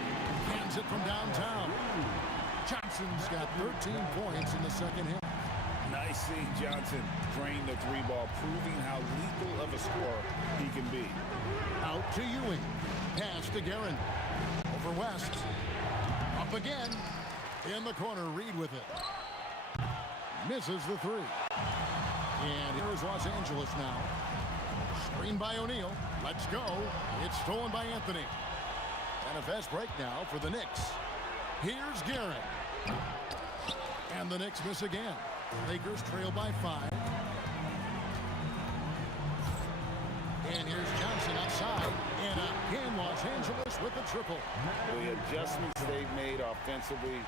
Hands it from downtown. Johnson's got 13 points in the second half. Nice seeing Johnson drain the 3-ball, proving how lethal of a scorer he can be. Out to Ewing. Pass to Guerin. Over West. Up again. In the corner, Reed with it. Misses the 3. And here's Los Angeles now. Screen by O'Neal. Let's go. It's stolen by Anthony. And a fast break now for the Knicks. Here's Guerin. And the Knicks miss again. Lakers trail by 5. And here's Johnson outside. And again, Los Angeles with the triple. The adjustments they've made offensively,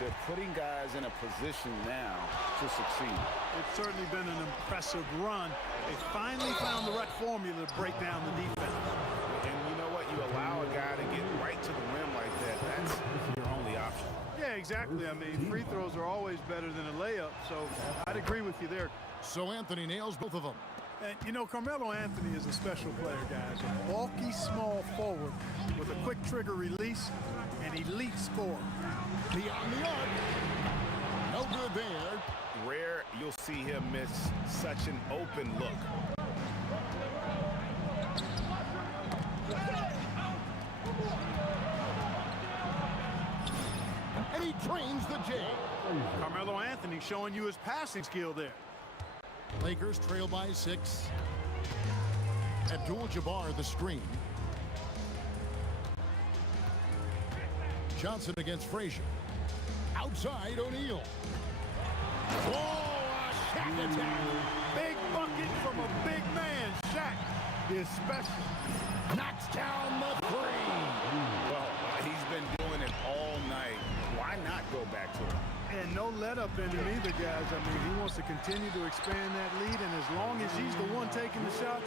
they're putting guys in a position now to succeed. It's certainly been an impressive run. They finally found the right formula to break down the defense. And you know what? You allow a guy to get right to the rim like that. That's your only option. Yeah, exactly. I mean, free throws are always better than a layup, so I'd agree with you there. So Anthony nails both of them. And, you know, Carmelo Anthony is a special player, guys. A bulky, small forward with a quick trigger release, an elite scorer. Beyond the arc. No good there. Rare you'll see him miss such an open look. And he drains the J. Carmelo Anthony showing you his passing skill there. Lakers trail by 6. Abdul-Jabbar the screen. Johnson against Frazier. Outside O'Neal. Oh, a Shaq attack. Big bucket from a big man. Shaq is special. Knocks down the 3. Well, he's been doing it all night. Why not go back to it? And no let up in him either, guys. I mean, he wants to continue to expand that lead, and as long as he's the one taking the shots,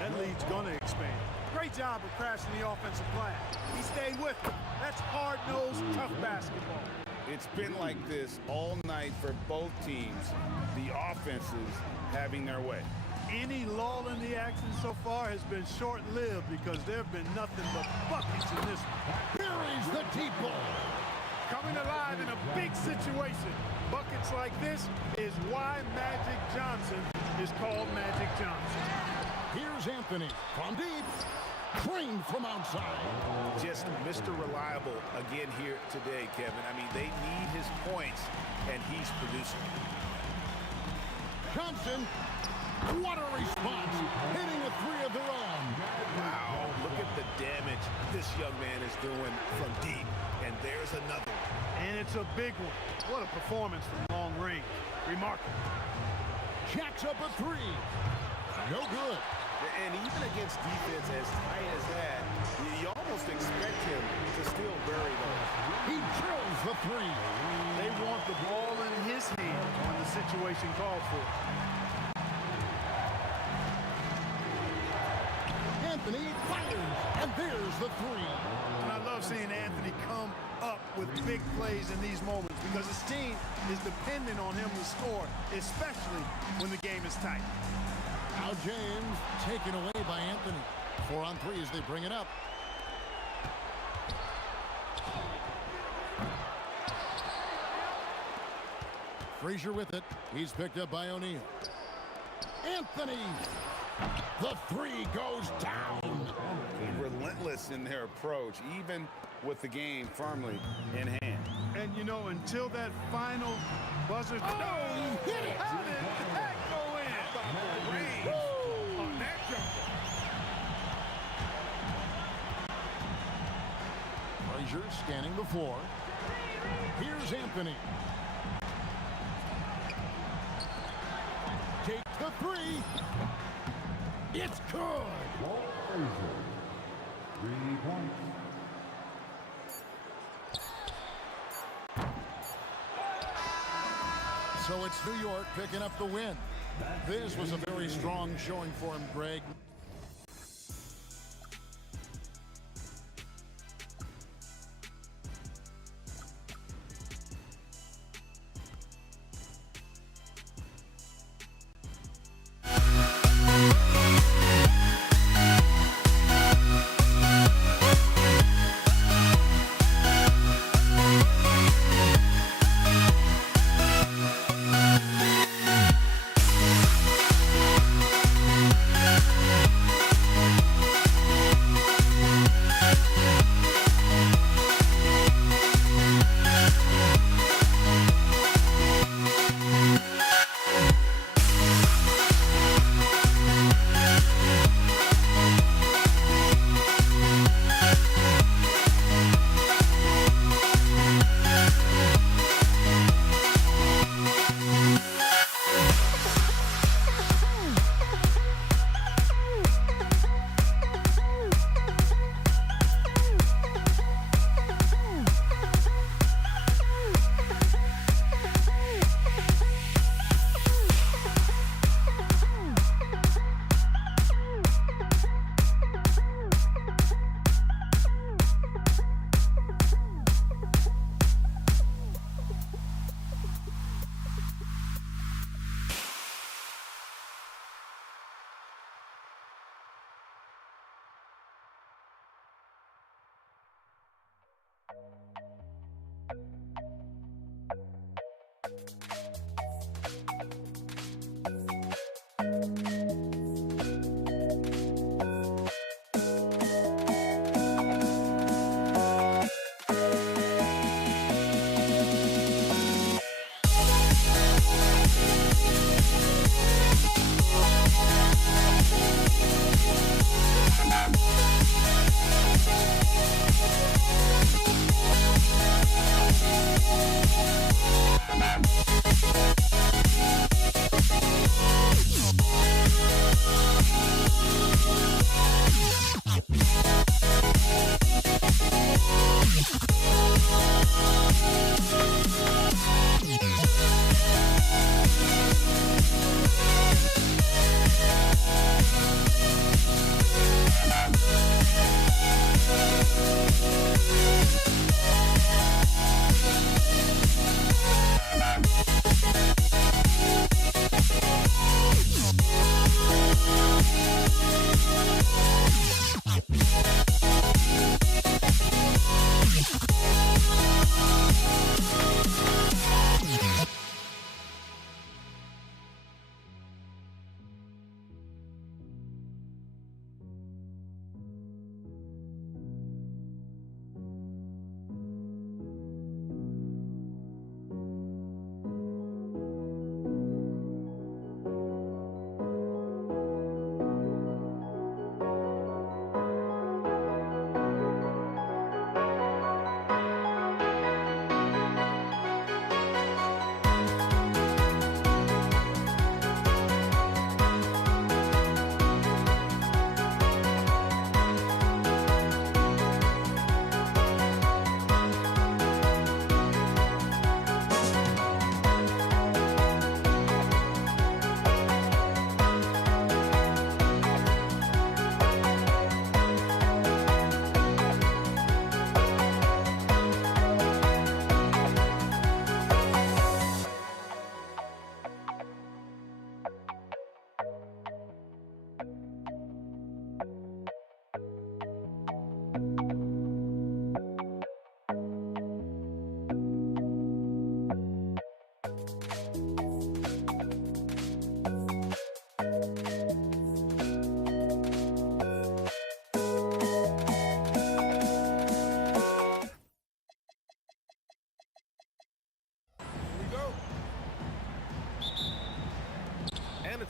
that lead's going to expand. Great job of crashing the offensive glass. He stayed with it. That's hard-nosed, tough basketball. It's been like this all night for both teams. The offenses having their way. Any lull in the action so far has been short-lived because there have been nothing but buckets in this one. Buries the deep ball. Coming alive in a big situation. Buckets like this is why Magic Johnson is called Magic Johnson. Here's Anthony from deep. Green from outside. Just Mr. Reliable again here today, Kevin. I mean, they need his points, and he's producing. Johnson, what a response. Hitting a 3 of their own. Wow, look at the damage this young man is doing from deep. And there's another one. And it's a big one. What a performance from long range. Remarkable. Jacks up a 3. No good. And even against defense as tight as that, you almost expect him to still bury those. He drills the 3. They want the ball in his hands when the situation calls for it. Anthony fires, and there's the 3. And I love seeing Anthony come up with big plays in these moments because his team is dependent on him to score, especially when the game is tight. Now James taken away by Anthony. 4 on 3 as they bring it up. Frazier with it. He's picked up by O'Neal. Anthony. The 3 goes down. Relentless in their approach, even with the game firmly in hand. And you know, until that final buzzer. Oh, he hit it. How did that go in? On that jumper. Frazier scanning the floor. Here's Anthony. Take the 3. It's good. Walt Frazier, 3 points. So it's New York picking up the win. This was a very strong showing for him, Greg.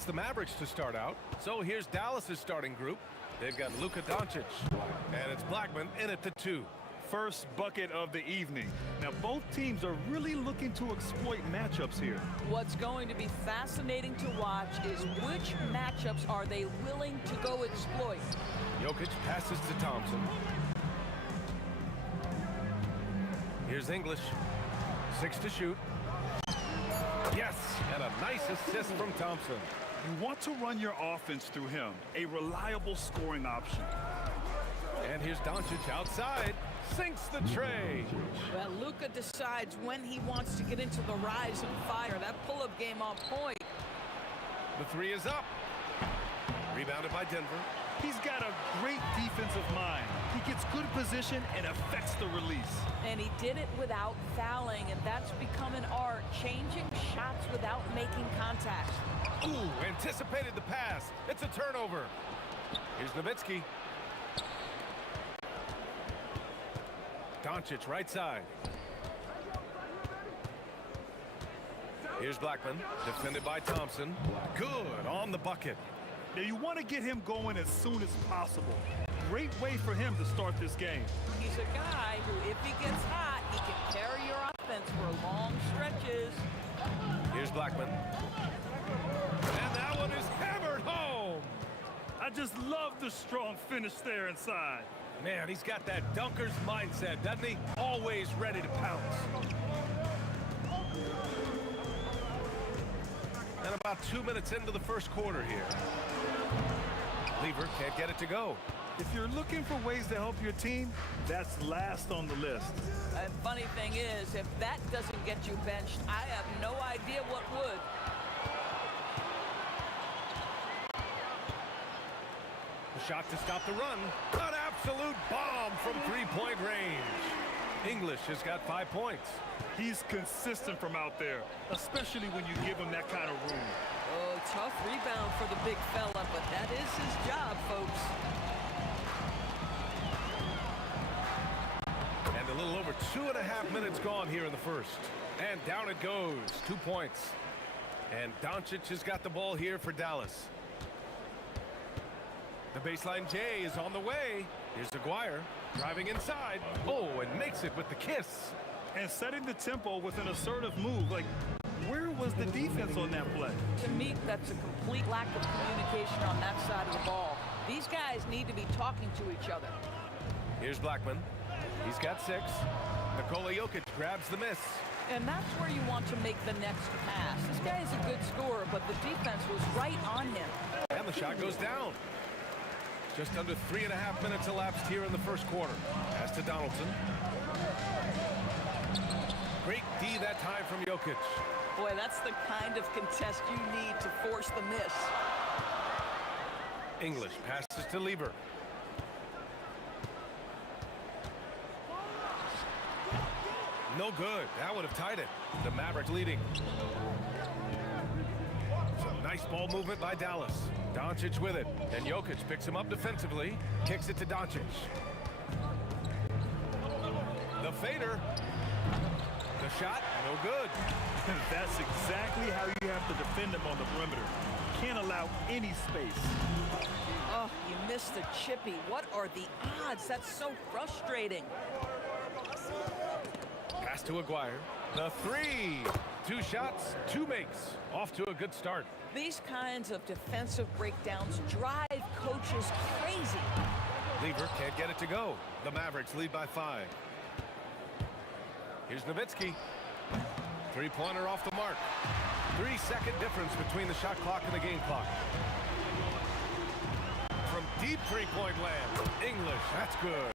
It's the Mavericks to start out. So here's Dallas's starting group. They've got Luka Doncic, and it's Blackman in at the 2. First bucket of the evening. Now, both teams are really looking to exploit matchups here. What's going to be fascinating to watch is which matchups are they willing to go exploit. Jokic passes to Thompson. Here's English. 6 to shoot. Yes, and a nice assist from Thompson. You want to run your offense through him, a reliable scoring option. And here's Doncic outside. Sinks the tray. Well, Luka decides when he wants to get into the rise and fire. That pull-up game on point. The 3 is up. Rebounded by Denver. He's got a great defensive mind. He gets good position and affects the release. And he did it without fouling, and that's become an art, changing shots without making contact. Ooh, anticipated the pass. It's a turnover. Here's Nowitzki. Doncic right side. Here's Blackman, defended by Thompson. Good on the bucket. Now you want to get him going as soon as possible. Great way for him to start this game. He's a guy who, if he gets hot, he can carry your offense for long stretches. Here's Blackman. And that one is hammered home. I just love the strong finish there inside. Man, he's got that dunker's mindset, doesn't he? Always ready to pounce. And about 2 minutes into the first quarter here. Lever can't get it to go. If you're looking for ways to help your team, that's last on the list. And funny thing is, if that doesn't get you benched, I have no idea what would. The shot to stop the run. An absolute bomb from three-point range. English has got 5 points. He's consistent from out there, especially when you give him that kind of room. Oh, tough rebound for the big fella, but that is his job, folks. And a little over 2.5 minutes gone here in the first. And down it goes. 2 points. And Doncic has got the ball here for Dallas. The baseline J is on the way. Here's Aguirre driving inside. Oh, and makes it with the kiss. And setting the tempo with an assertive move. Like, where was the defense on that play? To me, that's a complete lack of communication on that side of the ball. These guys need to be talking to each other. Here's Blackman. He's got 6. Nikola Jokic grabs the miss. And that's where you want to make the next pass. This guy is a good scorer, but the defense was right on him. And the shot goes down. Just under 3.5 minutes elapsed here in the first quarter. Pass to Donaldson. Great D that time from Jokic. Boy, that's the kind of contest you need to force the miss. English passes to Lever. No good. That would have tied it. The Mavericks leading. Some nice ball movement by Dallas. Doncic with it. And Jokic picks him up defensively. Kicks it to Doncic. The fader. The shot, no good. That's exactly how you have to defend him on the perimeter. Can't allow any space. Oh, you missed the chippy. What are the odds? That's so frustrating. Pass to Aguirre. The 3. 2 shots, 2 makes. Off to a good start. These kinds of defensive breakdowns drive coaches crazy. Lever can't get it to go. The Mavericks lead by 5. Here's Nowitzki. 3-pointer off the mark. 3-second difference between the shot clock and the game clock. From deep 3-point land. English, that's good.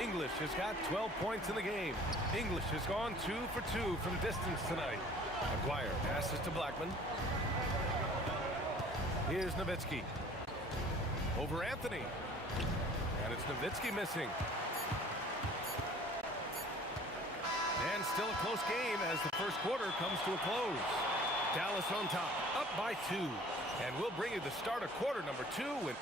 English has got 12 points in the game. English has gone 2 for 2 from distance tonight. Aguirre passes to Blackman. Here's Nowitzki. Over Anthony. And it's Nowitzki missing. And still a close game as the first quarter comes to a close. Dallas on top, up by 2. And we'll bring you the start of quarter number 2 with...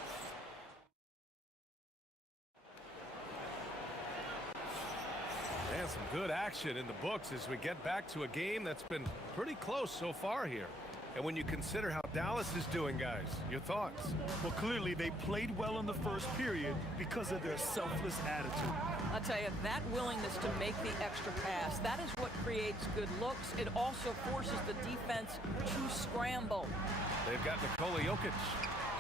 And some good action in the books as we get back to a game that's been pretty close so far here. And when you consider how Dallas is doing, guys, your thoughts? Well, clearly they played well in the first period because of their selfless attitude. I'll tell you, that willingness to make the extra pass, that is what creates good looks. It also forces the defense to scramble. They've got Nikola Jokic.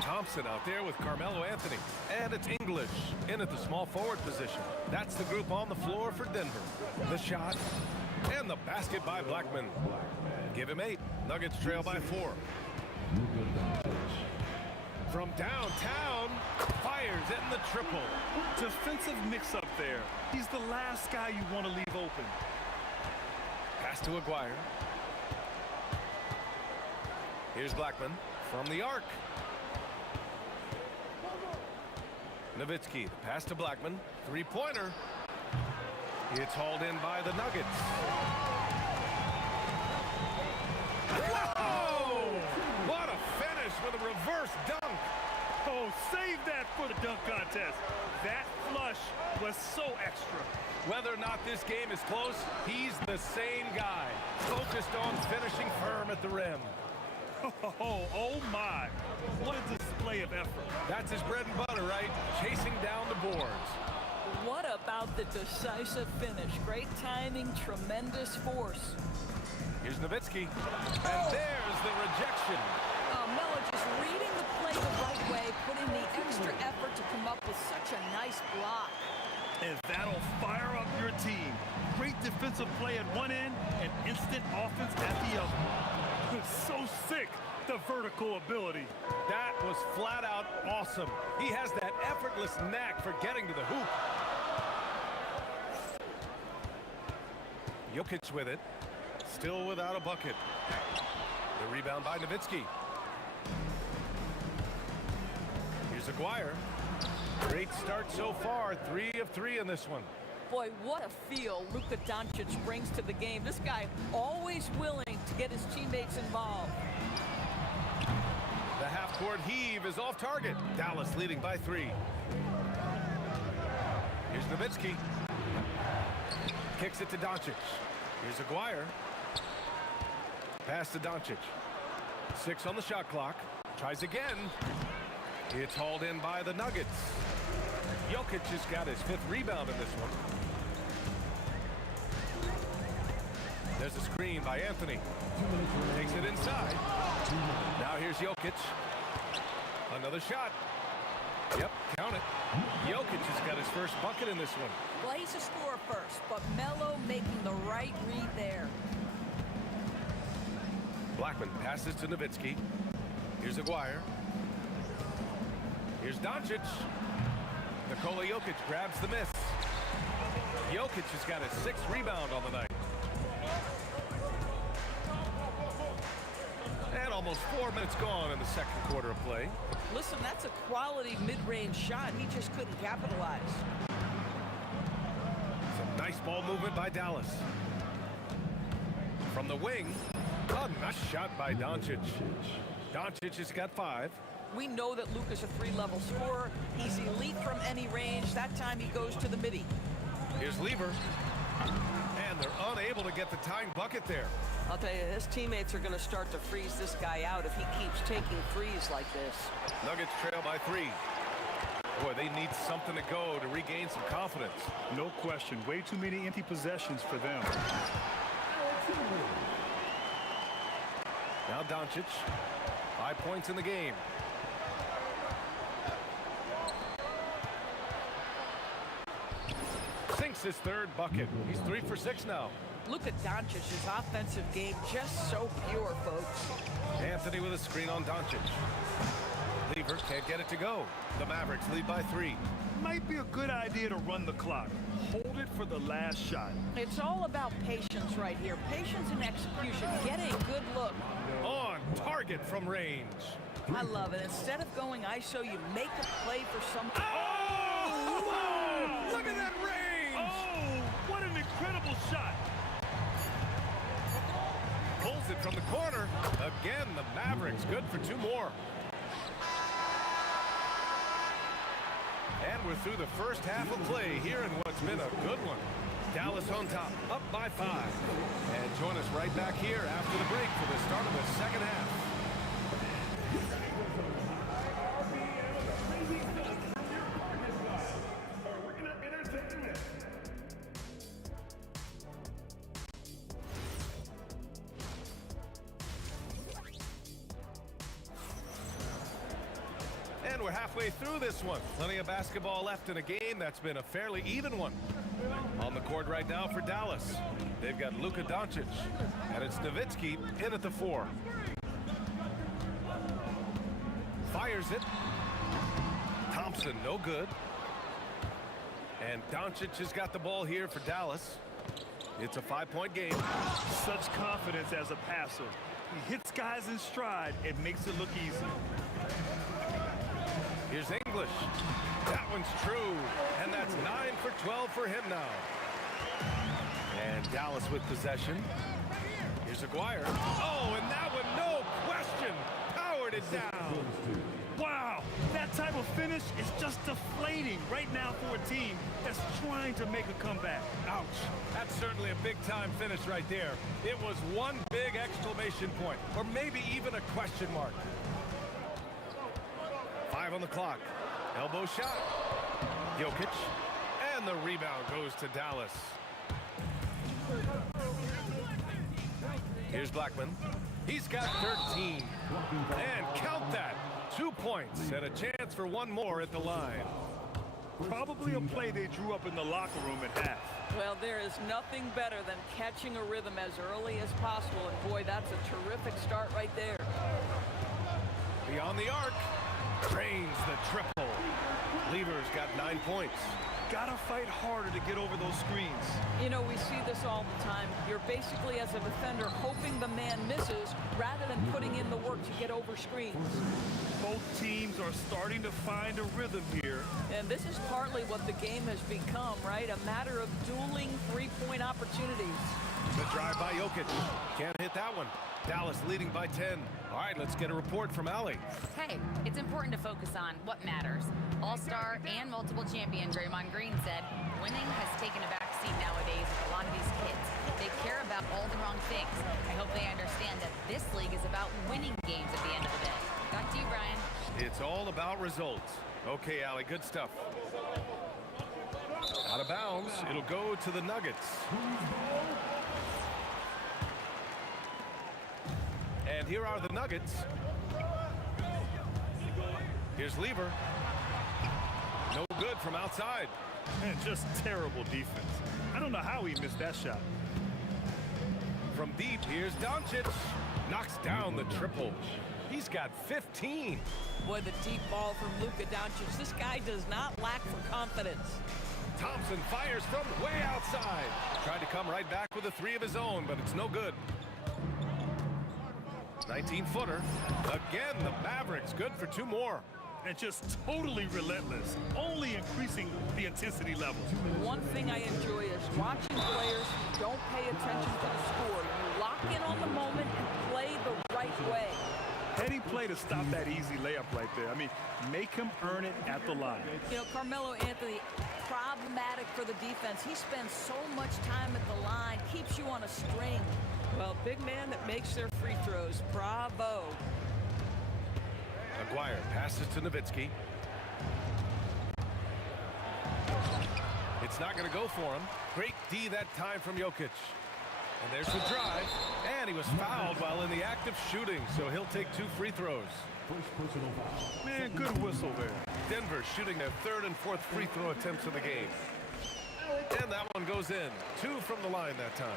Thompson out there with Carmelo Anthony. And it's English in at the small forward position. That's the group on the floor for Denver. The shot and the basket by Blackman. Give him 8. Nuggets trail by 4. From downtown, fires in the triple. Defensive mix-up there. He's the last guy you want to leave open. Pass to Aguirre. Here's Blackman from the arc. Nowitzki, the pass to Blackman. Three-pointer. It's hauled in by the Nuggets. Whoa! What a finish with a reverse dunk. Oh, save that for the dunk contest. That flush was so extra. Whether or not this game is close, he's the same guy. Focused on finishing firm at the rim. Oh my. What a display of effort. That's his bread and butter, right? Chasing down the boards. What about the decisive finish? Great timing, tremendous force. Here's Nowitzki. And there's the rejection. Melo just reading the play the right way, putting the extra effort to come up with such a nice block. And that'll fire up your team. Great defensive play at one end and instant offense at the other. So sick, the vertical ability. That was flat out awesome. He has that effortless knack for getting to the hoop. Jokic with it. Still without a bucket. The rebound by Nowitzki. Here's Aguirre. Great start so far. 3 of 3 in this one. Boy, what a feel Luka Doncic brings to the game. This guy always willing to get his teammates involved. The half-court heave is off target. Dallas leading by 3. Here's Nowitzki. Kicks it to Doncic. Here's Aguirre. Pass to Doncic. 6 on the shot clock. Tries again. It's hauled in by the Nuggets. Jokic has got his 5th rebound in this one. There's a screen by Anthony. Takes it inside. Now here's Jokic. Another shot. Yep, count it. Jokic has got his first bucket in this one. Well, he's a scorer first, but Melo making the right read there. Blackman passes to Nowitzki. Here's Aguirre. Here's Doncic. Nikola Jokic grabs the miss. Jokic has got his 6th rebound on the night. And almost 4 minutes gone in the second quarter of play. Listen, that's a quality mid-range shot. He just couldn't capitalize. Some nice ball movement by Dallas. From the wing, a nice shot by Doncic. Doncic has got 5. We know that Luka's a 3-level scorer. He's elite from any range. That time he goes to the midi. Here's Lever. And they're unable to get the tying bucket there. I'll tell you, his teammates are going to start to freeze this guy out if he keeps taking threes like this. Nuggets trail by 3. Boy, they need something to go to regain some confidence. No question. Way too many empty possessions for them. Now Doncic. 5 points in the game. Sinks his 3rd bucket. He's 3 for 6 now. Look at Doncic's offensive game, just so pure, folks. Anthony with a screen on Doncic. Lever can't get it to go. The Mavericks lead by 3. Might be a good idea to run the clock. Hold it for the last shot. It's all about patience right here. Patience and execution. Get a good look. On target from range. I love it. Instead of going ISO, you make a play for some... Oh! Whoa! Look at that range! Oh, what an incredible shot. Pulls it from the corner. Again, the Mavericks good for 2 more. And we're through the first half of play here in what's been a good one. Dallas on top, up by 5. And join us right back here after the break for the start of the second half. And we're halfway through this one. Plenty of basketball left in a game that's been a fairly even one. On the court right now for Dallas, they've got Luka Doncic, and it's Nowitzki in at the 4. Fires it. Thompson, no good. And Doncic has got the ball here for Dallas. It's a 5-point game. Such confidence as a passer. He hits guys in stride. It makes it look easy. Here's English. That one's true. And that's 9 for 12 for him now. And Dallas with possession. Here's Aguirre. Oh, and that one, no question, powered it down. Wow, that type of finish is just deflating right now for a team that's trying to make a comeback. Ouch. That's certainly a big-time finish right there. It was one big exclamation point, or maybe even a question mark. 5 on the clock. Elbow shot. Jokic. And the rebound goes to Dallas. Here's Blackman. He's got 13. And count that. 2 points and a chance for one more at the line. Probably a play they drew up in the locker room at half. Well, there is nothing better than catching a rhythm as early as possible. And boy, that's a terrific start right there. Beyond the arc. Drains the triple. Lever's got 9 points. Gotta fight harder to get over those screens. You know, we see this all the time. You're basically, as a defender, hoping the man misses rather than putting in the work to get over screens. Both teams are starting to find a rhythm here. And this is partly what the game has become, right? A matter of dueling three-point opportunities. The drive by Jokic. Can't hit that one. Dallas leading by 10. All right, let's get a report from Allie. Hey, it's important to focus on what matters. All-star and multiple champion Draymond Green said, winning has taken a backseat nowadays with a lot of these kids. They care about all the wrong things. I hope they understand that this league is about winning games at the end of the day. Back to you, Brian. It's all about results. Okay, Allie, good stuff. Out of bounds, it'll go to the Nuggets. And here are the Nuggets. Here's Lever. No good from outside. Man, just terrible defense. I don't know how he missed that shot. From deep, here's Doncic. Knocks down the triple. He's got 15. Boy, the deep ball from Luka Doncic. This guy does not lack for confidence. Thompson fires from way outside. Tried to come right back with a 3 of his own, but it's no good. 19-footer. Again, the Mavericks good for 2 more. And just totally relentless, only increasing the intensity level. One thing I enjoy is watching players who don't pay attention to the score. You lock in on the moment and play the right way. Heady play to stop that easy layup right there. I mean, make him earn it at the line. You know, Carmelo Anthony, problematic for the defense. He spends so much time at the line, keeps you on a string. Well, big man that makes their free throws. Bravo. Aguirre passes to Nowitzki. It's not going to go for him. Great D that time from Jokic. And there's the drive. And he was fouled while in the act of shooting, so he'll take 2 free throws. Man, good whistle there. Denver shooting their 3rd and 4th free throw attempts of the game. And that one goes in. 2 from the line that time.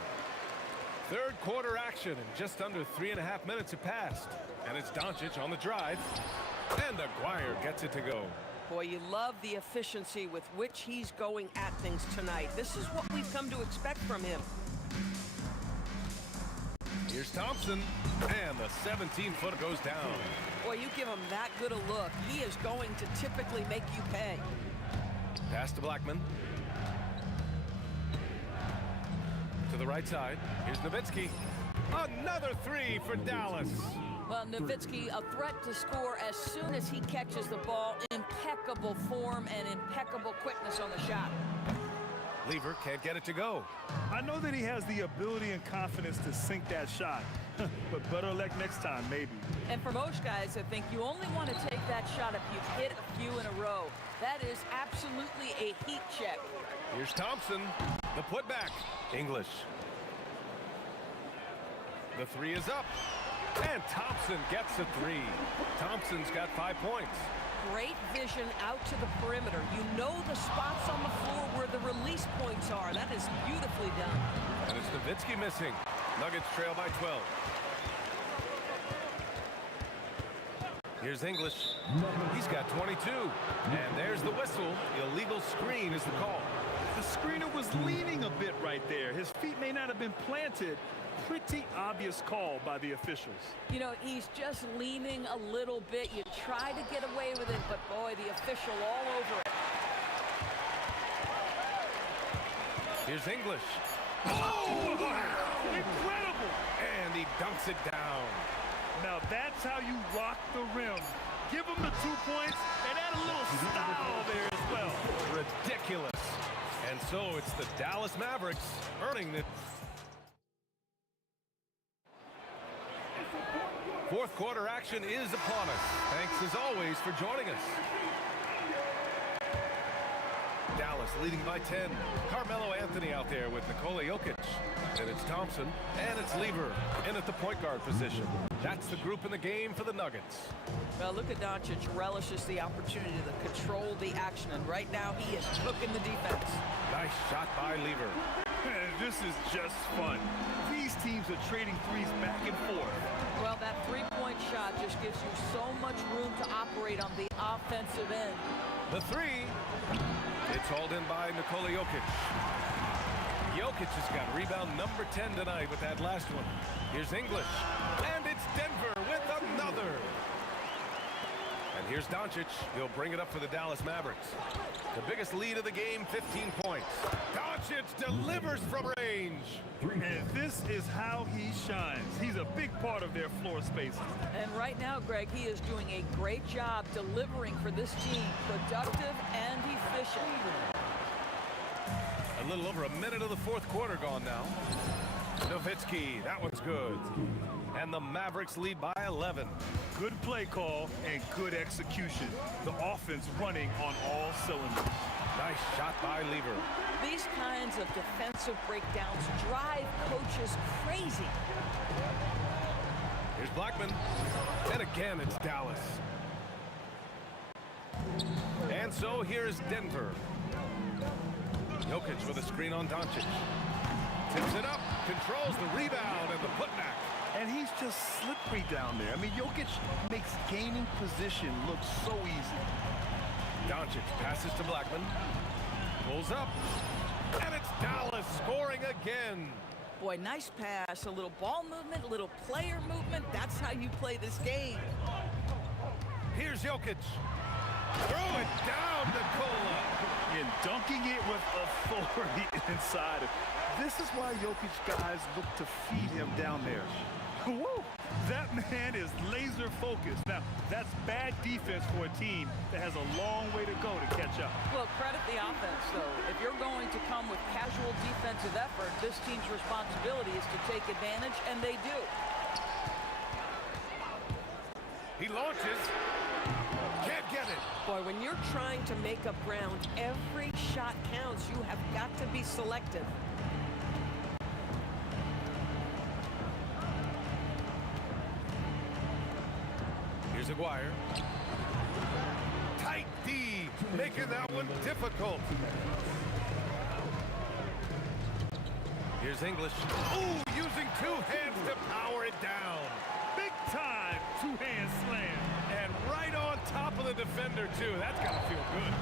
3rd quarter action, and just under 3.5 minutes have passed. And it's Doncic on the drive. And Aguirre gets it to go. Boy, you love the efficiency with which he's going at things tonight. This is what we've come to expect from him. Here's Thompson, and the 17-footer goes down. Boy, you give him that good a look, he is going to typically make you pay. Pass to Blackman. To the right side. Here's Nowitzki. Another 3 for Dallas. Well, Nowitzki, a threat to score as soon as he catches the ball. Impeccable form and impeccable quickness on the shot. Lever can't get it to go. I know that he has the ability and confidence to sink that shot, but better luck next time, maybe. And for most guys, I think you only want to take that shot if you've hit a few in a row. That is absolutely a heat check. Here's Thompson. The putback. English. The three is up. And Thompson gets a three. Thompson's got 5 points. Great vision out to the perimeter. You know the spots on the floor where the release points are. That is beautifully done. And it's Nowitzki missing. Nuggets trail by 12. Here's English. He's got 22. And there's the whistle. Illegal screen is the call. The screener was leaning a bit right there. His feet may not have been planted. Pretty obvious call by the officials. You know, he's just leaning a little bit. You try to get away with it, but boy, the official all over it. Here's English. Oh! Incredible! And he dunks it down. Now that's how you rock the rim. Give him the 2 points and add a little style there as well. Ridiculous. And so it's the Dallas Mavericks earning the fourth quarter action is upon us. Thanks as always for joining us. Dallas leading by 10. Carmelo Anthony out there with Nikola Jokic. And it's Thompson. And it's Lever in at the point guard position. That's the group in the game for the Nuggets. Well, Luka Doncic relishes the opportunity to control the action. And right now he is cooking the defense. Nice shot by Lever. This is just fun. These teams are trading threes back and forth. Well, that three-point shot just gives you so much room to operate on the offensive end. The three. It's hauled in by Nikola Jokic. Jokic has got rebound number 10 tonight with that last one. Here's English. And it's Denver with another. And here's Doncic. He'll bring it up for the Dallas Mavericks. The biggest lead of the game, 15 points. Doncic delivers from range. And this is how he shines. He's a big part of their floor spaces. And right now, Greg, he is doing a great job delivering for this team. Productive and efficient. A little over a minute of the fourth quarter gone now. Nowitzki, that one's good. And the Mavericks lead by 11. Good play call and good execution. The offense running on all cylinders. Nice shot by Lever. These kinds of defensive breakdowns drive coaches crazy. Here's Blackman. And again, it's Dallas. And so here's Denver. Jokic with a screen on Doncic. Tips it up, controls the rebound and the putback. And he's just slippery down there. I mean, Jokic makes gaining position look so easy. Doncic passes to Blackman. Pulls up. And it's Dallas scoring again. Boy, nice pass. A little ball movement, a little player movement. That's how you play this game. Here's Jokic. Throw it down, Nikola. And dunking it with authority inside. This is why Jokic guys look to feed him down there. Woo! That man is laser focused. Now, that's bad defense for a team that has a long way to go to catch up. Well, credit the offense, though. If you're going to come with casual defensive effort, this team's responsibility is to take advantage, and they do. He launches. Can't get it. Boy, when you're trying to make up ground, every shot counts. You have got to be selective. Here's Aguirre. Tight D, making that one difficult. Here's English. Ooh, using two hands to power it down. Big time two-hand slam. And right on top of the defender, too. That's got to feel good.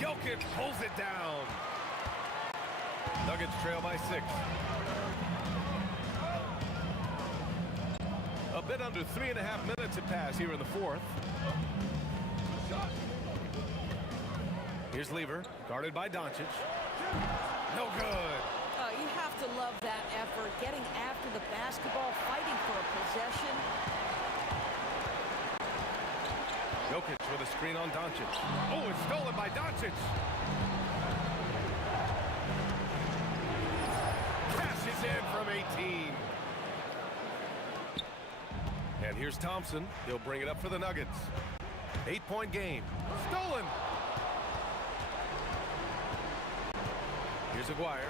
Jokic pulls it down. Nuggets trail by 6. A bit under 3.5 minutes have passed here in the fourth. Here's Lever, guarded by Doncic. No good. You have to love that effort, getting after the basketball, fighting for a possession. Jokic with a screen on Doncic. Oh, it's stolen by Doncic. in from 18. And here's Thompson. He'll bring it up for the Nuggets. 8-point game. Stolen. Here's Aguirre.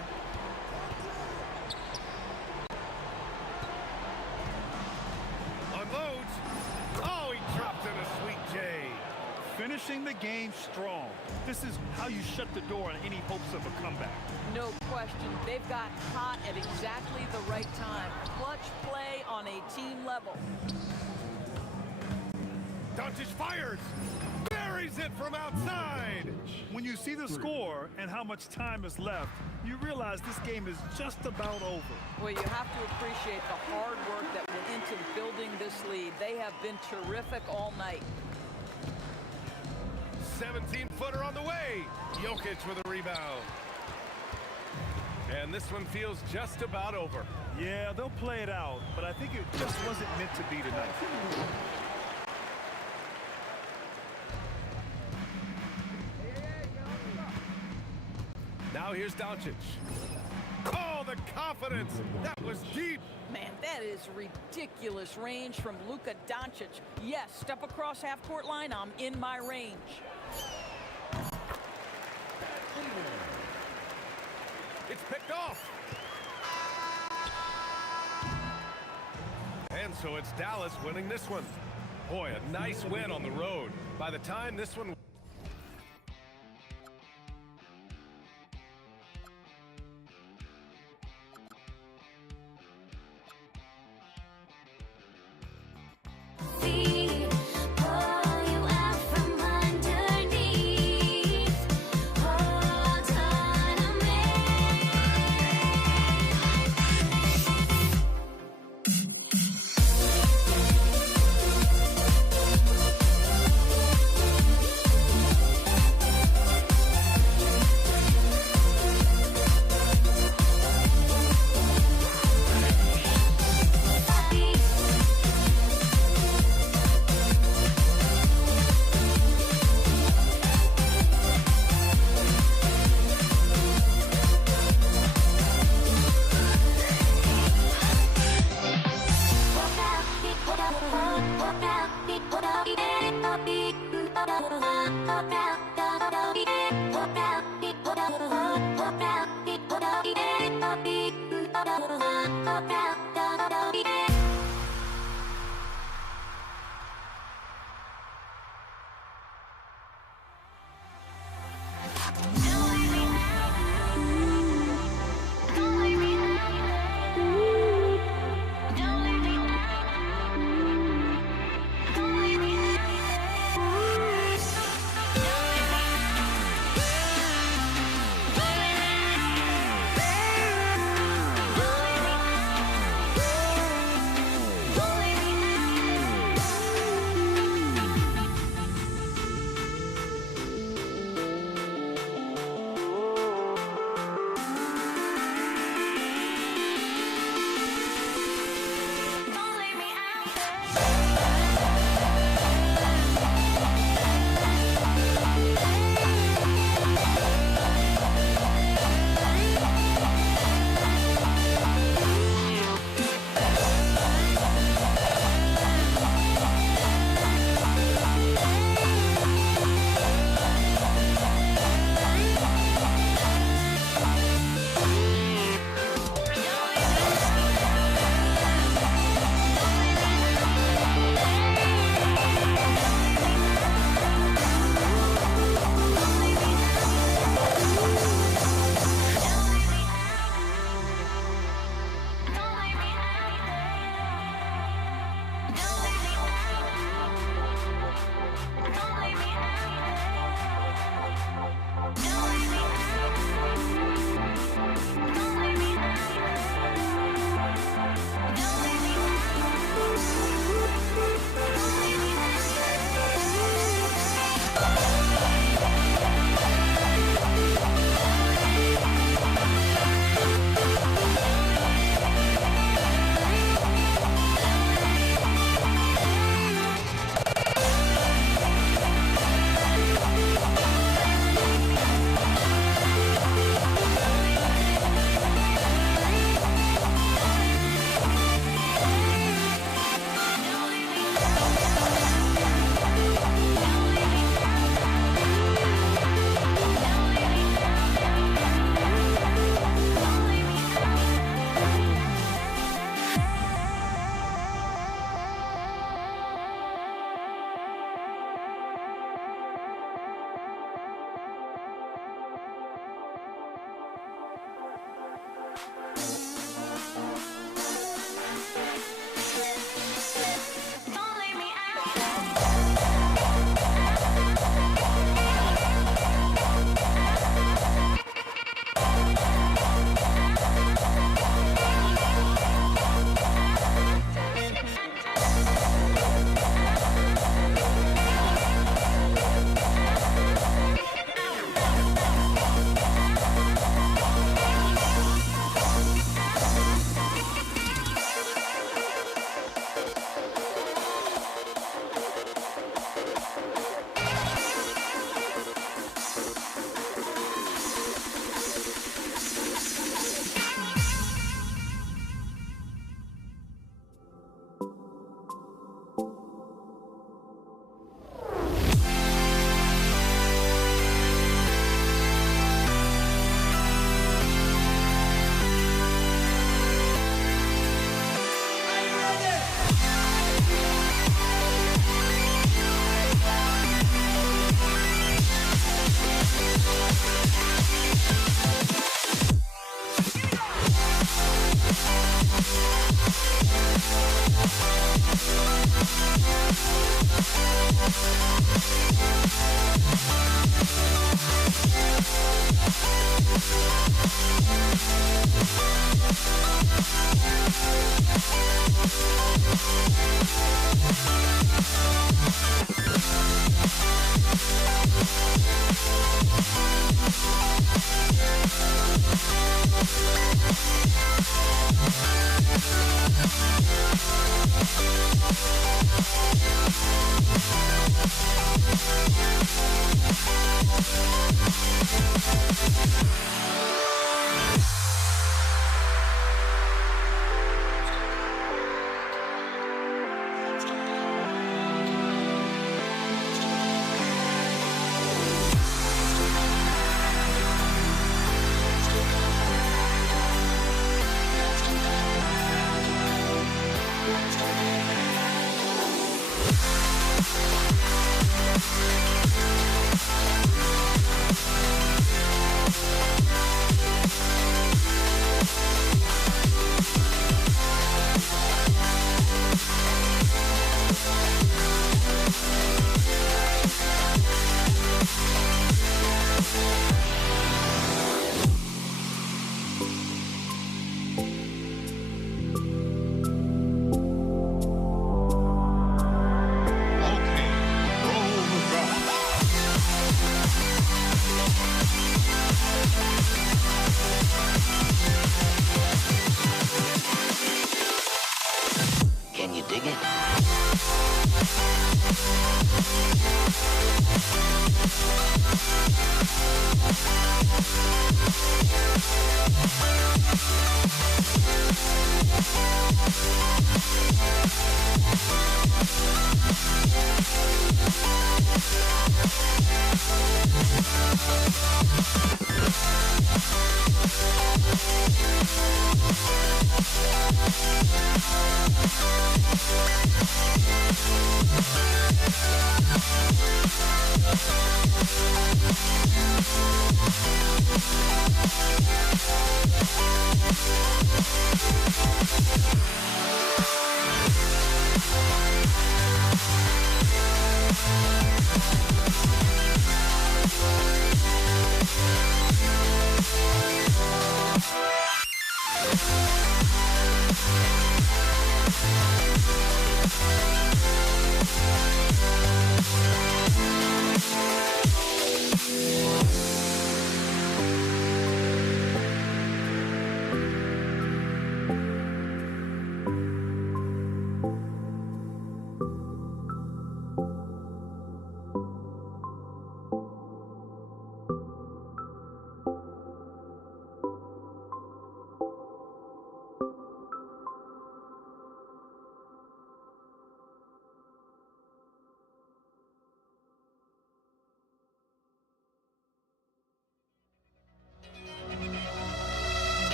Unloads. Oh, he dropped in a sweet J. Finishing the game strong. This is how you shut the door on any hopes of a comeback. No question. They've got hot at exactly the right time. Clutch play on a team level. Doncic fires. Buries it from outside. When you see the score and how much time is left, you realize this game is just about over. Well, you have to appreciate the hard work that went into building this lead. They have been terrific all night. 17-footer on the way. Jokic with a rebound. And this one feels just about over. Yeah, they'll play it out, but I think it just wasn't meant to be tonight. Now here's Doncic. Oh, the confidence. That was deep. Man, that is ridiculous range from Luka Doncic. Yes, step across half-court line, I'm in my range. It's picked off. And so it's Dallas winning this one. Boy, a nice win on the road. By the time this one...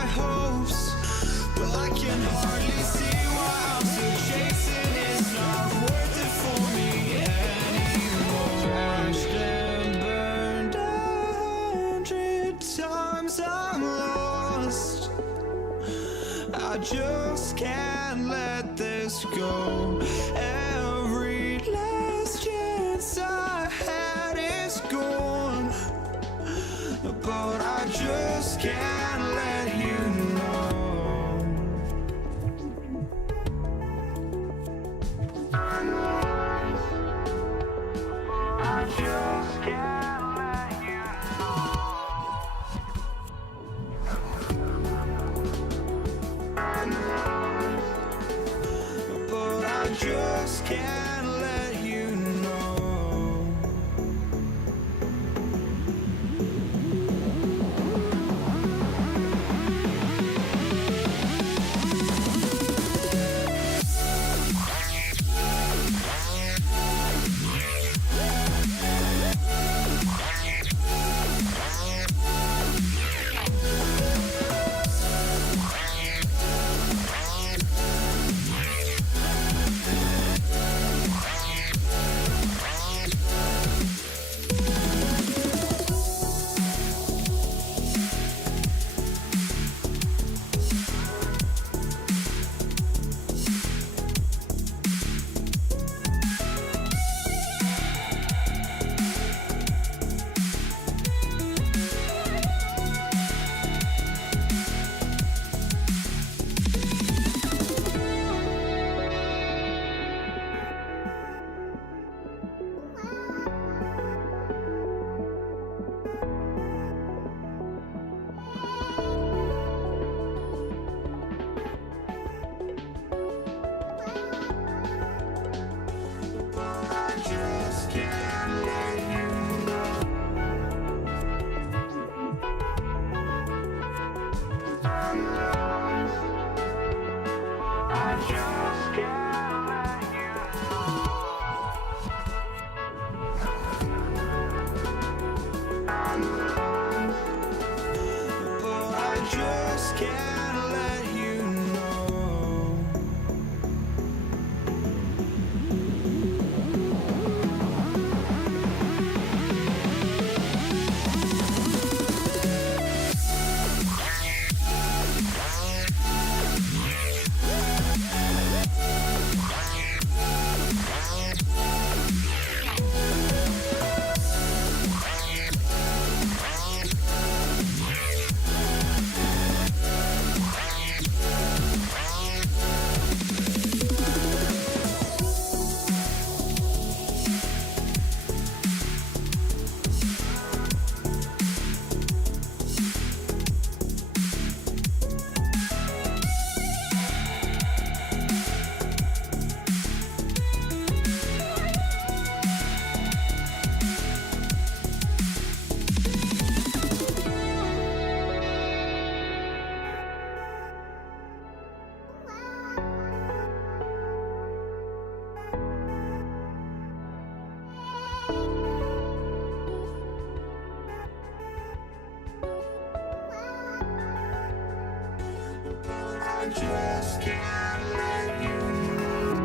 my hopes. Well, I can hardly see why I'm still chasing. It's not worth it for me anymore. Crashed and burned 100 times, I'm lost. I just can't let this go. Every last chance I had is gone, but I just can't let you know. I just can't let you know. But I just can't let you know. Just can't let you know.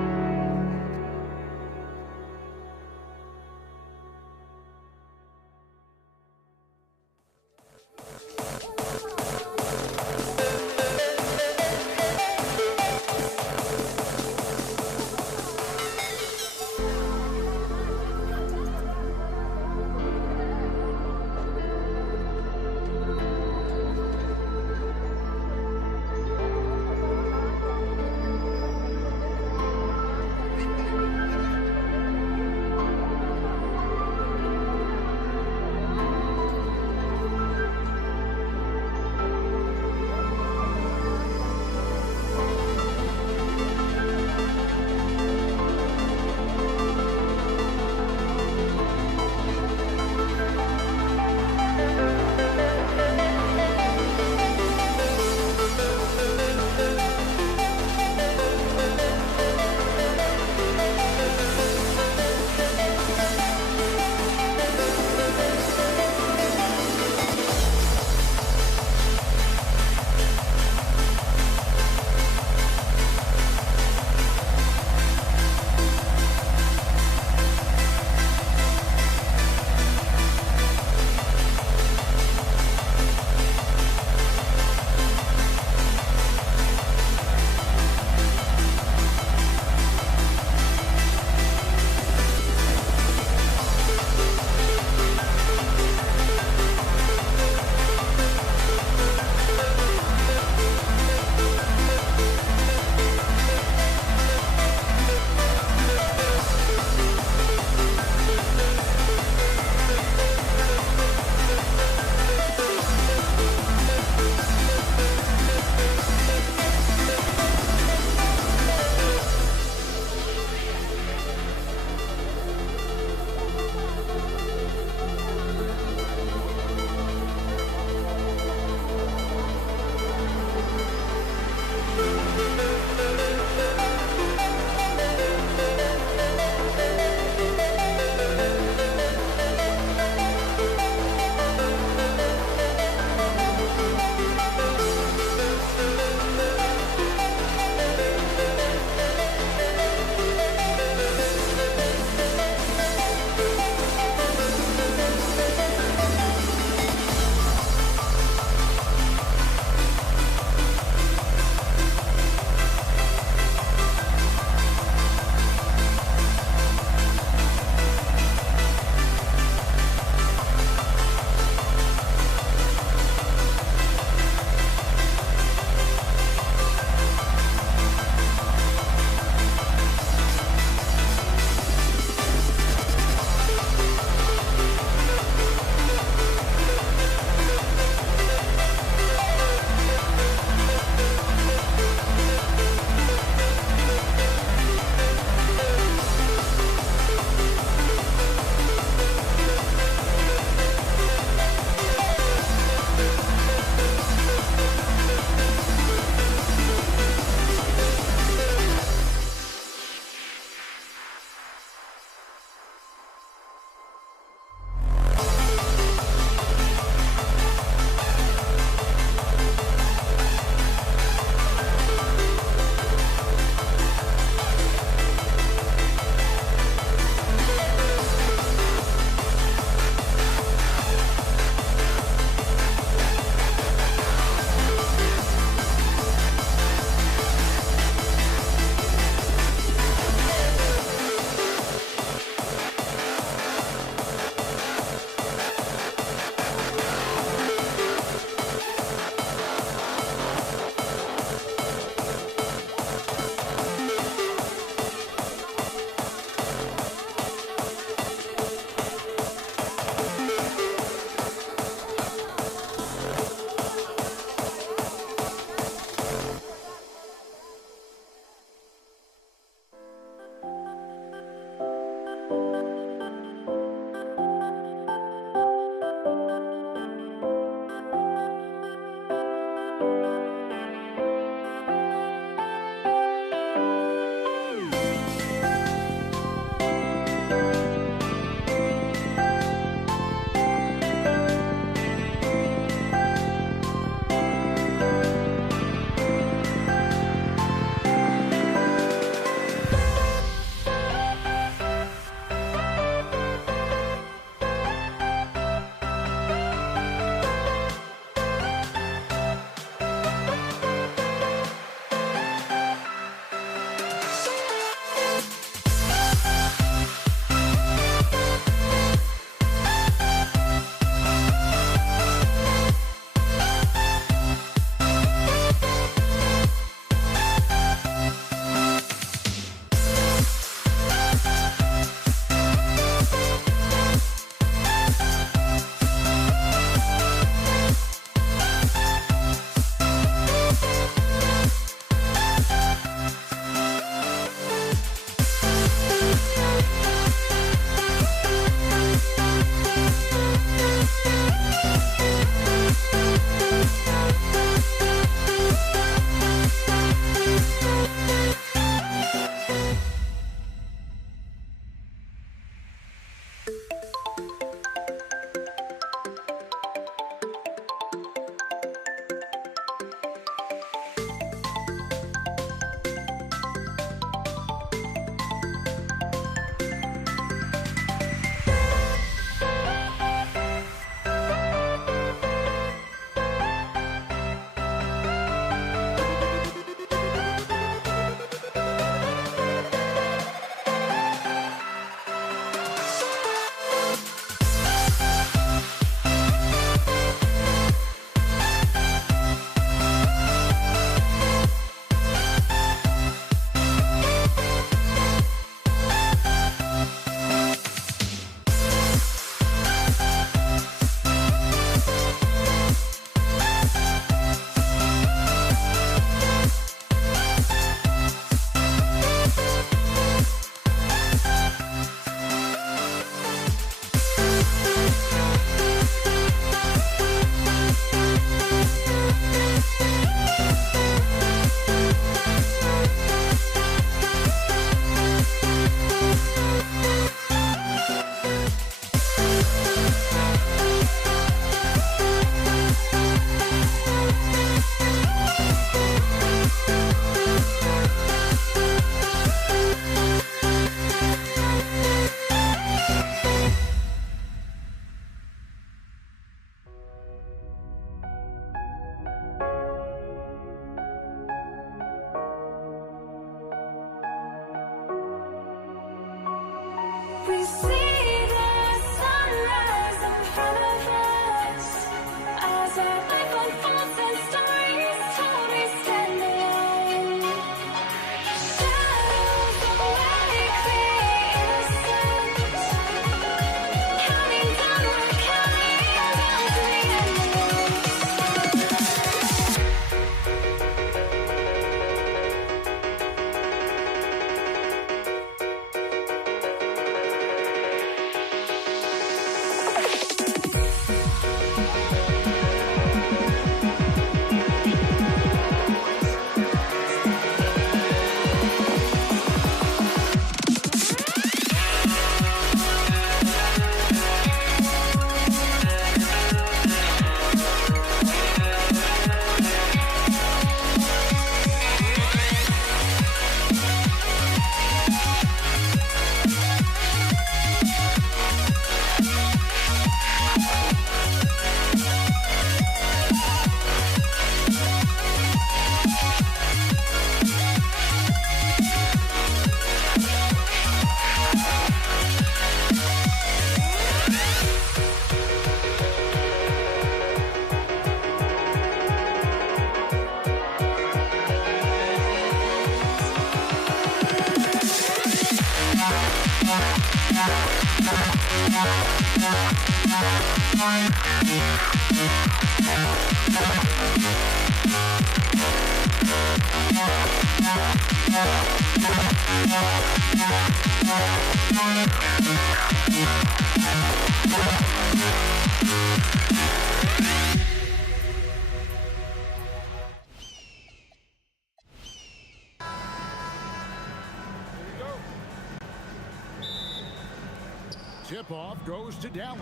Tip-off goes to Dallas.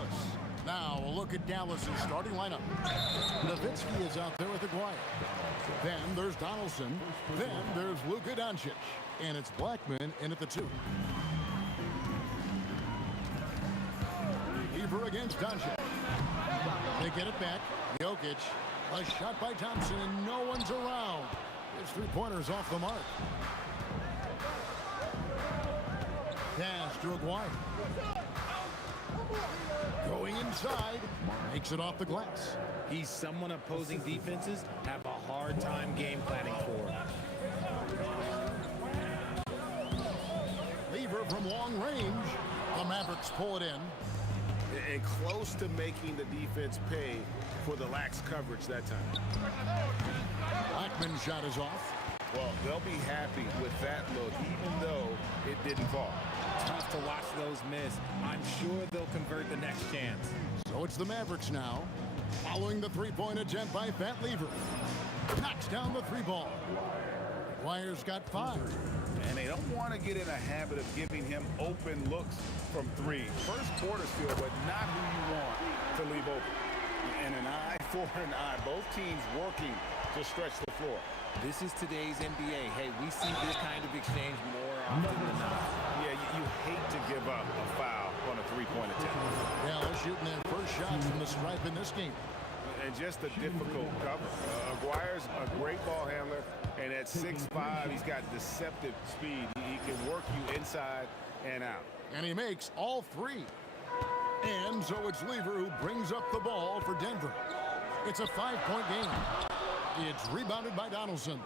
Now a look at Dallas's starting lineup. Nowitzki is out there with Aguirre. Then there's Donaldson. Then there's Luka Doncic. And it's Blackman in at the 2. Lever against Doncic. They get it back. Jokic. A shot by Thompson, and no one's around. His three-pointer's off the mark. Pass to Aguirre. Going inside, makes it off the glass. He's someone opposing defenses have a hard time game planning for. Lever from long range. The Mavericks pull it in. And close to making the defense pay for the lax coverage that time. Blackman's shot is off. Well, they'll be happy with that look, even though it didn't fall. Tough to watch those miss. I'm sure they'll convert the next chance. So it's the Mavericks now, following the three-point attempt by Pat Lever. Knocks down the 3-ball. Aguirre's got 5. And they don't want to get in a habit of giving him open looks from 3. First quarter still, but not who you want to leave open. And an eye for an eye. Both teams working to stretch the floor. This is today's NBA. Hey, we see this kind of exchange more often than not. Yeah, you hate to give up a foul on a three-point attempt. Dallas shooting their first shot from the stripe in this game. And just a difficult cover. Aguirre's a great ball handler, and at 6'5", he's got deceptive speed. He can work you inside and out. And he makes all 3. And so it's Lever who brings up the ball for Denver. It's a 5-point game. It's rebounded by Donaldson.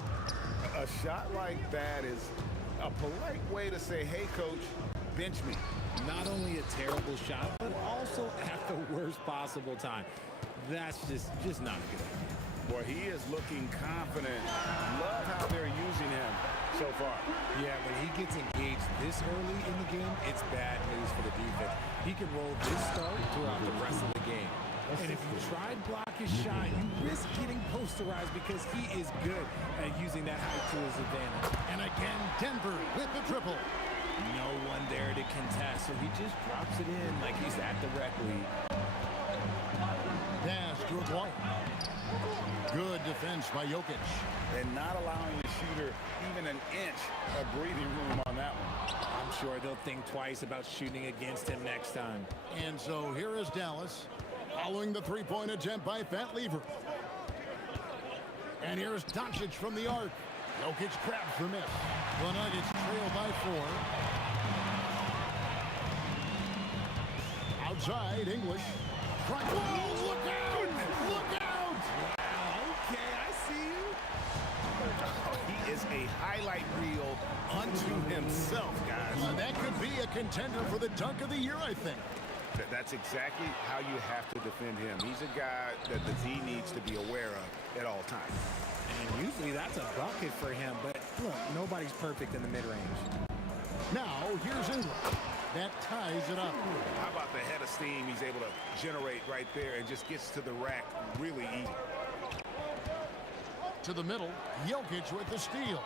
A shot like that is a polite way to say, hey, coach, bench me. Not only a terrible shot, but also at the worst possible time. That's just not good. Boy, he is looking confident. Love how they're using him so far. Yeah, when he gets engaged this early in the game, it's bad news for the defense. He can roll this start throughout the rest of the game. And if you try to block his shot, you risk getting posterized because he is good at using that height to his advantage. And again, Denver with the triple. No one there to contest, so he just drops it in like he's at the rec league. Pass to Aguirre. Good defense by Jokic. And not allowing the shooter even an inch of breathing room on that one. I'm sure they'll think twice about shooting against him next time. And so here is Dallas, following the three-point attempt by Pat Lever. And here's Doncic from the arc. Jokic grabs the miss. The Nuggets trail by 4. Outside, English. Whoa, look out! Look out! Okay, I see you. He is a highlight reel unto himself, guys. That could be a contender for the dunk of the year, I think. That's exactly how you have to defend him. He's a guy that the D needs to be aware of at all times. And usually that's a bucket for him, but look, nobody's perfect in the mid-range. Now, here's English. That ties it up. How about the head of steam he's able to generate right there and just gets to the rack really easy. To the middle, Jokic with the steal.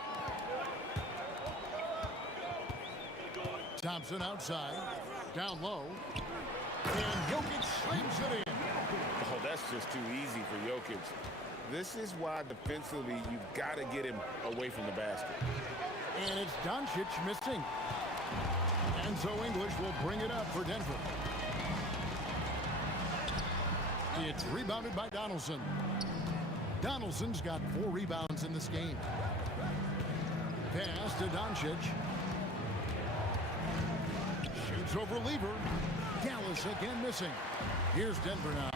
Thompson outside, down low, and Jokic slings it in. Oh, that's just too easy for Jokic. This is why defensively you've got to get him away from the basket. And it's Doncic missing. And so English will bring it up for Denver. It's rebounded by Donaldson. Donaldson's got 4 rebounds in this game. Pass to Doncic. Shoots over Lever. Dallas again missing. Here's Denver now.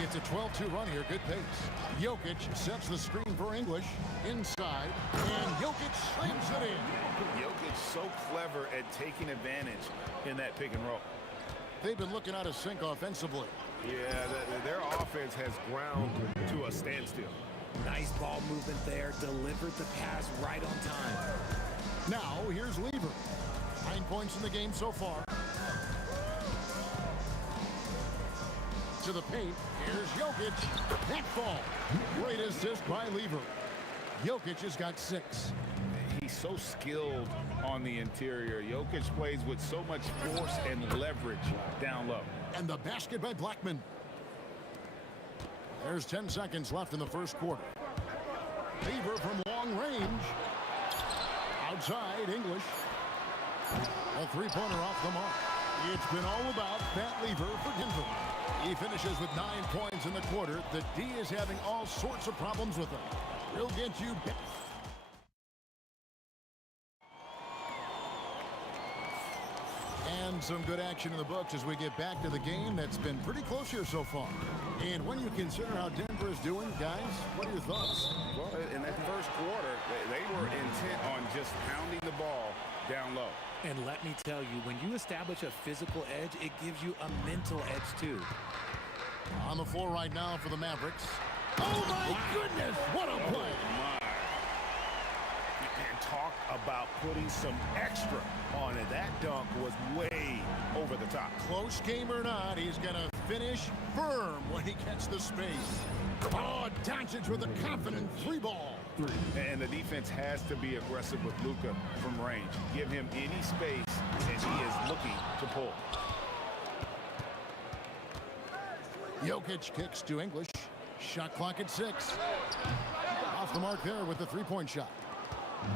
It's a 12-2 run here. Good pace. Jokic sets the screen for English. Inside. And Jokic slams it in. Jokic so clever at taking advantage in that pick and roll. They've been looking out of sync offensively. Yeah, their offense has ground to a standstill. Nice ball movement there. Delivered the pass right on time. Now, here's Lever. 9 points in the game so far. To the paint. Here's Jokic. That ball. Great assist by Lever. Jokic has got 6. He's so skilled on the interior. Jokic plays with so much force and leverage down low. And the basket by Blackman. There's 10 seconds left in the first quarter. Lever from long range. Outside, English. A three-pointer off the mark. It's been all about Pat Lever for Denver. He finishes with 9 points in the quarter. The D is having all sorts of problems with him. He'll get you back. And some good action in the books as we get back to the game that's been pretty close here so far. And when you consider how Denver is doing, guys, what are your thoughts? Well, in that first quarter, they were intent on just pounding the ball down low. And let me tell you, when you establish a physical edge, it gives you a mental edge too. On the floor right now for the Mavericks. Oh my goodness, what a play! And talk about putting some extra on it. That dunk was way over the top. Close game or not, he's going to finish firm when he gets the space. Oh, Doncic with a confident 3-ball. And the defense has to be aggressive with Luka from range. Give him any space, and he is looking to pull. Jokic kicks to English. Shot clock at 6. Off the mark there with the 3-point shot.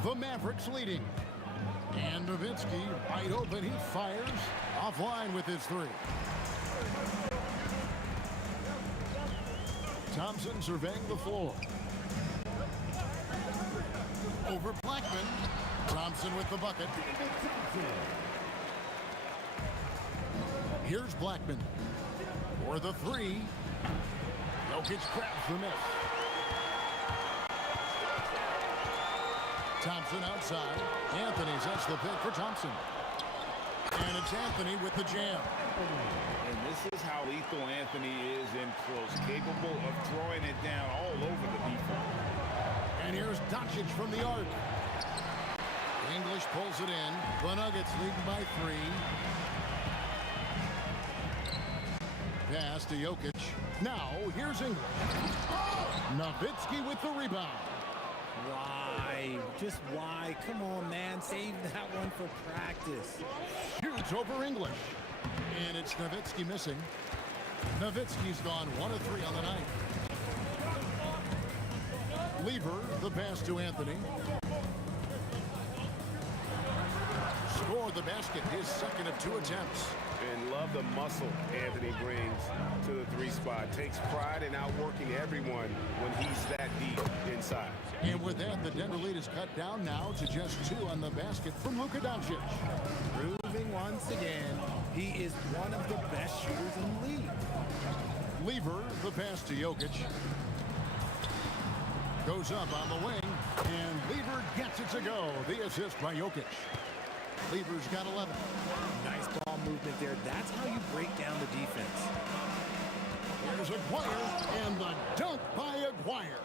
The Mavericks leading. And Nowitzki wide open. He fires offline with his 3. Thompson surveying the floor. Over Blackman. Thompson with the bucket. Here's Blackman. For the 3. Jokic grabs the miss. Thompson outside. Anthony sets the pick for Thompson. And it's Anthony with the jam. And this is how lethal Anthony is in close. Capable of throwing it down all over the defense. And here's Doncic from the arc. English pulls it in. The Nuggets leading by 3. Pass to Jokic. Now, here's English. Nowitzki with the rebound. Why? Just why? Come on, man. Save that one for practice. Shoots over English. And it's Nowitzki missing. Nowitzki's gone 1 of 3 on the night. Lever, the pass to Anthony. Scored the basket, his second of 2 attempts. And love the muscle Anthony brings to the 3 spot. Takes pride in outworking everyone when he's that deep inside. And with that, the Denver lead is cut down now to just 2 on the basket from Luka Doncic. Proving once again, he is one of the best shooters in the league. Lever, the pass to Jokic. Goes up on the wing, and Lever gets it to go. The assist by Jokic. Lever's got 11. Nice ball movement there. That's how you break down the defense. There's Aguirre, and the dunk by Aguirre.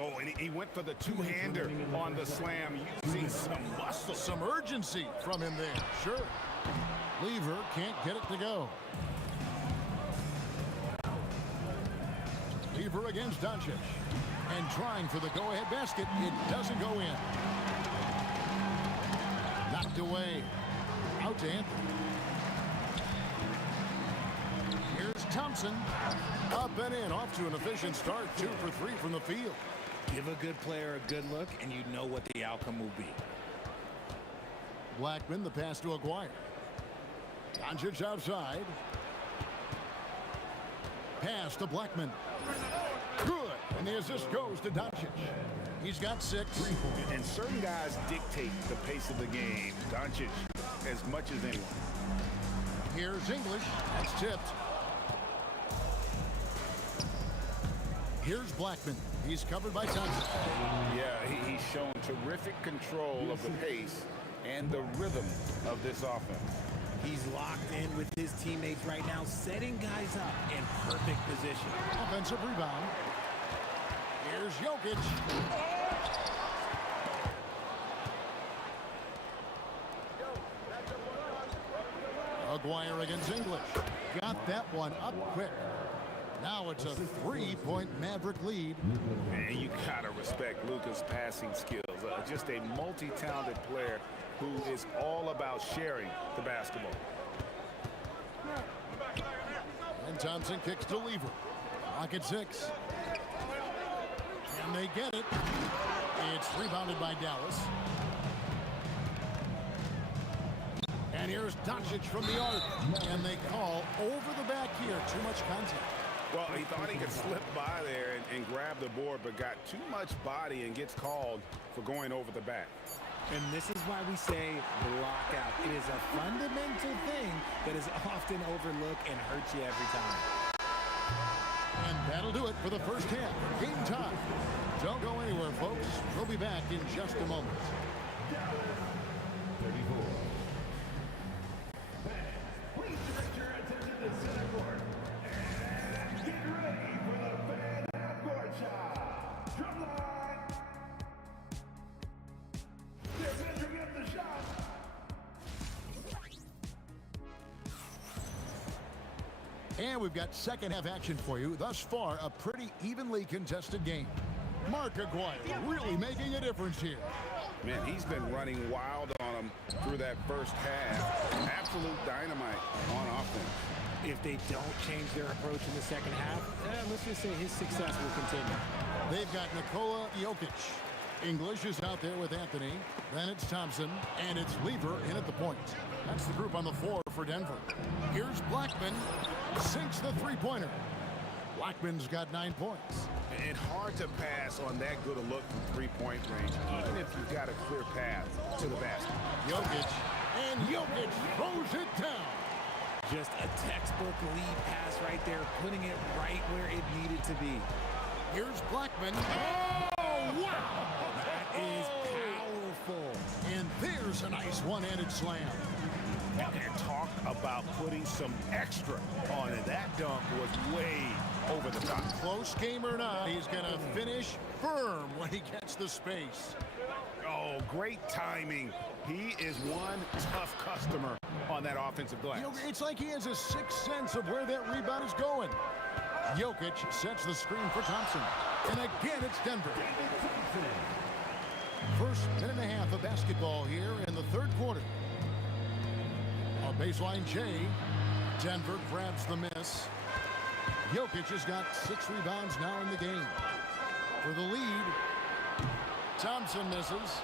Oh, and he went for the 2-hander on the slam, using some muscle. Some urgency from him there, sure. Lever can't get it to go. Lever against Doncic. And trying for the go-ahead basket. It doesn't go in. Knocked away. Out to Anthony. Here's Thompson. Up and in. Off to an efficient start. 2 for 3 from the field. Give a good player a good look, and you know what the outcome will be. Blackman, the pass to Aguirre. Doncic outside. Pass to Blackman. Good. And the assist goes to Doncic. He's got 6. And certain guys dictate the pace of the game. Doncic as much as anyone. Here's English. That's tipped. Here's Blackman. He's covered by Thompson. Yeah, he's shown terrific control of the pace and the rhythm of this offense. He's locked in with his teammates right now, setting guys up in perfect position. Offensive rebound. Here's Jokic. Aguirre against English. Got that one up quick. Now it's a 3-point Maverick lead. And you gotta respect Luka's passing skills. Just a multi-talented player who is all about sharing the basketball. And Thompson kicks to Lever. Lock at 6. And they get it. It's rebounded by Dallas. And here's Doncic from the arc. And they call over the back here. Too much contact. Well, he thought he could slip by there and grab the board, but got too much body and gets called for going over the back. And this is why we say block out. It is a fundamental thing that is often overlooked and hurts you every time. And that'll do it for the first half. Game time. Don't go anywhere, folks. We'll be back in just a moment. 34. Please direct your attention to center court. And get ready for the fan half-court shot. Drumline. They're measuring up the shot. And we've got second half action for you. Thus far, a pretty evenly contested game. Mark Aguirre really making a difference here. Man, he's been running wild on him through that first half. Absolute dynamite on offense. If they don't change their approach in the second half, let's just say his success will continue. They've got Nikola Jokic. English is out there with Anthony. Then it's Thompson, and it's Lever in at the point. That's the group on the floor for Denver. Here's Blackman. Sinks the three-pointer. Blackman's got 9 points. And hard to pass on that good a look from three-point range, even if you've got a clear path to the basket. Jokic, and Jokic throws it down. Just a textbook lead pass right there, putting it right where it needed to be. Here's Blackman. Oh, wow! That is powerful. And there's a nice one-handed slam. And talk about putting some extra on it. That dunk was way over the top. Close game or not, he's going to finish firm when he gets the space. Oh, great timing. He is one tough customer on that offensive glass. You know, it's like he has a sixth sense of where that rebound is going. Jokic sets the screen for Thompson. And again, it's Denver. First minute and a half of basketball here in the third quarter. On baseline J, Denver grabs the miss. Jokic has got 6 rebounds now in the game. For the lead, Thompson misses.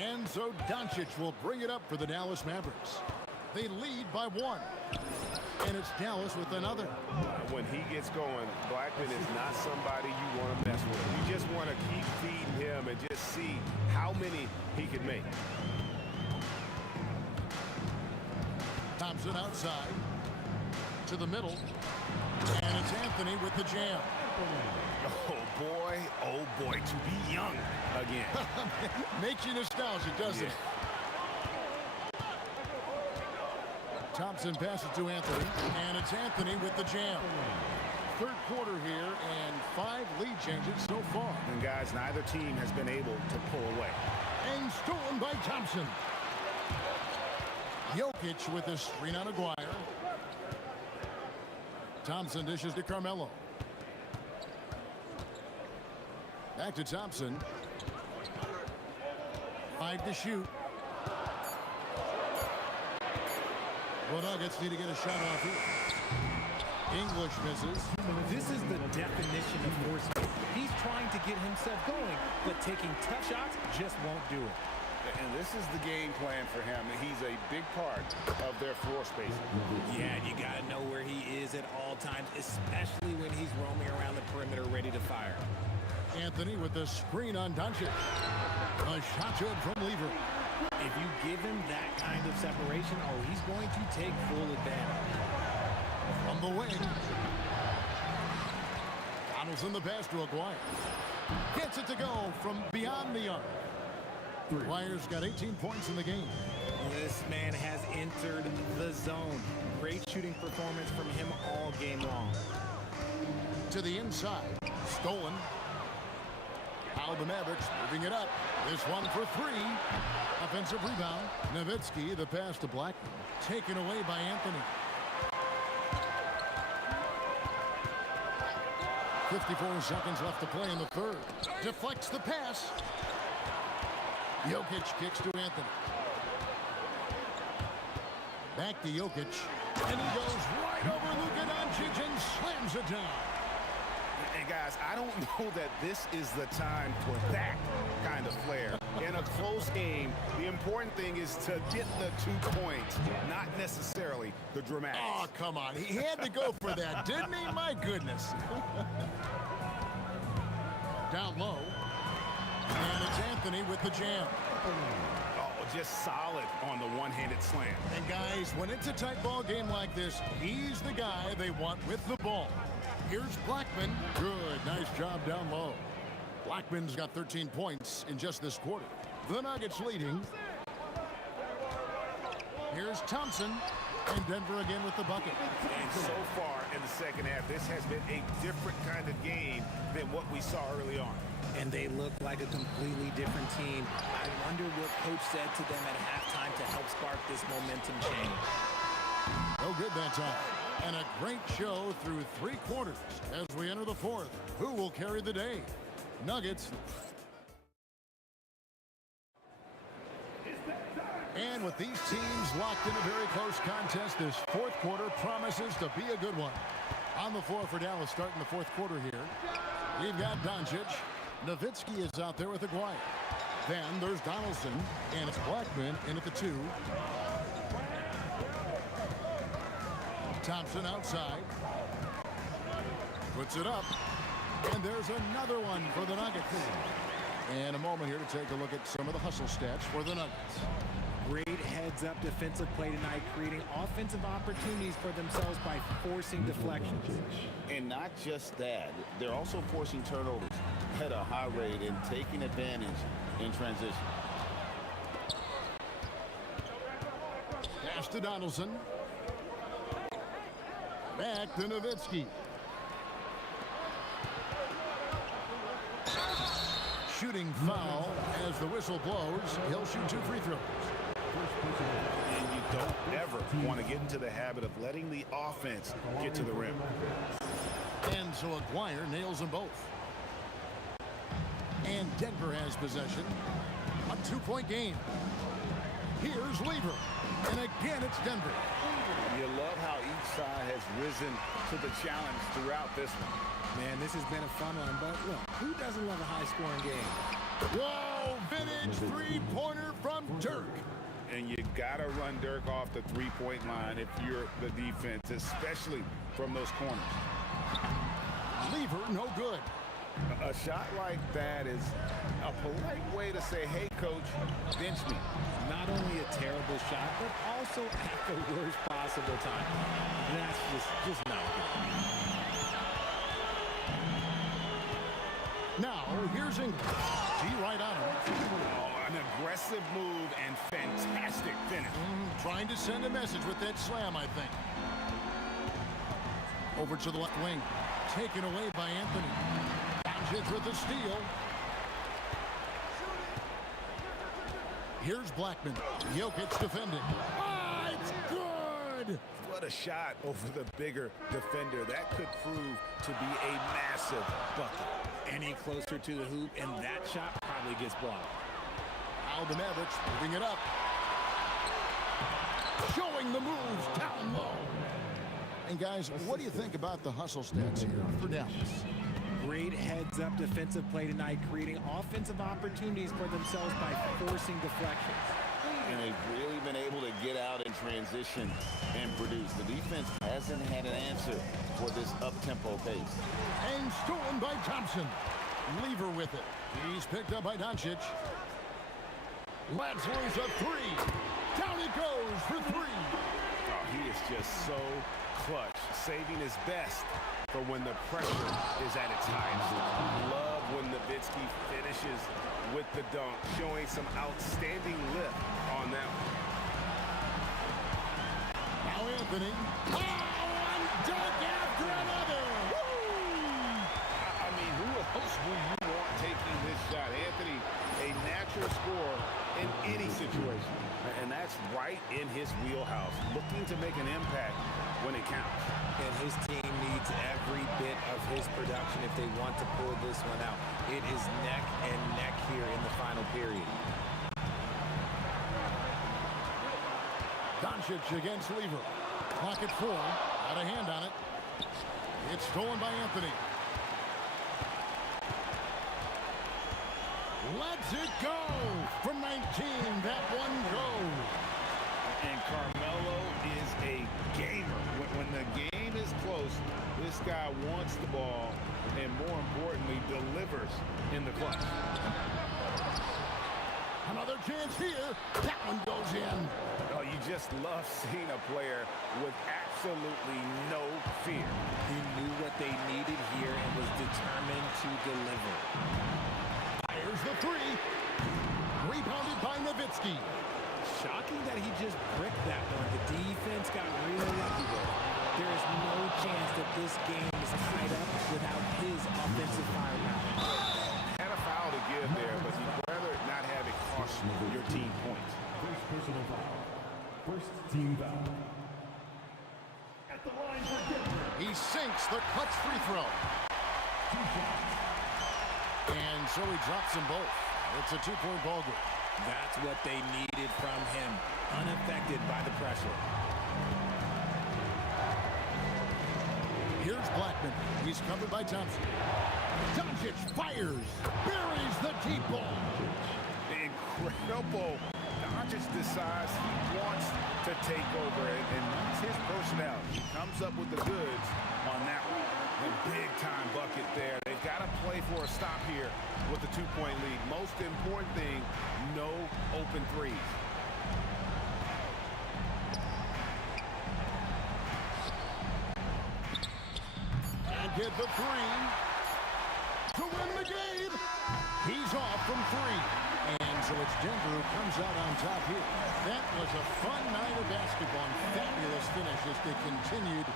And so Doncic will bring it up for the Dallas Mavericks. They lead by 1. And it's Dallas with another. When he gets going, Blackman is not somebody you want to mess with. You just want to keep feeding him and just see how many he can make. Thompson outside to the middle, and it's Anthony with the jam. Oh boy, to be young again. Makes you nostalgic, doesn't it? Thompson passes to Anthony, and it's Anthony with the jam. Third quarter here, and 5 lead changes so far. And guys, neither team has been able to pull away. And stolen by Thompson. Jokic with a screen on Aguirre. Thompson dishes to Carmelo. Back to Thompson. 5 to shoot. Well, Nuggets need to get a shot off here. English misses. This is the definition of force. He's trying to get himself going, but taking tough shots just won't do it. And this is the game plan for him. He's a big part of their floor spacing. Yeah, you got to know where he is at all times, especially when he's roaming around the perimeter ready to fire. Anthony with the screen on Doncic. A shot good from Lever. If you give him that kind of separation, he's going to take full advantage. From the wing. Donaldson the pass to Aguirre. Gets it to go from beyond the arc. Aguirre's got 18 points in the game. This man has entered the zone. Great shooting performance from him all game long. To the inside. Stolen. Now the Mavericks moving it up. This one for three. Offensive rebound. Nowitzki, the pass to Blackman. Taken away by Anthony. 54 seconds left to play in the third. Deflects the pass. Jokic kicks to Anthony. Back to Jokic. And he goes right over Luka Doncic and slams it down. And guys, I don't know that this is the time for that kind of flair. In a close game, the important thing is to get the 2 points, not necessarily the dramatics. Oh, come on. He had to go for that, didn't he? My goodness. Down low. And it's Anthony with the jam. Oh, just solid on the one-handed slam. And guys, when it's a tight ball game like this, he's the guy they want with the ball. Here's Blackman. Good. Nice job down low. Blackman's got 13 points in just this quarter. The Nuggets leading. Here's Thompson. And Denver again with the bucket. And so far in the second half, this has been a different kind of game than what we saw early on. And they look like a completely different team. I wonder what coach said to them at halftime to help spark this momentum change. No good that time. And a great show through 3 quarters as we enter the fourth. Who will carry the day? Nuggets. And with these teams locked in a very close contest, this fourth quarter promises to be a good one. On the floor for Dallas starting the fourth quarter here. We've got Doncic. Nowitzki is out there with Aguirre. Then there's Donaldson, and it's Blackman in at the 2. Thompson outside. Puts it up. And there's another one for the Nuggets. And a moment here to take a look at some of the hustle stats for the Nuggets. Great heads-up defensive play tonight, creating offensive opportunities for themselves by forcing deflections. And not just that, they're also forcing turnovers at a high rate and taking advantage in transition. Pass to Donaldson. Back to Nowitzki. Shooting foul as the whistle blows. He'll shoot 2 free throws. And you don't ever want to get into the habit of letting the offense get to the rim. And so Aguirre nails them both. And Denver has possession. A 2-point game. Here's Lever. And again, it's Denver. You love how each side has risen to the challenge throughout this one. Man, this has been a fun one, but look, who doesn't love a high-scoring game? Whoa, vintage three-pointer from Dirk. And you got to run Dirk off the three-point line if you're the defense, especially from those corners. Lever, no good. A shot like that is a polite way to say, hey, coach, bench me. Not only a terrible shot, but also at the worst possible time. That's just not good. Now, here's English. G right on him. Oh, an aggressive move and fantastic finish. Trying to send a message with that slam, I think. Over to the left wing. Taken away by Anthony. Doncic with the steal. Here's Blackman. Jokic defending. Ah, it's good! What a shot over the bigger defender. That could prove to be a massive bucket. Any closer to the hoop, and that shot probably gets blocked. Now the Mavericks moving it up. Showing the moves down low. And guys, what do you think about the hustle stats here for Dallas? Great heads-up defensive play tonight, creating offensive opportunities for themselves by forcing deflections. And they've really been able to get out in transition and produce. The defense hasn't had an answer for this up-tempo pace. And stolen by Thompson. Lever with it. He's picked up by Doncic. Latzler's a 3. Down it goes for 3. he is just so clutch, saving his best for when the pressure is at its highest. Love when Nowitzki finishes with the dunk, showing some outstanding lift on that one. Now Anthony. Oh, one dunk after another. I mean, who else will you want taking this shot? Anthony, a natural scorer in any situation. And that's right in his wheelhouse, looking to make an impact when it counts. And his team needs every bit of his production if they want to pull this one out. It is neck and neck here in the final period. Doncic against Lever. Clock at 4. Out of hand on it. It's stolen by Anthony. Lets it go. From 19, that one goes. And Carmelo is a gamer. When the game is close, this guy wants the ball and, more importantly, delivers in the clutch. Another chance here. That one goes in. Oh, you just love seeing a player with absolutely no fear. He knew what they needed here and was determined to deliver. Fires the 3. Rebounded by Nowitzki. Shocking that he just bricked that one. The defense got really lucky there. There is no chance that this game is tied up without his offensive firepower. Had a foul to give there, but you'd rather not have it cost your team points. First personal foul. First team foul. At the line for Denver. He sinks the clutch free throw. And so he drops them both. It's a 2-point ball game. That's what they needed from him. Unaffected by the pressure. Here's Blackman. He's covered by Thompson. Doncic fires. Buries the deep ball. Incredible. Doncic decides he wants to take over, and that's his personality. He comes up with the goods on that one. A big-time bucket there. They've got to play for a stop here with the 2-point lead. Most important thing, no open threes. And get the 3 to win the game. He's off from 3. And so it's Denver who comes out on top here. That was a fun night of basketball and fabulous finish as they continued.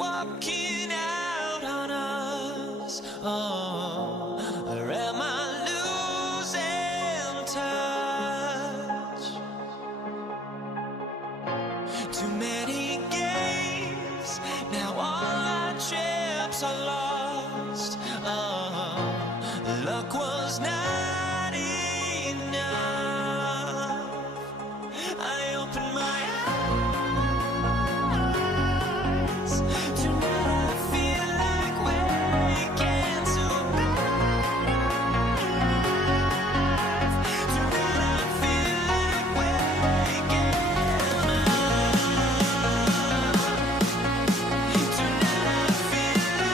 walking out on us. Oh, or am I losing touch? Too many games, now all our chips are lost. Oh, luck was not enough. I opened my eyes. Tonight I feel like waking to life. Tonight I feel like waking up. Tonight I feel like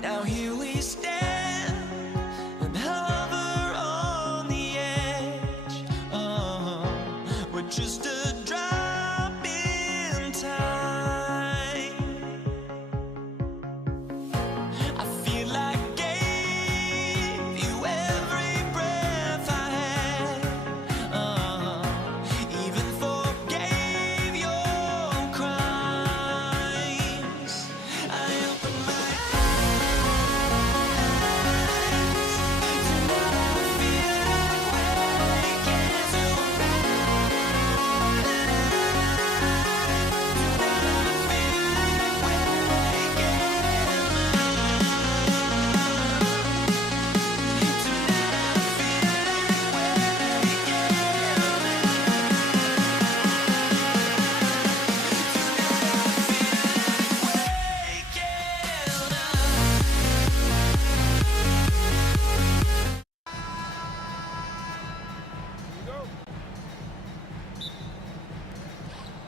now here we stand and hover on the edge. Oh, we're just a drop in time. I feel like I gave you every breath I had. Oh, even forgave your crimes. I opened my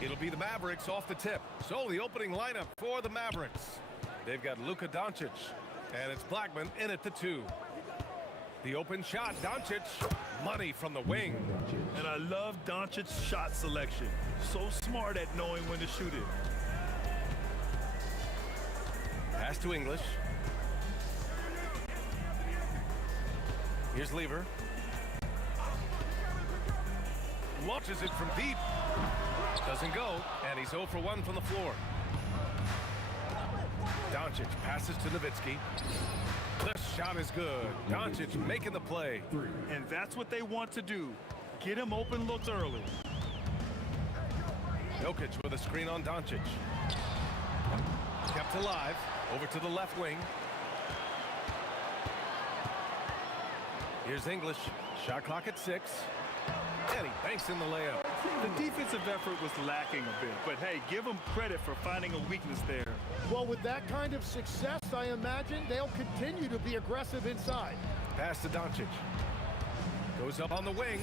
It'll be the Mavericks off the tip. So the opening lineup for the Mavericks. They've got Luka Doncic, and it's Blackman in at the 2. The open shot, Doncic, money from the wing. And I love Doncic's shot selection. So smart at knowing when to shoot it. Pass to English. Here's Lever. Launches it from deep. Doesn't go, and he's 0 for 1 from the floor. Doncic passes to Nowitzki. The shot is good. Doncic making the play. And that's what they want to do. Get him open looks early. Jokic with a screen on Doncic. Kept alive. Over to the left wing. Here's English. Shot clock at 6. And he banks in the layup. The defensive effort was lacking a bit, but hey, give them credit for finding a weakness there. Well, with that kind of success, I imagine they'll continue to be aggressive inside. Pass to Doncic. Goes up on the wing.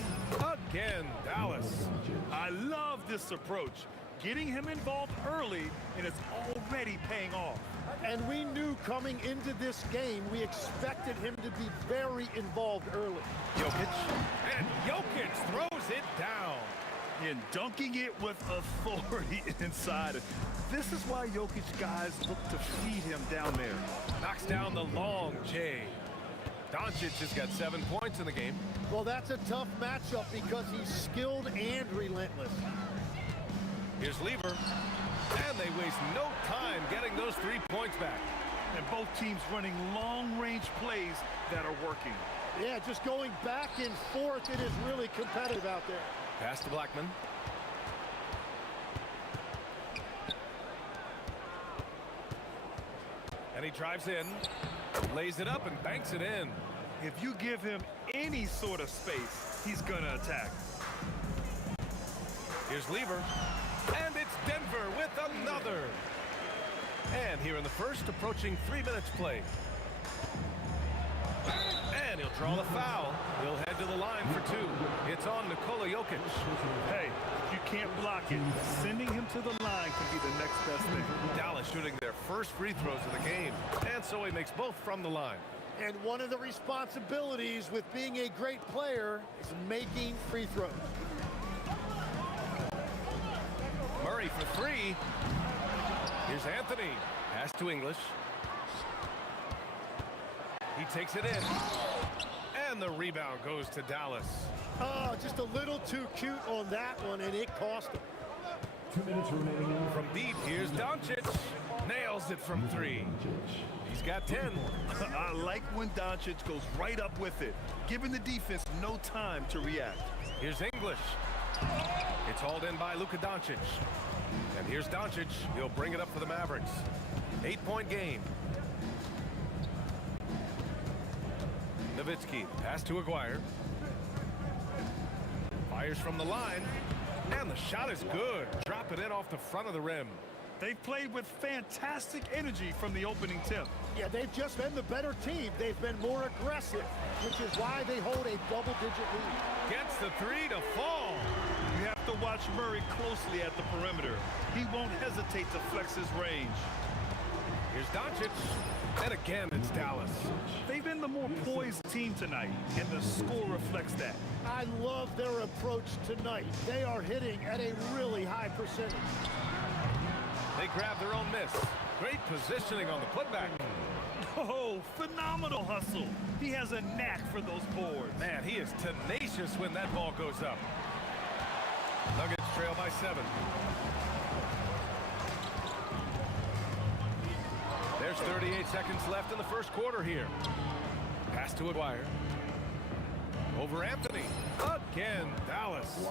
Again, Dallas. I love this approach. Getting him involved early, and it's already paying off. And we knew coming into this game, we expected him to be very involved early. Jokic. And Jokic throws it down. And dunking it with authority inside. This is why Jokic guys look to feed him down there. Knocks down the long J. Doncic has got 7 points in the game. Well, that's a tough matchup because he's skilled and relentless. Here's Lever. And they waste no time getting those 3 points back. And both teams running long-range plays that are working. Yeah, just going back and forth, it is really competitive out there. Pass to Blackman. And he drives in, lays it up and banks it in. If you give him any sort of space, he's gonna attack. Here's Lever. And it's Denver with another. And here in the first, approaching 3 minutes play. And he'll draw the foul. He'll head to the line for two. It's on Nikola Jokic. Hey, you can't block it. Sending him to the line can be the next best thing. Dallas shooting their first free throws of the game. And so he makes both from the line. And one of the responsibilities with being a great player is making free throws. Murray for three. Here's Anthony. Pass to English. He takes it in. And the rebound goes to Dallas. Oh, just a little too cute on that one, and it cost him. 2 minutes remaining. From deep, here's Doncic. Nails it from three. He's got 10. I like when Doncic goes right up with it, giving the defense no time to react. Here's English. It's hauled in by Luka Doncic. And here's Doncic. He'll bring it up for the Mavericks. 8-point game. Nowitzki, pass to Aguirre. Fires from the line. And the shot is good. Drop it in off the front of the rim. They've played with fantastic energy from the opening tip. Yeah, they've just been the better team. They've been more aggressive, which is why they hold a double-digit lead. Gets the three to fall. You have to watch Murray closely at the perimeter. He won't hesitate to flex his range. Here's Doncic. And again, it's Dallas. They've been the more poised team tonight, and the score reflects that. I love their approach tonight. They are hitting at a really high percentage. They grab their own miss. Great positioning on the putback. Oh, phenomenal hustle. He has a knack for those boards. Man, he is tenacious when that ball goes up. Nuggets trail by 7. There's 38 seconds left in the first quarter here. Pass to Aguirre. Over Anthony. Again, Dallas.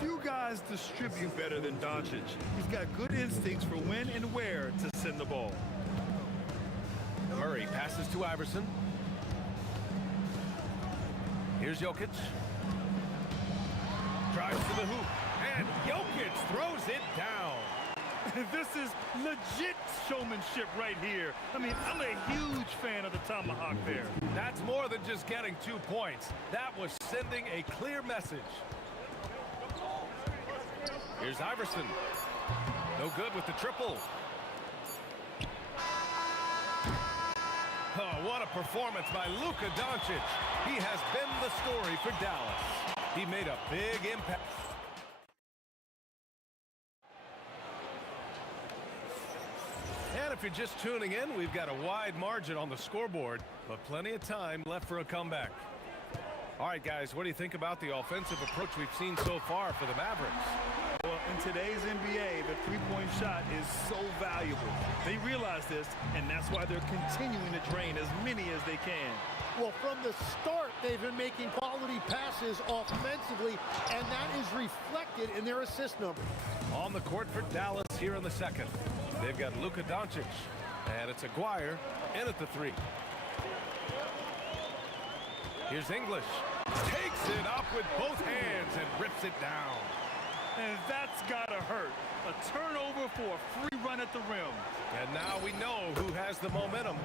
Few guys distribute better than Doncic. He's got good instincts for when and where to send the ball. Murray passes to Iverson. Here's Jokic. Drives to the hoop. And Jokic throws it down. This is legit showmanship right here. I mean, I'm a huge fan of the tomahawk there. That's more than just getting 2 points. That was sending a clear message. Here's Iverson. No good with the triple. Oh, what a performance by Luka Doncic. He has been the story for Dallas. He made a big impact. And if you're just tuning in, we've got a wide margin on the scoreboard, but plenty of time left for a comeback. All right, guys, what do you think about the offensive approach we've seen so far for the Mavericks? Well, in today's NBA, the three-point shot is so valuable. They realize this, and that's why they're continuing to drain as many as they can. Well, from the start, they've been making quality passes offensively, and that is reflected in their assist number. On the court for Dallas here in the second. They've got Luka Doncic, and it's Aguirre in at the three. Here's English. Takes it up with both hands and rips it down. And that's gotta hurt. A turnover for a free run at the rim. And now we know who has the momentum.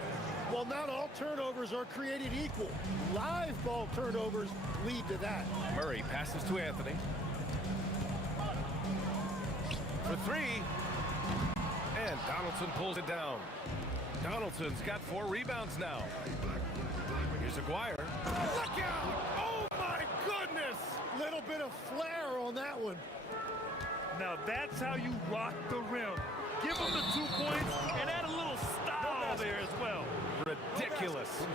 Well, not all turnovers are created equal. Live ball turnovers lead to that. Murray passes to Anthony. For three. And Donaldson pulls it down. Donaldson's got 4 rebounds now. Here's Aguirre. Look out! Oh, my goodness! Little bit of flair on that one. Now that's how you rock the rim. Give him the 2 points and add a little style there as well. Ridiculous.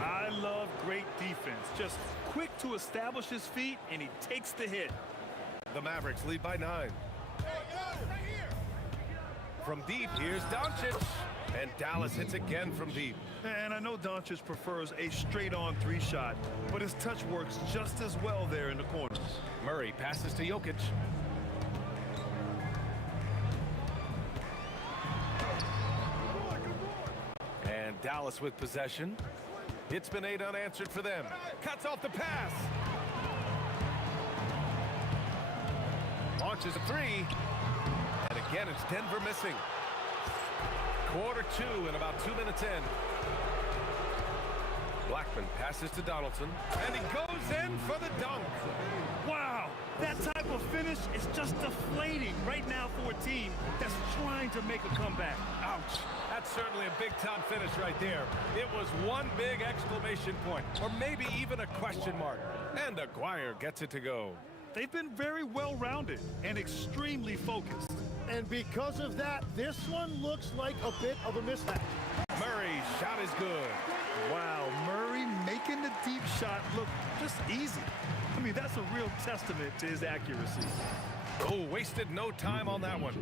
I love great defense. Just quick to establish his feet, and he takes the hit. The Mavericks lead by 9. From deep, here's Doncic. And Dallas hits again from deep. And I know Doncic prefers a straight-on 3 shot, but his touch works just as well there in the corners. Murray passes to Jokic. And Dallas with possession. It's been 8 unanswered for them. Cuts off the pass. Launches a 3. And again, it's Denver missing. Quarter 2 and about 2 minutes in. Blackman passes to Donaldson, and he goes in for the dunk. Wow, that type of finish is just deflating right now for a team that's trying to make a comeback. Ouch. That's certainly a big-time finish right there. It was one big exclamation point, or maybe even a question mark. And Aguirre gets it to go. They've been very well-rounded and extremely focused. And because of that, this one looks like a bit of a mishap. Murray's shot is good. Wow, Murray making the deep shot look just easy. I mean, that's a real testament to his accuracy. Oh, wasted no time on that one.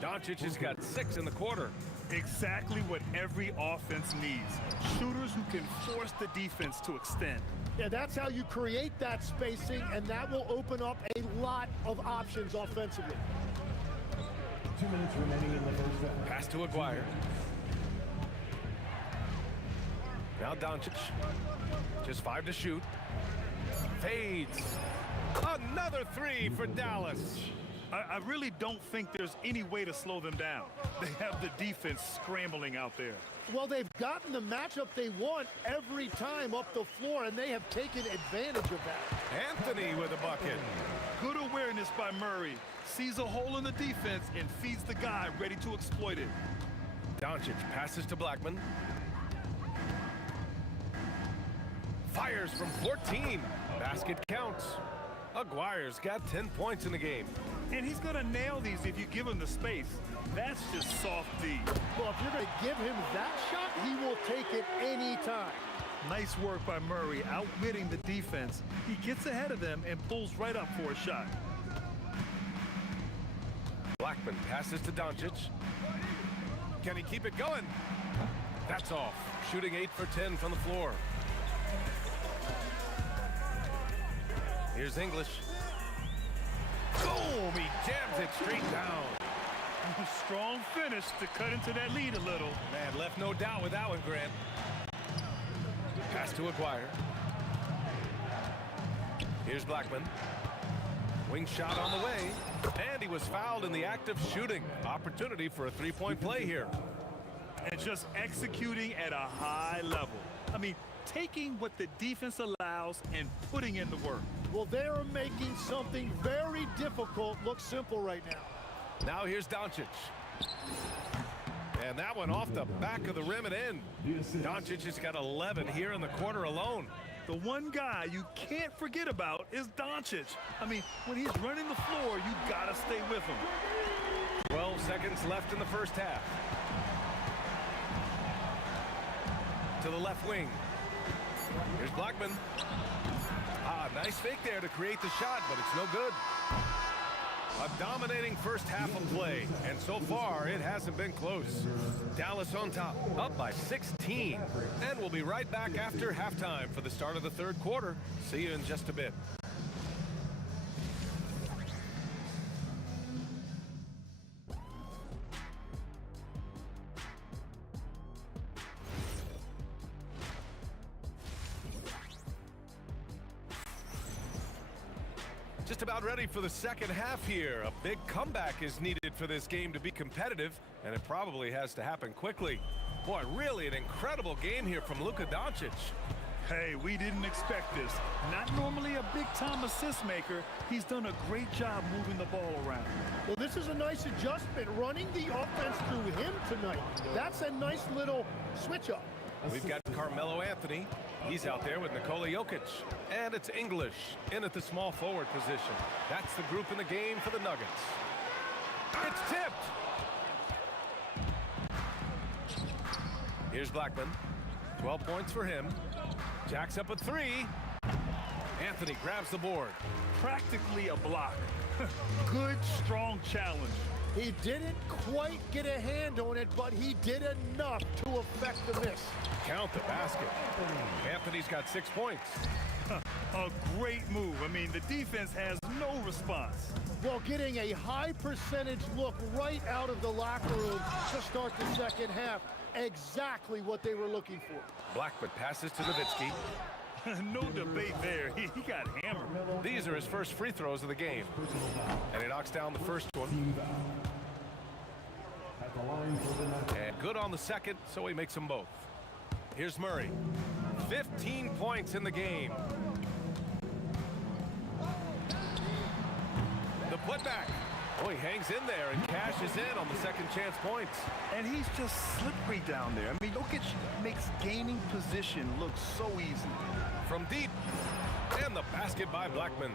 Doncic has got 6 in the quarter. Exactly what every offense needs. Shooters who can force the defense to extend. Yeah, that's how you create that spacing, and that will open up a lot of options offensively. 2 minutes remaining in the first half. Pass to Aguirre. Now Doncic. Just 5 to shoot. Fades. Another 3 for Dallas. I really don't think there's any way to slow them down. They have the defense scrambling out there. Well, they've gotten the matchup they want every time up the floor, and they have taken advantage of that. Anthony with a bucket. Good awareness by Murray. Sees a hole in the defense and feeds the guy ready to exploit it. Doncic passes to Blackman. Fires from 14. Basket counts. Aguirre's got 10 points in the game. And he's going to nail these if you give him the space. That's just soft D. Well, if you're going to give him that shot, he will take it any time. Nice work by Murray, outwitting the defense. He gets ahead of them and pulls right up for a shot. Blackman passes to Doncic. Can he keep it going? That's off. Shooting 8 for 10 from the floor. Here's English. Boom! He jams it straight down. Strong finish to cut into that lead a little. Man, left no doubt with that one, Grant. Pass to Aguirre. Here's Blackman. Wing shot on the way. And he was fouled in the act of shooting. Opportunity for a three-point play here. And just executing at a high level. I mean, taking what the defense allows and putting in the work. Well, they're making something very difficult look simple right now. Now here's Doncic. And that one off the back of the rim and in. Doncic has got 11 here in the quarter alone. The one guy you can't forget about is Doncic. I mean, when he's running the floor, you gotta stay with him. 12 seconds left in the first half. To the left wing. Here's Blackman. Nice fake there to create the shot, but it's no good. A dominating first half of play, and so far it hasn't been close. Dallas on top, up by 16. And we'll be right back after halftime for the start of the third quarter. See you in just a bit. Just about ready for the second half here. A big comeback is needed for this game to be competitive, and it probably has to happen quickly. Boy, really an incredible game here from Luka Doncic. Hey, we didn't expect this. Not normally a big-time assist maker. He's done a great job moving the ball around. Well, this is a nice adjustment, running the offense through him tonight. That's a nice little switch-up. We've got Carmelo Anthony. He's out there with Nikola Jokic. And it's English in at the small forward position. That's the group in the game for the Nuggets. It's tipped. Here's Blackman. 12 points for him. Jacks up a 3. Anthony grabs the board. Practically a block. Good, strong challenge. He didn't quite get a hand on it, but he did enough to affect the miss. Count the basket. Anthony's got 6 points. A great move. I mean, the defense has no response. Well, getting a high percentage look right out of the locker room to start the second half. Exactly what they were looking for. Blackman passes to Nowitzki. No debate there. He got hammered. These are his first free throws of the game. And he knocks down the first one. And good on the second, so he makes them both. Here's Murray. 15 points in the game. The putback. Oh, he hangs in there and cashes in on the second chance points. And he's just slippery down there. I mean, Jokic makes gaining position look so easy. From deep. And the basket by Blackman.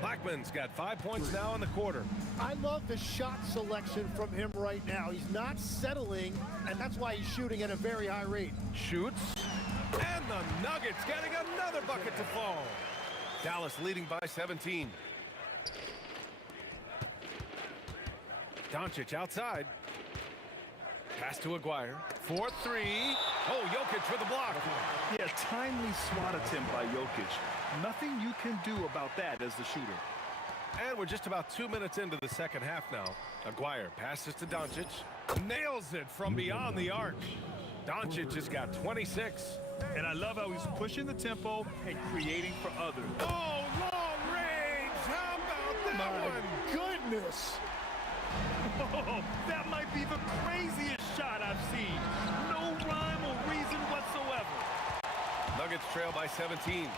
Blackman's got 5 points now in the quarter. I love the shot selection from him right now. He's not settling, and that's why he's shooting at a very high rate. Shoots. And the Nuggets getting another bucket to fall. Dallas leading by 17. Doncic outside. Pass to Aguirre. 4-3. Oh, Jokic with the block. Yeah, timely swat attempt by Jokic. Nothing you can do about that as the shooter. And we're just about 2 minutes into the second half now. Aguirre passes to Doncic. Nails it from beyond the arc. Doncic has got 26. And I love how he's pushing the tempo and creating for others. Oh, long range. How about that one? Goodness. Oh, that might be the craziest shot I've seen. No rhyme or reason whatsoever. Nuggets trail by 17.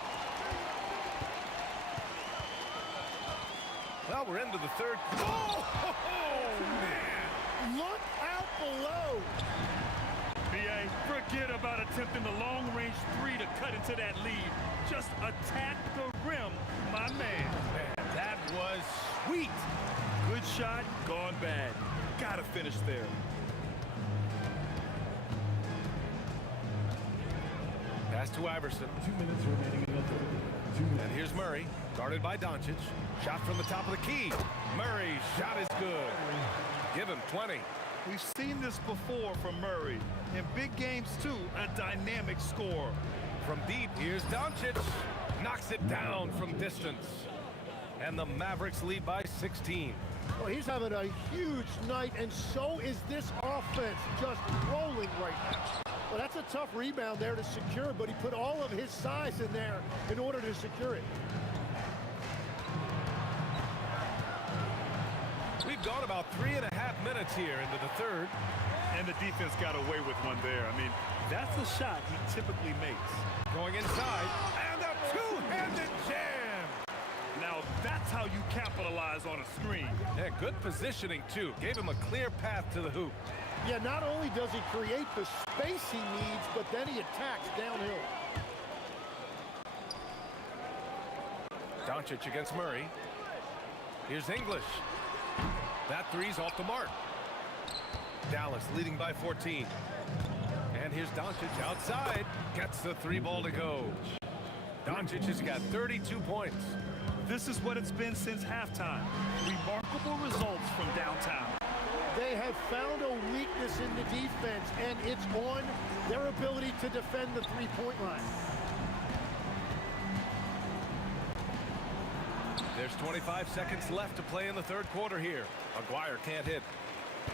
Well, we're into the third. Oh, man. Look out below. B.A., forget about attempting the long-range three to cut into that lead. Just attack the rim, my man. Man, that was sweet. Good shot, gone bad. Gotta finish there. Pass to Iverson. 2 minutes remaining in the third. And here's Murray, guarded by Doncic. Shot from the top of the key. Murray's shot is good. Give him 20. We've seen this before from Murray. In big games, too, a dynamic score. From deep, here's Doncic. Knocks it down from distance. And the Mavericks lead by 16. Well, he's having a huge night, and so is this offense, just rolling right now. Well, that's a tough rebound there to secure, but he put all of his size in there in order to secure it. We've gone about 3.5 minutes here into the third. And the defense got away with one there. I mean, that's the shot he typically makes. Going inside, and a two-handed jam. Now, that's how you capitalize on a screen. Yeah, good positioning, too. Gave him a clear path to the hoop. Yeah, not only does he create the space he needs, but then he attacks downhill. Doncic against Murray. Here's English. That three's off the mark. Dallas leading by 14. And here's Doncic outside. Gets the three ball to go. Doncic has got 32 points. This is what it's been since halftime. Remarkable results from downtown. They have found a weakness in the defense, and it's on their ability to defend the three-point line. There's 25 seconds left to play in the third quarter here. Aguirre can't hit.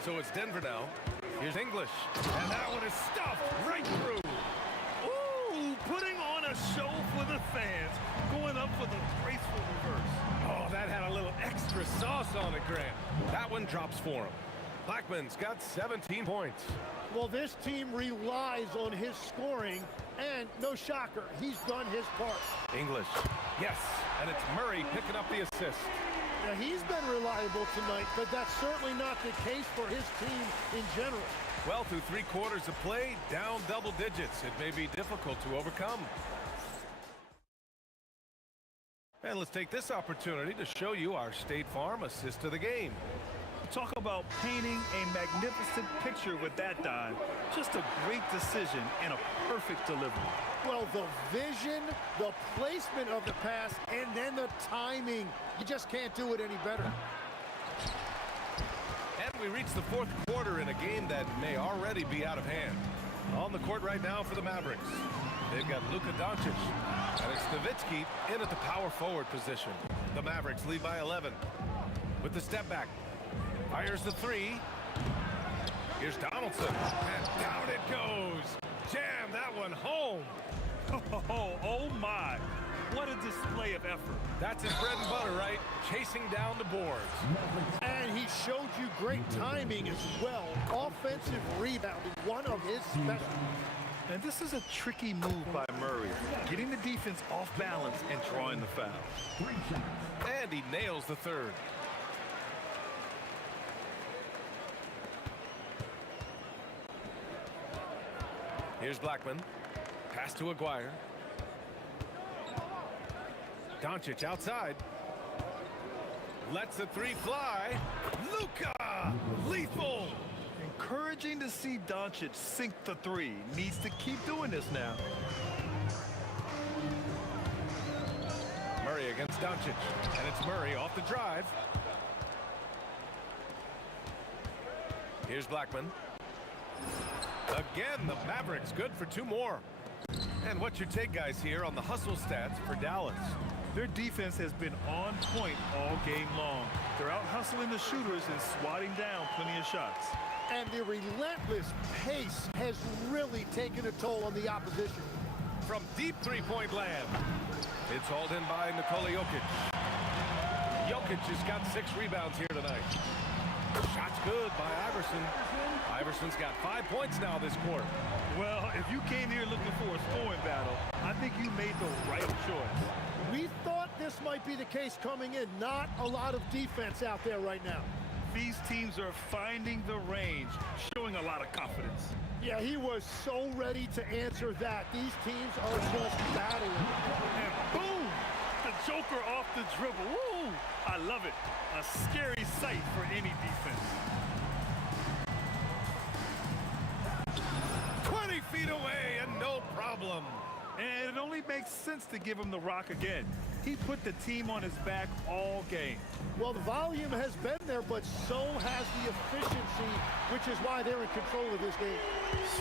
So it's Denver now. Here's English. And that one is stuffed right through. Ooh, putting on a show for the fans. Going up for the graceful reverse. Oh, that had a little extra sauce on it, Grant. That one drops for him. Blackman's got 17 points. Well, this team relies on his scoring, and no shocker, he's done his part. English. Yes, and it's Murray picking up the assist. Now, he's been reliable tonight, but that's certainly not the case for his team in general. Well, through 3 quarters of play, down double digits. It may be difficult to overcome. And let's take this opportunity to show you our State Farm assist of the game. Talk about painting a magnificent picture with that, Don. Just a great decision and a perfect delivery. Well, the vision, the placement of the pass, and then the timing. You just can't do it any better. And we reach the fourth quarter in a game that may already be out of hand. On the court right now for the Mavericks. They've got Luka Doncic, and it's Nowitzki in at the power forward position. The Mavericks lead by 11. With the step back, fires the three. Here's Donaldson, and down it goes. Jam that one home. Oh my. What a display of effort. That's his bread and butter, right? Chasing down the boards. And he showed you great timing as well. Offensive rebounding, one of his specialties. And this is a tricky move by Murray, getting the defense off balance and drawing the foul. And he nails the third. Here's Blackman. Pass to Aguirre. Doncic outside. Lets the three fly. Luka! Lethal! Encouraging to see Doncic sink the three. Needs to keep doing this now. Murray against Doncic. And it's Murray off the drive. Here's Blackman. Again, the Mavericks good for two more. And what's your take, guys, here on the hustle stats for Dallas? Their defense has been on point all game long. They're out hustling the shooters and swatting down plenty of shots. And the relentless pace has really taken a toll on the opposition. From deep three-point land. It's hauled in by Nikola Jokic. Jokic has got 6 rebounds here tonight. Shot's good by Iverson. Iverson's got 5 points now this quarter. Well, if you came here looking for a scoring battle, I think you made the right choice. We thought this might be the case coming in. Not a lot of defense out there right now. These teams are finding the range, showing a lot of confidence. Yeah, he was so ready to answer that. These teams are just battling. And boom! The Joker off the dribble. Woo! I love it. A scary sight for any defense. 20 feet away and no problem. And it only makes sense to give him the rock again. He put the team on his back all game. Well, the volume has been there, but so has the efficiency, which is why they're in control of this game.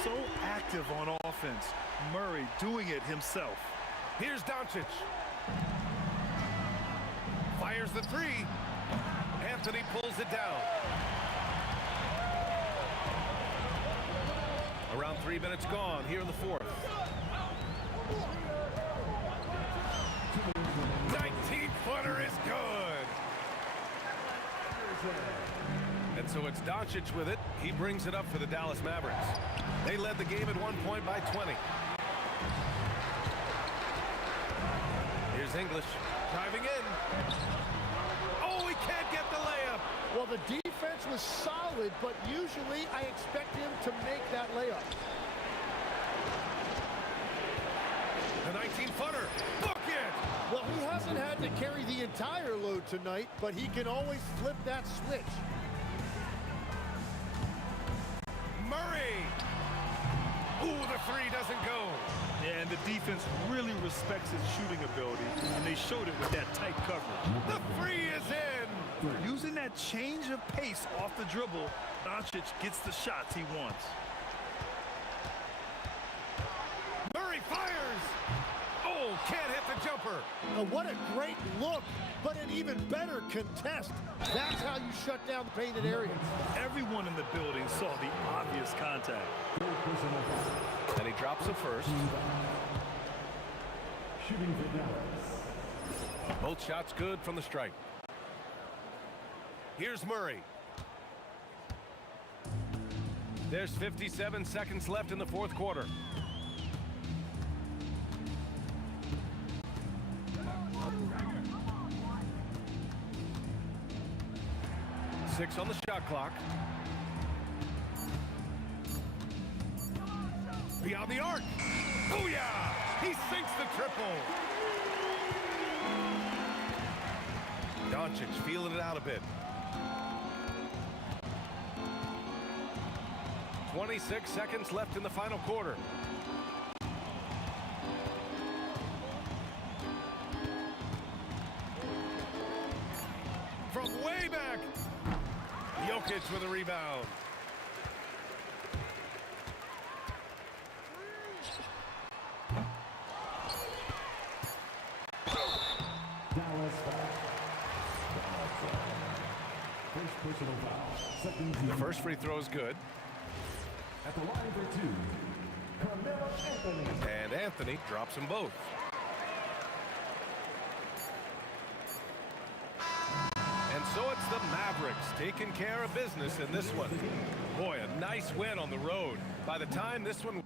So active on offense. Murray doing it himself. Here's Doncic. Fires the three. Anthony pulls it down. Around 3 minutes gone here in the fourth. 19-footer is good. And so it's Doncic with it. He brings it up for the Dallas Mavericks. They led the game at 1 point by 20. Here's English driving in. Oh, he can't get the layup. Well, the defense was solid, but usually I expect him to make that layup. The 19-footer. Book it. Well, he hasn't had to carry the entire load tonight, but he can always flip that switch. Murray. Ooh, the three doesn't go. And the defense really respects his shooting ability, and they showed it with that tight coverage. The three is in. Using that change of pace off the dribble, Doncic gets the shots he wants. Murray fires. Oh, can't hit the jumper. Now, what a great look, but an even better contest. That's how you shut down the painted area. Everyone in the building saw the obvious contact. And he drops the first. Shooting for Dallas. Both shots good from the stripe. Here's Murray. There's 57 seconds left in the fourth quarter. Six on the shot clock. Beyond the arc. Booyah! He sinks the triple. Doncic feeling it out a bit. 26 seconds left in the final quarter. From way back, Jokic with a rebound. Dallas foul. First personal foul. Second team. The first free throw is good. At the line for two, Carmelo Anthony. And Anthony drops them both. So it's the Mavericks taking care of business in this one. Boy, a nice win on the road. By the time this one